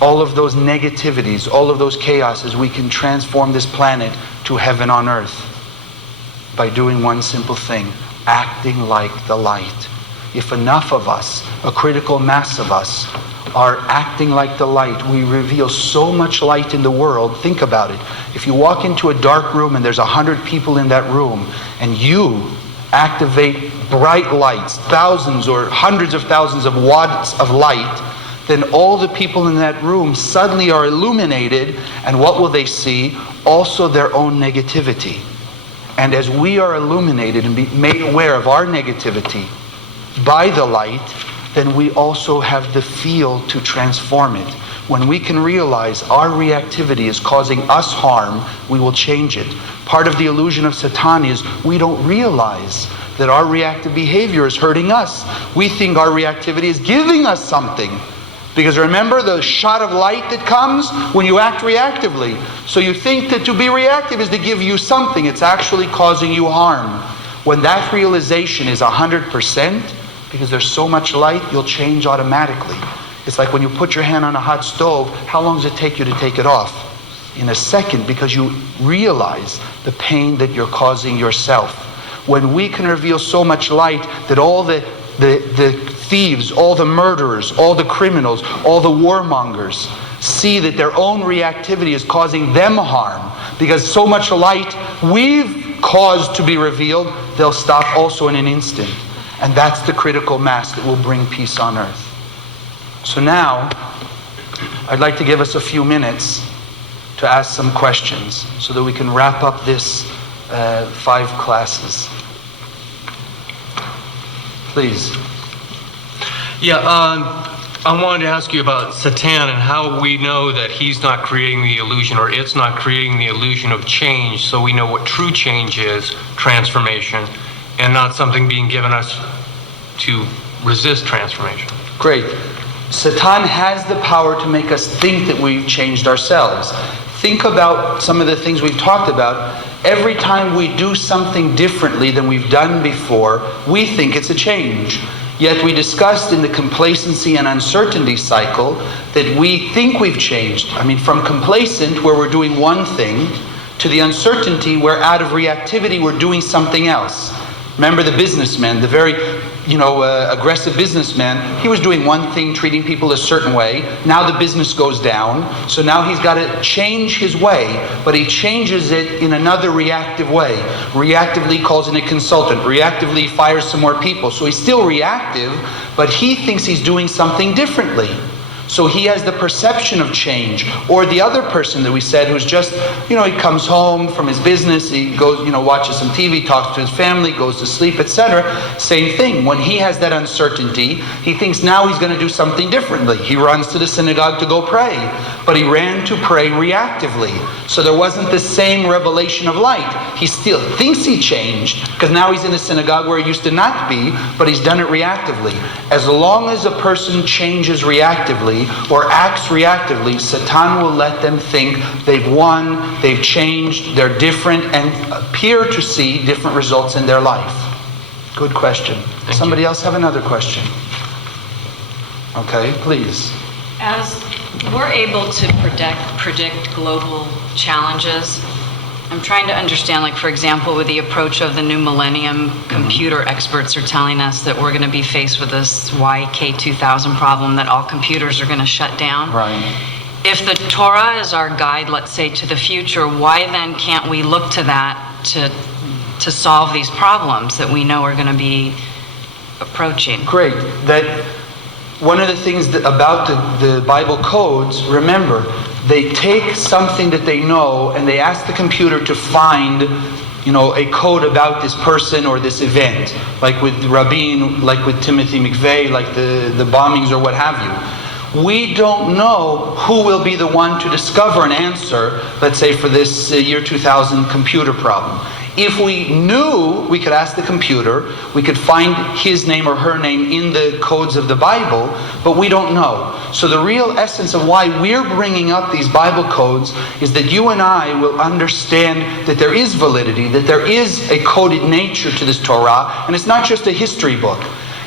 All of those negativities, all of those chaoses, we can transform this planet to heaven on earth by doing one simple thing, acting like the light. If enough of us, a critical mass of us, are acting like the light, we reveal so much light in the world. Think about it. If you walk into a dark room and there's 100 people in that room and you activate bright lights, thousands or hundreds of thousands of watts of light, then all the people in that room suddenly are illuminated, and what will they see? Also their own negativity. And as we are illuminated and be made aware of our negativity by the light, then we also have the field to transform it. When we can realize our reactivity is causing us harm, we will change it. Part of the illusion of Satan is we don't realize that our reactive behavior is hurting us. We think our reactivity is giving us something. Because remember the shot of light that comes when you act reactively. So you think that to be reactive is to give you something. It's actually causing you harm. When that realization is 100%, because there's so much light, you'll change automatically. It's like when you put your hand on a hot stove, how long does it take you to take it off? In a second, because you realize the pain that you're causing yourself. When we can reveal so much light that all the thieves, all the murderers, all the criminals, all the warmongers see that their own reactivity is causing them harm, because so much light we've caused to be revealed, they'll stop also in an instant. And that's the critical mass that will bring peace on earth. So now, I'd like to give us a few minutes to ask some questions so that we can wrap up this 5 classes. Please. Yeah, I wanted to ask you about Satan and how we know that he's not creating the illusion, or it's not creating the illusion of change, so we know what true change is, transformation, and not something being given us to resist transformation. Great. Satan has the power to make us think that we've changed ourselves. Think about some of the things we've talked about. Every time we do something differently than we've done before, we think it's a change. Yet we discussed in the complacency and uncertainty cycle that we think we've changed. I mean, from complacent, where we're doing one thing, to the uncertainty, where out of reactivity we're doing something else. Remember the businessman, the very aggressive businessman, he was doing one thing, treating people a certain way. Now the business goes down, so now he's got to change his way, but he changes it in another reactive way. Reactively calls in a consultant, reactively fires some more people. So he's still reactive, but he thinks he's doing something differently. So he has the perception of change. Or the other person that we said, who's just, he comes home from his business, he goes, watches some TV, talks to his family, goes to sleep, etc. Same thing. When he has that uncertainty, he thinks now he's going to do something differently. He runs to the synagogue to go pray. But he ran to pray reactively. So there wasn't the same revelation of light. He still thinks he changed, because now he's in a synagogue where he used to not be, but he's done it reactively. As long as a person changes reactively, or acts reactively, Satan will let them think they've won, they've changed, they're different, and appear to see different results in their life. Good question. Somebody else have another question? Okay, please. As we're able to predict global challenges, I'm trying to understand, like, for example, with the approach of the new millennium, computer experts are telling us that we're going to be faced with this YK2000 problem, that all computers are going to shut down. Right. If the Torah is our guide, let's say, to the future, why then can't we look to that to solve these problems that we know are going to be approaching? Great. That one of the things about the Bible codes, remember, they take something that they know and they ask the computer to find, a code about this person or this event. Like with Rabbi, like with Timothy McVeigh, like the bombings or what have you. We don't know who will be the one to discover an answer, let's say for this year 2000 computer problem. If we knew, we could ask the computer, we could find his name or her name in the codes of the Bible, but we don't know. So the real essence of why we're bringing up these Bible codes is that you and I will understand that there is validity, that there is a coded nature to this Torah, and it's not just a history book.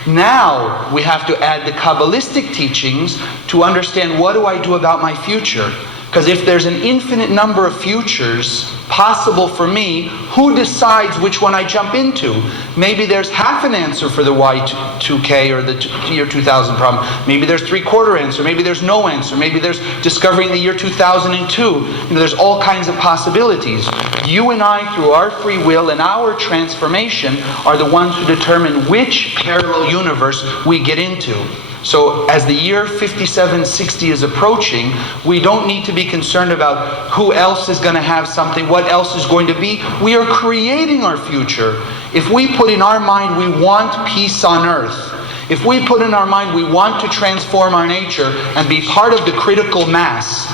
Now we have to add the Kabbalistic teachings to understand, what do I do about my future? Because if there's an infinite number of futures possible for me, who decides which one I jump into? Maybe there's half an answer for the Y2K or the year 2000 problem. Maybe there's 3/4 answer. Maybe there's no answer. Maybe there's discovering the year 2002. There's all kinds of possibilities. You and I, through our free will and our transformation, are the ones who determine which parallel universe we get into. So as the year 5760 is approaching, we don't need to be concerned about who else is going to have something, what else is going to be. We are creating our future. If we put in our mind we want peace on earth, if we put in our mind we want to transform our nature and be part of the critical mass,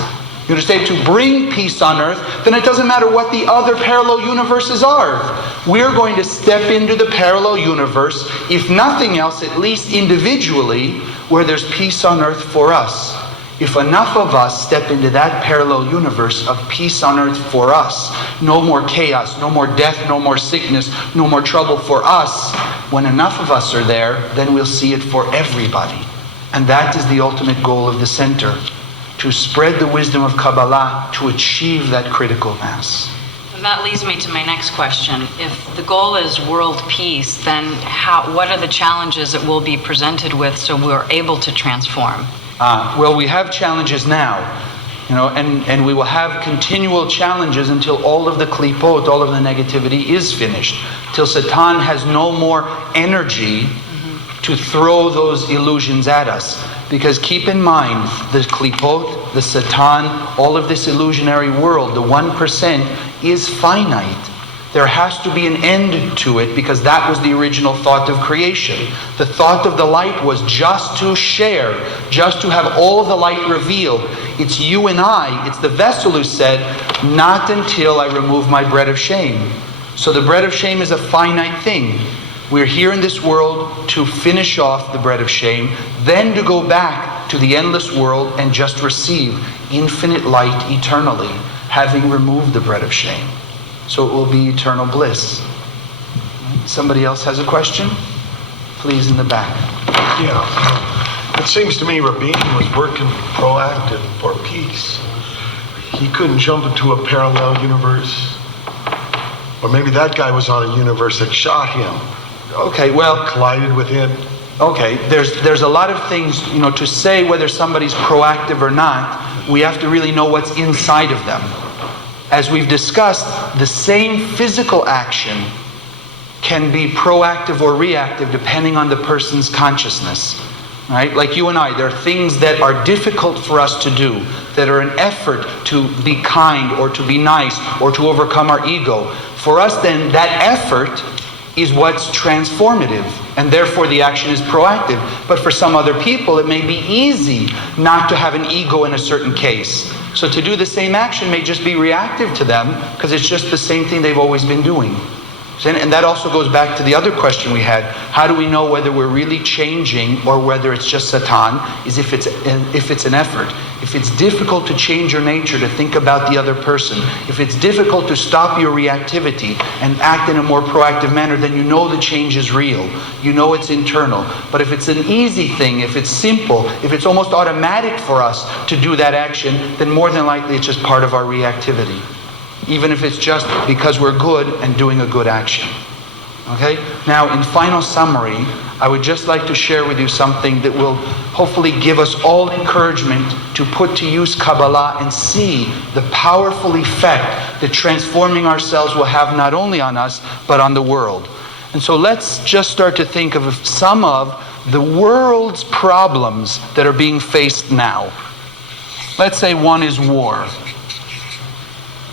you understand, to bring peace on earth, then it doesn't matter what the other parallel universes are. We're going to step into the parallel universe, if nothing else, at least individually, where there's peace on earth for us. If enough of us step into that parallel universe of peace on earth for us, no more chaos, no more death, no more sickness, no more trouble for us, when enough of us are there, then we'll see it for everybody. And that is the ultimate goal of the center, to spread the wisdom of Kabbalah to achieve that critical mass. And that leads me to my next question. If the goal is world peace, then what are the challenges that we'll be presented with so we're able to transform? Well, we have challenges now, and we will have continual challenges until all of the klipot, all of the negativity is finished, till Satan has no more energy to throw those illusions at us. Because keep in mind, the klipot, the satan, all of this illusionary world, the 1% is finite. There has to be an end to it because that was the original thought of creation. The thought of the light was just to share, just to have all the light revealed. It's you and I, it's the vessel who said, not until I remove my bread of shame. So the bread of shame is a finite thing. We're here in this world to finish off the bread of shame, then to go back to the endless world and just receive infinite light eternally, having removed the bread of shame. So it will be eternal bliss. Somebody else has a question? Please, in the back. Yeah. It seems to me Rabbi was working proactive for peace. He couldn't jump into a parallel universe. Or maybe that guy was on a universe that shot him. Okay, well, collided with him. Okay, there's a lot of things, to say whether somebody's proactive or not, we have to really know what's inside of them. As we've discussed, the same physical action can be proactive or reactive depending on the person's consciousness. Right? Like you and I, there are things that are difficult for us to do, that are an effort to be kind or to be nice or to overcome our ego. For us then, that effort is what's transformative, and therefore the action is proactive. But for some other people, it may be easy not to have an ego in a certain case. So to do the same action may just be reactive to them, because it's just the same thing they've always been doing. And that also goes back to the other question we had. How do we know whether we're really changing or whether it's just Satan? Is if it's an effort. If it's difficult to change your nature, to think about the other person, if it's difficult to stop your reactivity and act in a more proactive manner, then you know the change is real. You know it's internal. But if it's an easy thing, if it's simple, if it's almost automatic for us to do that action, then more than likely it's just part of our reactivity. Even if it's just because we're good and doing a good action. Okay? Now, in final summary, I would just like to share with you something that will hopefully give us all encouragement to put to use Kabbalah and see the powerful effect that transforming ourselves will have not only on us, but on the world. And so let's just start to think of some of the world's problems that are being faced now. Let's say one is war.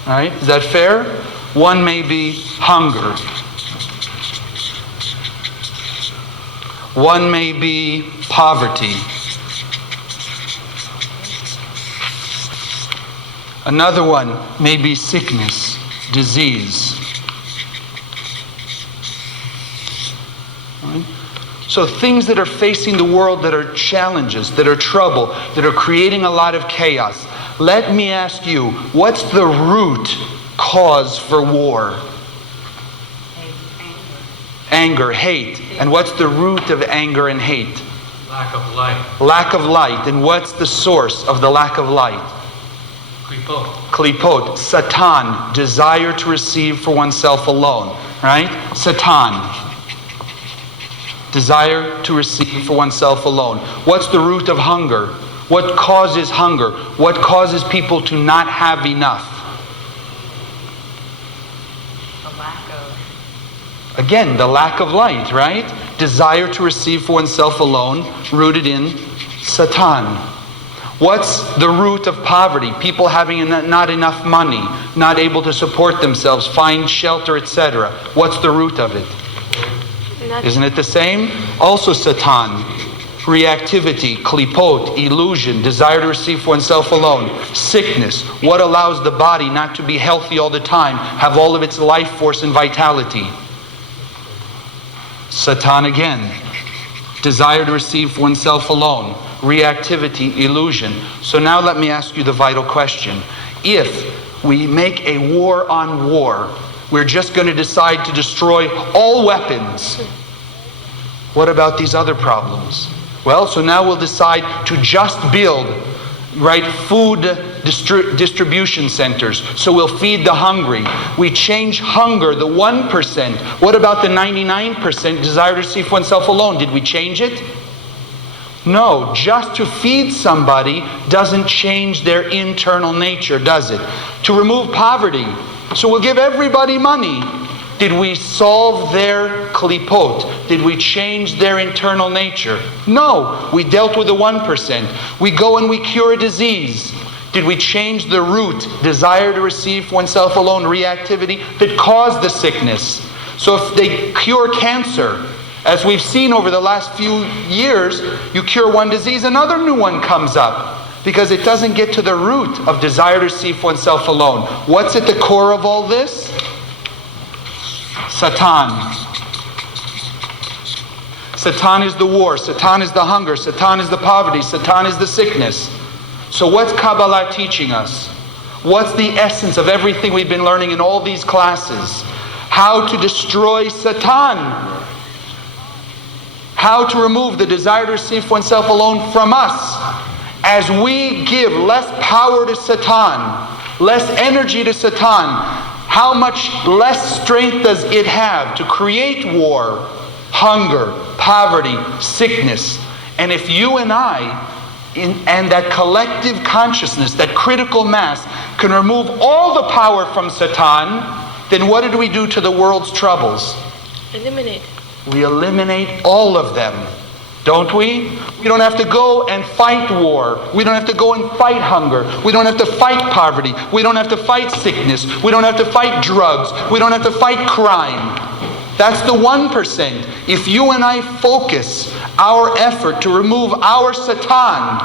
All right, is that fair? One may be hunger. One may be poverty. Another one may be sickness, disease. All right? So things that are facing the world that are challenges, that are trouble, that are creating a lot of chaos. Let me ask you, what's the root cause for war? Anger, hate. And what's the root of anger and hate? Lack of light. Lack of light. And what's the source of the lack of light? Klipot. Klipot. Satan, desire to receive for oneself alone. Right? Satan. Desire to receive for oneself alone. What's the root of hunger? What causes hunger? What causes people to not have enough? The lack of... Again, the lack of light, right? Desire to receive for oneself alone, rooted in Satan. What's the root of poverty? People having not enough money, not able to support themselves, find shelter, etc. What's the root of it? Isn't it the same? Also Satan. Reactivity, klipot, illusion, desire to receive for oneself alone, sickness, what allows the body not to be healthy all the time, have all of its life force and vitality. Satan again, desire to receive for oneself alone, reactivity, illusion. So now let me ask you the vital question. If we make a war on war, we're just going to decide to destroy all weapons. What about these other problems? Well, so now we'll decide to just build, food distribution centers. So we'll feed the hungry. We change hunger, the 1%. What about the 99% desire to receive oneself alone? Did we change it? No, just to feed somebody doesn't change their internal nature, does it? To remove poverty. So we'll give everybody money. Did we solve their klipot? Did we change their internal nature? No, we dealt with the 1%. We go and we cure a disease. Did we change the root, desire to receive for oneself alone, reactivity, that caused the sickness? So if they cure cancer, as we've seen over the last few years, you cure one disease, another new one comes up, because it doesn't get to the root of desire to receive for oneself alone. What's at the core of all this? Satan. Satan is the war, Satan is the hunger, Satan is the poverty, Satan is the sickness. So what's Kabbalah teaching us? What's the essence of everything we've been learning in all these classes? How to destroy Satan. How to remove the desire to receive for oneself alone from us. As we give less power to Satan, less energy to Satan, how much less strength does it have to create war, hunger, poverty, sickness? And if you and I, and that collective consciousness, that critical mass, can remove all the power from Satan, then what did we do to the world's troubles? Eliminate. We eliminate all of them, don't we? We don't have to go and fight war. We don't have to go and fight hunger. We don't have to fight poverty. We don't have to fight sickness. We don't have to fight drugs. We don't have to fight crime. That's the 1%. If you and I focus our effort to remove our Satan,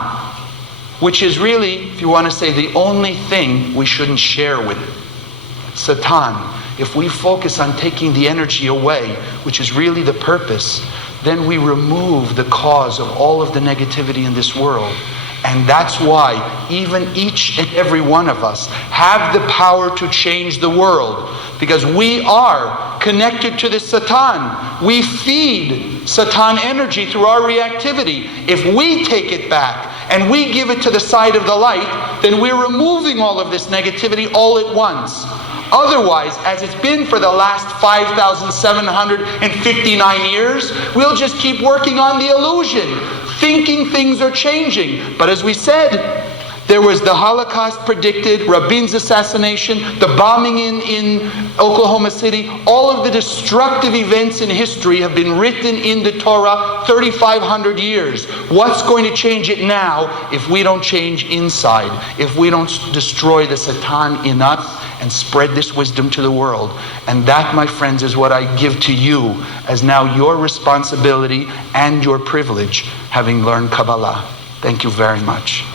which is really, if you want to say, the only thing we shouldn't share with it, Satan. If we focus on taking the energy away, which is really the purpose, then we remove the cause of all of the negativity in this world. And that's why even each and every one of us have the power to change the world. Because we are connected to this Satan. We feed Satan energy through our reactivity. If we take it back and we give it to the side of the light, then we're removing all of this negativity all at once. Otherwise, as it's been for the last 5,759 years, we'll just keep working on the illusion, thinking things are changing. But as we said, there was the Holocaust predicted, Rabin's assassination, the bombing in Oklahoma City. All of the destructive events in history have been written in the Torah 3,500 years. What's going to change it now if we don't change inside? If we don't destroy the Satan in us and spread this wisdom to the world? And that, my friends, is what I give to you as now your responsibility and your privilege, having learned Kabbalah. Thank you very much.